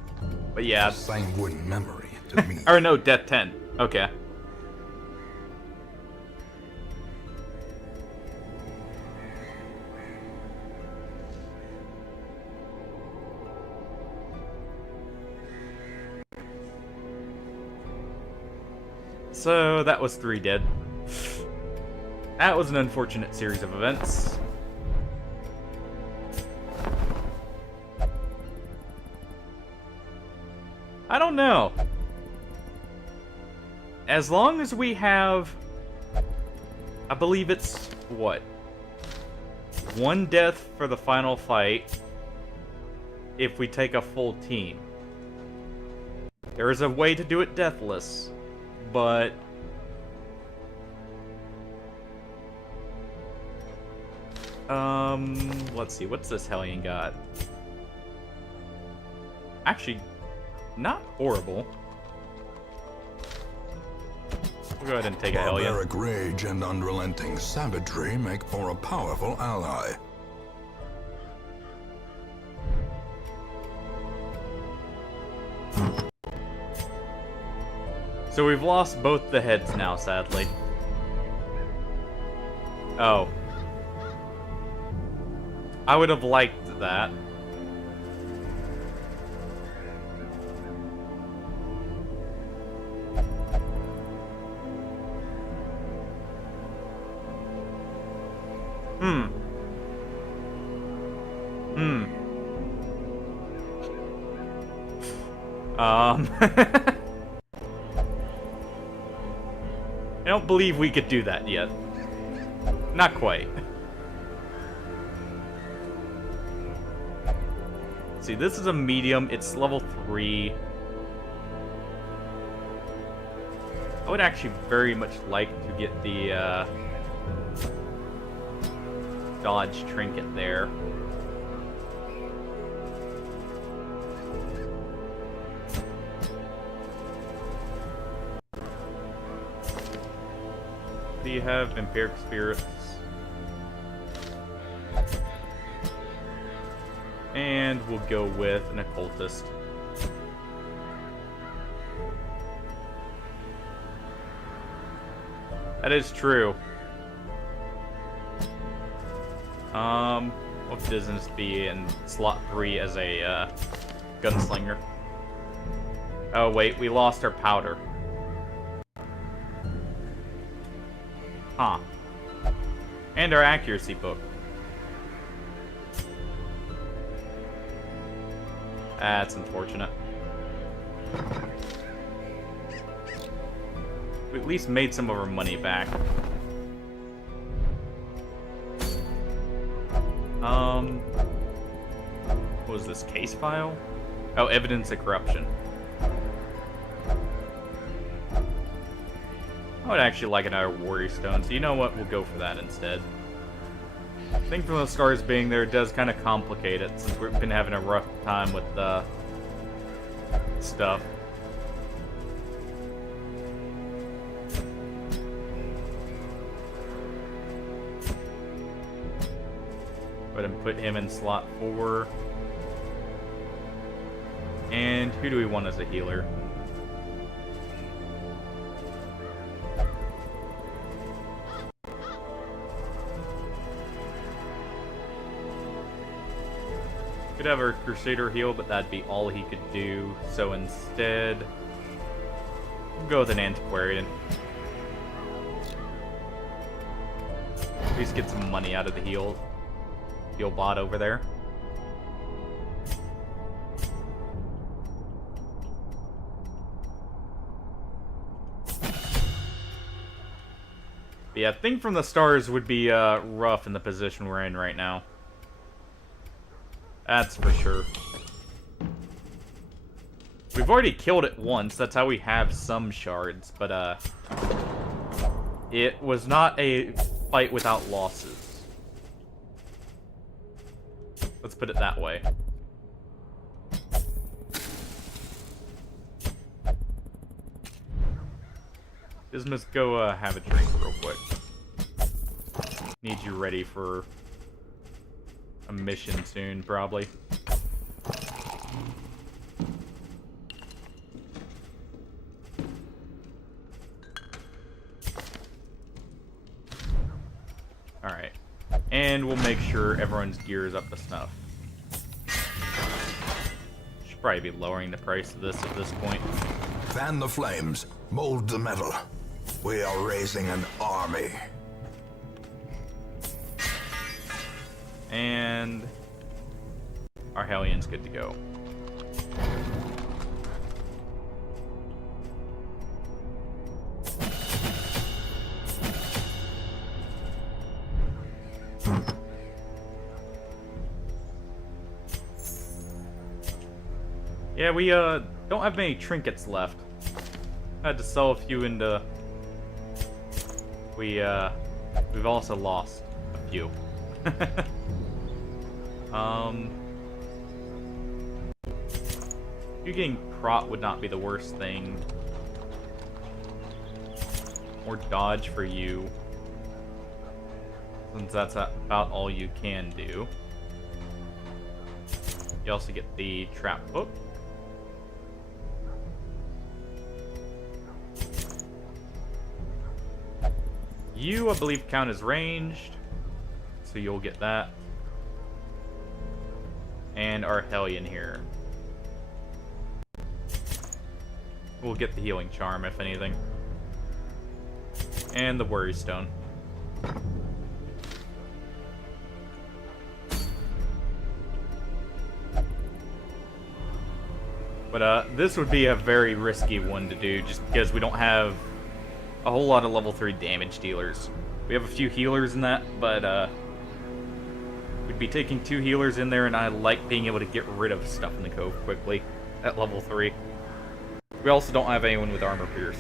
But yeah. A sanguine memory to me. Or no, Death 10. Okay. so that was 3 dead. That was an unfortunate series of events. I don't know. As long as we have... I believe it's, what? 1 death for the final fight if we take a full team. There is a way to do it deathless, but... let's see, what's this Hellion got? Actually, not horrible. We'll go ahead and take a Hellion. Barbaric rage and unrelenting savagery make for a powerful ally. So we've lost both the heads now, sadly. Oh. I would have liked that. I don't believe we could do that yet. Not quite. See, this is a medium. It's level 3. I would actually very much like to get the dodge trinket there. Do you have Empiric Spirits? And we'll go with an Occultist. That is true. What business be in slot 3 as a gunslinger? Oh wait, we lost our powder. Huh. And our accuracy book. That's unfortunate. We at least made some of our money back. What was this case file? Oh, evidence of corruption. I would actually like another Warrior Stone, so you know what? We'll go for that instead. I think from the stars being there does kind of complicate it, since we've been having a rough time with stuff. Go ahead and put him in slot 4. And who do we want as a healer? Could have our Crusader heal, but that'd be all he could do. So instead, we'll go with an Antiquarian. At least get some money out of the heal bot over there. But yeah, Thing from the Stars would be rough in the position we're in right now. That's for sure. We've already killed it once, that's how we have some shards, but it was not a fight without losses. Let's put it that way. Dismas, go have a drink real quick. Need you ready for a mission soon, probably. Alright. And we'll make sure everyone's gear is up to snuff. Should probably be lowering the price of this at this point. Fan the flames, mold the metal. We are raising an army. And our Hellion's good to go. Yeah, we don't have many trinkets left. I had to sell a few into. We've also lost a few. You getting prot would not be the worst thing. Or dodge for you, since that's about all you can do. You also get the trap hook. You, I believe, count as ranged, so you'll get that. And our Hellion here. We'll get the healing charm, if anything. And the worry stone. But this would be a very risky one to do, just because we don't have a whole lot of level 3 damage dealers. We have a few healers in that, but we'd be taking 2 healers in there, and I like being able to get rid of stuff in the cove quickly at level 3. We also don't have anyone with armor pierce.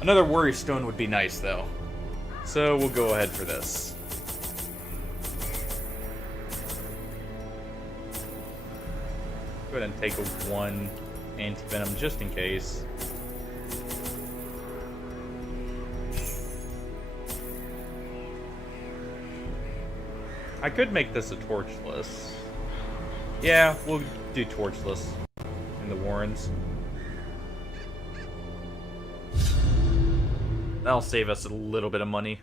Another worry stone would be nice, though. So we'll go ahead for this. Go ahead and take a 1 anti-venom just in case. I could make this a torchless. Yeah, we'll do torchless in the Warrens. That'll save us a little bit of money.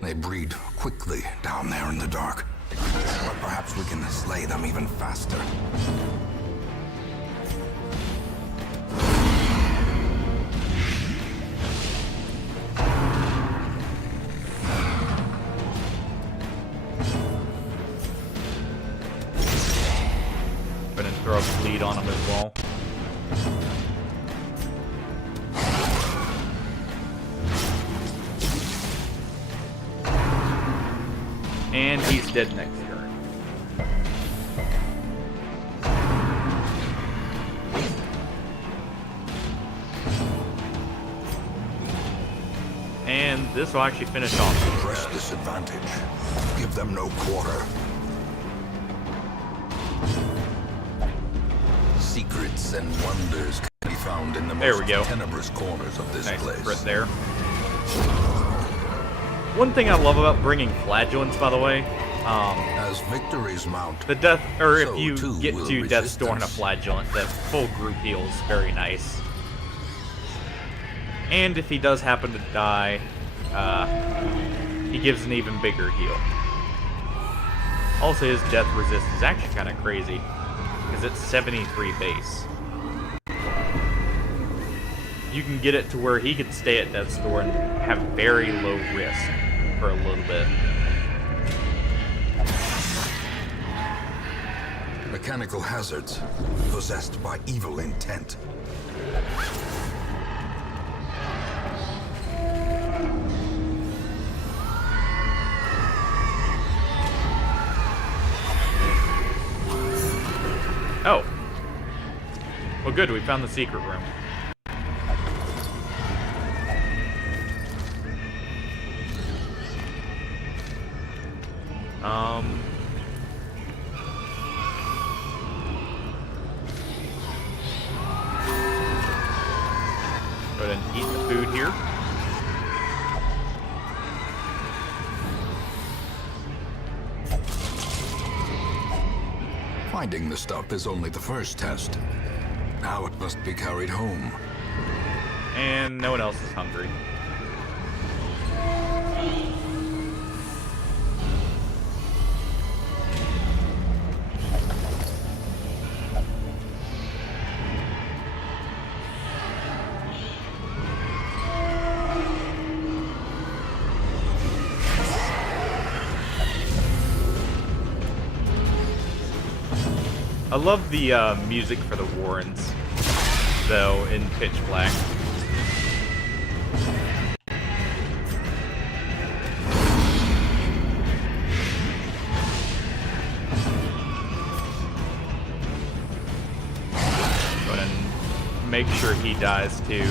They breed quickly down there in the dark. But perhaps we can slay them even faster. Gonna throw a bleed on him as well. And he's dead next turn. And this will actually finish off. Press this advantage. Give them no quarter. Secrets and wonders can be found in the There we most go. tenebrous corners of this Nice place. crit there. One thing I love about bringing flagellants, by the way, As victories mount, the death, or so if you too get will to Death's Door and a resistance. flagellant, the full group heal is very nice. And if he does happen to die, he gives an even bigger heal. Also, his death resist is actually kind of crazy, because it's 73 base. You can get it to where he could stay at Death's Door and have very low risk for a little bit. Mechanical hazards possessed by evil intent. Oh. Well, good, we found the secret room. Go ahead and eat the food here. Finding the stuff is only the first test. Now it must be carried home. And no one else is hungry. I love the music for the Warrens, though, in Pitch Black. Go ahead and make sure he dies too.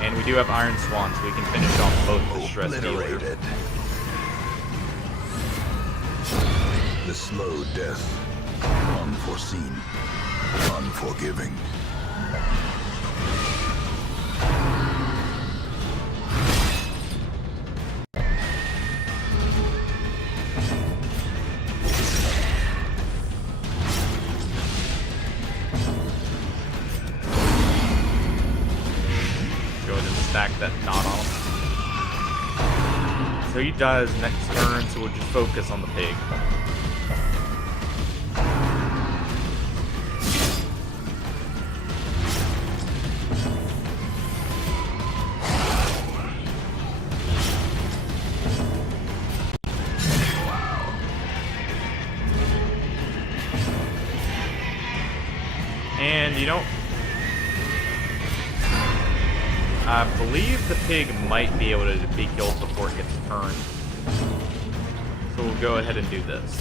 And we do have Iron Swan, so we can finish off both the stress dealers. Obliterated. The slow death. Unforeseen. Unforgiving. Stack that knot on him. So he dies next turn, so we'll just focus on the pig. And you know, I believe the pig might be able to be killed before it gets turned. So we'll go ahead and do this.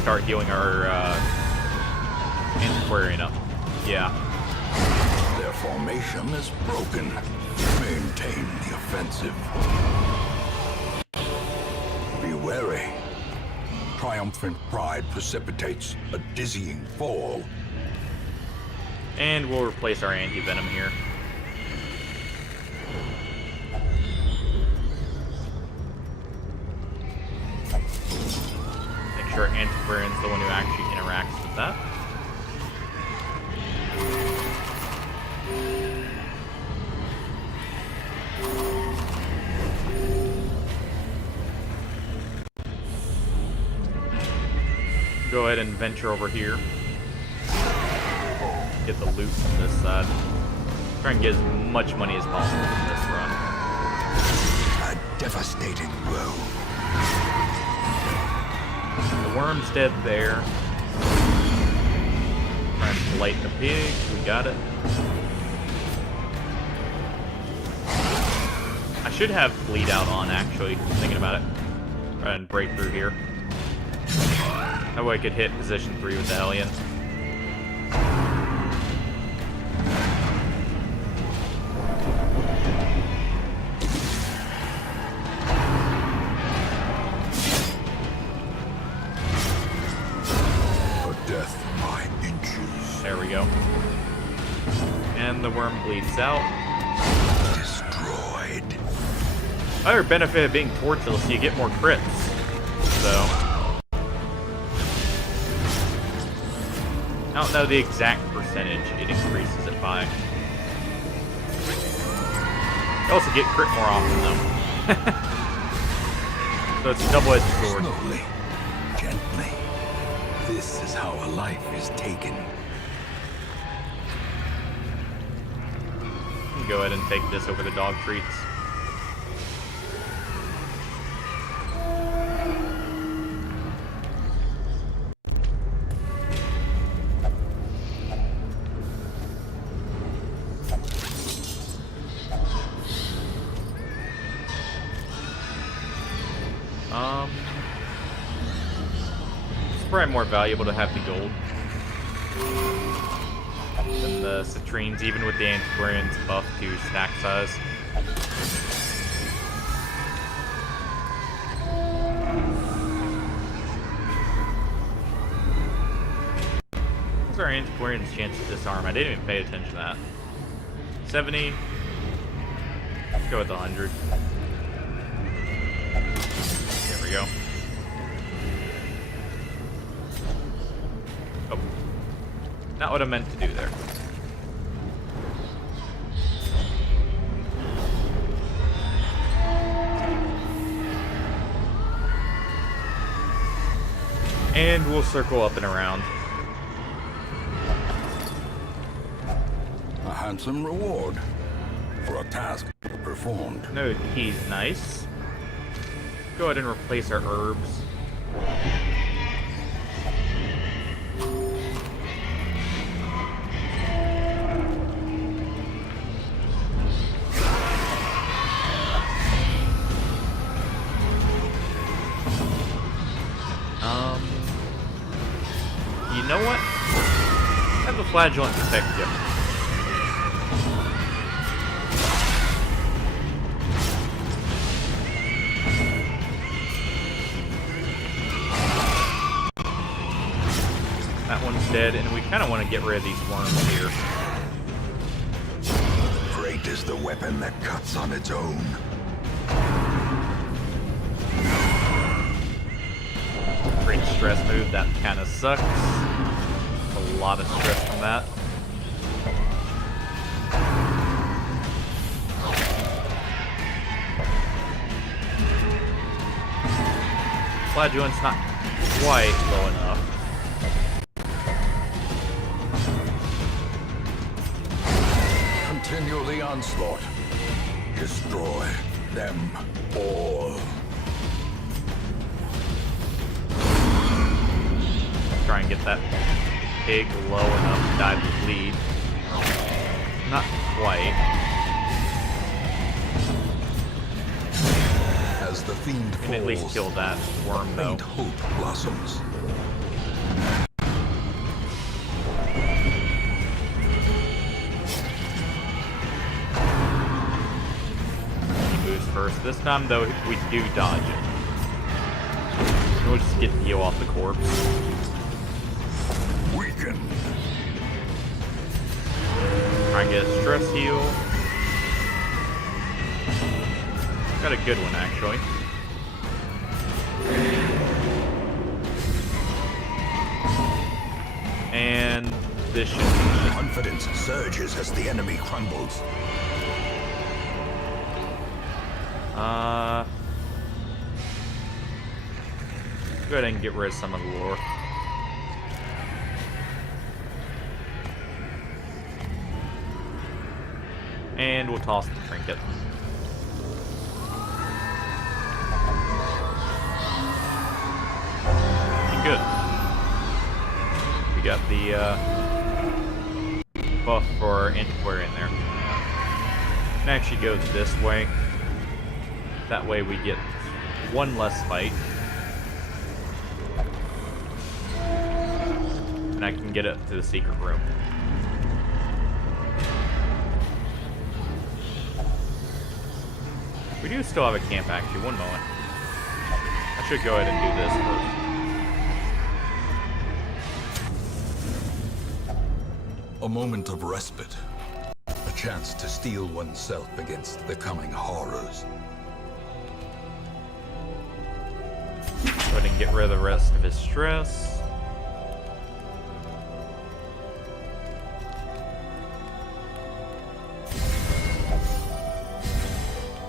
Start healing our antiquarian up. Yeah. Their formation is broken. Maintain the offensive. Be wary. Triumphant pride precipitates a dizzying fall. And we'll replace our anti-venom here. Make sure Antiquarian's the one who actually interacts with that. Go ahead and venture over here. Get the loot from this side. Try and get as much money as possible from this run. A devastating blow. The worm's dead there. Try and blight the pig. We got it. I should have bleed out on, actually, thinking about it. Try and break through here. That way I could hit position 3 with the Hellion. There we go. And the worm bleeds out. Destroyed. Other benefit of being tortureless, you get more crits. So I don't know the exact percentage it increases it by. You also get crit more often though. So it's a double-edged sword. Slowly, gently. This is how a life is taken. Go ahead and take this over the dog treats. It's probably more valuable to have the gold than the citrines, even with the antiquarian's buff to stack size. What's our antiquarian's chance to disarm? I didn't even pay attention to that. 70. Let's go with 100. There we go. Oh. Not what I meant to do there. And we'll circle up and around. A handsome reward for a task performed. No keys, nice. Go ahead and replace our herbs. Flagellant detect you. That one's dead, and we kind of want to get rid of these worms here. Great is the weapon that cuts on its own. Great stress move, that kind of sucks. A lot of stress from that. Flagellant's not quite low enough. Continue the onslaught. Destroy them all. Try and get that pig low enough to die to bleed. Not quite. As the fiend falls, Can at least kill that worm though. faint hope blossoms. He moves first. This time though, we do dodge it. We'll just get the heal off the corpse. Weaken. Try and get a stress heal. Got a good one, actually. And this should be... Confidence surges as the enemy crumbles. Go ahead and get rid of some of the lore. And we'll toss the trinket. Good. We got the buff for Antiquarian there. And actually goes this way. That way we get one less fight. And I can get it to the secret room. We do still have a camp actually, one moment. I should go ahead and do this first. A moment of respite. A chance to steel oneself against the coming horrors. Go ahead and get rid of the rest of his stress.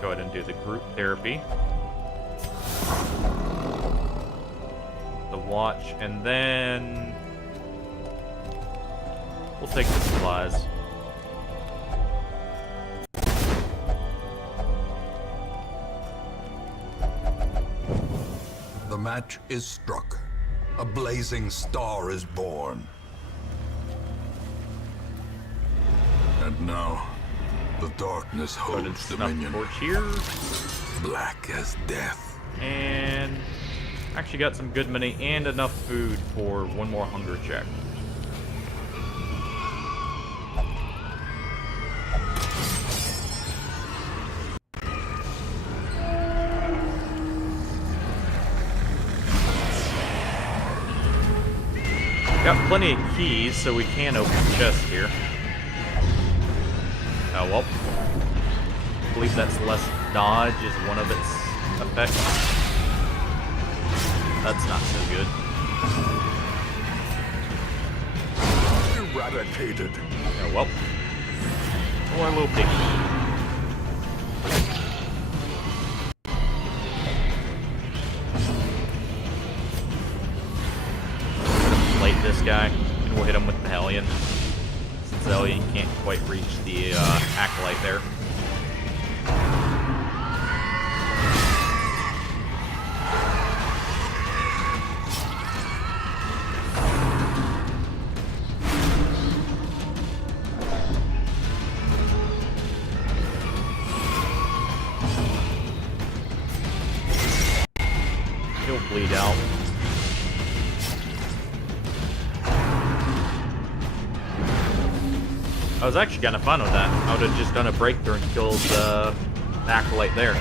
Go ahead and do the group therapy. The watch, and then we'll take the supplies. The match is struck. A blazing star is born. And now, the darkness Go ahead and holds snuff dominion. torch here. Black as death. And actually got some good money and enough food for one more hunger check. Got plenty of keys, so we can open the chest here. Oh well. I believe that's less dodge is one of its effects. That's not so good. Eradicated. Oh well. Or a little pig. Plate this guy, and we'll hit him with the Hellion. Since the Hellion can't quite reach the Acolyte there. He'll bleed out. I was actually kind of fun with that. I would have just done a breakthrough and killed the acolyte there. Go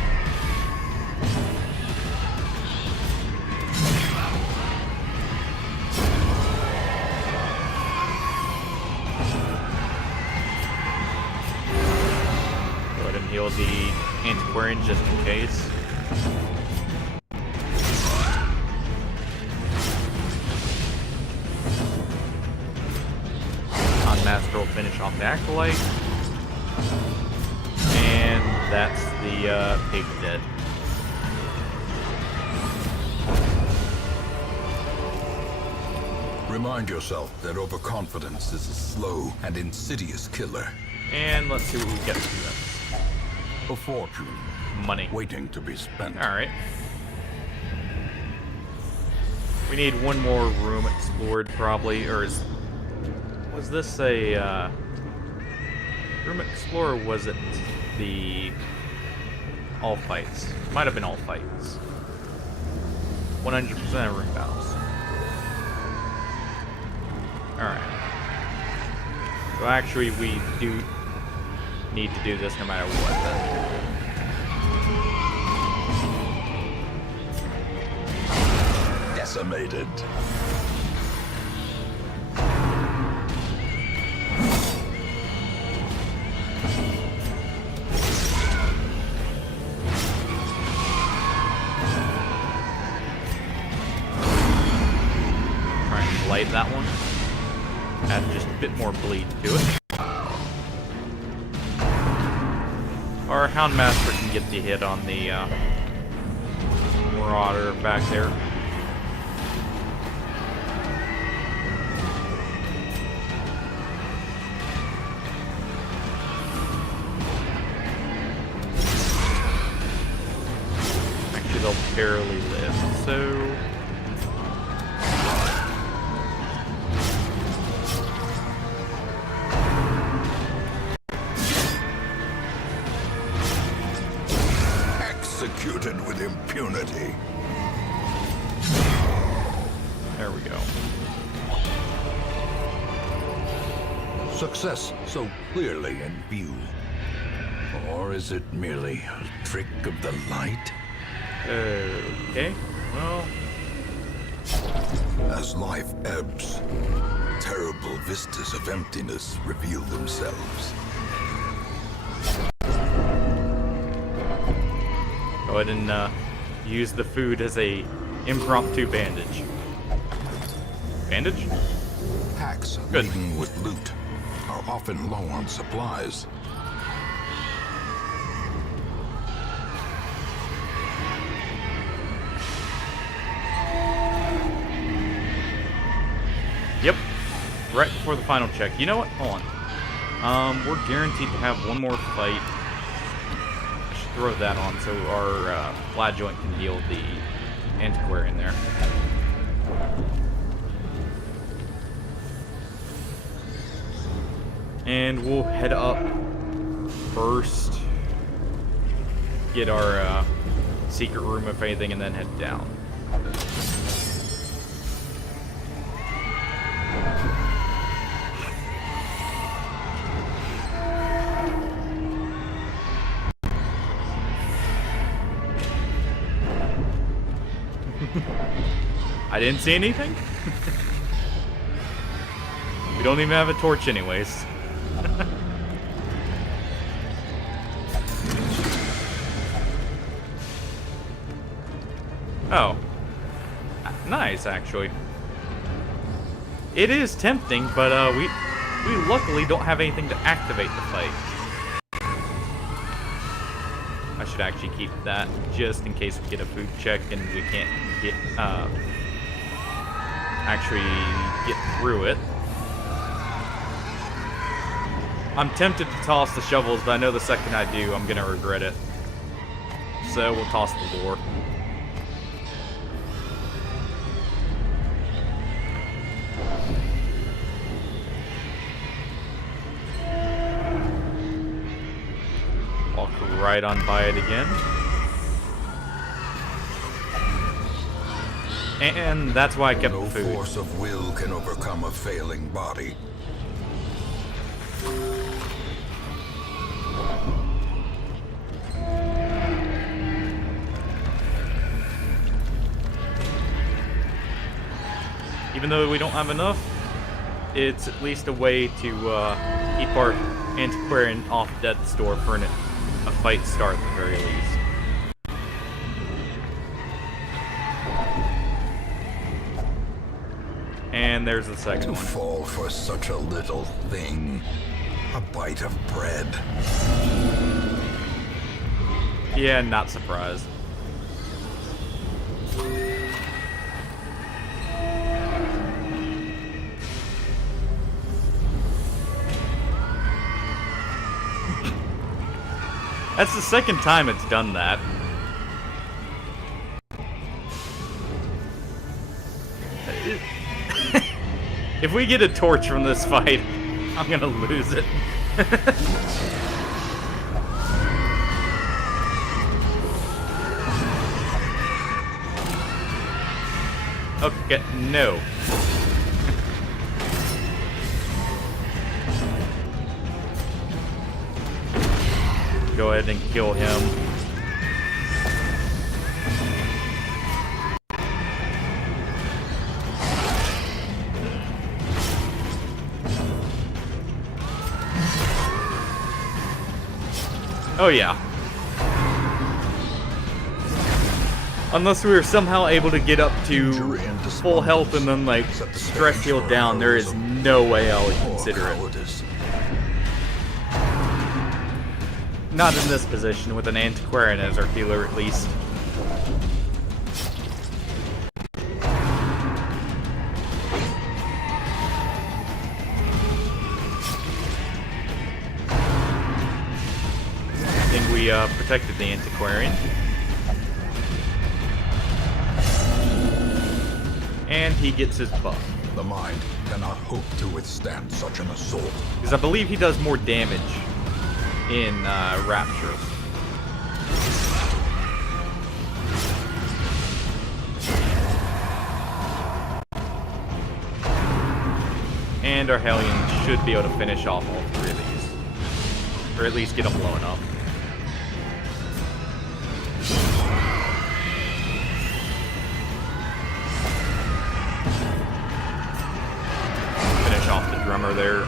ahead and heal the antiquarian just in case. Master will finish off the acolyte, and that's the pig dead. Remind yourself that overconfidence is a slow and insidious killer. And let's see what we get from this. A fortune. Money. Waiting to be spent. Alright. We need one more room explored, probably, or was this a, room explorer, or was it the all fights? Might have been all fights. 100% of room battles. Alright. So actually, we do need to do this no matter what, then. Decimated. That one. Add just a bit more bleed to it. Our Houndmaster can get the hit on the Marauder back there. Actually, they'll barely live, so... Executed with impunity. There we go. Success so clearly in view. Or is it merely a trick of the light? Okay, well... As life ebbs, terrible vistas of emptiness reveal themselves. Go ahead and use the food as a impromptu bandage. Bandage? Packs Good. laden with loot are often low on supplies. Yep. Right before the final check. You know what? Hold on. We're guaranteed to have one more fight. I should throw that on so our flat joint can heal the antiquarian there. And we'll head up first. Get our secret room, if anything, and then head down. I didn't see anything. We don't even have a torch anyways. Oh. Nice, actually. It is tempting, but we luckily don't have anything to activate the fight. I should actually keep that just in case we get a food check and we can't get actually get through it. I'm tempted to toss the shovels, but I know the second I do, I'm gonna regret it. So we'll toss the lore. Walk right on by it again. And that's why I kept No the food. force of will can overcome a failing body. Even though we don't have enough, it's at least a way to keep our antiquarian off death's door for a fight start at the very least. And there's the second To one. fall for such a little thing. A bite of bread. Yeah, not surprised. That's the second time it's done that. If we get a torch from this fight, I'm gonna lose it. Okay, no. Go ahead and kill him. Oh yeah. Unless we were somehow able to get up to full health and then like stress heal down, there is no way I would consider it. Not in this position, with an antiquarian as our healer at least. I think we protected the antiquarian. And he gets his buff. The mind cannot hope to withstand such an assault. Because I believe he does more damage in Rapture. And our Hellion should be able to finish off all three of these. Or at least get them low enough. Finish off the drummer there.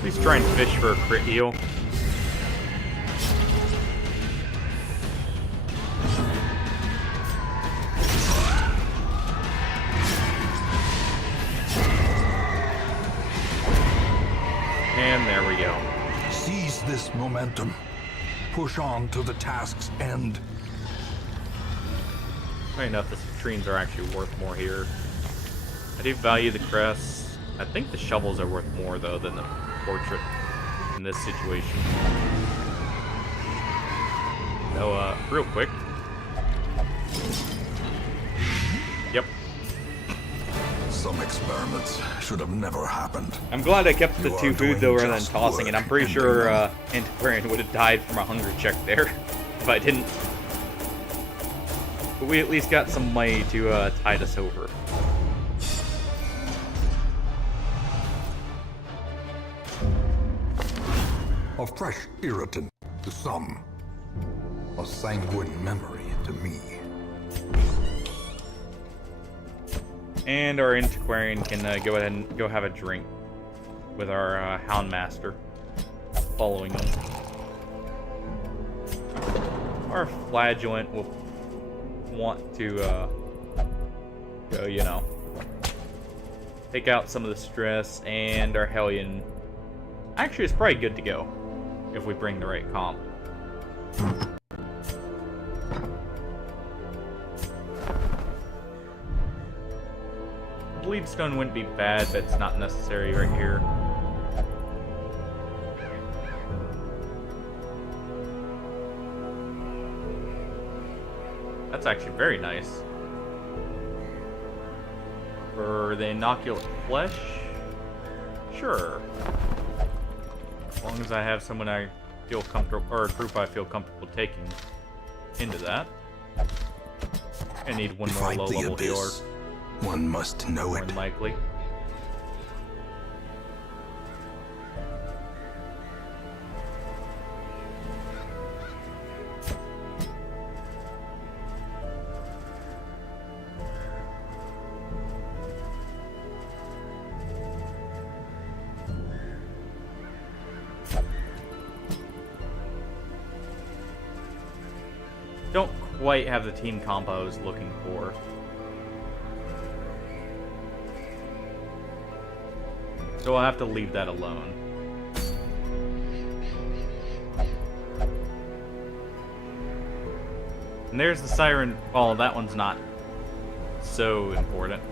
Please try and fish for a crit heal. And there we go. Seize this momentum. Push on to the task's end. Funny enough, the citrines are actually worth more here. I do value the crests. I think the shovels are worth more, though, than the portrait in this situation. So, real quick. Yep. Some experiments should have never happened. I'm glad I kept the You two are food, though, doing rather than just tossing it. I'm work, pretty sure, and Antiquarian would have died from a hunger check there, if I didn't. But we at least got some money to, tide us over. A fresh irritant to some. A sanguine memory to me. And our Antiquarian can go ahead and go have a drink with our Houndmaster following him. Our Flagellant will want to go, you know, take out some of the stress, and our Hellion actually is probably good to go if we bring the right comp. Bleedstone wouldn't be bad, but it's not necessary right here. That's actually very nice. For the inoculate flesh? Sure. As long as I have someone I feel comfortable, or a group I feel comfortable taking into that. I need one more Fight the low-level healer. abyss. One must know More it. than likely. quite have the team comp I was looking for. So I'll have to leave that alone. And there's the siren. Oh, that one's not so important.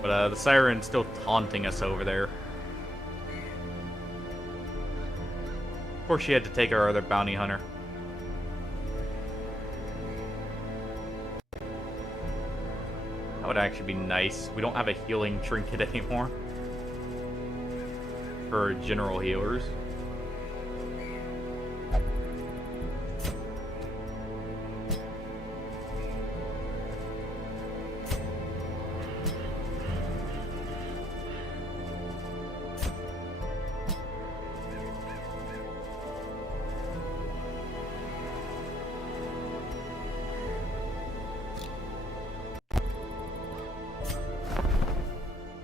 But the siren's still taunting us over there. Of course, she had to take our other bounty hunter. That would actually be nice. We don't have a healing trinket anymore. For general healers.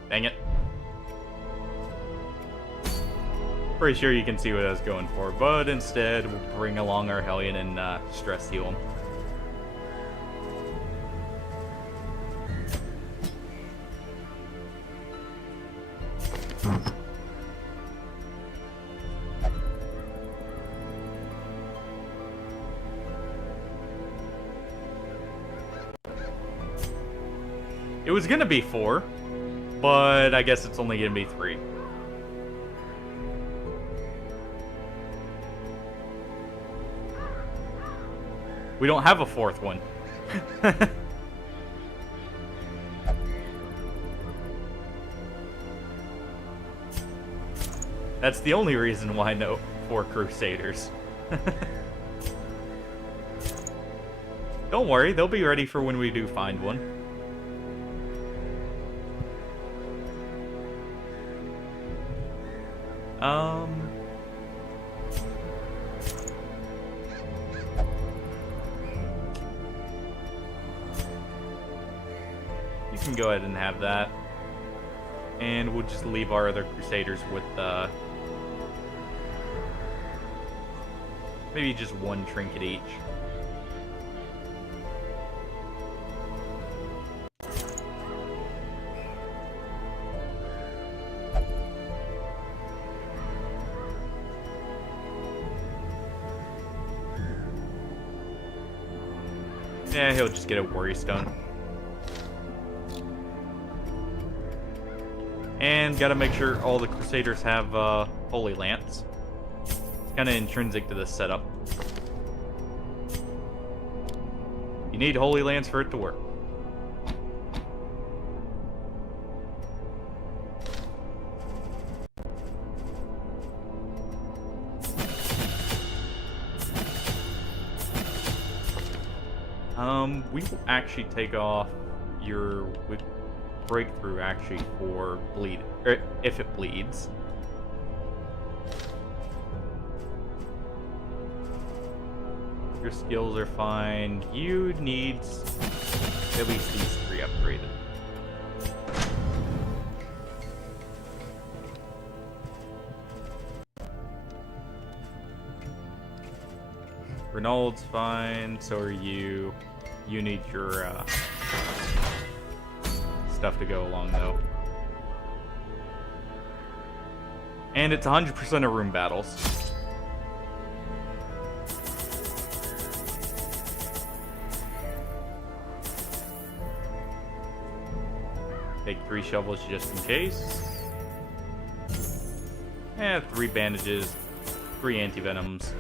Dang it. Pretty sure you can see what I was going for, but instead we'll bring along our Hellion and stress heal him. It was gonna be 4, but I guess it's only gonna be 3. We don't have a 4th one. That's the only reason why no 4 Crusaders. Don't worry, they'll be ready for when we do find one. You can go ahead and have that. And we'll just leave our other Crusaders with, maybe just 1 trinket each. Yeah, he'll just get a Worry Stone. And gotta make sure all the Crusaders have Holy Lance. It's kinda intrinsic to this setup. You need Holy Lance for it to work. We will actually take off your breakthrough actually for bleed, or if it bleeds. Your skills are fine. You need at least these 3 upgraded. Renault's fine, so are you. You need your stuff to go along, though. And it's 100% of room battles. Take 3 shovels just in case. And 3 bandages, 3 anti-venoms,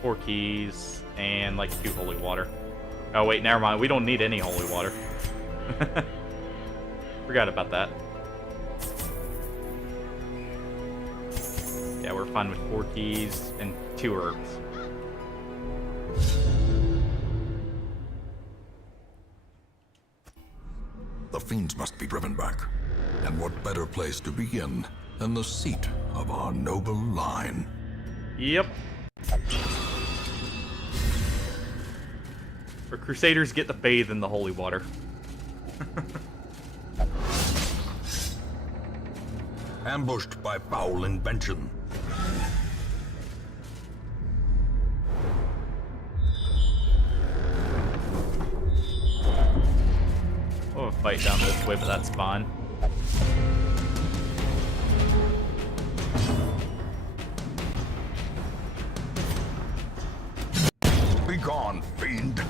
4 keys, and like 2 holy water. Oh wait, never mind. We don't need any holy water. Forgot about that. Yeah, we're fine with 4 keys and 2 herbs. The fiends must be driven back. And what better place to begin than the seat of our noble line? Yep. Our Crusaders get to bathe in the holy water. Ambushed by foul invention. fight down this way, but that's fine. Be gone, fiend.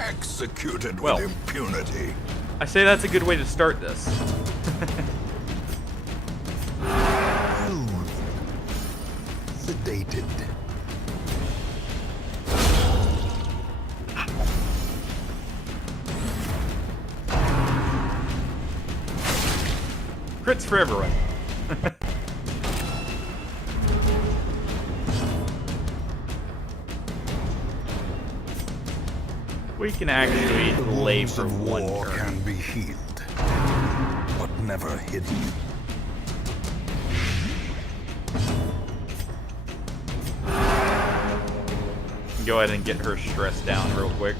Executed Well. with impunity. I say that's a good way to start this. Sedated. Crits for everyone. We can actually The lay wounds for of one war turn. can be healed, but never hidden. Go ahead and get her stress down real quick.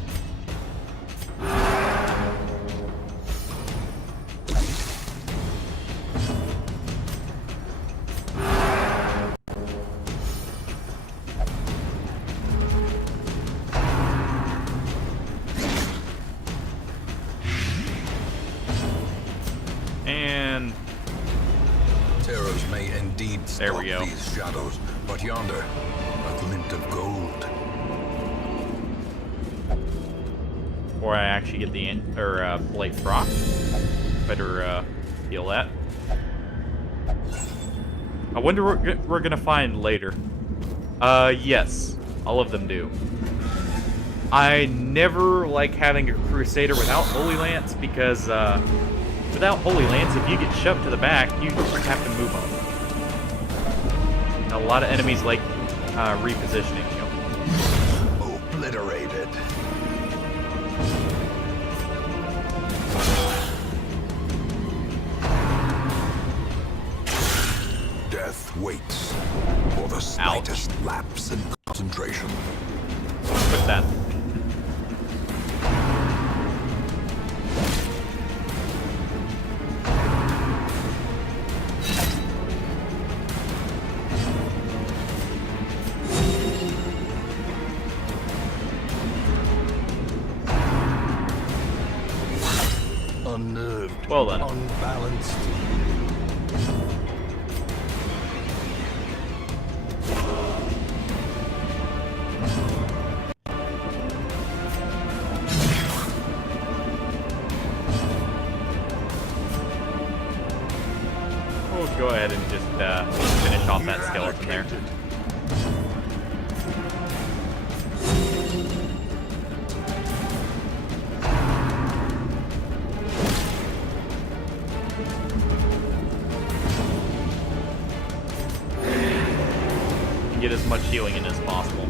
And Terrors may indeed There we stalk go. these shadows, but yonder, a glint of gold. before I actually get the Blade Proc, better heal that. I wonder what we're gonna find later. Yes, all of them do. I never like having a Crusader without Holy Lance because without Holy Lance, if you get shoved to the back, you have to move on. A lot of enemies like repositioning you. Obliterated. Death waits for the slightest lapse in concentration. Put that. Unnerved. Well done. Unbalanced. We'll go ahead and just finish off that skeleton there. And get as much healing in as possible.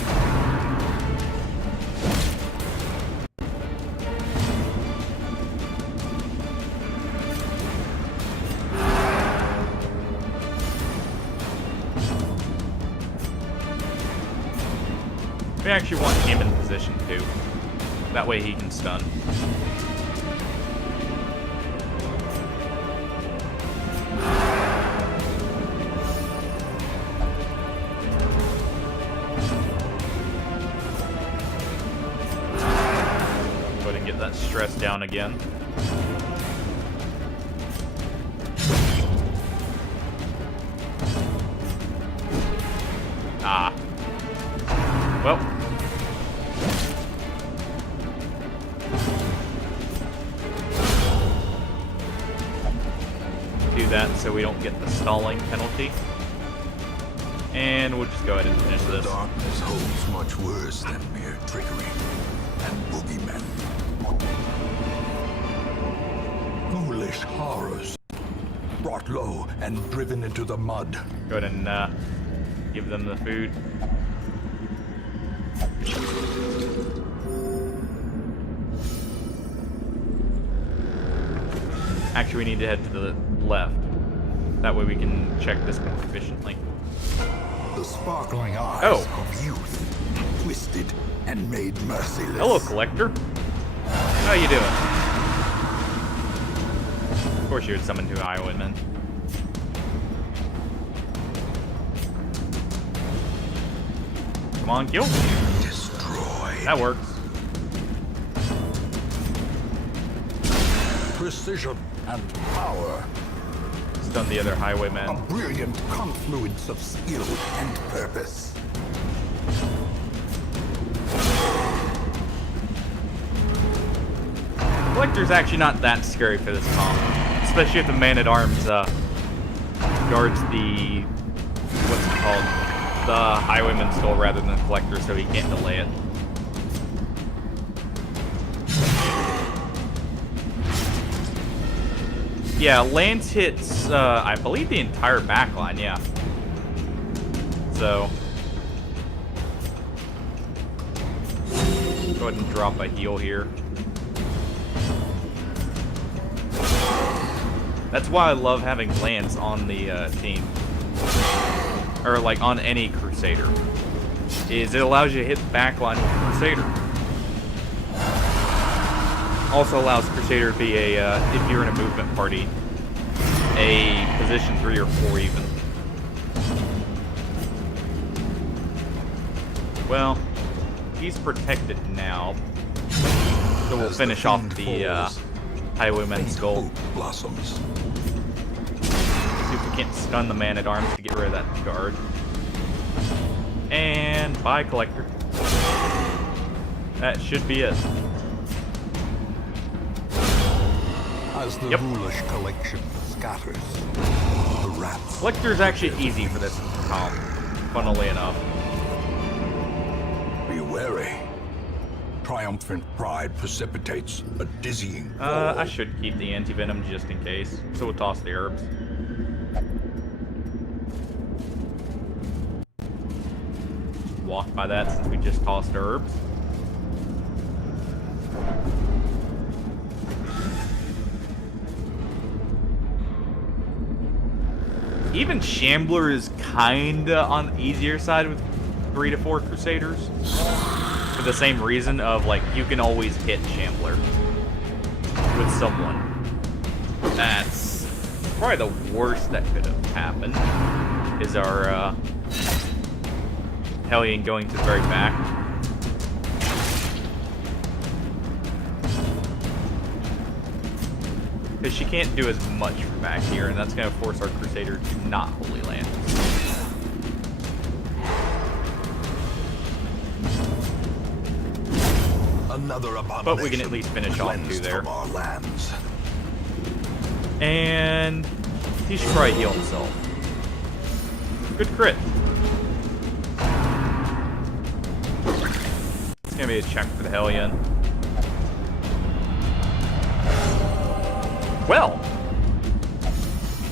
We actually want him in position too. That way he can stun. Go ahead and get that stress down again. Ah. Well. Do that so we don't get the stalling penalty. And we'll just go ahead and finish this. Darkness holds much worse than mere trickery and boogeymen. Foolish horrors, brought low and driven into the mud. Go ahead and give them the food. Actually, we need to head to the left. That way we can check this more efficiently. The sparkling eyes Oh. of youth, twisted and made merciless. Hello, Collector. How you doing? Of course you would summon two Highwaymen. Come on, kill. That works. Precision and power. Stun the other A highwayman. brilliant confluence of skill and purpose. Collector's actually not that scary for this comp. Especially if the man-at-arms guards the... what's it called? The highwayman's skull rather than the collector, so he can't delay it. Yeah, Lance hits, I believe the entire backline, yeah. So... go ahead and drop a heal here. That's why I love having Lance on the team. Or, like, on any Crusader. Is it allows you to hit the backline with Crusader. Also allows Crusader to be a, if you're in a movement party, a position 3 or 4 even. Well, he's protected now. So we'll finish off the highwayman's goal. Hope blossoms. See if we can't stun the man-at-arms to get rid of that guard. And bye, Collector. That should be it. As the Yep. ghoulish collection scatters, the rats. Collector's actually easy for this comp, funnily enough. Be wary. Triumphant pride precipitates a dizzying fall. I should keep the anti-venom just in case. So we'll toss the herbs. Walk by that since we just tossed herbs. Even Shambler is kinda on the easier side with 3 to 4 Crusaders. For the same reason of, like, you can always hit Shambler with someone. That's probably the worst that could have happened, is our Hellion going to the very back. Because she can't do as much from back here, and that's going to force our Crusader to not Holy Land. Another abomination. But we can at least finish off 2 cleansed there. from our lands. And he should probably heal himself. Good crit. It's going to be a check for the Hellion. Well,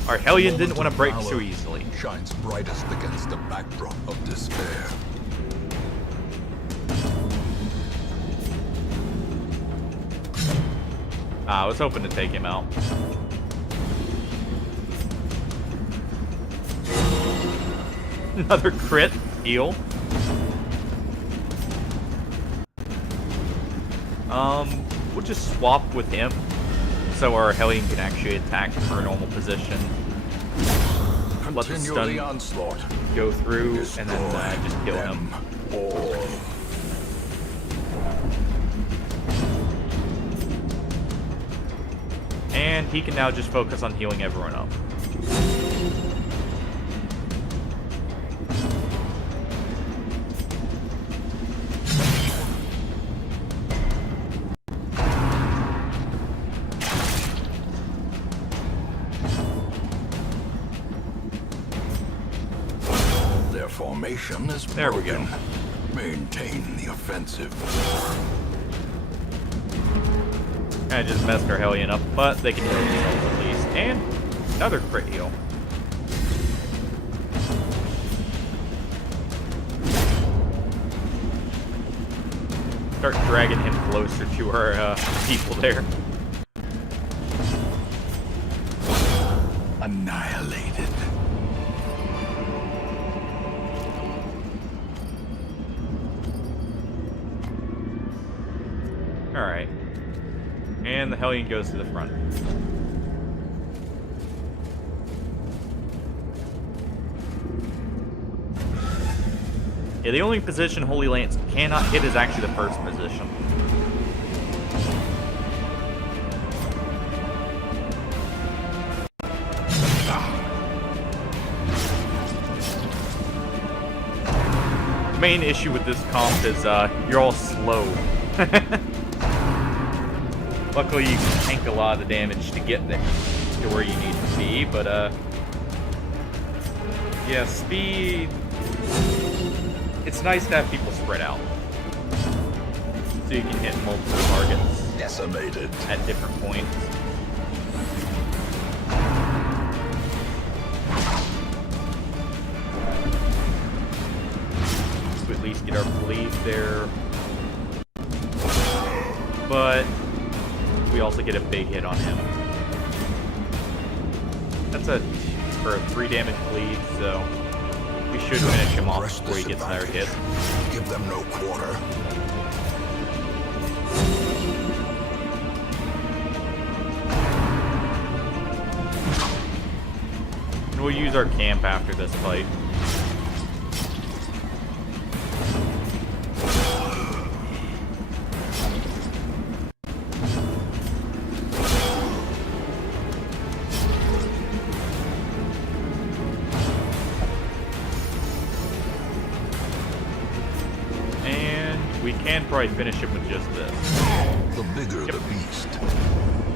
our Hellion didn't want to break so easily. Shines brightest against a backdrop of despair. I was hoping to take him out. Another crit heal. We'll just swap with him so our Hellion can actually attack from her normal position. Let the Continue stun the onslaught. go through and then just kill him. All. And he can now just focus on healing everyone up. Their formation is There we go. broken. Maintain the offensive. I just messed our Hellion up, but they can heal themselves at least. And another crit heal. Start dragging him closer to our people there. Annihilated. Alright. And the Hellion goes to the front. Yeah, the only position Holy Lance cannot hit is actually the first position. Main issue with this comp is you're all slow. Luckily you can tank a lot of the damage to get there to where you need to be, but yeah, speed, it's nice to have people spread out so you can hit multiple targets Decimated. at different points. At least get our bleed there, but we also get a big hit on him. That's a 3 damage bleed, so we should finish him off before he gets another hit. Give them no quarter. And we'll use our camp after this fight. We can probably finish him with just this. The bigger the beast,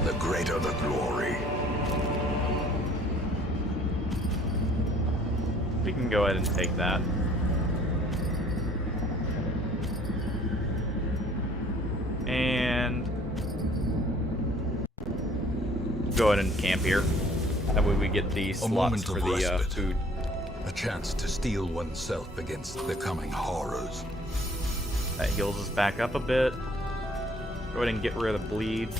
the greater the glory. We can go ahead and take that. And go ahead and camp here. That way we get the slots for the food. A chance to steel oneself against the coming horrors. That heals us back up a bit. Go ahead and get rid of the bleed,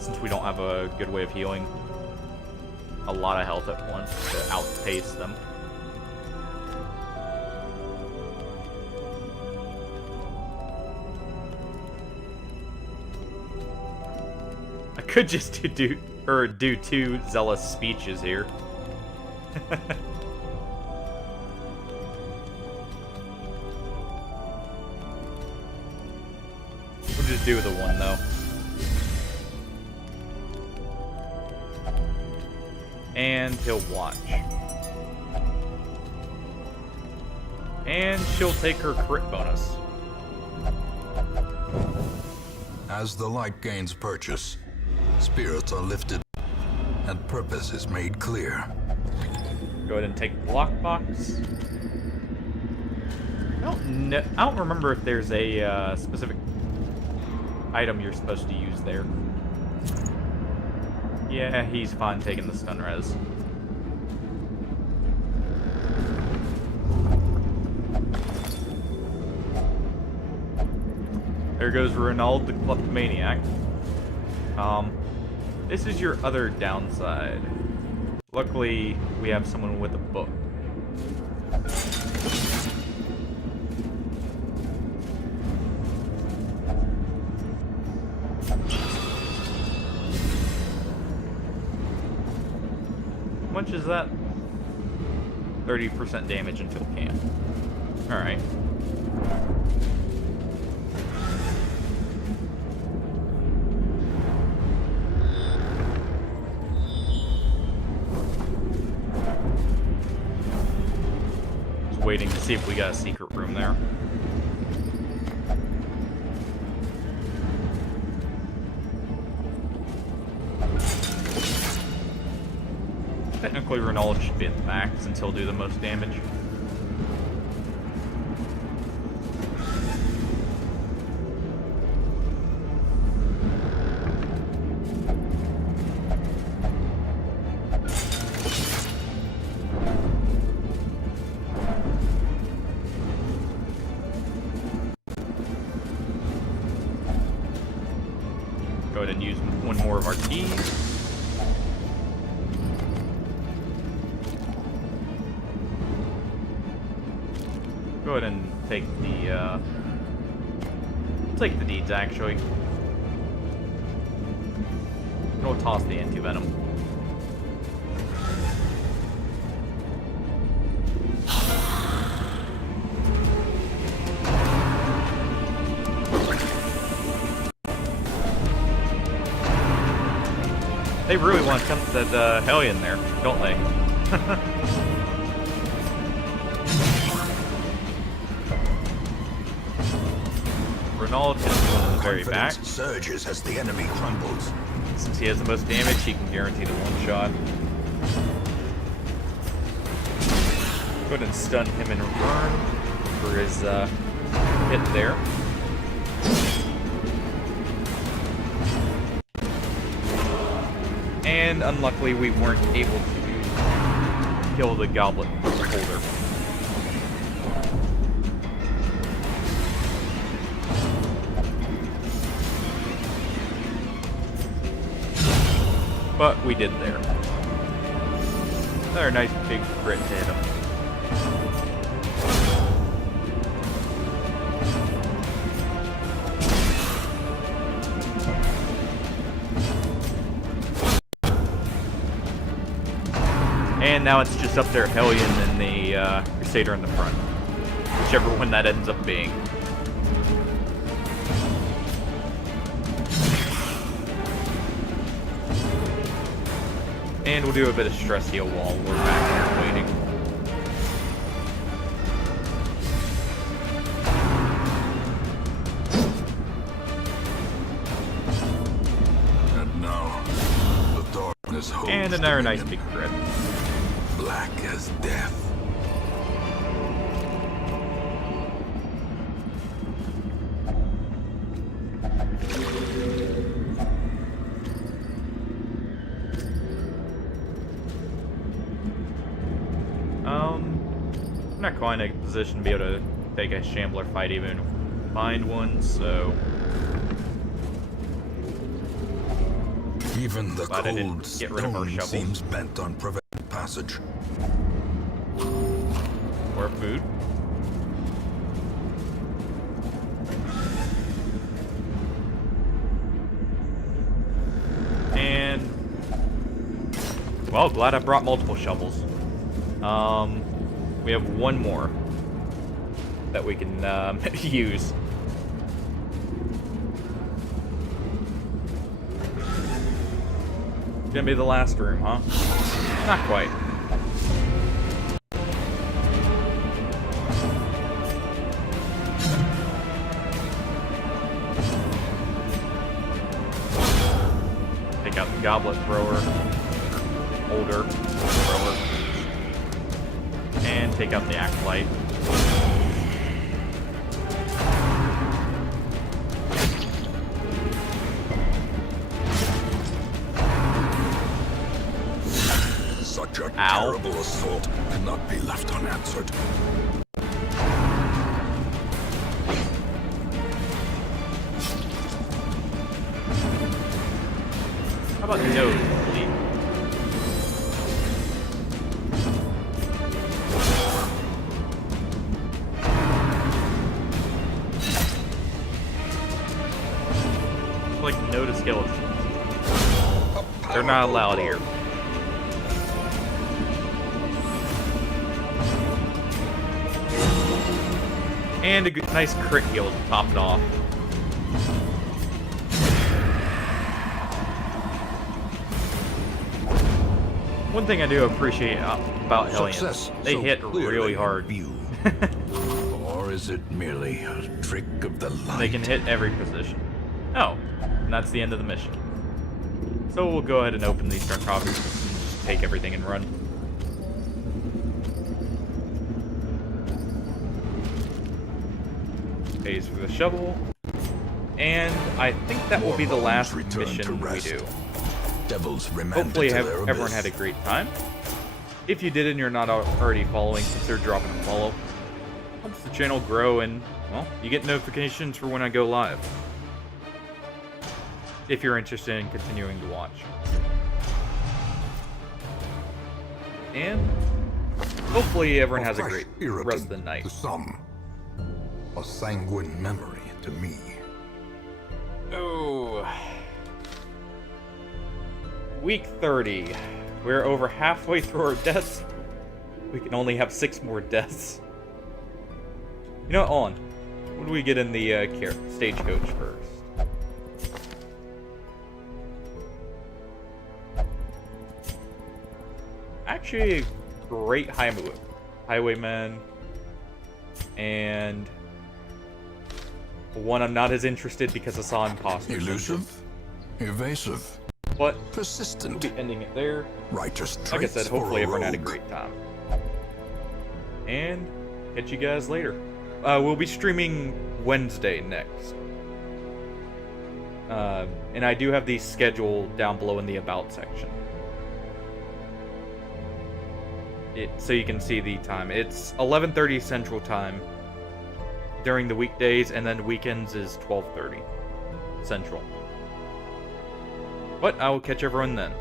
since we don't have a good way of healing a lot of health at once to outpace them. I could just do 2 zealous speeches here. We'll just do the one, though. And he'll watch. And she'll take her crit bonus. As the light gains purchase, spirits are lifted, and purpose is made clear. Go ahead and take the lockbox. I don't remember if there's a specific item you're supposed to use there. Yeah, he's fine taking the stun res. There goes Ronald the kleptomaniac. This is your other downside. Luckily, we have someone with a book. How much is that? 30% damage until camp. Alright. Just waiting to see if we got a secret room there. Technically, Ronald should be at the max since he'll do the most damage. Go ahead and use one more of our keys. Go ahead and take the, take the deeds, actually. And we'll toss the anti-venom. They really want to tempt that Hellion there, don't they? Ronald hits one in the very back. Confidence surges as the enemy crumbles. Since he has the most damage, he can guarantee the one shot. Go ahead and stun him in return for his hit there. And unluckily, we weren't able to kill the goblet holder. But we did there. Another nice big crit to hit him. And now it's just up there, Hellion and the Crusader in the front. Whichever one that ends up being. And we'll do a bit of stress heal while we're back here waiting. And now, the darkness holds And another nice dominion. big crit. Black as death. I'm not quite in a position to be able to take a Shambler fight even if we find one, so... Even the Glad I didn't cold get rid of our stone shovel. seems bent on preventing passage. Or food. And... well, glad I brought multiple shovels. We have one more that we can use. Gonna be the last room, huh? Not quite. Take out the goblet thrower, holder thrower, and take out the acolyte. Such a Ow. terrible assault cannot be left unanswered. How about no, please? Like no to skeletons. They're not allowed here. And a good, nice crit heal to top it off. One thing I do appreciate about Hellions, Success they so hit clearly really in hard. view. Or is it merely a trick of the light? They can hit every position. Oh, and that's the end of the mission. So we'll go ahead and open these sarcophagus and just take everything and run. Pays for the shovel. And I think that will be the last Return to mission we rest. do. Devils remanded Hopefully to their everyone abyss. had a great time. If you did and you're not already following, consider dropping a follow. Helps the channel grow and, well, you get notifications for when I go live. If you're interested in continuing to watch. And hopefully everyone has a fresh great irritant rest of the night. To some, a sanguine memory to me. Oh. Week 30. We're over halfway through our deaths. We can only have 6 more deaths. You know what, on. What do we get in the stagecoach first? actually a great highwayman, and one I'm not as interested because I saw imposters. Elusive, evasive, But we'll persistent. be ending it there. Righteous traits Like I said, for hopefully a everyone had a rogue. great time. And catch you guys later. We'll be streaming Wednesday next. And I do have the schedule down below in the About section. So you can see the time. It's 11:30 Central Time during the weekdays, and then weekends is 12:30 Central. But I will catch everyone then.